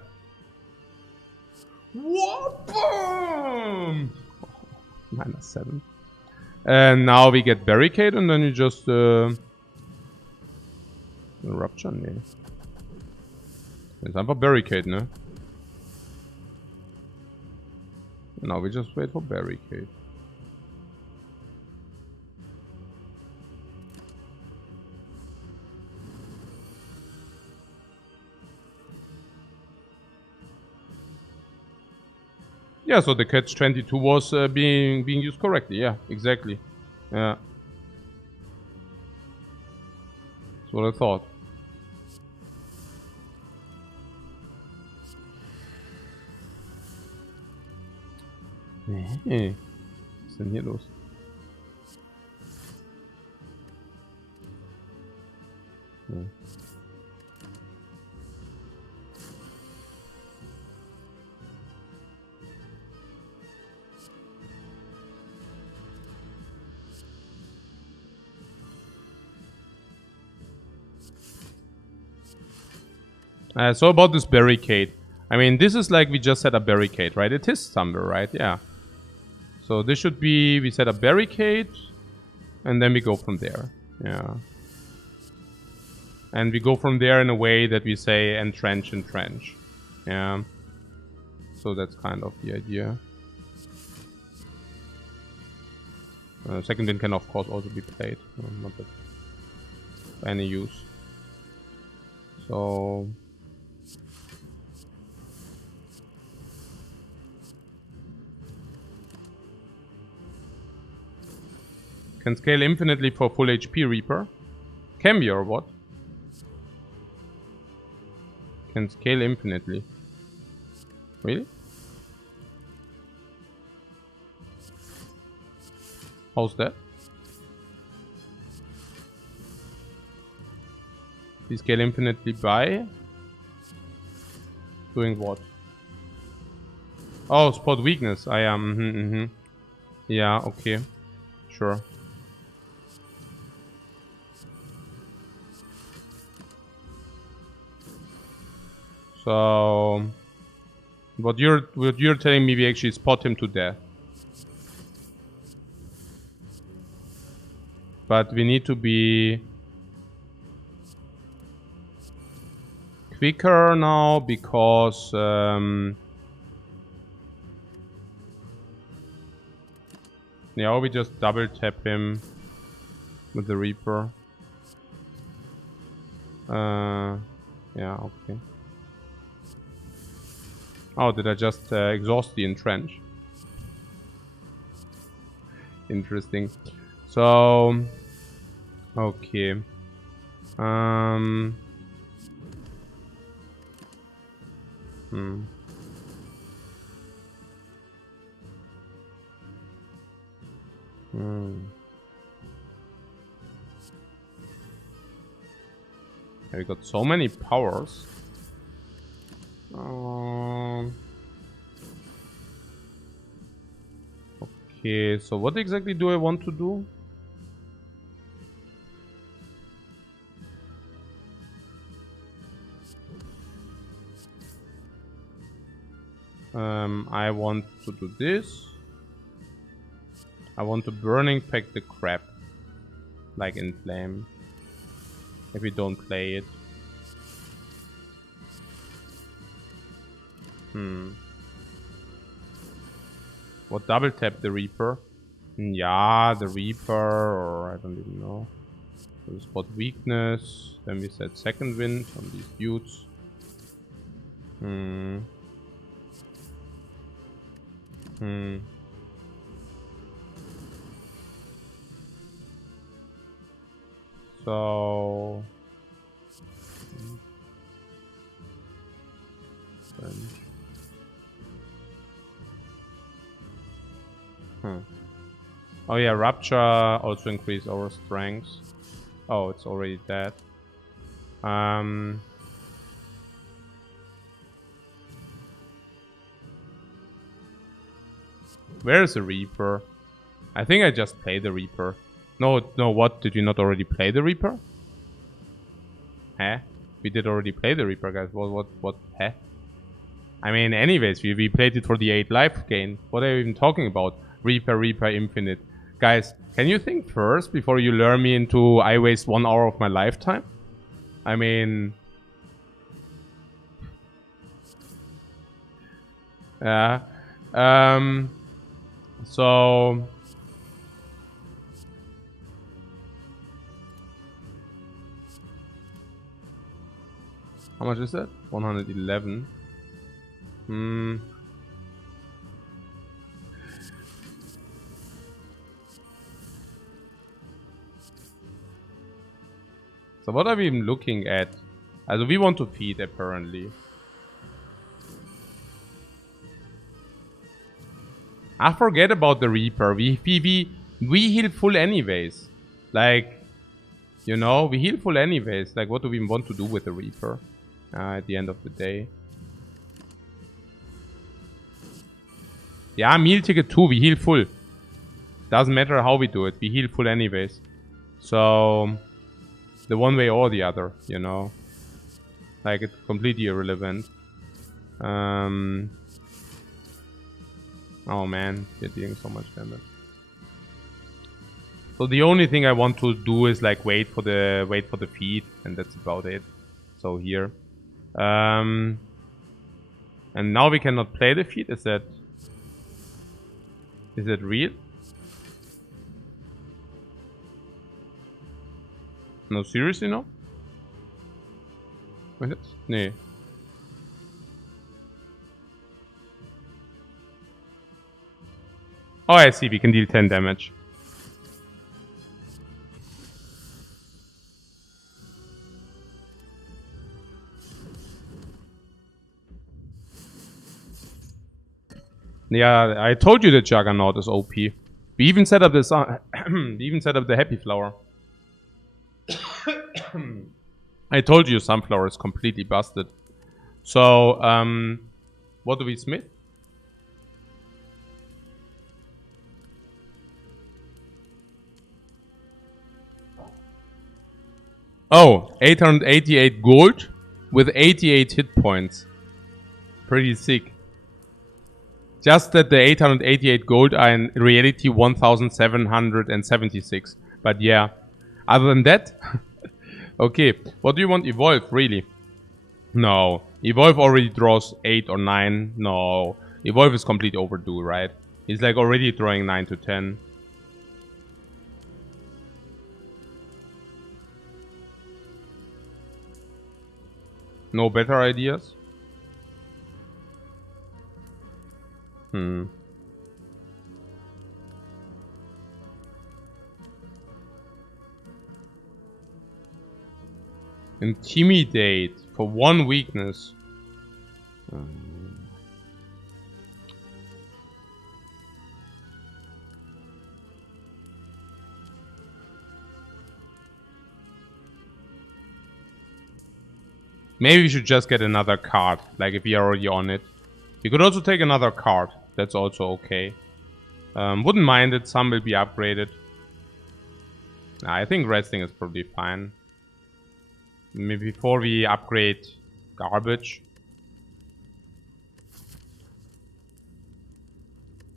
What? Boom! -7. And now we get barricade, and then you just Rupture? Nee. Jetzt einfach barricade, ne? Now we just wait for barricade. Yeah, so the catch-22 was being used correctly. Yeah, exactly. Yeah. That's what I thought. Hey, was ist denn hier los? Ja. So about this barricade. I mean, this is like we just set a barricade, right? It is Thunder, right? Yeah. So this should be, we set a barricade, and then we go from there. Yeah. And we go from there in a way that we say entrench, entrench. Yeah. So that's kind of the idea. Second wind can of course also be played. Not that of any use. So... Can scale infinitely for full HP Reaper. Can be or what? Can scale infinitely. Really? How's that? We scale infinitely by doing what? Oh, spot weakness. I am. Yeah, okay. Sure. So what you're telling me, we actually spot him to death. But we need to be quicker now because yeah, we just double tap him with the Reaper. Yeah, okay. Oh, did I just exhaust the entrench? Interesting. So, okay. We got so many powers. Okay, so what exactly do I want to do? I want to do this. I want to burning pack the crap. Like in flame. If we don't play it. What double tap the Reaper? Yeah, the Reaper, or I don't even know. So we spot weakness. Then we set second wind on these dudes. So... Oh yeah, Rupture also increase our strength. Oh, it's already dead. Where is the Reaper? I think I just played the Reaper. No, what? Did you not already play the Reaper? Huh? We did already play the Reaper, guys. What? Huh? I mean, anyways, we played it for the 8 life gain. What are you even talking about? Reaper Infinite. Guys, can you think first before you lure me into I waste 1 hour of my lifetime? I mean... Yeah. So... How much is that? 111. So what are we even looking at? Also we want to feed apparently. I forget about the Reaper. We heal full anyways. Like, you know, we heal full anyways. Like, what do we want to do with the Reaper at the end of the day? Yeah, meal ticket 2, we heal full. Doesn't matter how we do it, we heal full anyways. So, the one way or the other, you know. Like, it's completely irrelevant. Oh man, you're dealing so much damage. So the only thing I want to do is like wait for the feed, and that's about it. So here. And now we cannot play the feed. Is that real? No, seriously, no? Was it? Nee. Oh, I see. We can deal 10 damage. Yeah, I told you the Juggernaut is OP. We even set up this. We even set up the Happy Flower. I told you Sunflower is completely busted. So, what do we smith? Oh, 888 gold with 88 hit points. Pretty sick. Just that the 888 gold are in reality 1776. But yeah, other than that, okay. What do you want? Evolve, really? No. Evolve already draws 8 or 9. No. Evolve is complete overdue, right? He's like already drawing 9 to 10. No better ideas? Intimidate for 1 weakness. Maybe we should just get another card, like if we are already on it. We could also take another card. That's also okay. Wouldn't mind it. Some will be upgraded. I think resting is probably fine. Maybe before we upgrade garbage.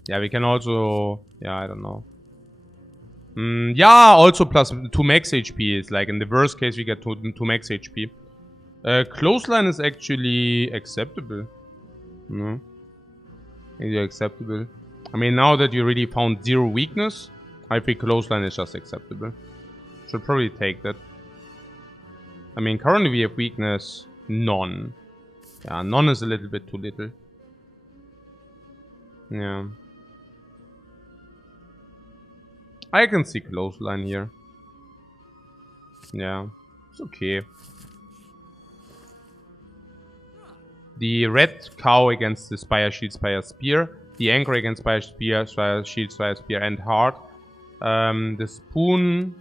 Yeah, we can also... Yeah, I don't know. Yeah, also plus 2 max HP is like in the worst case we get 2 max HP. Clothesline is actually acceptable. No. Is acceptable. I mean, now that you really found 0 weakness, I think clothesline is just acceptable. Should probably take that. I mean, currently we have weakness none. Yeah, none is a little bit too little. Yeah. I can see clothesline here. Yeah, it's okay. The red cow against the Spire, Shield, Spire, Spear. The anchor against Spire, Spear, Spire, Shield, Spire, Spear, and Heart. The spoon.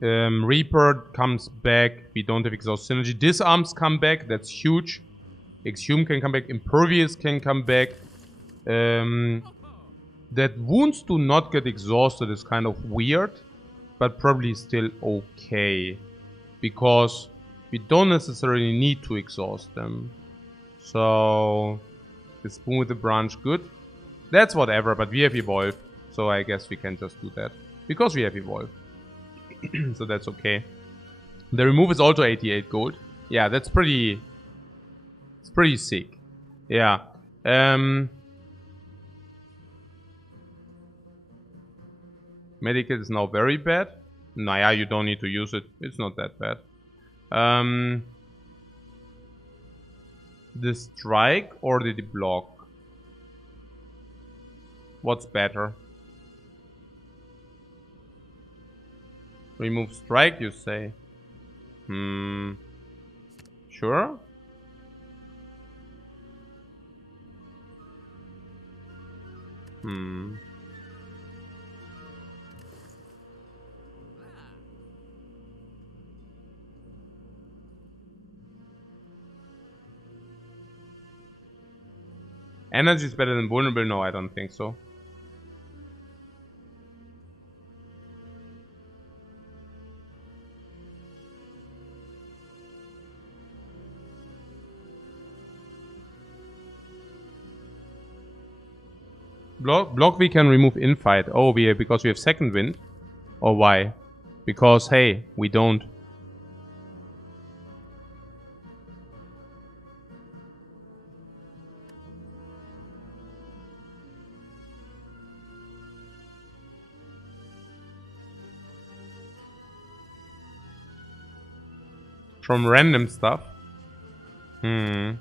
Reaper comes back. We don't have exhaust synergy. Disarms come back. That's huge. Exhume can come back. Impervious can come back. That wounds do not get exhausted is kind of weird. But probably still okay. Because we don't necessarily need to exhaust them. So... The spoon with the branch, good. That's whatever, but we have evolved. So I guess we can just do that. Because we have evolved. So that's okay. The remove is also 88 gold. Yeah, that's pretty... It's pretty sick. Yeah. Medikit is now very bad. Nah, yeah, you don't need to use it. It's not that bad. The strike or the block? What's better? Remove strike, you say? Sure? Energy is better than vulnerable? No, I don't think so. Block we can remove infight. Oh, because we have second wind? Or why? Because, hey, we don't. From random stuff? Okay.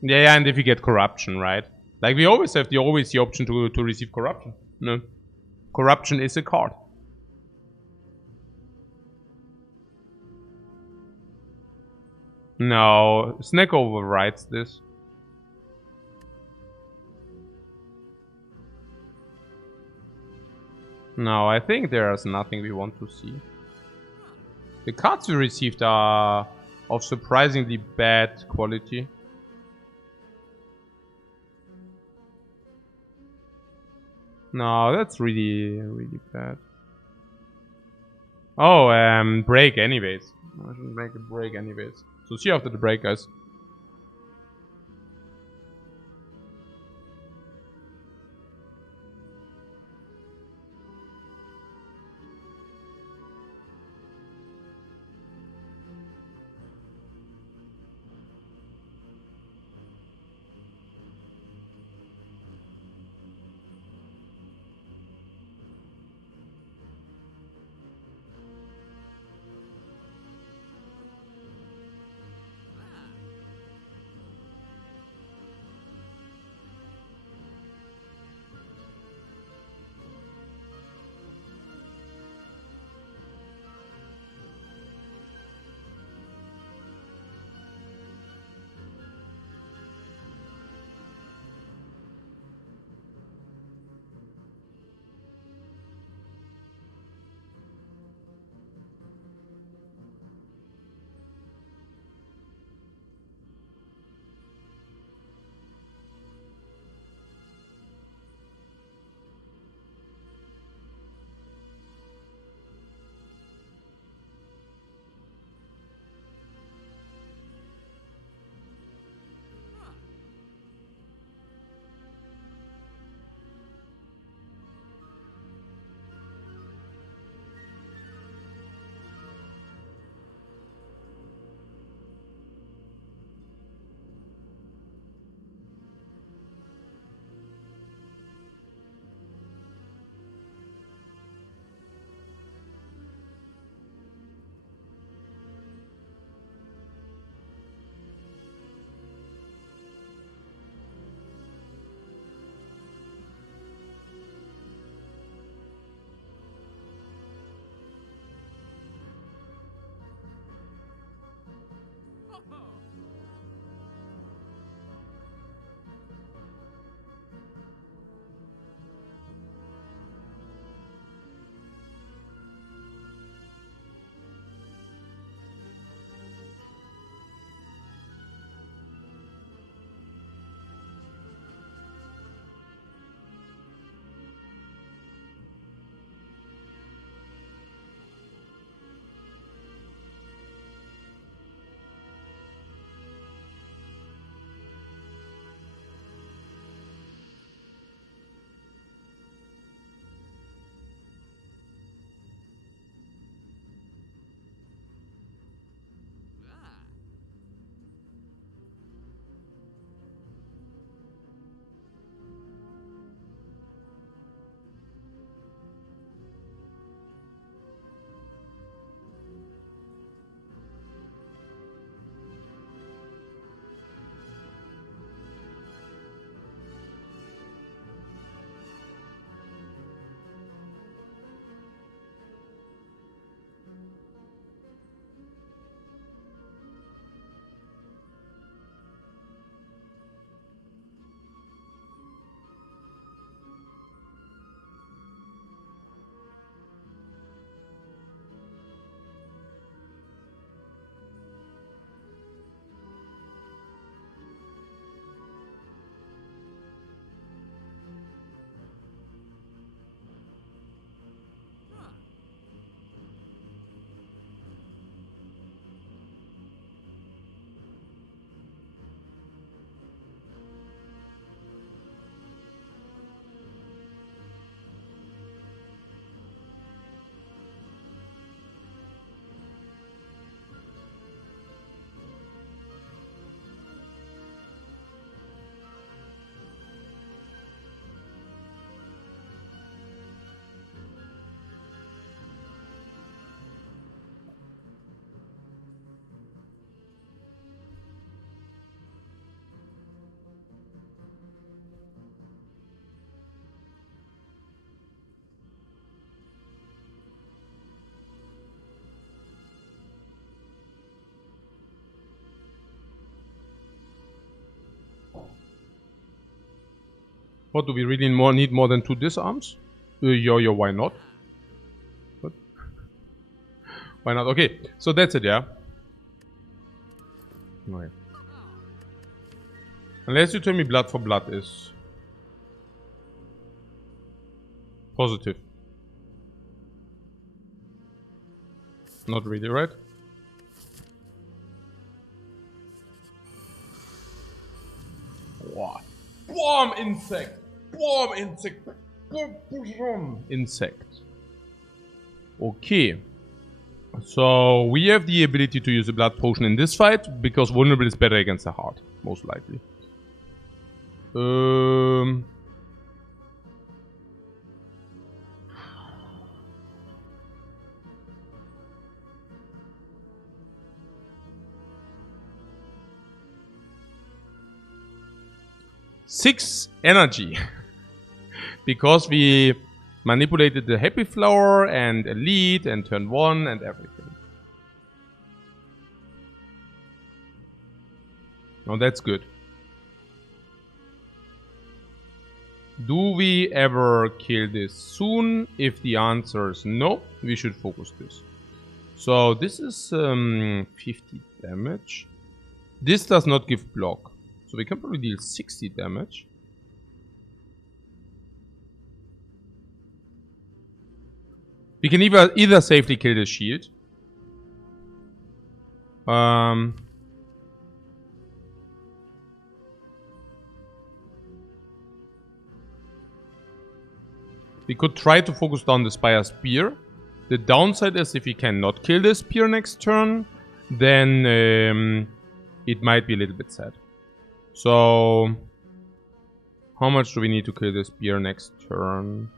Yeah, and if you get corruption, right? Like we always have the option to receive corruption. No. Corruption is a card. No, Snake overrides this. No, I think there's nothing we want to see. The cards we received are of surprisingly bad quality. No, that's really, really bad. Oh, break anyways. I should make a break anyways. So see you after the break, guys. What, do we really need more than 2 disarms? Yo, why not? What? Why not? Okay, so that's it, yeah? Okay. Unless you tell me blood for blood is positive. Not really, right? Wow. Boom, insect. Boom, insect. Boom, insect. Okay. So we have the ability to use a blood potion in this fight because vulnerable is better against the heart, most likely. 6 energy. Because we manipulated the Happy Flower and Elite and turn 1 and everything. Oh, that's good. Do we ever kill this soon? If the answer is no, we should focus this. So this is 50 damage. This does not give block. So we can probably deal 60 damage. We can either safely kill the shield. We could try to focus down the Spire Spear. The downside is if we cannot kill the Spear next turn, then it might be a little bit sad. So, how much do we need to kill the Spear next turn?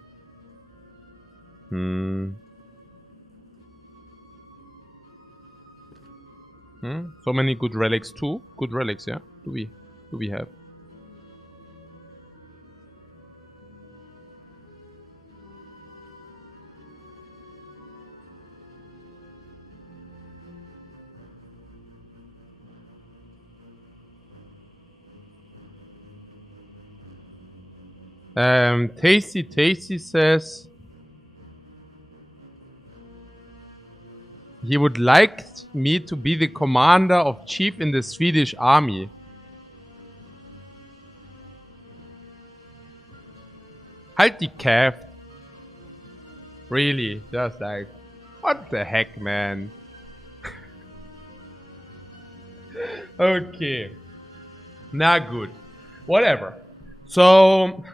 So many good relics too. Good relics, yeah. Do we have? Tasty says he would like me to be the commander of chief in the Swedish army. Halt die Kaft. Really? Just like, what the heck, man? Okay. Na gut. Whatever. So.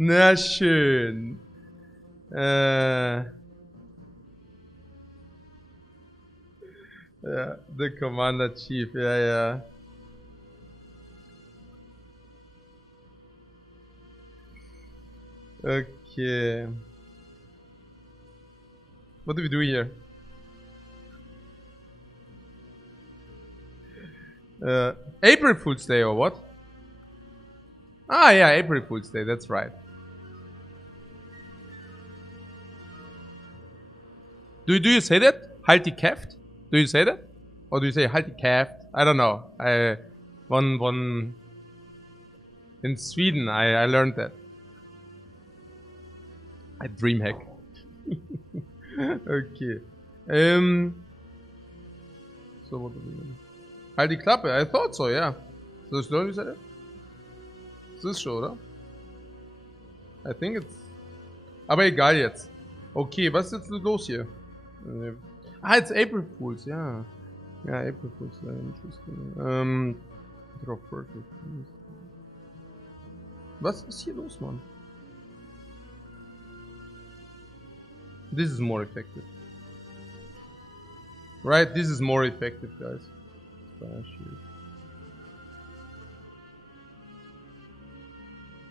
Na schön. Yeah, the commander chief, yeah. Okay. What do we do here? April Fool's Day or what? Ah, yeah, April Fool's Day, that's right. Do you say that? Halt die Kaft? Do you say that? Or do you say halt die Kaft? I don't know. One in Sweden I learned that. I dream hack. Okay. So what do we do? Halt die Klappe. I thought so, yeah. So slowly say that? Ist das schon, oder? I think it's... Aber egal jetzt. Okay, was ist jetzt los hier? Ah, it's April Fools, ja. Ja, April Fools, interesting. Drop first. Was ist hier los, Mann? This is more effective. Right, this is more effective, guys.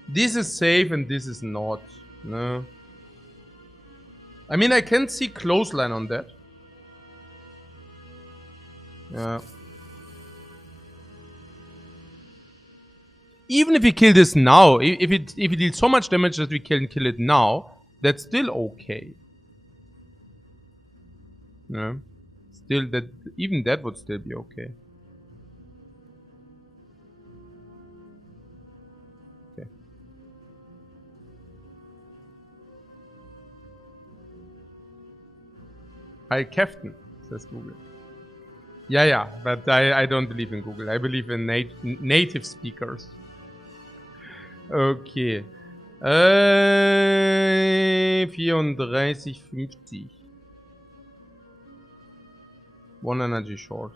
This is safe and this is not. No. I mean, I can see clothesline on that. Yeah. Even if we kill this now, if it deals so much damage that we can kill it now, that's still okay. Yeah. Still, even that would still be okay. Hi, Captain, says Google. Yeah, but I don't believe in Google. I believe in native speakers. Okay. 34,50. One energy short.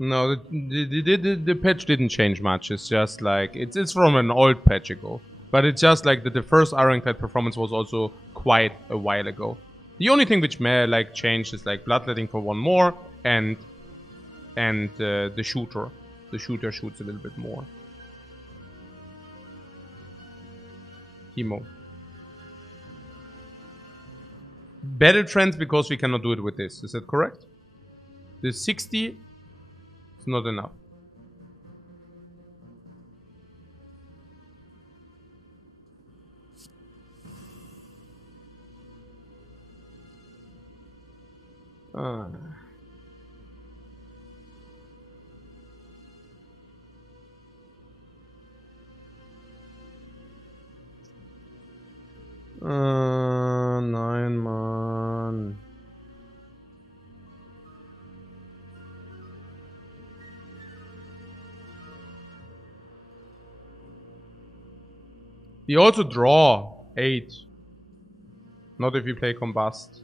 No, the patch didn't change much. It's just like it's from an old patch ago, but it's just like the first Ironclad performance was also quite a while ago. The only thing which may like changed is like bloodletting for one more and the shooter. The shooter shoots a little bit more. Chemo. Battle trends because we cannot do it with this. Is that correct? The 60 is not enough. Nein, Mann. We also draw 8. Not if you play Combust.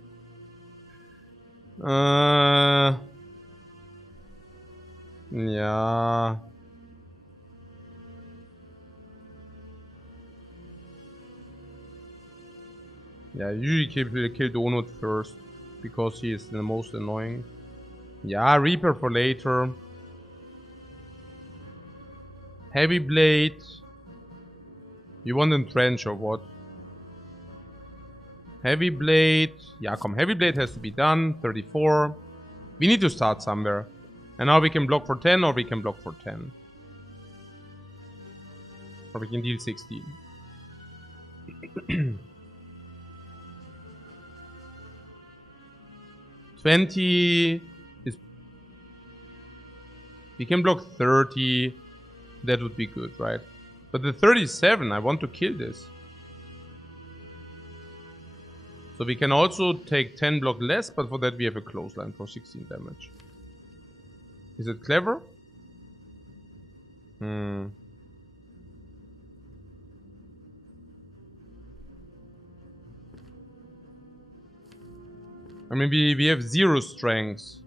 Yeah. Yeah, usually kill Donut first because he is the most annoying. Yeah, Reaper for later. Heavy Blade. You want a trench or what? Heavy Blade. Yeah, come. Heavy Blade has to be done. 34. We need to start somewhere. And now we can block for 10 or we can block for 10. Or we can deal 16. 20 is... We can block 30. That would be good, right? But the 37, I want to kill this. So we can also take 10 block less, but for that we have a clothesline for 16 damage. Is it clever? I mean, we have 0 strength.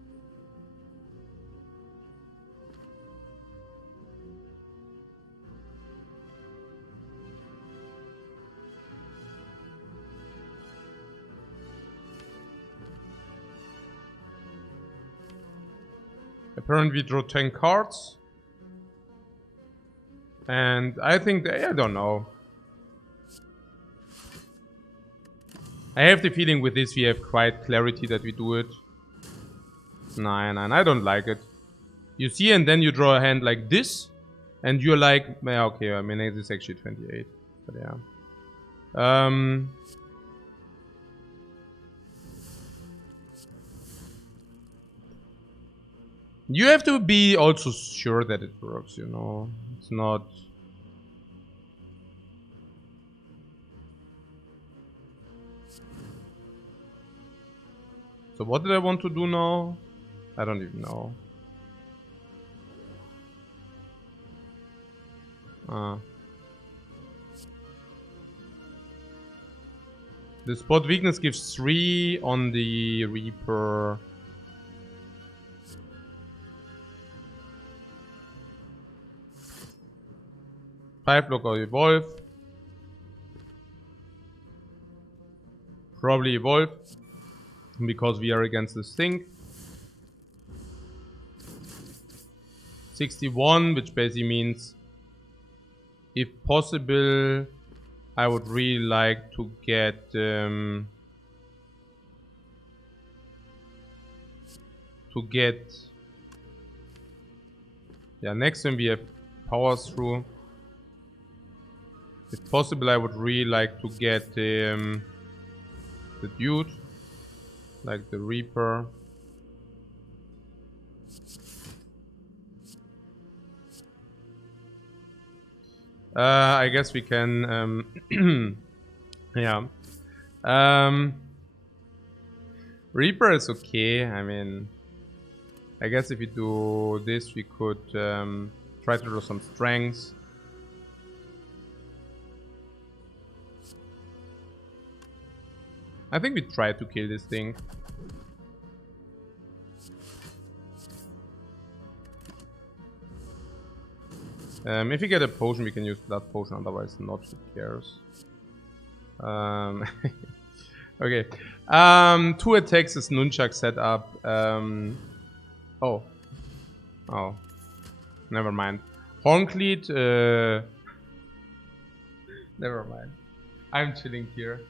Apparently we draw 10 cards. And I think, I don't know. I have the feeling with this we have quite clarity that we do it. 9, I don't like it. You see, and then you draw a hand like this. And you're like, yeah, okay, I mean, it's actually 28. But yeah. You have to be also sure that it works, you know. It's not... So what did I want to do now? I don't even know. The spot weakness gives 3 on the Reaper. Five block or evolve. Probably evolve. Because we are against this thing. 61, which basically means if possible I would really like to get to get... Yeah, next time we have power through. If possible, I would really like to get the dude, like the Reaper. I guess we can, yeah. Reaper is okay. I mean, I guess if we do this, we could try to do some strengths. I think we try to kill this thing. If we get a potion, we can use that potion, otherwise not, who cares? Okay. 2 attacks is Nunchuck setup. Oh. Never mind. Horncleat, never mind. I'm chilling here.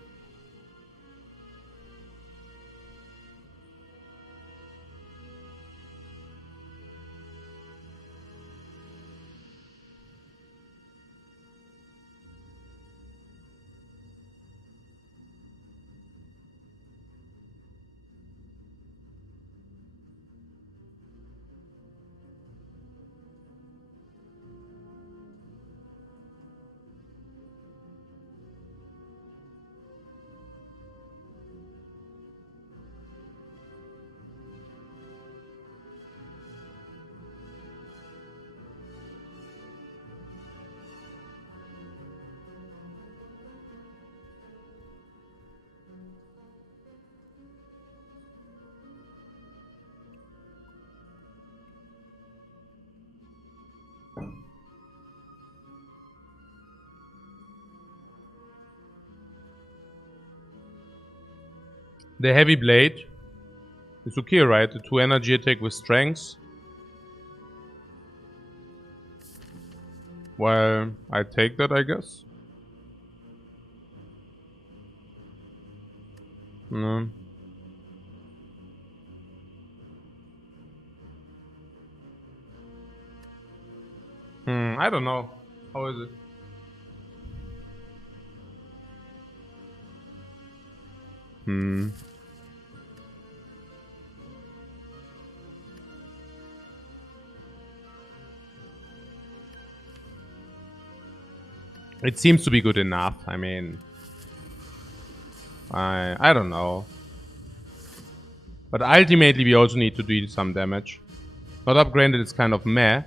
The heavy blade is okay, right? The 2 energy attack with strength. Well, I take that, I guess. No. I don't know. How is it? It seems to be good enough. I mean, I don't know. But ultimately we also need to do some damage. Not upgraded, it's kind of meh.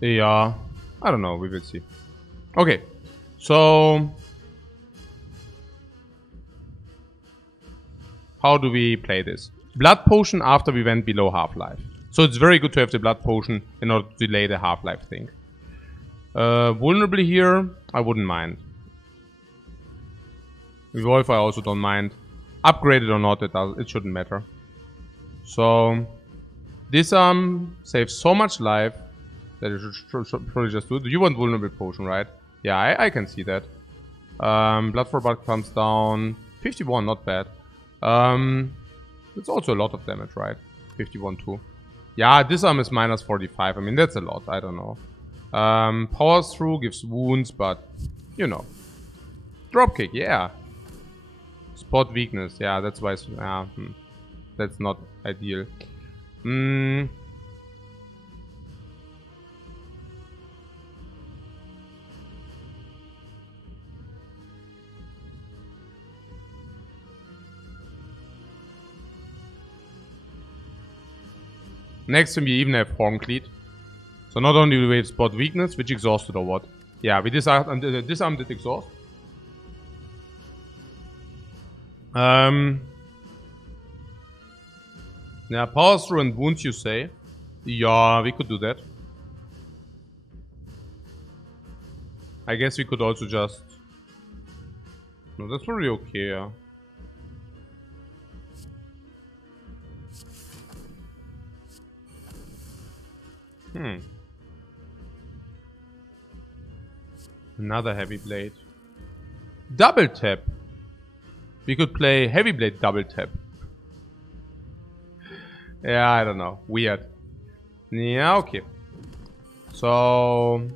Yeah, I don't know, we will see. Okay, so how do we play this? Blood potion after we went below half-life. So it's very good to have the blood potion in order to delay the half-life thing. Vulnerable here, I wouldn't mind. Evolve I also don't mind. Upgraded or not, it shouldn't matter. So disarm saves so much life that you should probably just do it. You want vulnerable potion, right? Yeah, I can see that. Blood for Blood comes down 51, not bad. It's also a lot of damage, right? 51 too. Yeah, disarm is minus 45. I mean, that's a lot. I don't know. Powers through gives wounds, but you know. Dropkick, yeah. Spot weakness, yeah, that's why it's, that's not ideal. Next time we even have Horncleat. So not only do we have spot weakness, which exhausted or what? Yeah, we disarmed it exhaust. Yeah, powers through and wounds, you say? Yeah, we could do that. I guess we could also just... No, that's probably okay, yeah. Another heavy blade. Double tap. We could play heavy blade double tap. Yeah, I don't know. Weird. Yeah, okay. So...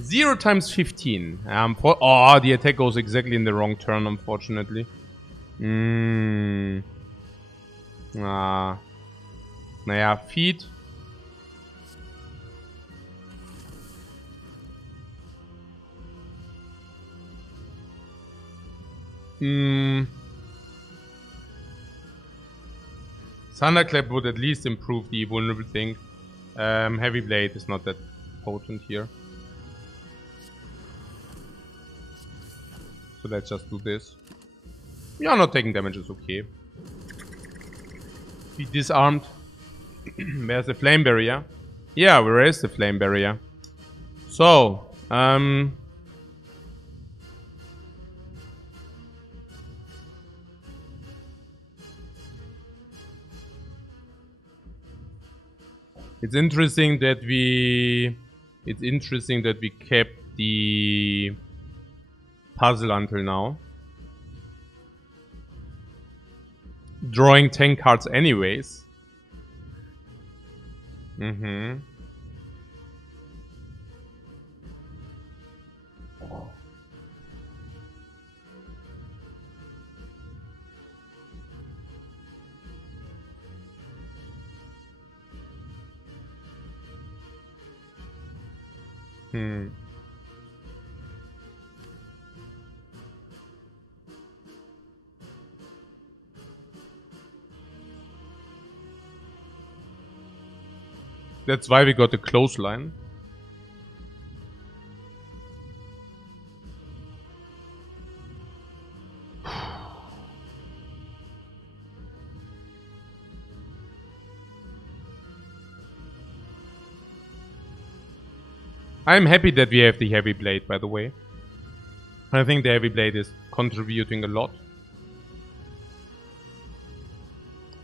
Zero times 15. Oh, the attack goes exactly in the wrong turn, unfortunately. Naja, Feed. Thunderclap would at least improve the vulnerable thing. Heavy Blade is not that potent here. So let's just do this. Yeah, not taking damage is okay. Be disarmed. Where's the flame barrier? Yeah, where is the flame barrier? So, it's interesting that we kept the puzzle until now. Drawing 10 cards anyways. That's why we got the clothesline. I'm happy that we have the heavy blade, by the way. I think the heavy blade is contributing a lot.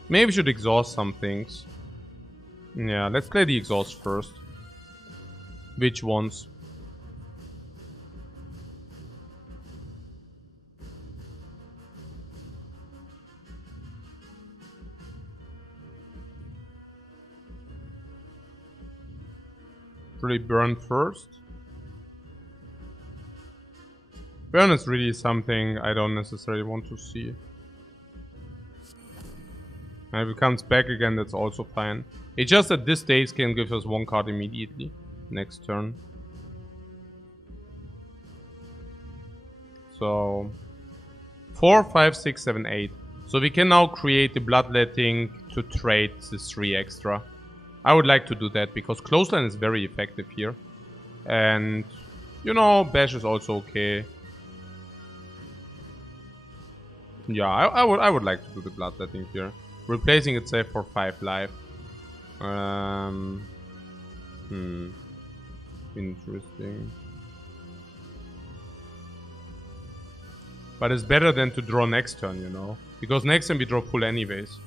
Maybe we should exhaust some things. Yeah, let's play the exhaust first. Which ones? Really burn first. Burn is really something I don't necessarily want to see. And if it comes back again, that's also fine. It's just that this daze can give us one card immediately. Next turn. So 4, 5, 6, 7, 8. So we can now create the bloodletting to trade this 3 extra. I would like to do that because clothesline is very effective here. And you know, bash is also okay. Yeah, I would like to do the bloodletting here. Replacing itself for 5 life. Interesting. But it's better than to draw next turn, you know. Because next turn we draw full anyways.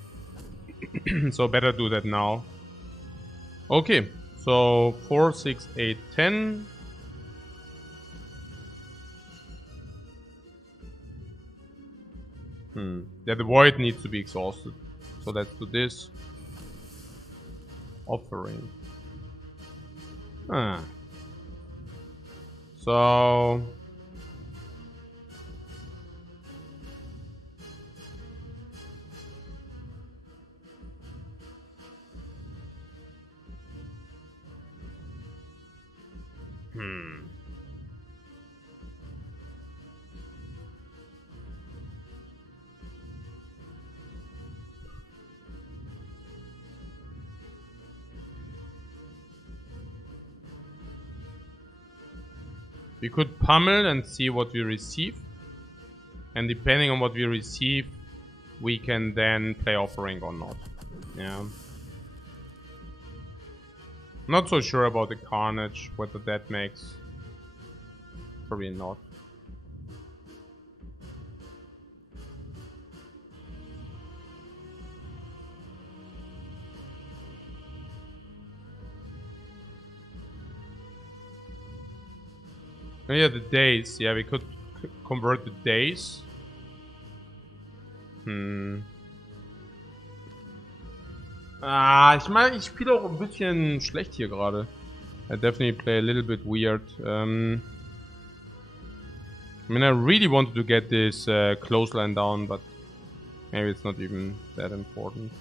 So better do that now. Okay, so 4, 6, 8, 10. Yeah, the void needs to be exhausted. So let's do this. Offering. So... We could pummel and see what we receive. And depending on what we receive, we can then play offering or not. Yeah. Not so sure about the carnage, whether that makes... Probably not. Oh yeah, the days. Yeah, we could convert the days. Ich meine, ich spiele auch ein bisschen schlecht hier gerade. I definitely play a little bit weird. I mean, I really wanted to get this clothesline down, but maybe it's not even that important.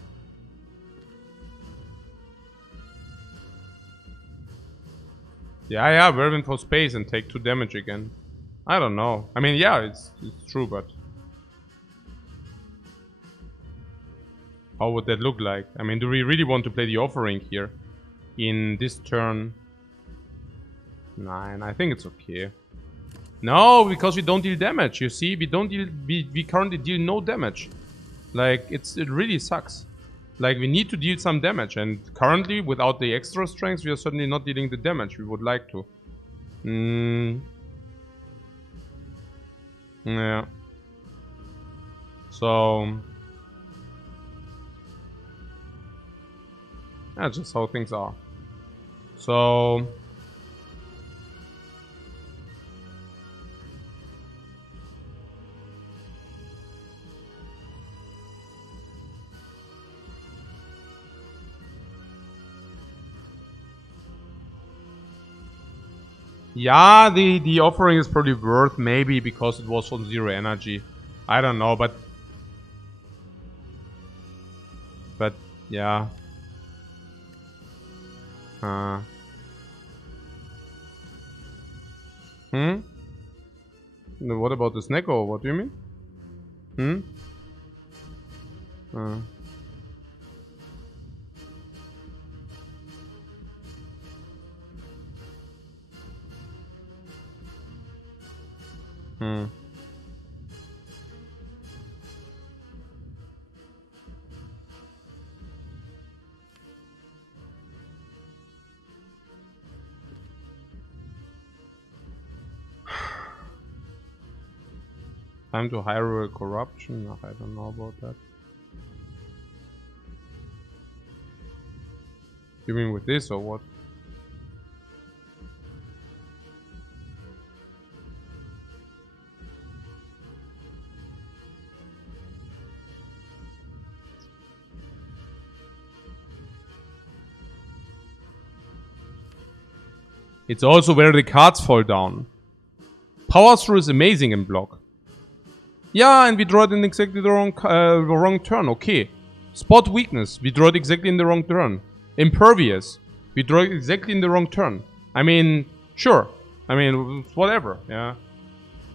Yeah, Whirlwind for space and take 2 damage again. I don't know. I mean, yeah, it's true, but how would that look like? I mean, do we really want to play the offering here in this turn? 9. I think it's okay. No, because we don't deal damage. You see, we don't deal. We currently deal no damage. Like it really sucks. Like we need to deal some damage, and currently without the extra strength, we are certainly not dealing the damage we would like to. Yeah. So that's just how things are. So yeah, the offering is probably worth, maybe because it was on 0 energy. I don't know, but yeah. What about the Snecko? What do you mean? Time to hire corruption? I don't know about that. You mean with this or what? It's also where the cards fall down. Power through is amazing in block. Yeah, and we draw it in exactly the wrong turn. Okay. Spot weakness. We draw it exactly in the wrong turn. Impervious. We draw it exactly in the wrong turn. I mean, sure. I mean, whatever. Yeah.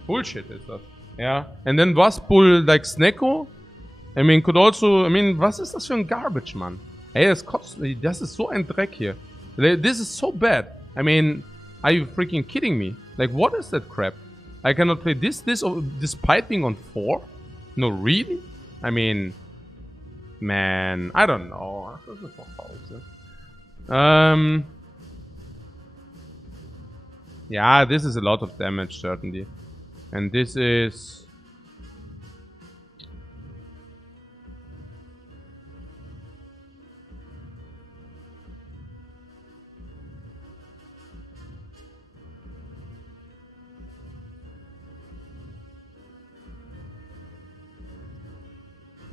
Bullshit is that. Yeah. And then was pull like Snecko? I mean, could also. I mean, was ist das für ein Garbage, man? Ey, das ist so ein Dreck hier. This is so bad. I mean, are you freaking kidding me? Like, what is that crap? I cannot play this despite being on 4? No, really? I mean, man, I don't know. Yeah, this is a lot of damage, certainly. And this is...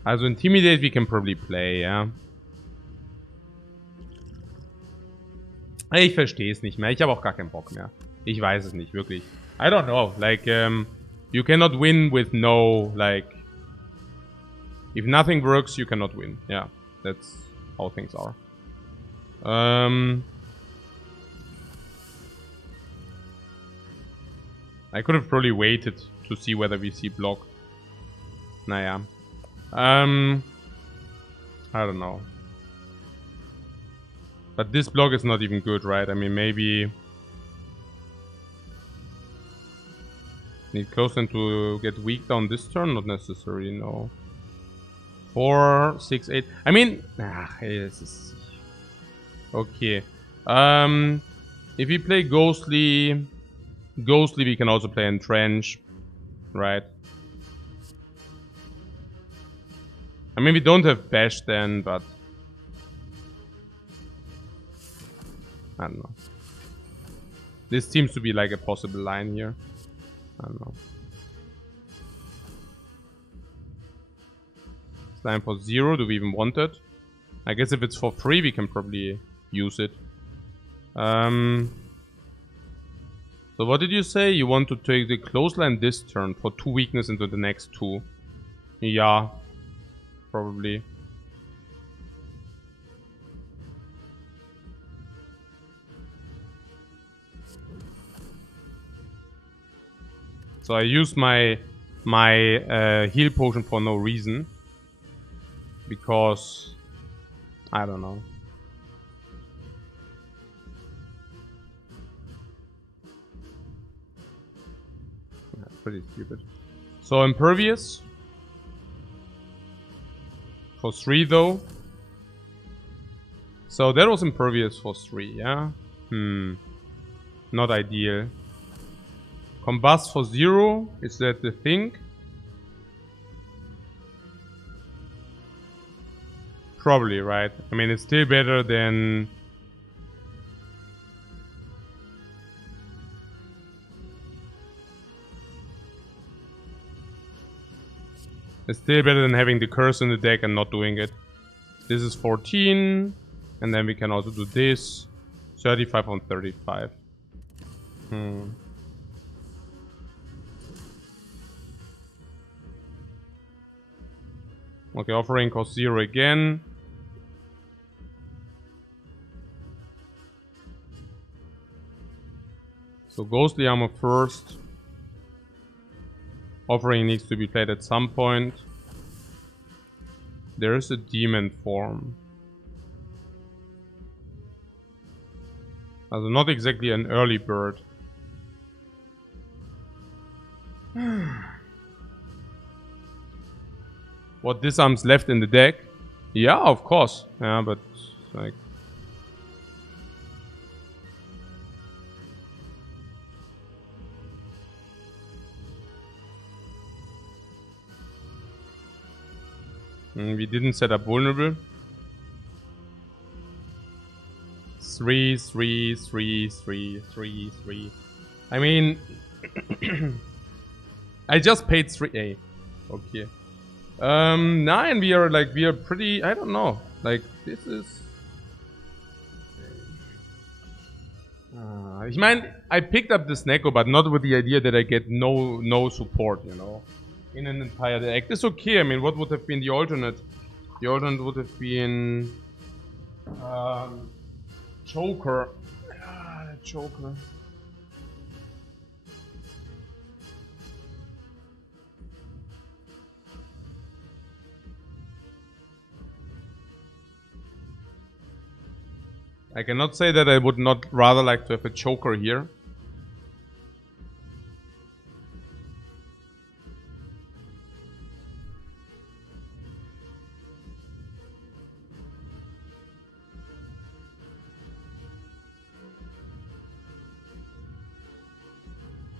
Also Intimidate we can probably play, ja. Ich verstehe es nicht mehr. Ich habe auch gar keinen Bock mehr. Ich weiß es nicht, wirklich. I don't know. Like, you cannot win with no, like... If nothing works, you cannot win. Yeah, that's how things are. I could have probably waited to see whether we see block. Naja. I don't know. But this block is not even good, right? I mean, maybe... Need Clothesline to get weak down this turn? Not necessary, no. 4, 6, 8... I mean... this is... Okay. If we play Ghostly... Ghostly we can also play Entrench. Right? I mean, we don't have Bash then, but... I don't know. This seems to be like a possible line here. I don't know. Slime for 0. Do we even want it? I guess if it's for free, we can probably use it. So what did you say? You want to take the clothesline this turn for 2 weakness into the next 2. Yeah. Probably. So I used my heal potion for no reason. Because I don't know. That's pretty stupid. So impervious. For 3 though. So that was impervious for 3, yeah? Not ideal. Combust for 0. Is that the thing? Probably, right? I mean, it's still better than... It's still better than having the curse in the deck and not doing it. This is 14. And then we can also do this. 35 on 35. Okay, offering cost 0 again. So Ghostly Armor first. Offering needs to be played at some point. There is a demon form. Also not exactly an early bird. What disarms left in the deck? Yeah, of course. Yeah, but like... we didn't set up vulnerable. 3, 3, 3, 3, 3, 3. I mean... I just paid 3A. Okay. 9, we are pretty... I don't know. Like, this is... Ich meine, I picked up this Neko, but not with the idea that I get no support, you know, in an entire deck. It's okay. I mean, what would have been the alternate? The alternate would have been Joker. Joker. I cannot say that I would not rather like to have a Joker here.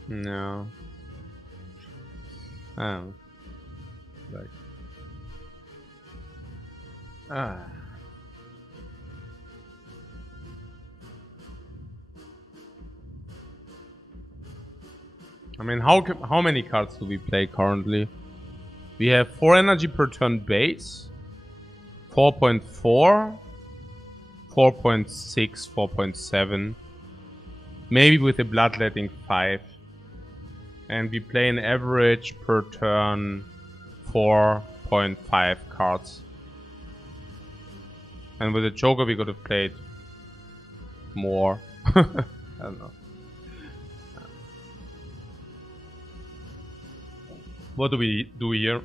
No. Oh. Like. I mean, how many cards do we play currently? We have 4 energy per turn base, 4.4, 4.6, 4.7, maybe with a bloodletting 5, and we play an average per turn 4.5 cards. And with the Joker we could have played more. I don't know. What do we do here?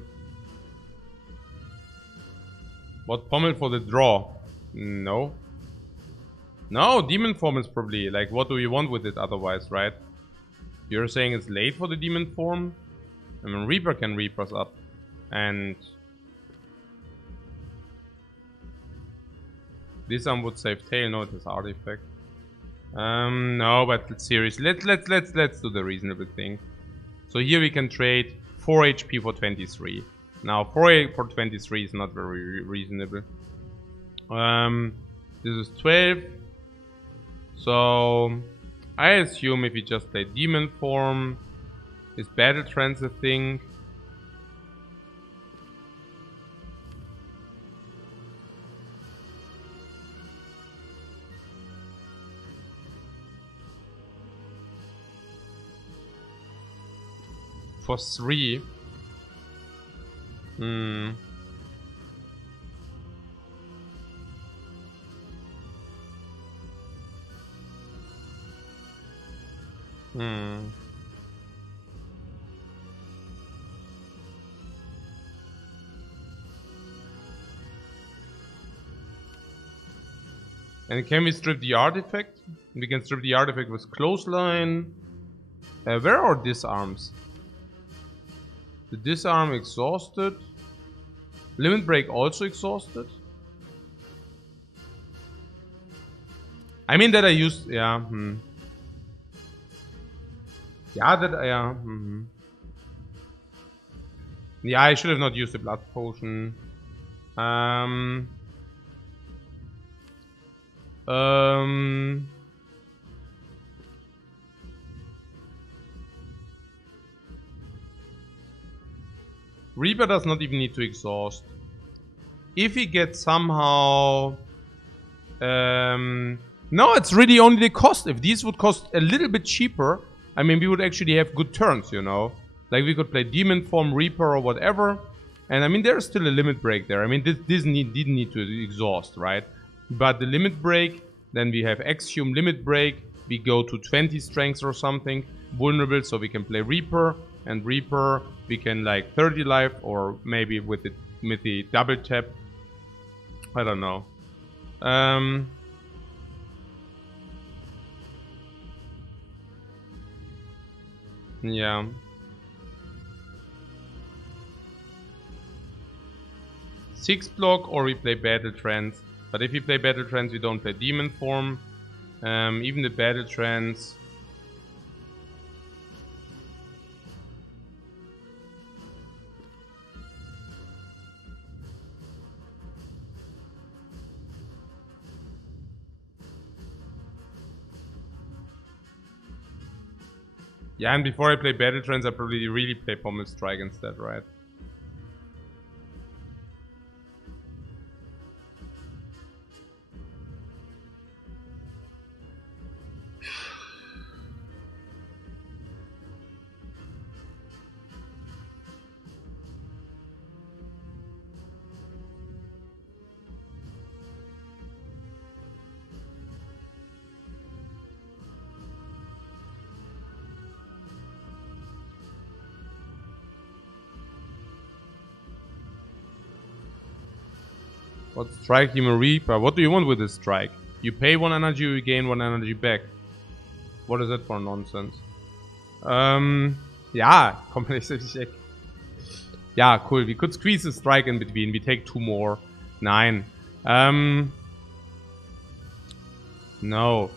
What, pommel for the draw? No. No, demon form is probably, like, what do you want with it otherwise, right? You're saying it's late for the demon form? I mean, Reaper can Reap us up. And... this one would save tail, no, it has artifact. No, but seriously, let's do the reasonable thing. So here we can trade 4 HP for 23. Now 4 for 23 is not very reasonable. This is 12. So I assume if we just play demon form, is battle trance a thing? For 3. Hmm. Hmm. And can we strip the artifact? We can strip the artifact with clothesline. Where are disarms? The disarm exhausted. Limit break also exhausted. I mean that I used, yeah. Yeah, that yeah. Yeah, I should have not used the blood potion. Um. Reaper does not even need to exhaust. If he gets somehow... no, it's really only the cost. If these would cost a little bit cheaper, I mean, we would actually have good turns, you know? Like, we could play Demon Form, Reaper, or whatever. And, I mean, there's still a limit break there. I mean, this didn't need to exhaust, right? But the limit break, then we have Axiom limit break. We go to 20 strengths or something. Vulnerable, so we can play Reaper. And Reaper, we can, like, 30 life, or maybe with the double tap. I don't know. Yeah. Six block or we play Battle Trance. But if we play Battle Trance, we don't play Demon Form. Even the Battle Trance. Yeah, and before I play Battle Trance, I probably really play Pommel Strike instead, right? What strike Demon Reaper? What do you want with this strike? You pay 1 energy, you gain 1 energy back. What is that for nonsense? Yeah, completely check. Yeah, cool. We could squeeze a strike in between. We take 2 more. 9. No.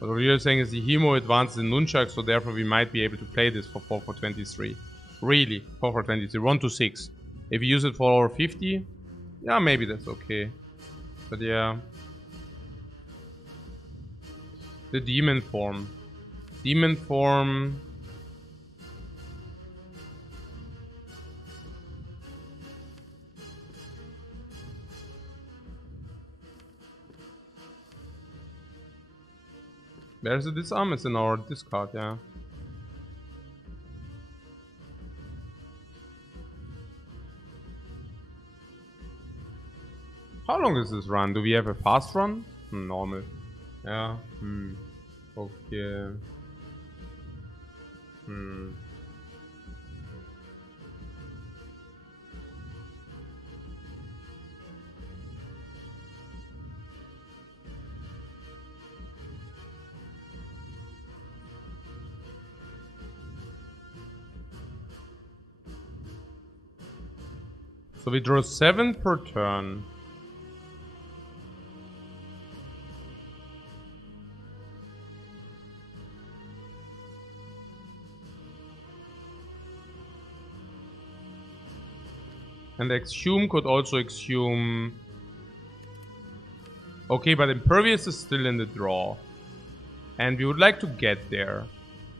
What you're saying is the Hemo advances in Nunchuck, so therefore we might be able to play this for 4 for 23. Really, 4 for 23. 1 to 6. If you use it for over 50, yeah, maybe that's okay. But yeah. The Demon Form. Demon Form. Where's the disarm? It's in our discard, yeah. How long is this run? Do we have a fast run? Normal. Yeah. Okay. So we draw 7 per turn. And exhume could also exhume... Okay, but Impervious is still in the draw. And we would like to get there.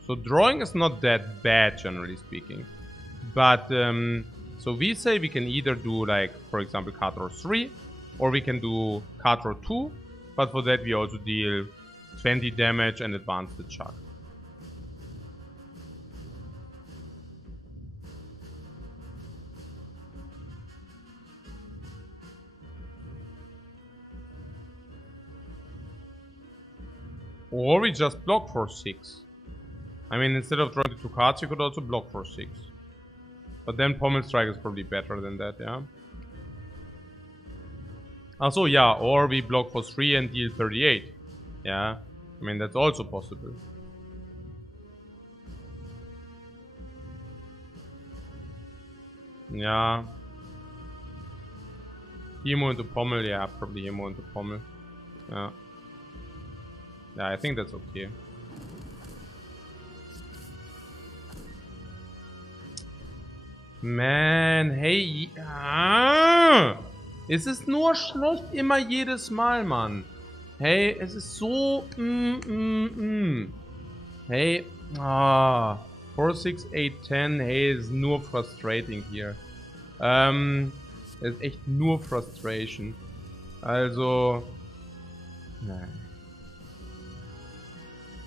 So drawing is not that bad, generally speaking. But, so we say we can either do, like, for example, card draw 3. Or we can do card draw 2. But for that we also deal 20 damage and advance the chuck. Or we just block for 6. I mean, instead of drawing the 2 cards, you could also block for 6. But then Pommel Strike is probably better than that, yeah? Also, yeah, or we block for 3 and deal 38. Yeah, I mean, that's also possible. Yeah. Hemo into Pommel, yeah, probably Hemo into Pommel. Yeah. Yeah, I think that's okay. Man, hey. Es ist nur schlecht immer jedes Mal, Mann. Hey, es ist so... Hey, 4, 6, 8, 10. Hey, es ist nur frustrating hier. Es ist echt nur Frustration. Also... Nein.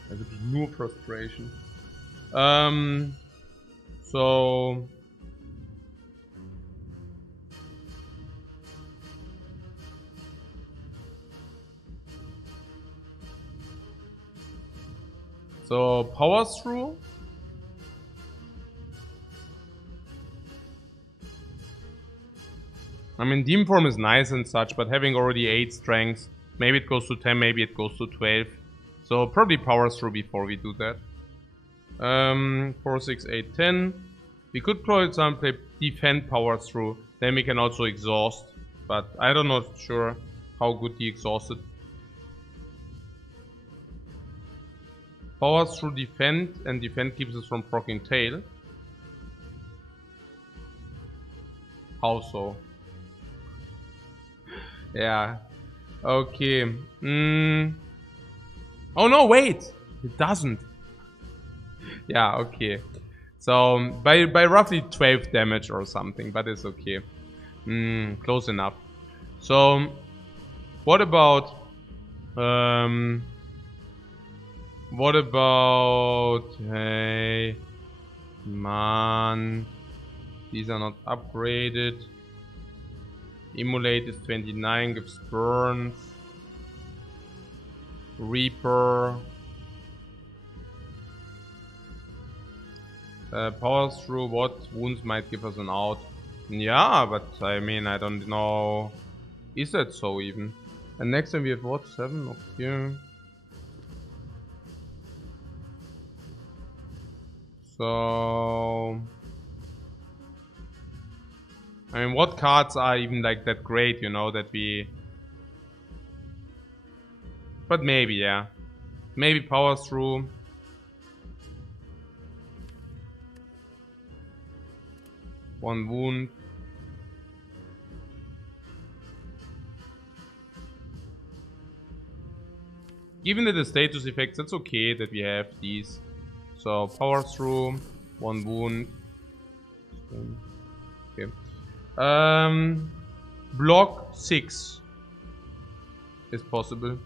Also nur Frustration. So... So, Power Through. I mean, Demon Form is nice and such, but having already 8 strengths, maybe it goes to 10, maybe it goes to 12. So, probably Power Through before we do that. 4, 6, 8, 10. We could, for example, defend Power Through. Then we can also exhaust. But I don't know sure how good he exhausted. Power Through defend, and defend keeps us from proccing tail. How so? Yeah. Okay. Oh no, wait! It doesn't. Yeah, okay. So, by roughly 12 damage or something, but it's okay. Close enough. So, what about... What about... Hey... Man... These are not upgraded. Immolate is 29, gives burns. Reaper. Power Through, what wounds might give us an out? Yeah, but I mean, I don't know. Is that so even? And next time we have what? 7? Okay. So... I mean, what cards are even like that great, you know, that we... But maybe, yeah. Maybe Power Through. One wound. Given the status effects, it's okay that we have these. So, Power Through, 1 wound. Okay. Block 6 is possible.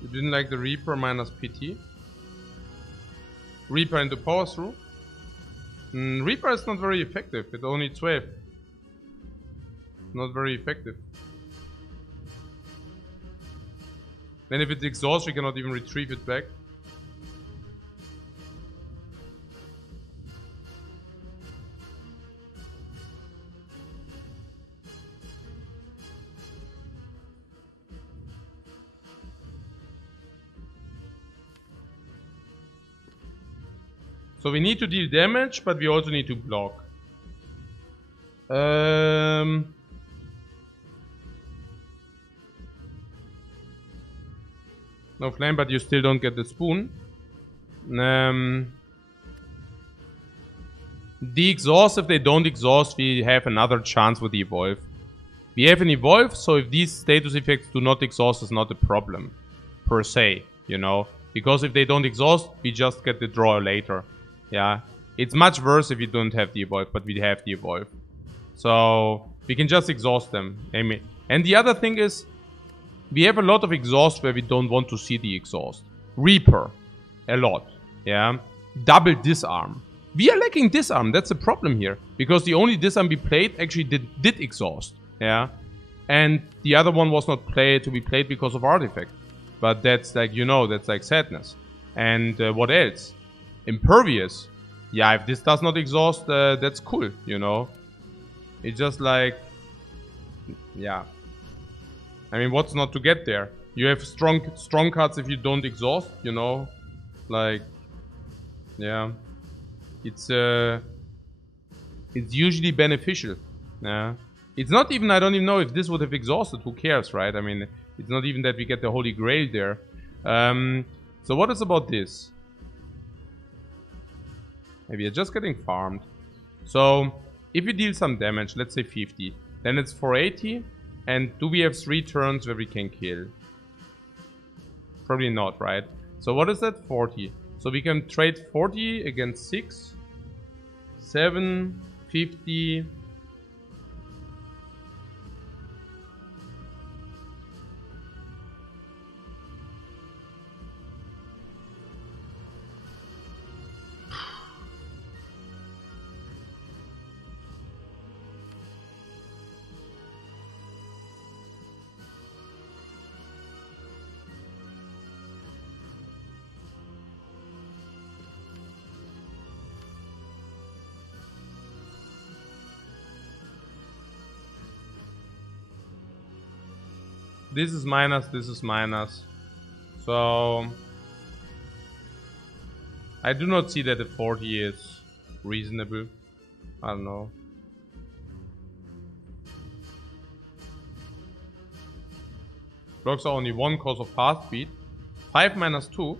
You didn't like the Reaper minus PT? Reaper into Power Through? Reaper is not very effective, it's only 12. Not very effective. Then if it exhausts, we cannot even retrieve it back. So we need to deal damage, but we also need to block. No flame, but you still don't get the spoon. The exhaust, if they don't exhaust, we have another chance with the evolve. We have an evolve, so if these status effects do not exhaust, it's not a problem. Per se, you know. Because if they don't exhaust, we just get the draw later. Yeah. It's much worse if you don't have the evolve, but we have the evolve. So we can just exhaust them. And the other thing is, we have a lot of exhaust where we don't want to see the exhaust. Reaper. A lot. Yeah. Double disarm. We are lacking disarm. That's the problem here. Because the only disarm we played actually did exhaust. Yeah. And the other one was not to be played because of artifact. But that's like, you know, that's like sadness. And what else? Impervious. Yeah, if this does not exhaust, that's cool, you know. It's just like, yeah. I mean, what's not to get there? You have strong cards if you don't exhaust, you know. Like, yeah. It's usually beneficial. Yeah. It's not even, I don't even know if this would have exhausted. Who cares, right? I mean, it's not even that we get the Holy Grail there. So what is about this? Maybe you're just getting farmed. So, if you deal some damage, let's say 50, then it's 480. And do we have 3 turns where we can kill? Probably not, right? So what is that? 40. So we can trade 40 against 6, 7, 50. This is minus, this is minus. So I do not see that the 40 is reasonable. I don't know. Blocks are only 1 cause of path speed. 5 minus 2.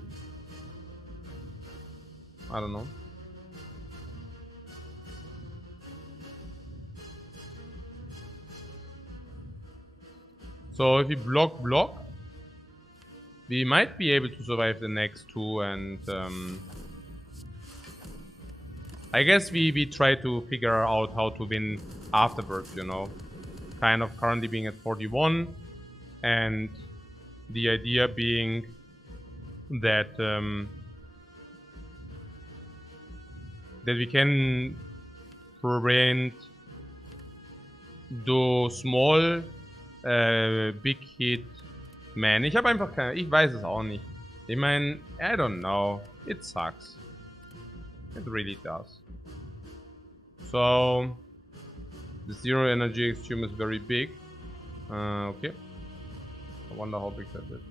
I don't know. So if we block, we might be able to survive the next 2, and I guess we try to figure out how to win afterwards, you know. Kind of currently being at 41, and the idea being that that we can prevent do small Big Hit Man. Ich habe einfach keine. Ich weiß es auch nicht. Ich meine, I don't know. It sucks. It really does. So, the zero energy extreme is very big. Okay. I wonder how big that is.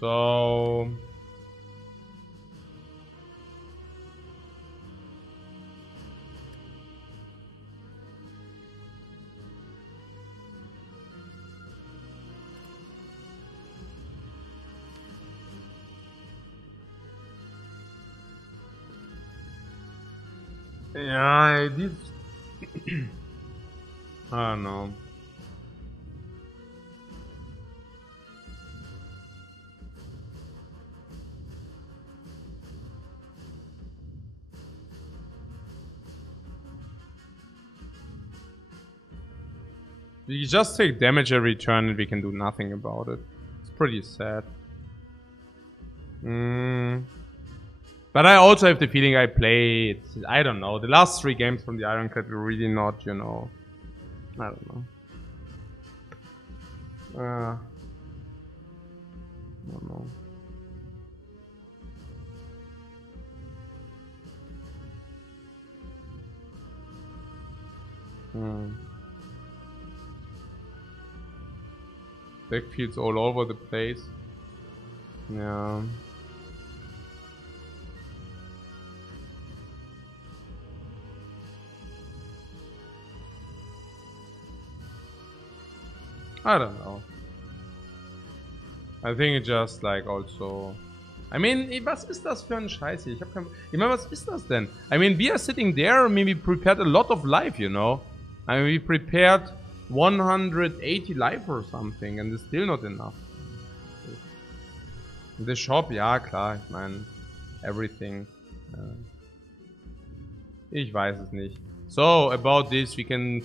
So. Yeah, this. I don't know. We just take damage every turn and we can do nothing about it. It's pretty sad. But I also have the feeling I played, I don't know, the last 3 games from the Ironclad were really not, you know, I don't know. I don't know. Backfields all over the place. Yeah. I don't know. I think it just like also... I mean, was ist das für ein Scheiß hier? Ich meine, was ist das denn? I mean, we are sitting there, I mean, we prepared a lot of life, you know? I mean, we prepared 180 life or something, and it's still not enough. The shop, ja, klar, ich meine, everything. Ich weiß es nicht. So, about this, we can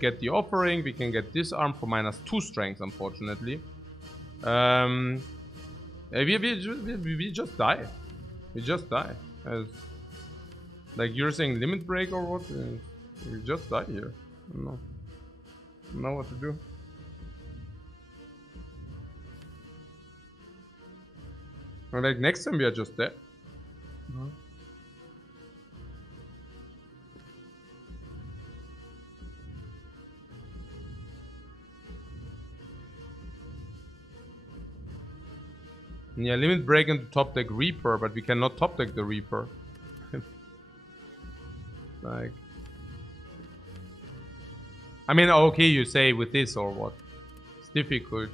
get the offering, we can get this arm for -2 strength, unfortunately. We just die. We just die. Like you're saying limit break or what? We just die here. I don't know what to do. Or like next time we are just dead. Yeah, limit break into top deck Reaper, but we cannot top deck the Reaper. Like, I mean, okay, you say with this or what? It's difficult.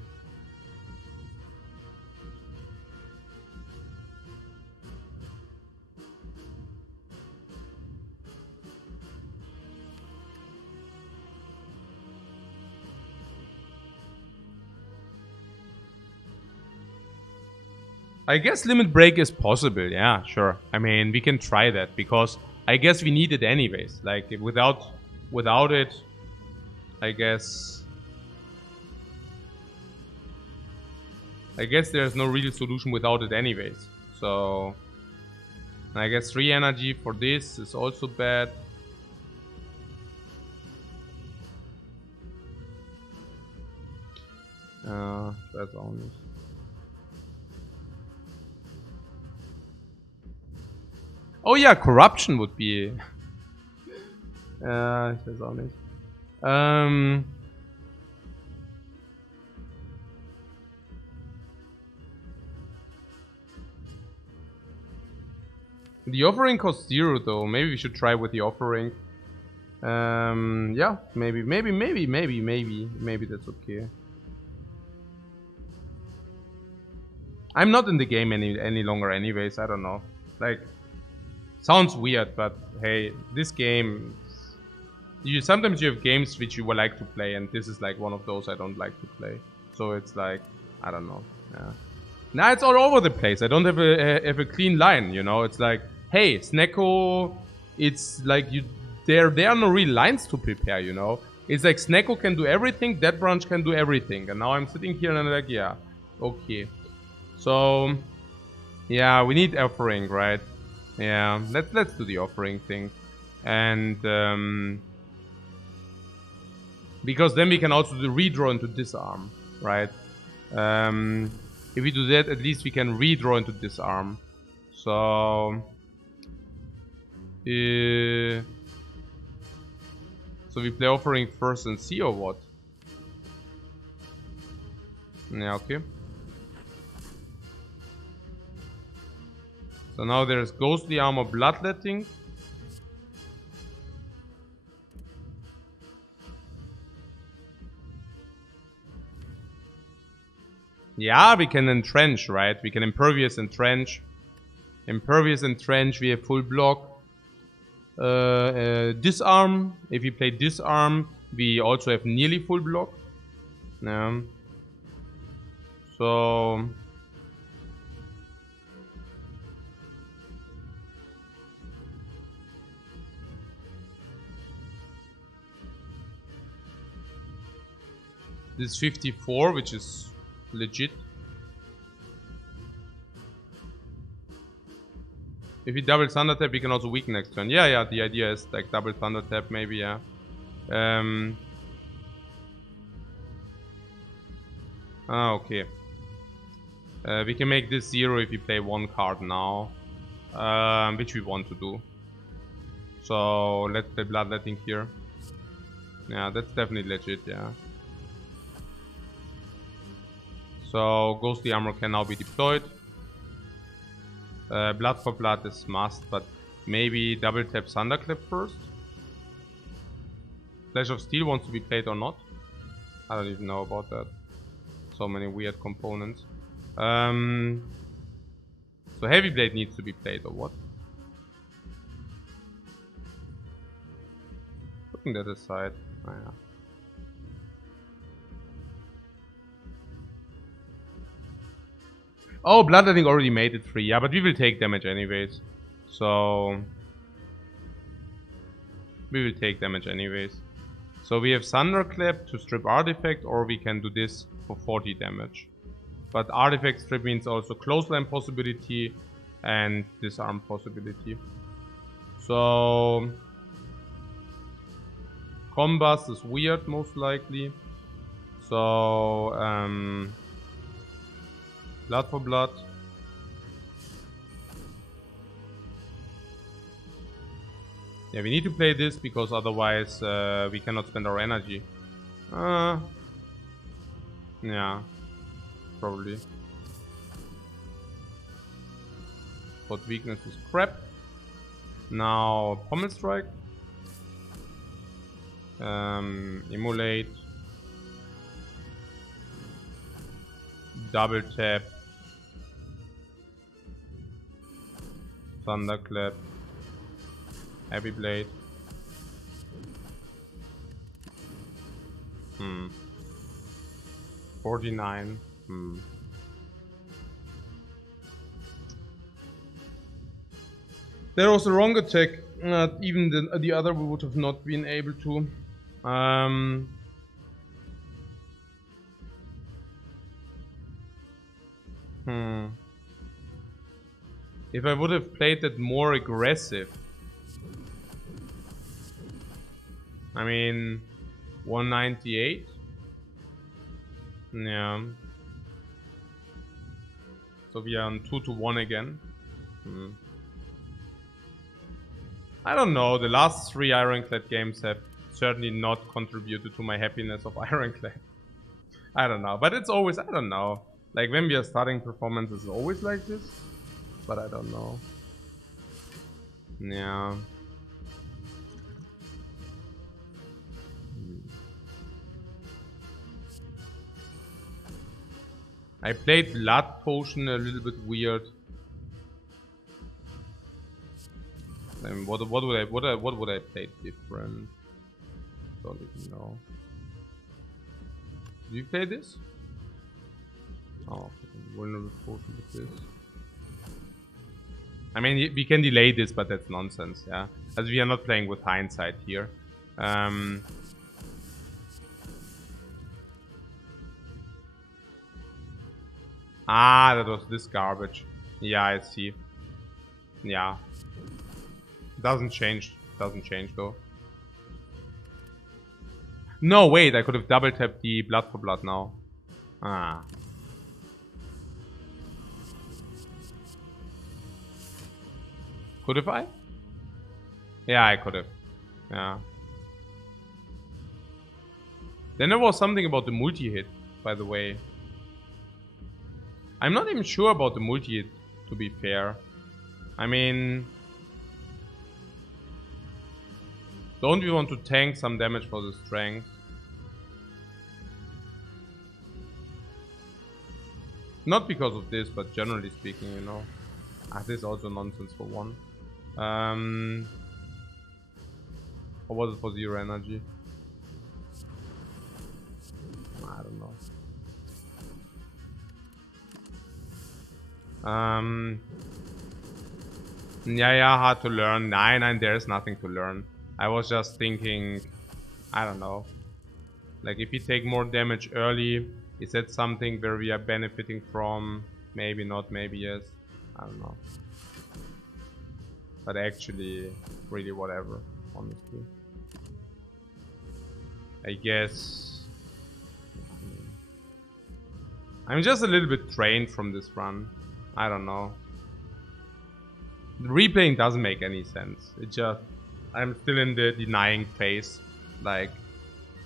I guess limit break is possible, yeah, sure. I mean, we can try that because I guess we need it anyways. Like, without it, I guess there's no real solution without it anyways. So, I guess 3 energy for this is also bad. That's only. Oh yeah, corruption would be. Ich weiß auch nicht. The offering costs 0 though. Maybe we should try with the offering. Yeah, maybe that's okay. I'm not in the game any longer anyways, I don't know. Like, sounds weird, but hey, this game... Sometimes you have games which you would like to play, and this is like one of those I don't like to play. So it's like, I don't know. Yeah. Now it's all over the place. I don't have a clean line, you know. It's like, hey, Snecko, it's like there are no real lines to prepare, you know. It's like Snecko can do everything, that branch can do everything, and now I'm sitting here and I'm like, yeah, okay. So, yeah, we need offering, right? Yeah, let's do the offering thing, and because then we can also do redraw into disarm, right? If we do that, at least we can redraw into disarm. So we play offering first and see or what? Yeah, okay. So now there's ghostly armor, bloodletting. Yeah, we can entrench, right? We can impervious entrench. Impervious entrench, we have full block. Disarm. If we play disarm, we also have nearly full block. Yeah. So this is 54, which is legit. If we double thunder tap, we can also weaken next turn. Yeah, the idea is like double thunder tap, maybe, yeah. Okay. We can make this 0 if we play 1 card now, which we want to do. So let's play bloodletting here. Yeah, that's definitely legit, yeah. So ghostly armor can now be deployed. Blood for blood is must, but maybe double tap thunderclap first. Flash of Steel wants to be played or not. I don't even know about that. So many weird components. So Heavy Blade needs to be played, or what? Putting that aside. Oh, yeah. Oh, Bloodletting already made it free. Yeah, but we will take damage anyways. So we will take damage anyways. So we have Thunderclap to strip Artifact, or we can do this for 40 damage. But Artifact strip means also clothesline possibility and disarm possibility. So Combust is weird, most likely. So Blood for Blood. Yeah, we need to play this because otherwise we cannot spend our energy. Yeah, probably. But weakness is crap. Now Pommel Strike. Immolate. Double tap. Thunderclap. Heavy Blade. 49. There was a wrong attack. Even the other we would have not been able to. If I would have played it more aggressive. I mean, 198. Yeah. So we are on 2-1 again. I don't know. The last 3 Ironclad games have certainly not contributed to my happiness of Ironclad. I don't know. But it's always, I don't know. Like when we are starting performances, it's always like this. But I don't know. Yeah. I played Blood Potion a little bit weird. I mean, what would I play different? Don't even know. Do you play this? Oh, vulnerable potion with this. I mean, we can delay this, but that's nonsense, yeah. As we are not playing with hindsight here. Ah, that was this garbage. Yeah, I see. Yeah. Doesn't change. Doesn't change though. No, wait, I could have double tapped the Blood for Blood now. Ah. Could have I? Yeah, I could have. Yeah. Then there was something about the multi-hit, by the way. I'm not even sure about the multi-hit, to be fair. I mean... Don't we want to tank some damage for the strength? Not because of this, but generally speaking, you know. Ah, this is also nonsense for one. Or was it for 0 energy? I don't know. Yeah, hard to learn. Nine, there's nothing to learn. I was just thinking, I don't know. Like if you take more damage early, is that something where we are benefiting from? Maybe not, maybe yes. I don't know. But actually, really whatever, honestly. I guess... I'm just a little bit drained from this run. I don't know. The replaying doesn't make any sense. It just... I'm still in the denying phase. Like,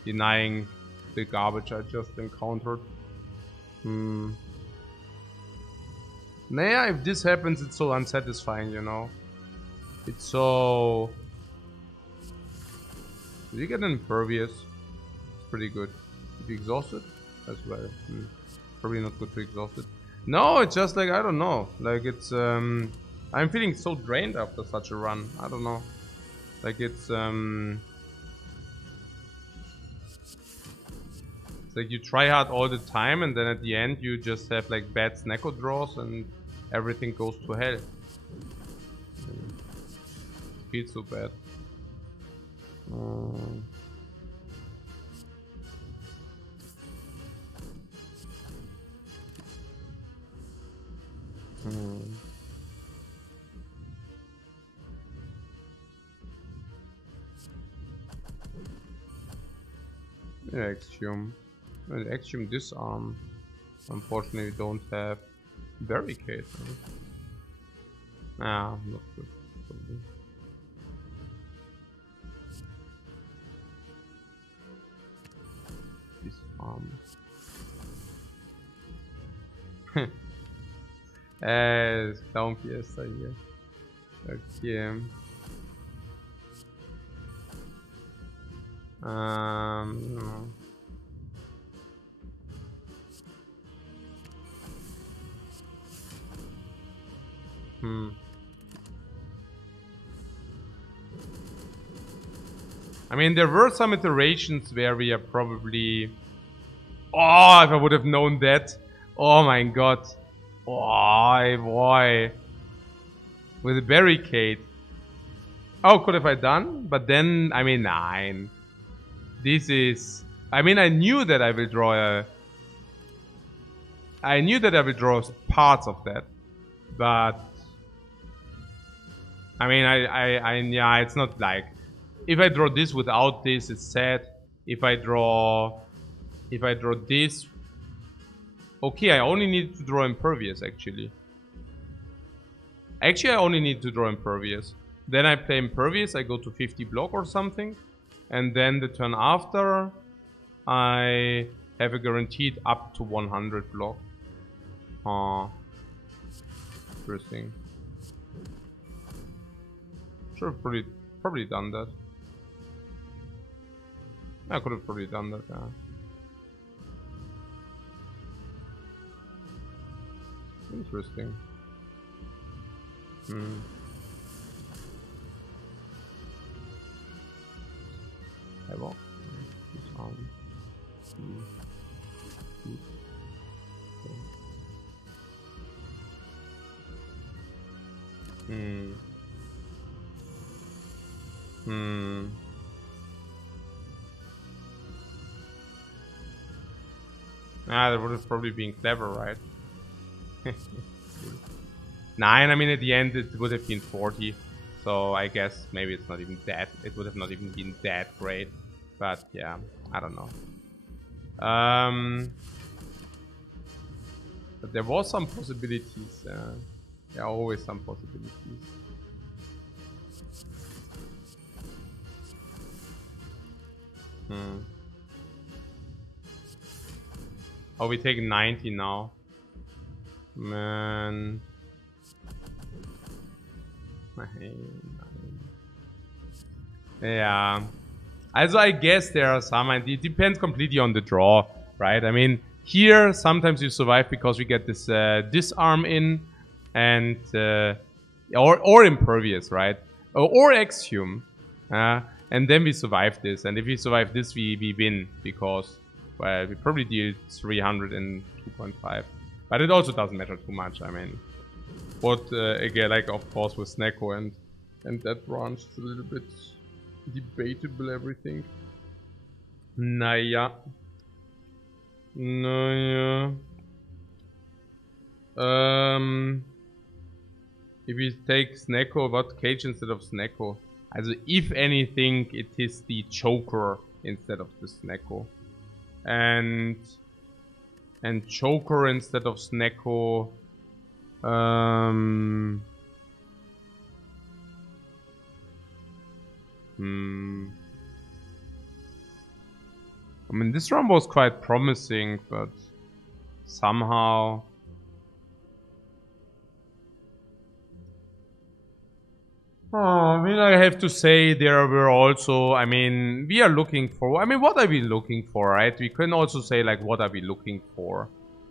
denying the garbage I just encountered. Nah, if this happens, it's so unsatisfying, you know. It's so... Did you get an Impervious? It's pretty good. be exhausted as well. Probably not good to exhaust it. No, it's just like, I don't know. Like it's I'm feeling so drained after such a run. I don't know. Like it's like you try hard all the time and then at the end you just have like bad Snecko draws and everything goes to hell. Feels so bad. Axiom. Well, Axiom disarm. Unfortunately, we don't have barricade. Ah, not good. Probably. Disarm. Clown Fiesta here. Okay. No. I mean, there were some iterations where we are probably... Oh, if I would have known that. Oh my god. Oh, boy. With a barricade. Oh, could have I done? But then, I mean, 9. This is... I mean, I knew that I will draw a... I knew that I will draw parts of that. But... I mean, yeah, it's not like... If I draw this without this, it's sad. If I draw this... Okay, I only need to draw Impervious, actually. Actually, I only need to draw Impervious. Then I play Impervious, I go to 50 block or something. And then the turn after, I have a guaranteed up to 100 block. Interesting. Should have probably done that. I could have probably done that, yeah. Interesting. Ever. Ah, that would have probably been clever, right? 9, I mean, at the end it would have been 40. So I guess maybe it's not even that. It would have not even been that great. But yeah, I don't know. But there was some possibilities. There are always some possibilities. Oh, we take 90 now. Man. Yeah. Also, I guess there are some, and it depends completely on the draw, right? I mean, here, sometimes you survive because we get this disarm in, and or Impervious, right? Or Axiom. And then we survive this, and if we survive this, we win, because, well, we probably deal 300 and 2.5. But it also doesn't matter too much, I mean. But again, like, of course, with Snecko and that branch, it's a little bit debatable, everything. Naja. If we take Snecko, what cage instead of Snecko? Also, if anything, it is the Choker instead of the Snecko. And Choker instead of Snecko. I mean, this run was quite promising, but somehow... Oh, I mean, I have to say there were also, I mean, we are looking for, I mean, what are we looking for, right? We can also say, like, what are we looking for?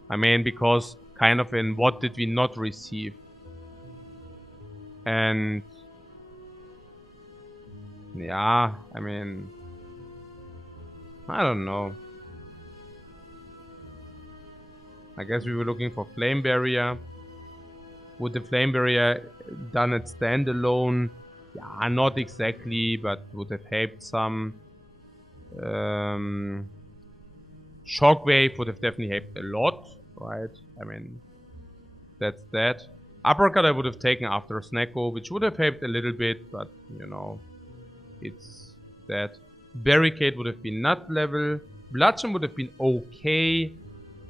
I mean, because kind of in what did we not receive? And yeah, I mean, I don't know. I guess we were looking for Flame Barrier. Would the Flame Barrier done it standalone? Yeah, not exactly, but would have helped some. Shockwave would have definitely helped a lot, right? I mean, that's that. Uppercut I would have taken after Snecko, which would have helped a little bit, but you know, it's that. Barricade would have been nut level. Bludgeon would have been okay.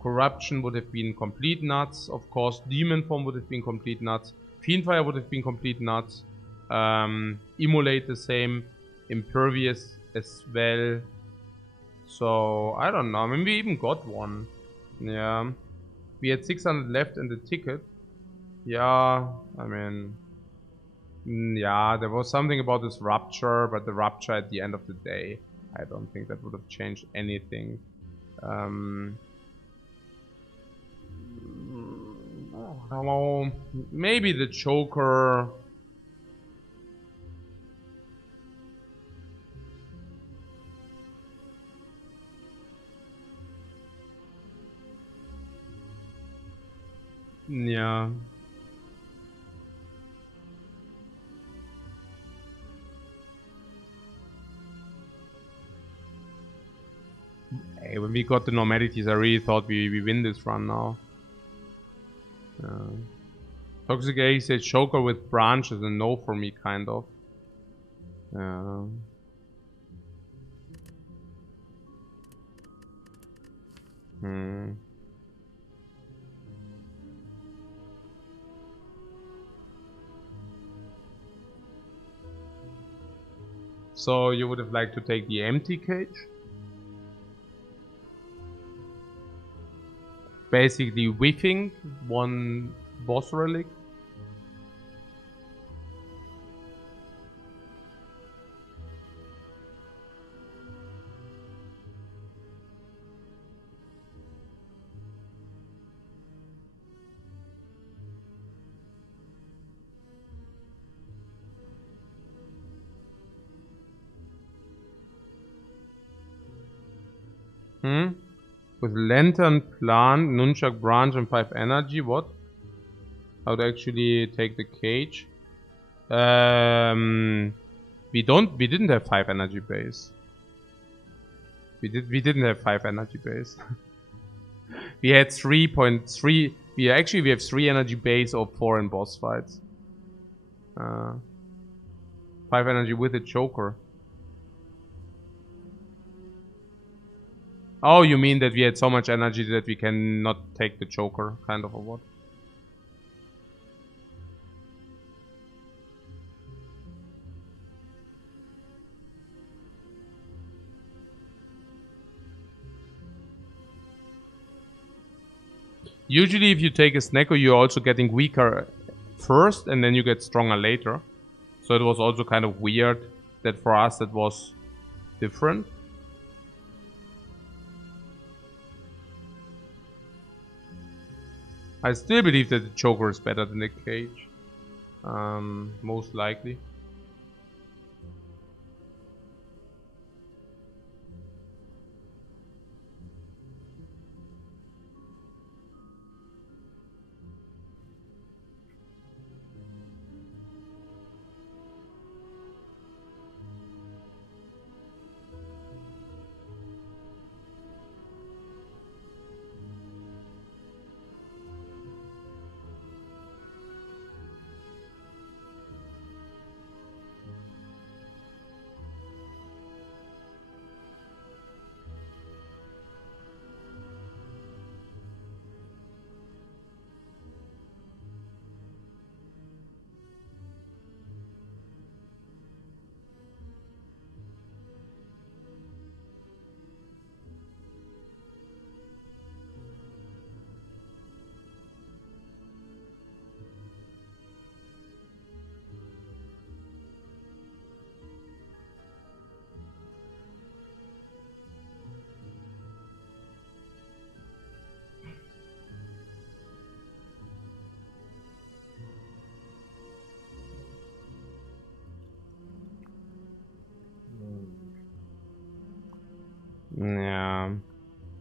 Corruption would have been complete nuts. Of course, Demon Form would have been complete nuts. Fiendfire would have been complete nuts. Immolate the same. Impervious as well. So, I don't know. I mean, we even got one. Yeah. We had 600 left in the ticket. Yeah, I mean... yeah, there was something about this rupture, but the rupture at the end of the day, I don't think that would have changed anything. I don't know. Maybe the choker. Yeah. Hey, when we got the normalities, I really thought we win this run now. Toxic A said choker with branch is a no for me, kind of. So you would have liked to take the empty cage? Basically whiffing one boss relic. With Lantern Plant, Nunchak Branch and 5 energy, what? How to actually take the cage? We didn't have 5 energy base. We didn't have 5 energy base. We had 3.3. We have 3 energy base or 4 in boss fights. 5 energy with a choker. Oh, you mean that we had so much energy that we cannot take the choker, kind of, or what? Usually if you take a Snecko, you're also getting weaker first and then you get stronger later. So it was also kind of weird that for us it was different. I still believe that the choker is better than the cage. Most likely.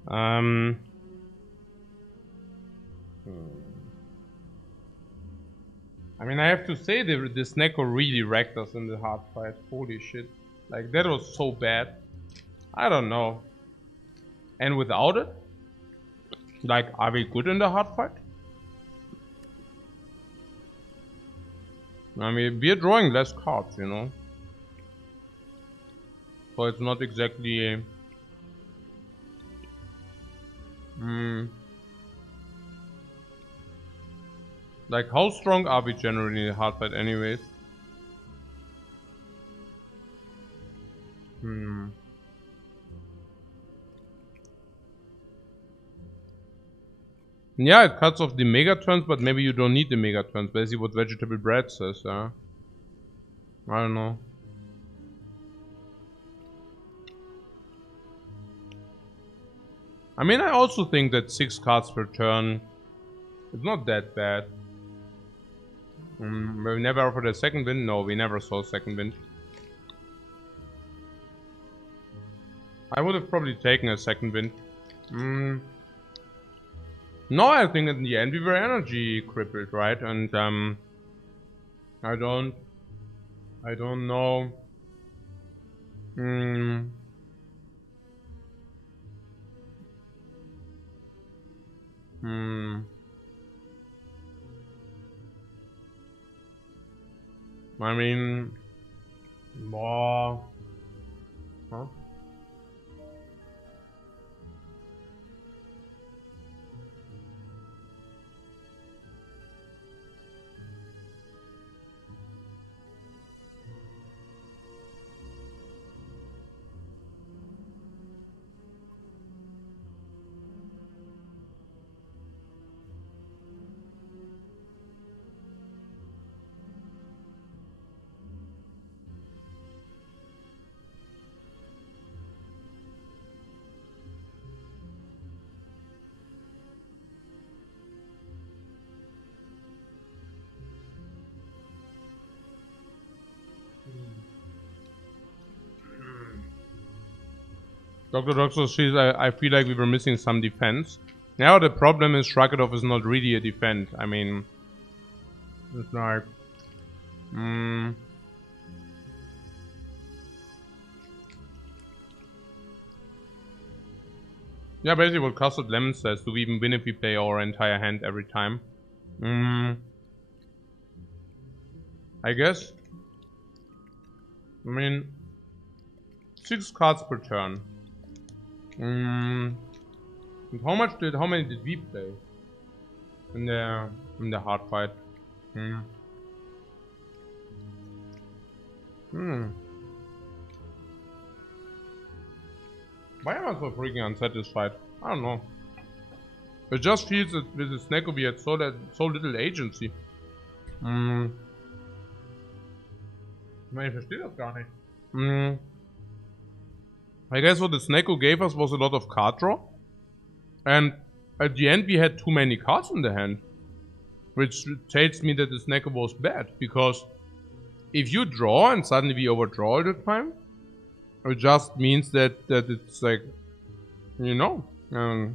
I mean, I have to say this Neko really wrecked us in the hard fight. Holy shit. Like, that was so bad. I don't know. And without it? Like, are we good in the hard fight? I mean, we're drawing less cards, you know? So it's not exactly... Like, how strong are we generally in the hard fight anyways? Yeah, it cuts off the mega turns, but maybe you don't need the mega turns. Basically what Vegetable Bread says, yeah. I don't know. I mean, I also think that 6 cards per turn is not that bad. We never offered a second wind? No, we never saw a second wind. I would have probably taken a second wind. No, I think in the end we were energy crippled, right? And I don't know. I mean, more. Huh? Dr. Doctor says, I feel like we were missing some defense. Now the problem is Shrakadov is not really a defense. I mean, it's like... Yeah, basically what Custard Lemon says, do we even win if we play our entire hand every time? I guess. I mean, 6 cards per turn. How many did we play in the hard fight? Why am I so freaking unsatisfied? I don't know. It just feels that with the Sneko we had so little agency. Ich verstehe das gar nicht. I guess what the Sneko gave us was a lot of card draw. And at the end we had too many cards in the hand. Which tells me that the Sneko was bad. Because if you draw and suddenly we overdraw all the time, it just means that it's like, you know. I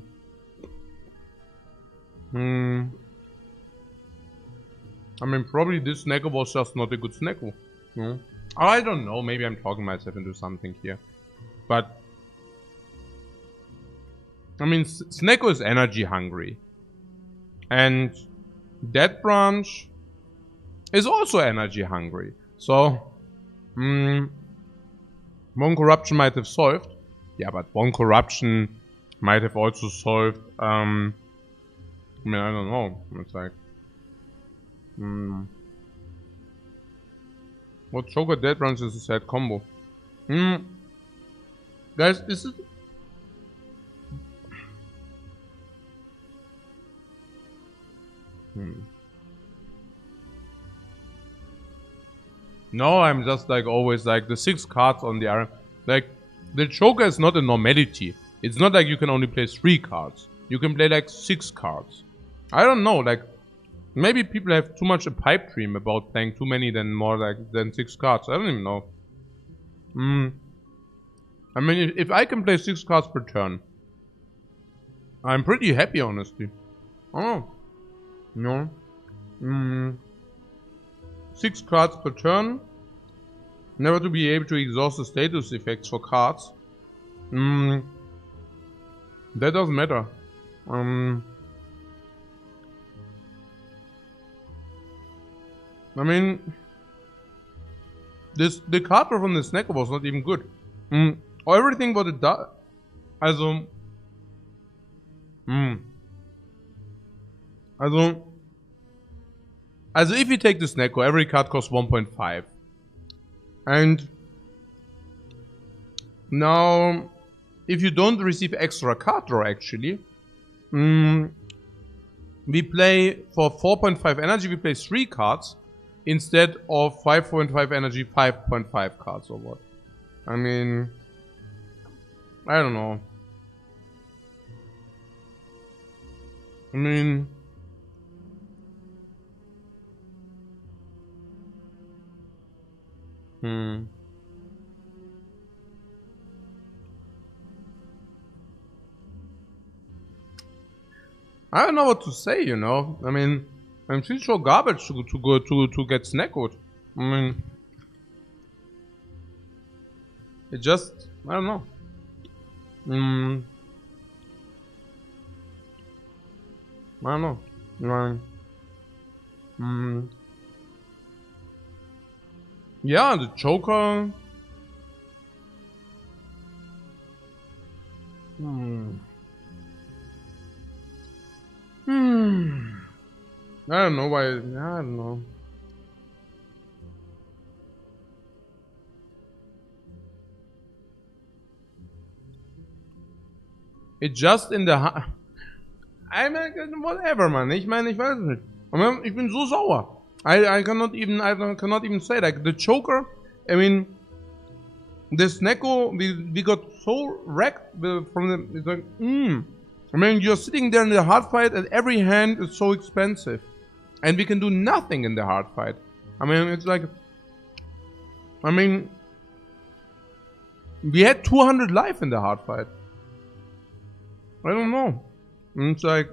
mean, probably this Sneko was just not a good Sneko. I don't know, maybe I'm talking myself into something here. But, I mean, Sneko is energy hungry. And that branch is also energy hungry. So, One Corruption might have solved. Yeah, but One Corruption might have also solved, I mean, I don't know. It's like... What Joker Dead Branch is a sad combo. Guys, is it... No, I'm just like always like the 6 cards on the Iron... Like, the Joker is not a normality. It's not like you can only play 3 cards. You can play like 6 cards. I don't know, like... Maybe people have too much a pipe dream about playing too many than 6 cards. I don't even know. I mean, if I can play 6 cards per turn, I'm pretty happy, honestly. Oh, no. 6 cards per turn. Never to be able to exhaust the status effects for cards. That doesn't matter. I mean, the card from the snacker was not even good. Everything what it does. Also, Also if you take the Snecko, every card costs 1.5. And now, if you don't receive extra card draw actually, we play for 4.5 energy, we play 3 cards instead of 5.5 energy, 5.5 cards or what. I mean, I don't know. I mean, I don't know what to say, you know. I mean, I'm still so garbage to get snackoed. I mean, it just, I don't know. I don't know. Yeah, the Joker. I don't know why. I don't know. It just in the. I mean, whatever, man. Ich meine, ich weiß es nicht. Ich bin so sauer. I cannot even say like the Joker. I mean, the Snecko, we got so wrecked from the. It's like, I mean, you're sitting there in the hard fight, and every hand is so expensive, and we can do nothing in the hard fight. I mean, it's like. I mean, we had 200 life in the hard fight. I don't know. And it's like.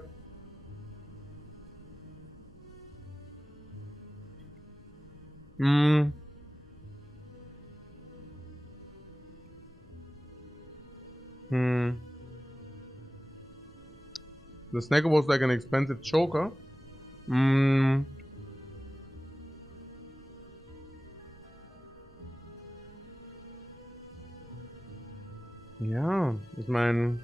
The Snagger was like an expensive Joker. Yeah, ich meine.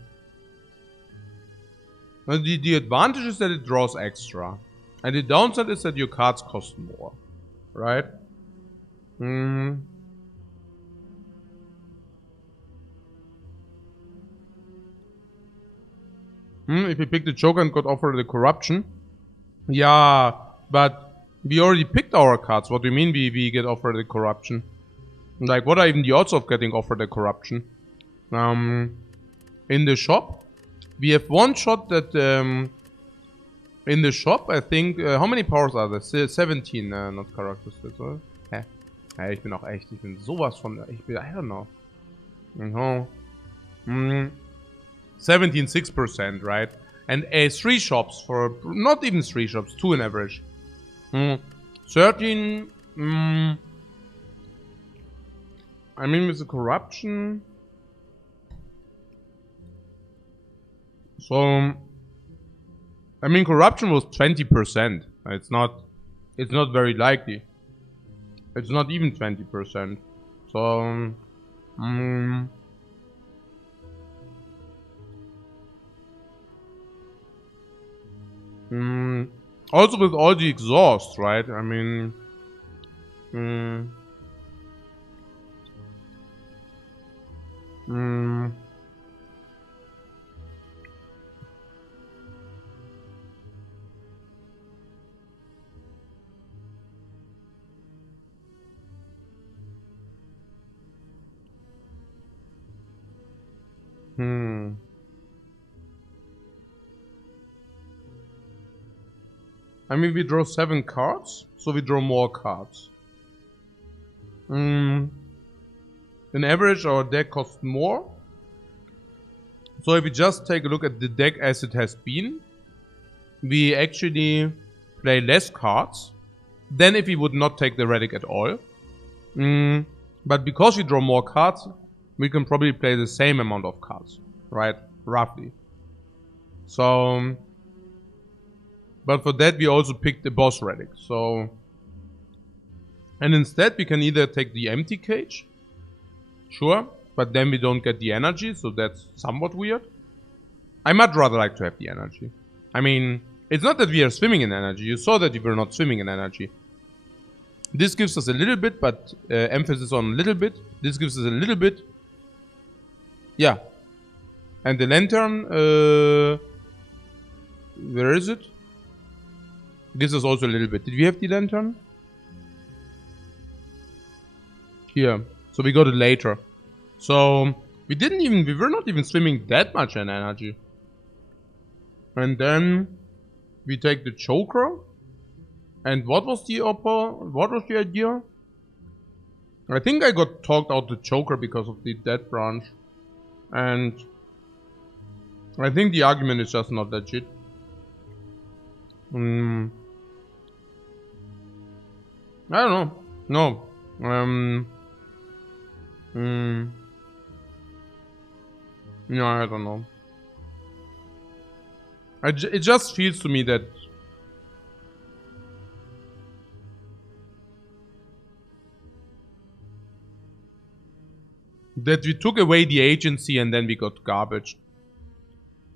The advantage is that it draws extra. And the downside is that your cards cost more. Right? If we pick the Joker and got offered the corruption. Yeah, but we already picked our cards. What do you mean we get offered the corruption? Like, what are even the odds of getting offered the corruption? In the shop, we have one shot that in the shop, I think, how many powers are there? 17, not characters, oder? Hä? Ja, ich bin auch echt, ich bin sowas von, I don't know. 17.6%, right? And 3 shops for, not even 3 shops, 2 in average. 13, I mean with the corruption. So, I mean corruption was 20%. It's not very likely. It's not even 20%. So, also with all the exhaust, right? I mean, I mean, we draw 7 cards, so we draw more cards. In average, our deck costs more. So if we just take a look at the deck as it has been, we actually play less cards than if we would not take the relic at all. But because we draw more cards, we can probably play the same amount of cards, right? Roughly. So, but for that we also picked the boss relic. So, and instead we can either take the empty cage, sure, but then we don't get the energy, so that's somewhat weird. I much rather like to have the energy. I mean, it's not that we are swimming in energy. You saw that we were not swimming in energy. This gives us a little bit, but emphasis on a little bit. This gives us a little bit. Yeah. And the lantern, where is it? Gives us also a little bit. Did we have the lantern? Here. So we got it later. So we were not even swimming that much in energy. And then we take the choker. And what was the idea? I think I got talked out the choker because of the dead branch. And I think the argument is just not legit. I don't know. No. No, I don't know. It just feels to me that we took away the agency and then we got garbage.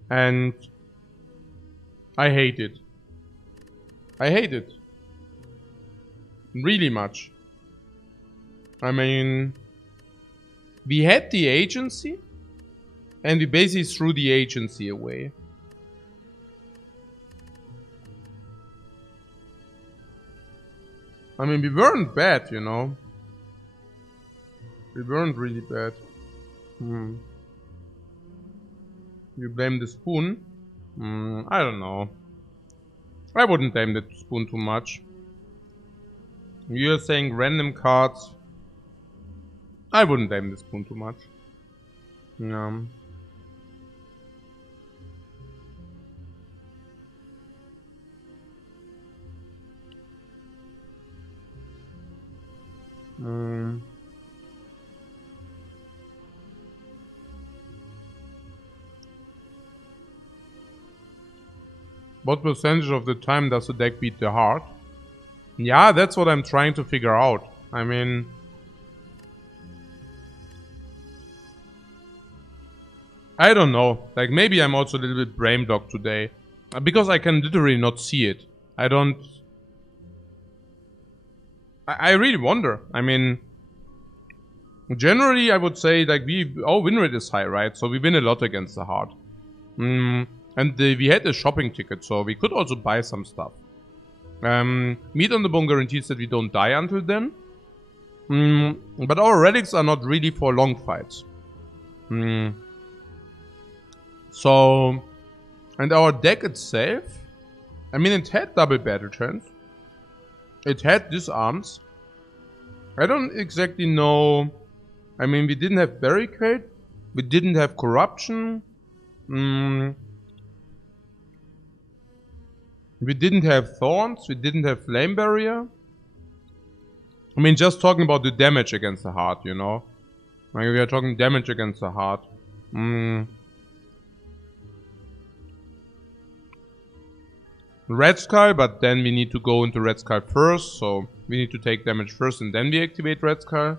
And I hate it. I hate it. Really much. I mean, we had the agency and we basically threw the agency away. I mean, we weren't bad, you know. We weren't really bad. You blame the spoon? I don't know. I wouldn't blame the spoon too much. You're saying random cards. I wouldn't blame the spoon too much. No. What percentage of the time does the deck beat the heart? Yeah, that's what I'm trying to figure out. I mean, I don't know. Like, maybe I'm also a little bit brain dog today. Because I can literally not see it. I really wonder. I mean, generally I would say, like, our win rate is high, right? So we win a lot against the heart. And we had a shopping ticket, so we could also buy some stuff. Meat on the Bone guarantees that we don't die until then. But our relics are not really for long fights. So, and our deck itself, I mean, it had double battle chance. It had disarms. I don't exactly know. I mean, we didn't have barricade. We didn't have corruption. We didn't have thorns. We didn't have flame barrier. I mean, just talking about the damage against the heart, you know. Like, we are talking damage against the heart. Red Skull, but then we need to go into Red Skull first, so we need to take damage first and then we activate Red Skull.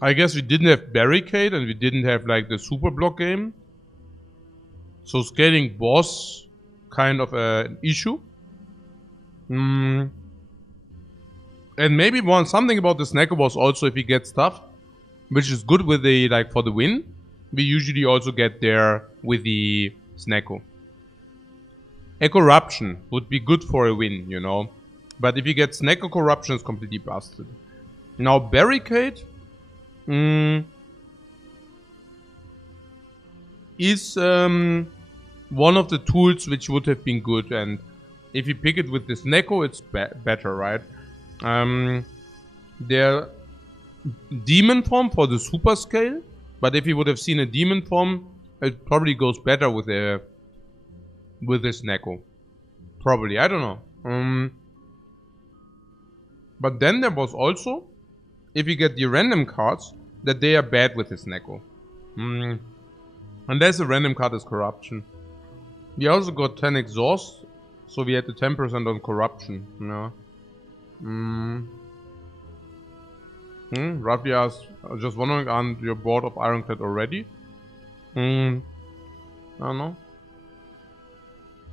I guess we didn't have barricade and we didn't have like the super block game. So scaling was kind of an issue. And maybe something about the Snacker was also if we get stuff, which is good with the, like, for the win, we usually also get there with the Snacko. A corruption would be good for a win, you know. But if you get Snacker corruption, it's completely busted. Now barricade is one of the tools which would have been good, and if you pick it with this Neko, it's better, right? Their demon form for the super scale, but if you would have seen a demon form, it probably goes better with this Neko. Probably, I don't know. But then there was also, if you get the random cards, that they are bad with this Neko. Unless a random card is corruption. We also got 10 exhaust, so we had the 10% on corruption. No. Roughly asked, just wondering, aren't you bored of Ironclad already? I don't know.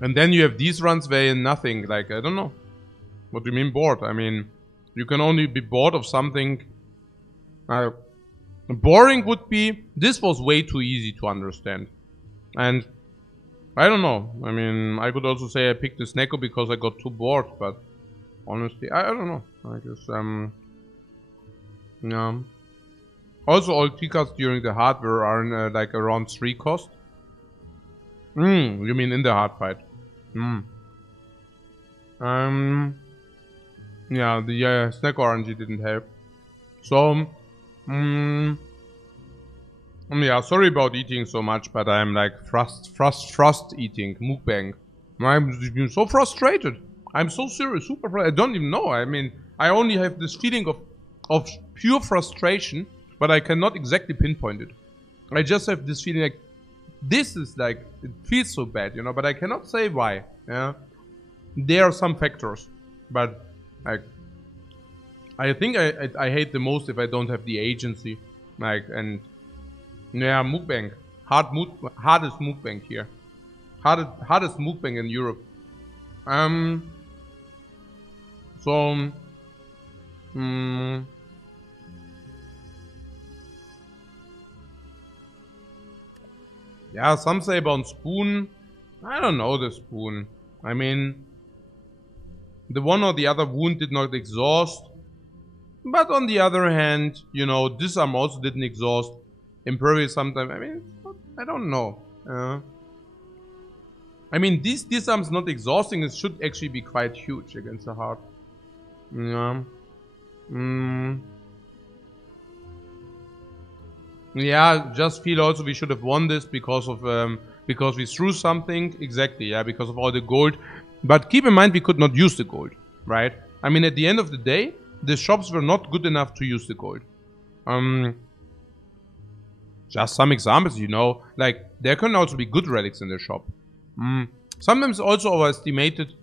And then you have these runs where nothing, like, I don't know. What do you mean bored? I mean, you can only be bored of something. Boring would be, this was way too easy to understand. And I don't know. I mean, I could also say I picked this Neko because I got too bored, but honestly, I don't know. I guess, yeah. Also, all key cards during the hardware are like around 3 cost. You mean in the hard fight? Yeah, the snack RNG didn't help. So, yeah, sorry about eating so much, but I'm like frost eating, mukbang. I'm so frustrated. I'm so serious, super frustrated. I don't even know. I mean, I only have this feeling of pure frustration, but I cannot exactly pinpoint it. I just have this feeling like, this is like, it feels so bad, you know, but I cannot say why. Yeah, there are some factors, but like, I think I hate the most if I don't have the agency, like, and yeah, mukbang, hardest mukbang here, hardest mukbang in Europe. So, yeah, some say about Spoon. I don't know the Spoon. I mean, the one or the other wound did not exhaust. But on the other hand, you know, disarm also didn't exhaust. Impervious sometimes. I mean, I don't know. I mean, these disarms not exhausting, it should actually be quite huge against the heart. Yeah. Yeah, just feel also we should have won this because of because we threw something. Exactly, yeah, because of all the gold. But keep in mind we could not use the gold, right? I mean, at the end of the day, the shops were not good enough to use the gold. Just some examples, you know, like there can also be good relics in the shop. Sometimes also overestimated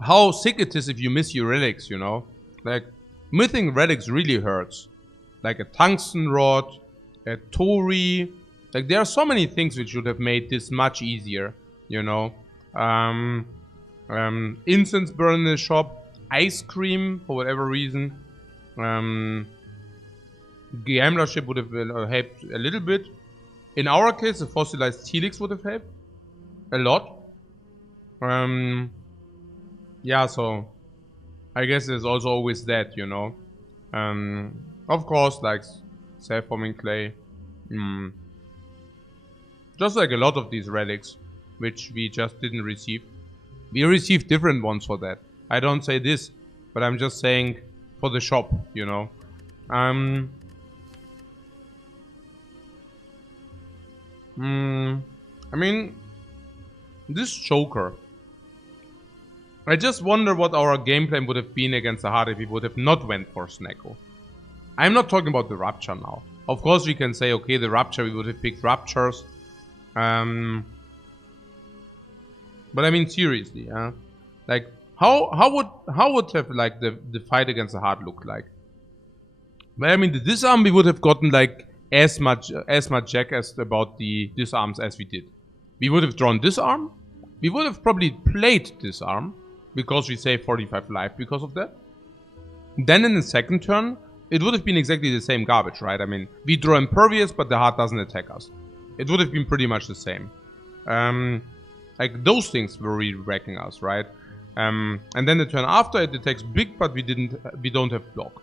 how sick it is if you miss your relics, you know, like missing relics really hurts. Like a tungsten rod, a Tori, like there are so many things which should have made this much easier, you know. Incense burn in the shop, ice cream for whatever reason. Gambler ship would have helped a little bit. In our case, the fossilized helix would have helped a lot. Yeah, so I guess there's also always that, you know. Of course, like self-forming clay. Just like a lot of these relics, which we just didn't receive. We received different ones for that. I don't say this, but I'm just saying for the shop, you know. I mean, this Joker. I just wonder what our game plan would have been against the heart if we would have not went for Snecko. I'm not talking about the Rupture now. Of course we can say, okay, the Rupture, we would have picked Ruptures. But I mean, seriously, like, how would have, like, the fight against the heart look like? Well, I mean, the disarm, we would have gotten, like, as much jackass about the disarms as we did. We would have drawn disarm. We would have probably played disarm, because we saved 45 life because of that. Then in the second turn, it would have been exactly the same garbage, right? I mean, we draw impervious, but the heart doesn't attack us. It would have been pretty much the same. Like, those things were really wrecking us, right? And then the turn after, it attacks big, but we don't have block.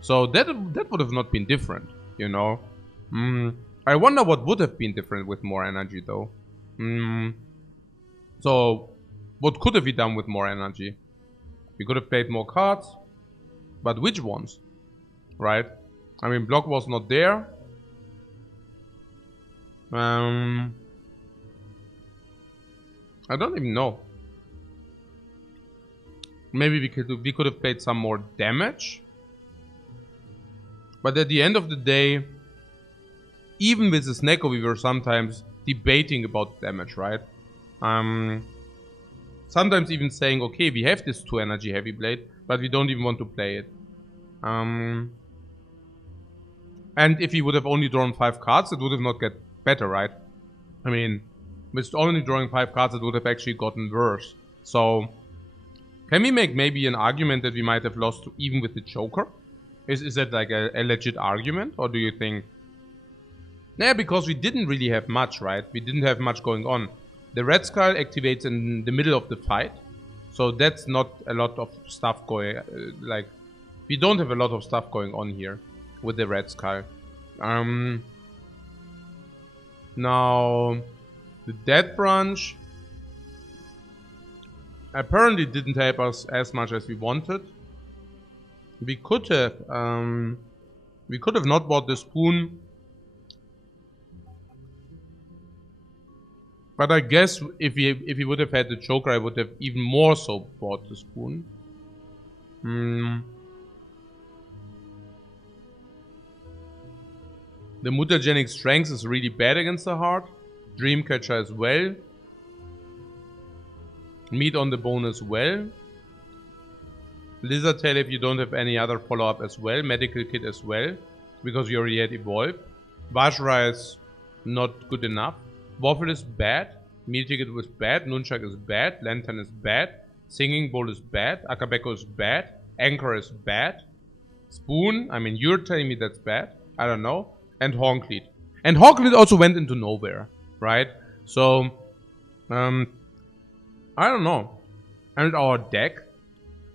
So that would have not been different, you know? I wonder what would have been different with more energy, though. So, what could have we done with more energy? We could have played more cards. But which ones? Right? I mean, block was not there. I don't even know. Maybe we could have played some more damage. But at the end of the day, even with the Snecko, we were sometimes debating about damage, right? Sometimes even saying, okay, we have this 2 energy heavy blade, but we don't even want to play it. And if he would have only drawn 5 cards, it would have not get better, right? I mean, with only drawing 5 cards, it would have actually gotten worse. So, can we make maybe an argument that we might have lost even with the Joker? Is that like a legit argument? Or do you think... Yeah, because we didn't really have much, right? We didn't have much going on. The Red Skull activates in the middle of the fight. So that's not a lot of stuff going... like, we don't have a lot of stuff going on here with the Red Skull. Now, the Dead Branch apparently didn't help us as much as we wanted. We could have not bought the spoon. But I guess if we would have had the Joker, I would have even more so bought the spoon. The mutagenic strength is really bad against the heart. Dreamcatcher as well. Meat on the bone as well. Lizard Tail if you don't have any other follow-up as well. Medical Kit as well, because you already had Evolve. Vajra is not good enough. Waffle is bad. Meal Ticket was bad. Nunchuck is bad. Lantern is bad. Singing Bowl is bad. Akabeko is bad. Anchor is bad. Spoon, I mean, you're telling me that's bad. I don't know. And Horncleat. And Horncleat also went into nowhere, right? So, I don't know. And our deck,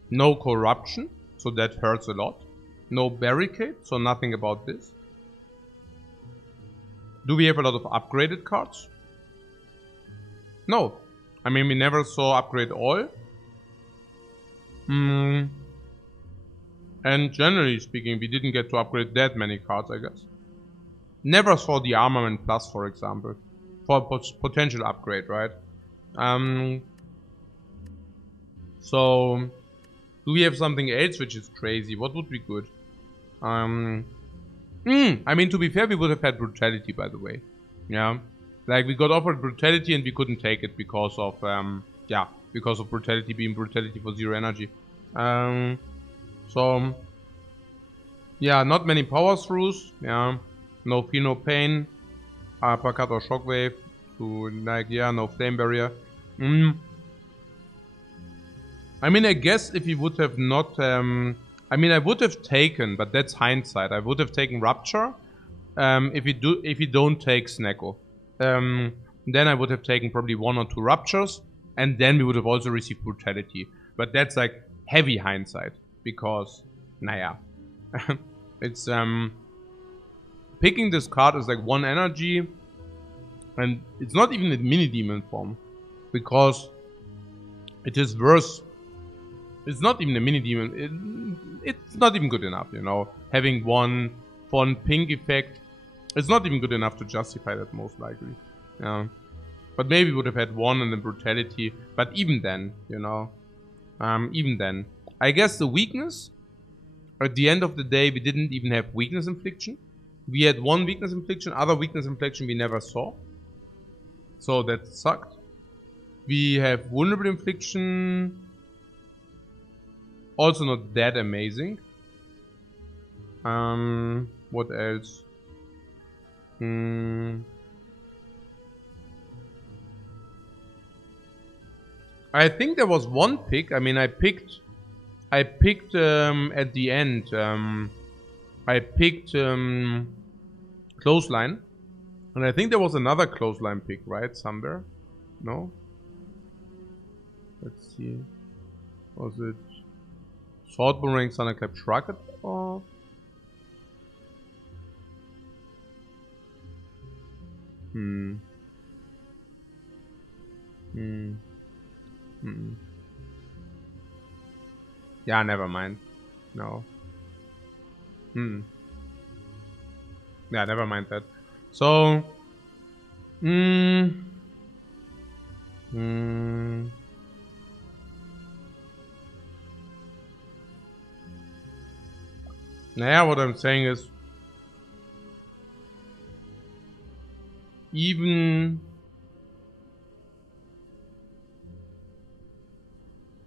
no Corruption, so that hurts a lot. No Barricade, so nothing about this. Do we have a lot of upgraded cards? No. I mean, we never saw Upgrade All. And generally speaking, we didn't get to upgrade that many cards, I guess. Never saw the Armament Plus, for example. For potential upgrade, right? So, do we have something else which is crazy? What would be good? I mean, to be fair, we would have had Brutality, by the way. Yeah. Like, we got offered Brutality and we couldn't take it because of, because of Brutality being Brutality for 0 energy. So, yeah, not many power throughs. Yeah. No Feel No Pain. Uppercut or Shockwave. To, like, yeah, no Flame Barrier. I mean, I guess if we would have not... I mean, I would have taken, but that's hindsight. I would have taken Rupture if we don't take Snecko. Then I would have taken probably 1 or 2 Ruptures, and then we would have also received Brutality. But that's like heavy hindsight, because, naja. It's, picking this card is like 1 energy, and it's not even in mini demon form, because it is worse. It's not even a mini demon. It's not even good enough, you know. Having 1 fun pink effect, it's not even good enough to justify that, most likely. Yeah. But maybe we would have had 1 and then Brutality. But even then, you know. Even then. I guess the weakness, at the end of the day, we didn't even have weakness infliction. We had 1 weakness infliction, other weakness infliction we never saw. So that sucked. We have vulnerable infliction. Also not that amazing. What else? I think there was 1 pick. I mean, I picked at the end. I picked Clothesline, and I think there was another Clothesline pick, right? Somewhere. No. Let's see. Was it Sword Boomerang, Thunderclap, Shrug it, or? Yeah, never mind. No. Yeah, never mind that. So... Naja, what I'm saying is... Even...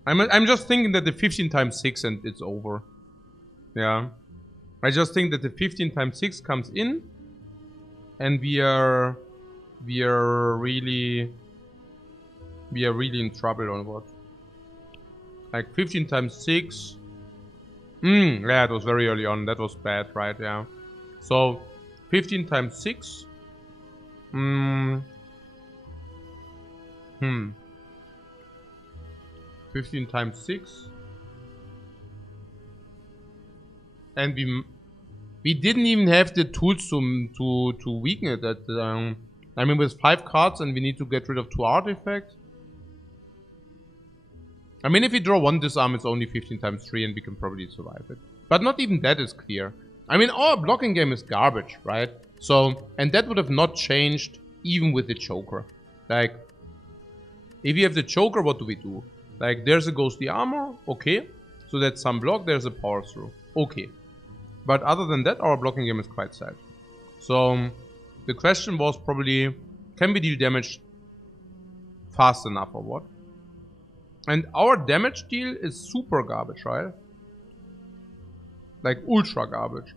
I'm just thinking that the 15 times 6 and it's over. Yeah. I just think that the 15 times 6 comes in. And we are really in trouble on what? Like 15 times 6. Yeah, it was very early on. That was bad, right? Yeah. So 15 times 6. 15 times 6. And we didn't even have the tools to weaken it. I mean, with 5 cards and we need to get rid of 2 artifacts. I mean, if we draw 1 disarm, it's only 15 times 3 and we can probably survive it. But not even that is clear. I mean, our blocking game is garbage, right? So, and that would have not changed even with the Joker. Like, if you have the Joker, what do we do? Like, there's a ghostly armor, okay. So that's some block, there's a power through, okay. But other than that, our blocking game is quite sad. So, the question was probably, can we deal damage fast enough or what? And our damage deal is super garbage, right? Like, ultra garbage.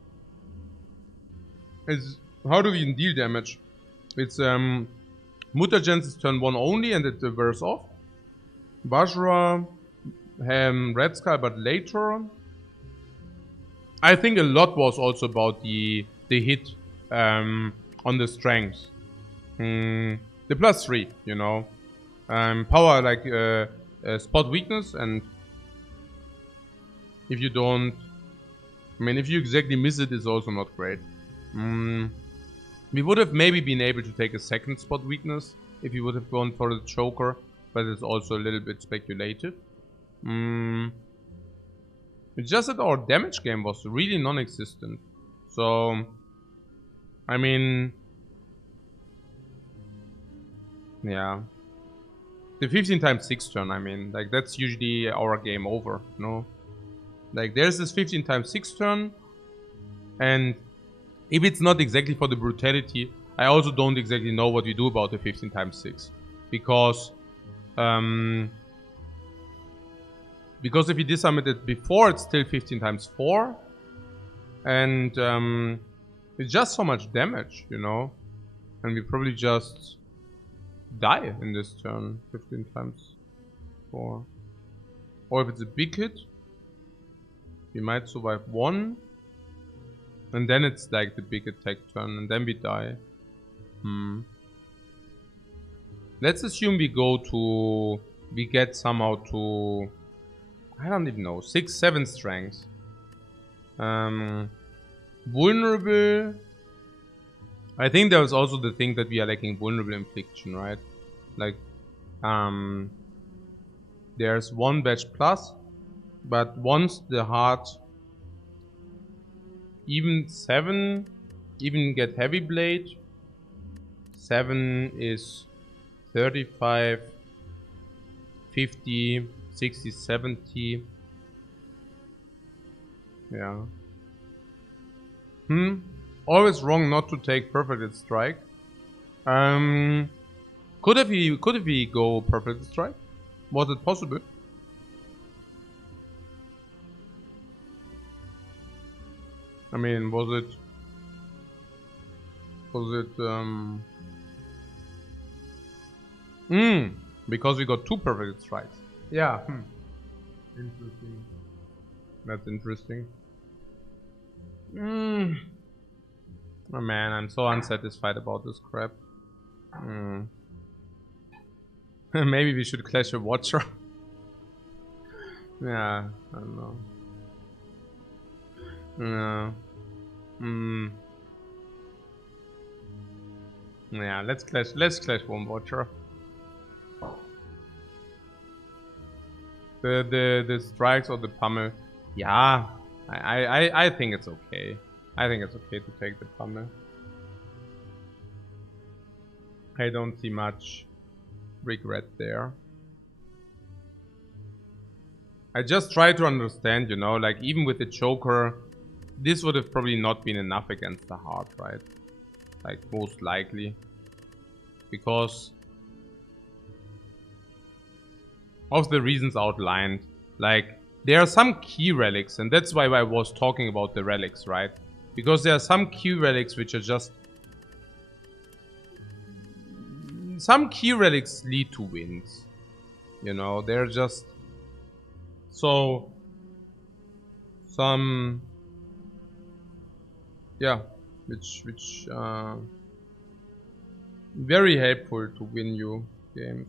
How do we even deal damage? It's, Mutagens is turn 1 only and it wears off. Vajra, Red Skull, but later. I think a lot was also about the hit on the strength. The +3, you know. Power like spot weakness, and if you don't... I mean, if you exactly miss it, it's also not great. We would have maybe been able to take a second spot weakness if you would have gone for the Joker, but it's also a little bit speculative. It's just that our damage game was really non-existent. So, I mean... Yeah. The 15 times 6 turn, I mean, like that's usually our game over, no? Like there's this 15 times 6 turn, and if it's not exactly for the brutality, I also don't exactly know what we do about the 15 times 6. Because if you disarm it before, it's still 15 times 4. And it's just so much damage, you know? And we probably just die in this turn, 15 times 4. Or if it's a big hit, we might survive 1. And then it's like the big attack turn, and then we die. Let's assume we get somehow to, I don't even know, 6, 7 strength. Vulnerable. I think there was also the thing that we are lacking vulnerable infliction, right? Like, there's 1 badge plus, but once the heart even 7, even get heavy blade, 7 is 35, 50, 60, 70. Yeah. Always wrong not to take perfect strike. Could we go perfect strike? Was it possible? I mean, was it because we got 2 perfect strikes. Yeah. Interesting. That's interesting. Oh man, I'm so unsatisfied about this crap. Maybe we should clash a Watcher. Yeah, I don't know. No. Yeah, let's clash 1 Watcher. The strikes or the pummel. Yeah, I think it's okay. I think it's okay to take the pummel. I don't see much regret there. I just try to understand, you know, like even with the Joker, this would have probably not been enough against the heart, right? Like most likely. Because of the reasons outlined. Like there are some key relics, and that's why I was talking about the relics, right? Because there are some key relics which are just... Some key relics lead to wins. You know, they're just... So... Some... Yeah, which very helpful to win you games.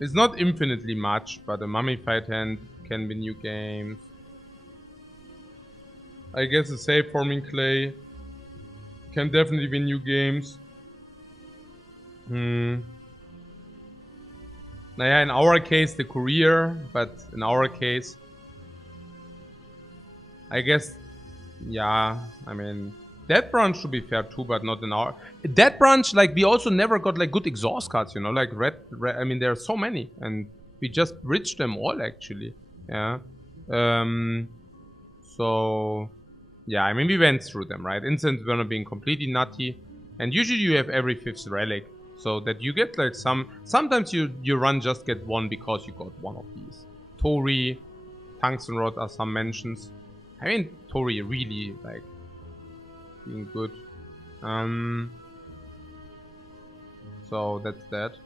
It's not infinitely much, but a mummified hand can win you games. I guess a safe forming clay can definitely win you games. Naja, in our case, the courier, but in our case, I guess, yeah, I mean, that branch should be fair too, but not in our... That branch, like, we also never got, like, good exhaust cards, you know, like, red, I mean, there are so many, and we just bridged them all, actually, yeah. So, yeah, I mean, we went through them, right? Instants were not being completely nutty, and usually you have every 5th relic. So that you get like sometimes you run just get one because you got one of these. Tori, Tungsten Rod are some mentions. I mean, Tori really like being good. So that's that.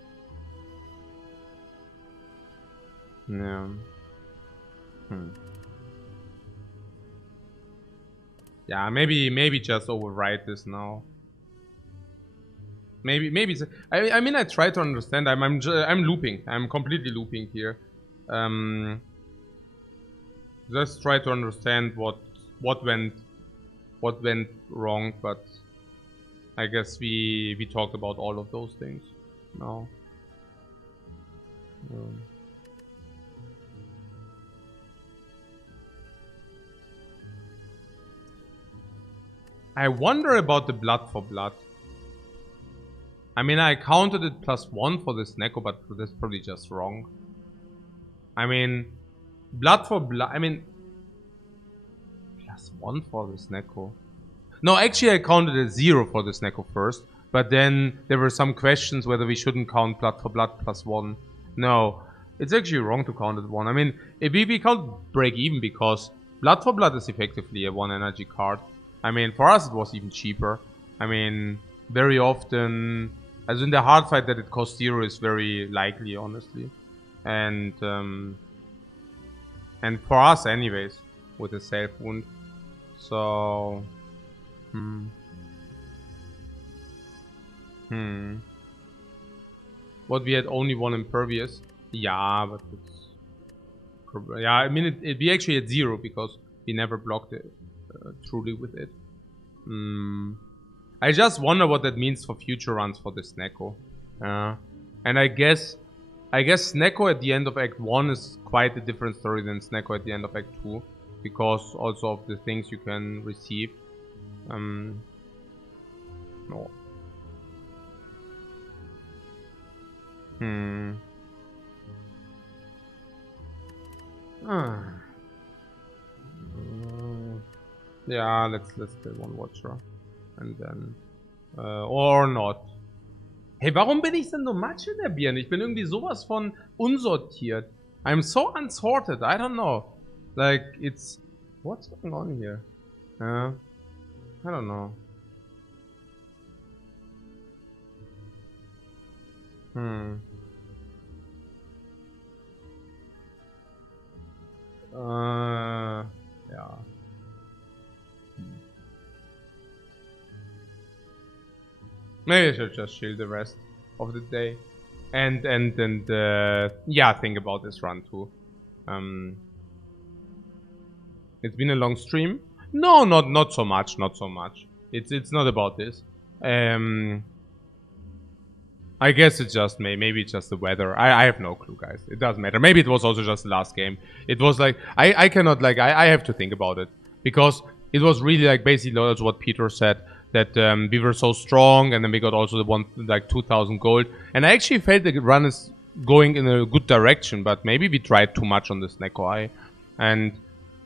Yeah. Yeah, maybe just override this now. Maybe I mean I try to understand. I'm looping. I'm completely looping here. Just try to understand what went wrong, but I guess we talked about all of those things now. I wonder about the blood for blood. I mean, I counted it +1 for this Neko, but that's probably just wrong. I mean, blood for blood. I mean, +1 for this Neko. No, actually, I counted a 0 for this Neko first, but then there were some questions whether we shouldn't count blood for blood +1. No, it's actually wrong to count it 1. I mean, if we count break even because blood for blood is effectively a 1 energy card. I mean, for us it was even cheaper. I mean, very often. As in the hard fight that it costs 0 is very likely, honestly. And for us anyways, with the self wound. So What, we had only 1 impervious? Yeah, but it's yeah, I mean we actually had 0 because we never blocked it truly with it. I just wonder what that means for future runs for this Neko. And I guess Sneko at the end of Act 1 is quite a different story than Sneko at the end of Act 2. Because also of the things you can receive. No. Yeah, let's kill 1 Watcher. And then or not. Hey, warum bin ich denn so much in der Birne? Ich bin irgendwie sowas von unsortiert. I'm so unsorted. I don't know. Like, it's... What's going on here? I don't know. Yeah. Maybe I should just chill the rest of the day. And yeah, think about this run too. It's been a long stream. No, not so much. Not so much. It's not about this. I guess it's just maybe it's just the weather. I have no clue, guys. It doesn't matter. Maybe it was also just the last game. It was like I cannot like I have to think about it because it was really like basically that's what Peter said, that we were so strong and then we got also the one like 2,000 gold, and I actually felt the run is going in a good direction, but maybe we tried too much on this Neko Eye, and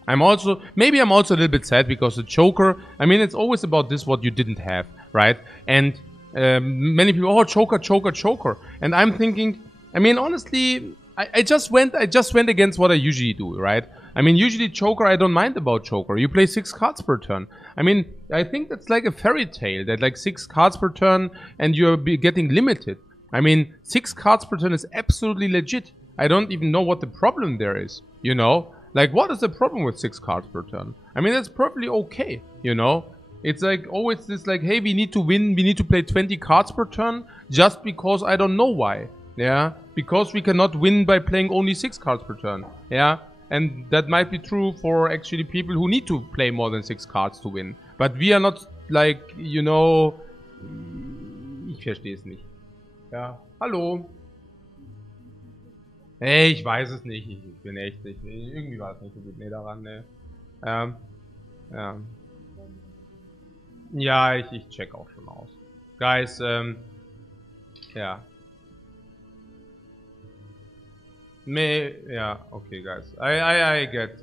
I'm also a little bit sad because the Joker. I mean, it's always about this what you didn't have, right? And many people, oh, choker, and I'm thinking, I mean, honestly, I just went against what I usually do, right? I mean, usually choker, I don't mind about choker. You play 6 cards per turn. I mean, I think that's like a fairy tale that like 6 cards per turn and you're getting limited. I mean, 6 cards per turn is absolutely legit. I don't even know what the problem there is, you know? Like, what is the problem with 6 cards per turn? I mean, that's perfectly okay, you know? It's like always this like, hey, we need to win, we need to play 20 cards per turn just because I don't know why. Yeah, because we cannot win by playing only 6 cards per turn. Yeah, and that might be true for actually people who need to play more than 6 cards to win. But we are not like, you know, ich verstehe es nicht. Ja, hallo. Hey, ich weiß es nicht, ich bin echt nicht, irgendwie war es nicht so gut, nee, daran, ne. Ja. Ja, ich check auch schon aus. Guys, yeah. Yeah, okay, guys. I get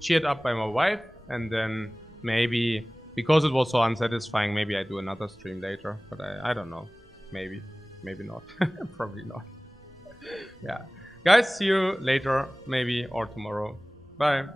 cheered up by my wife, and then maybe, because it was so unsatisfying, maybe I do another stream later. But I don't know. Maybe not. Probably not. Yeah. Guys, see you later, maybe, or tomorrow. Bye.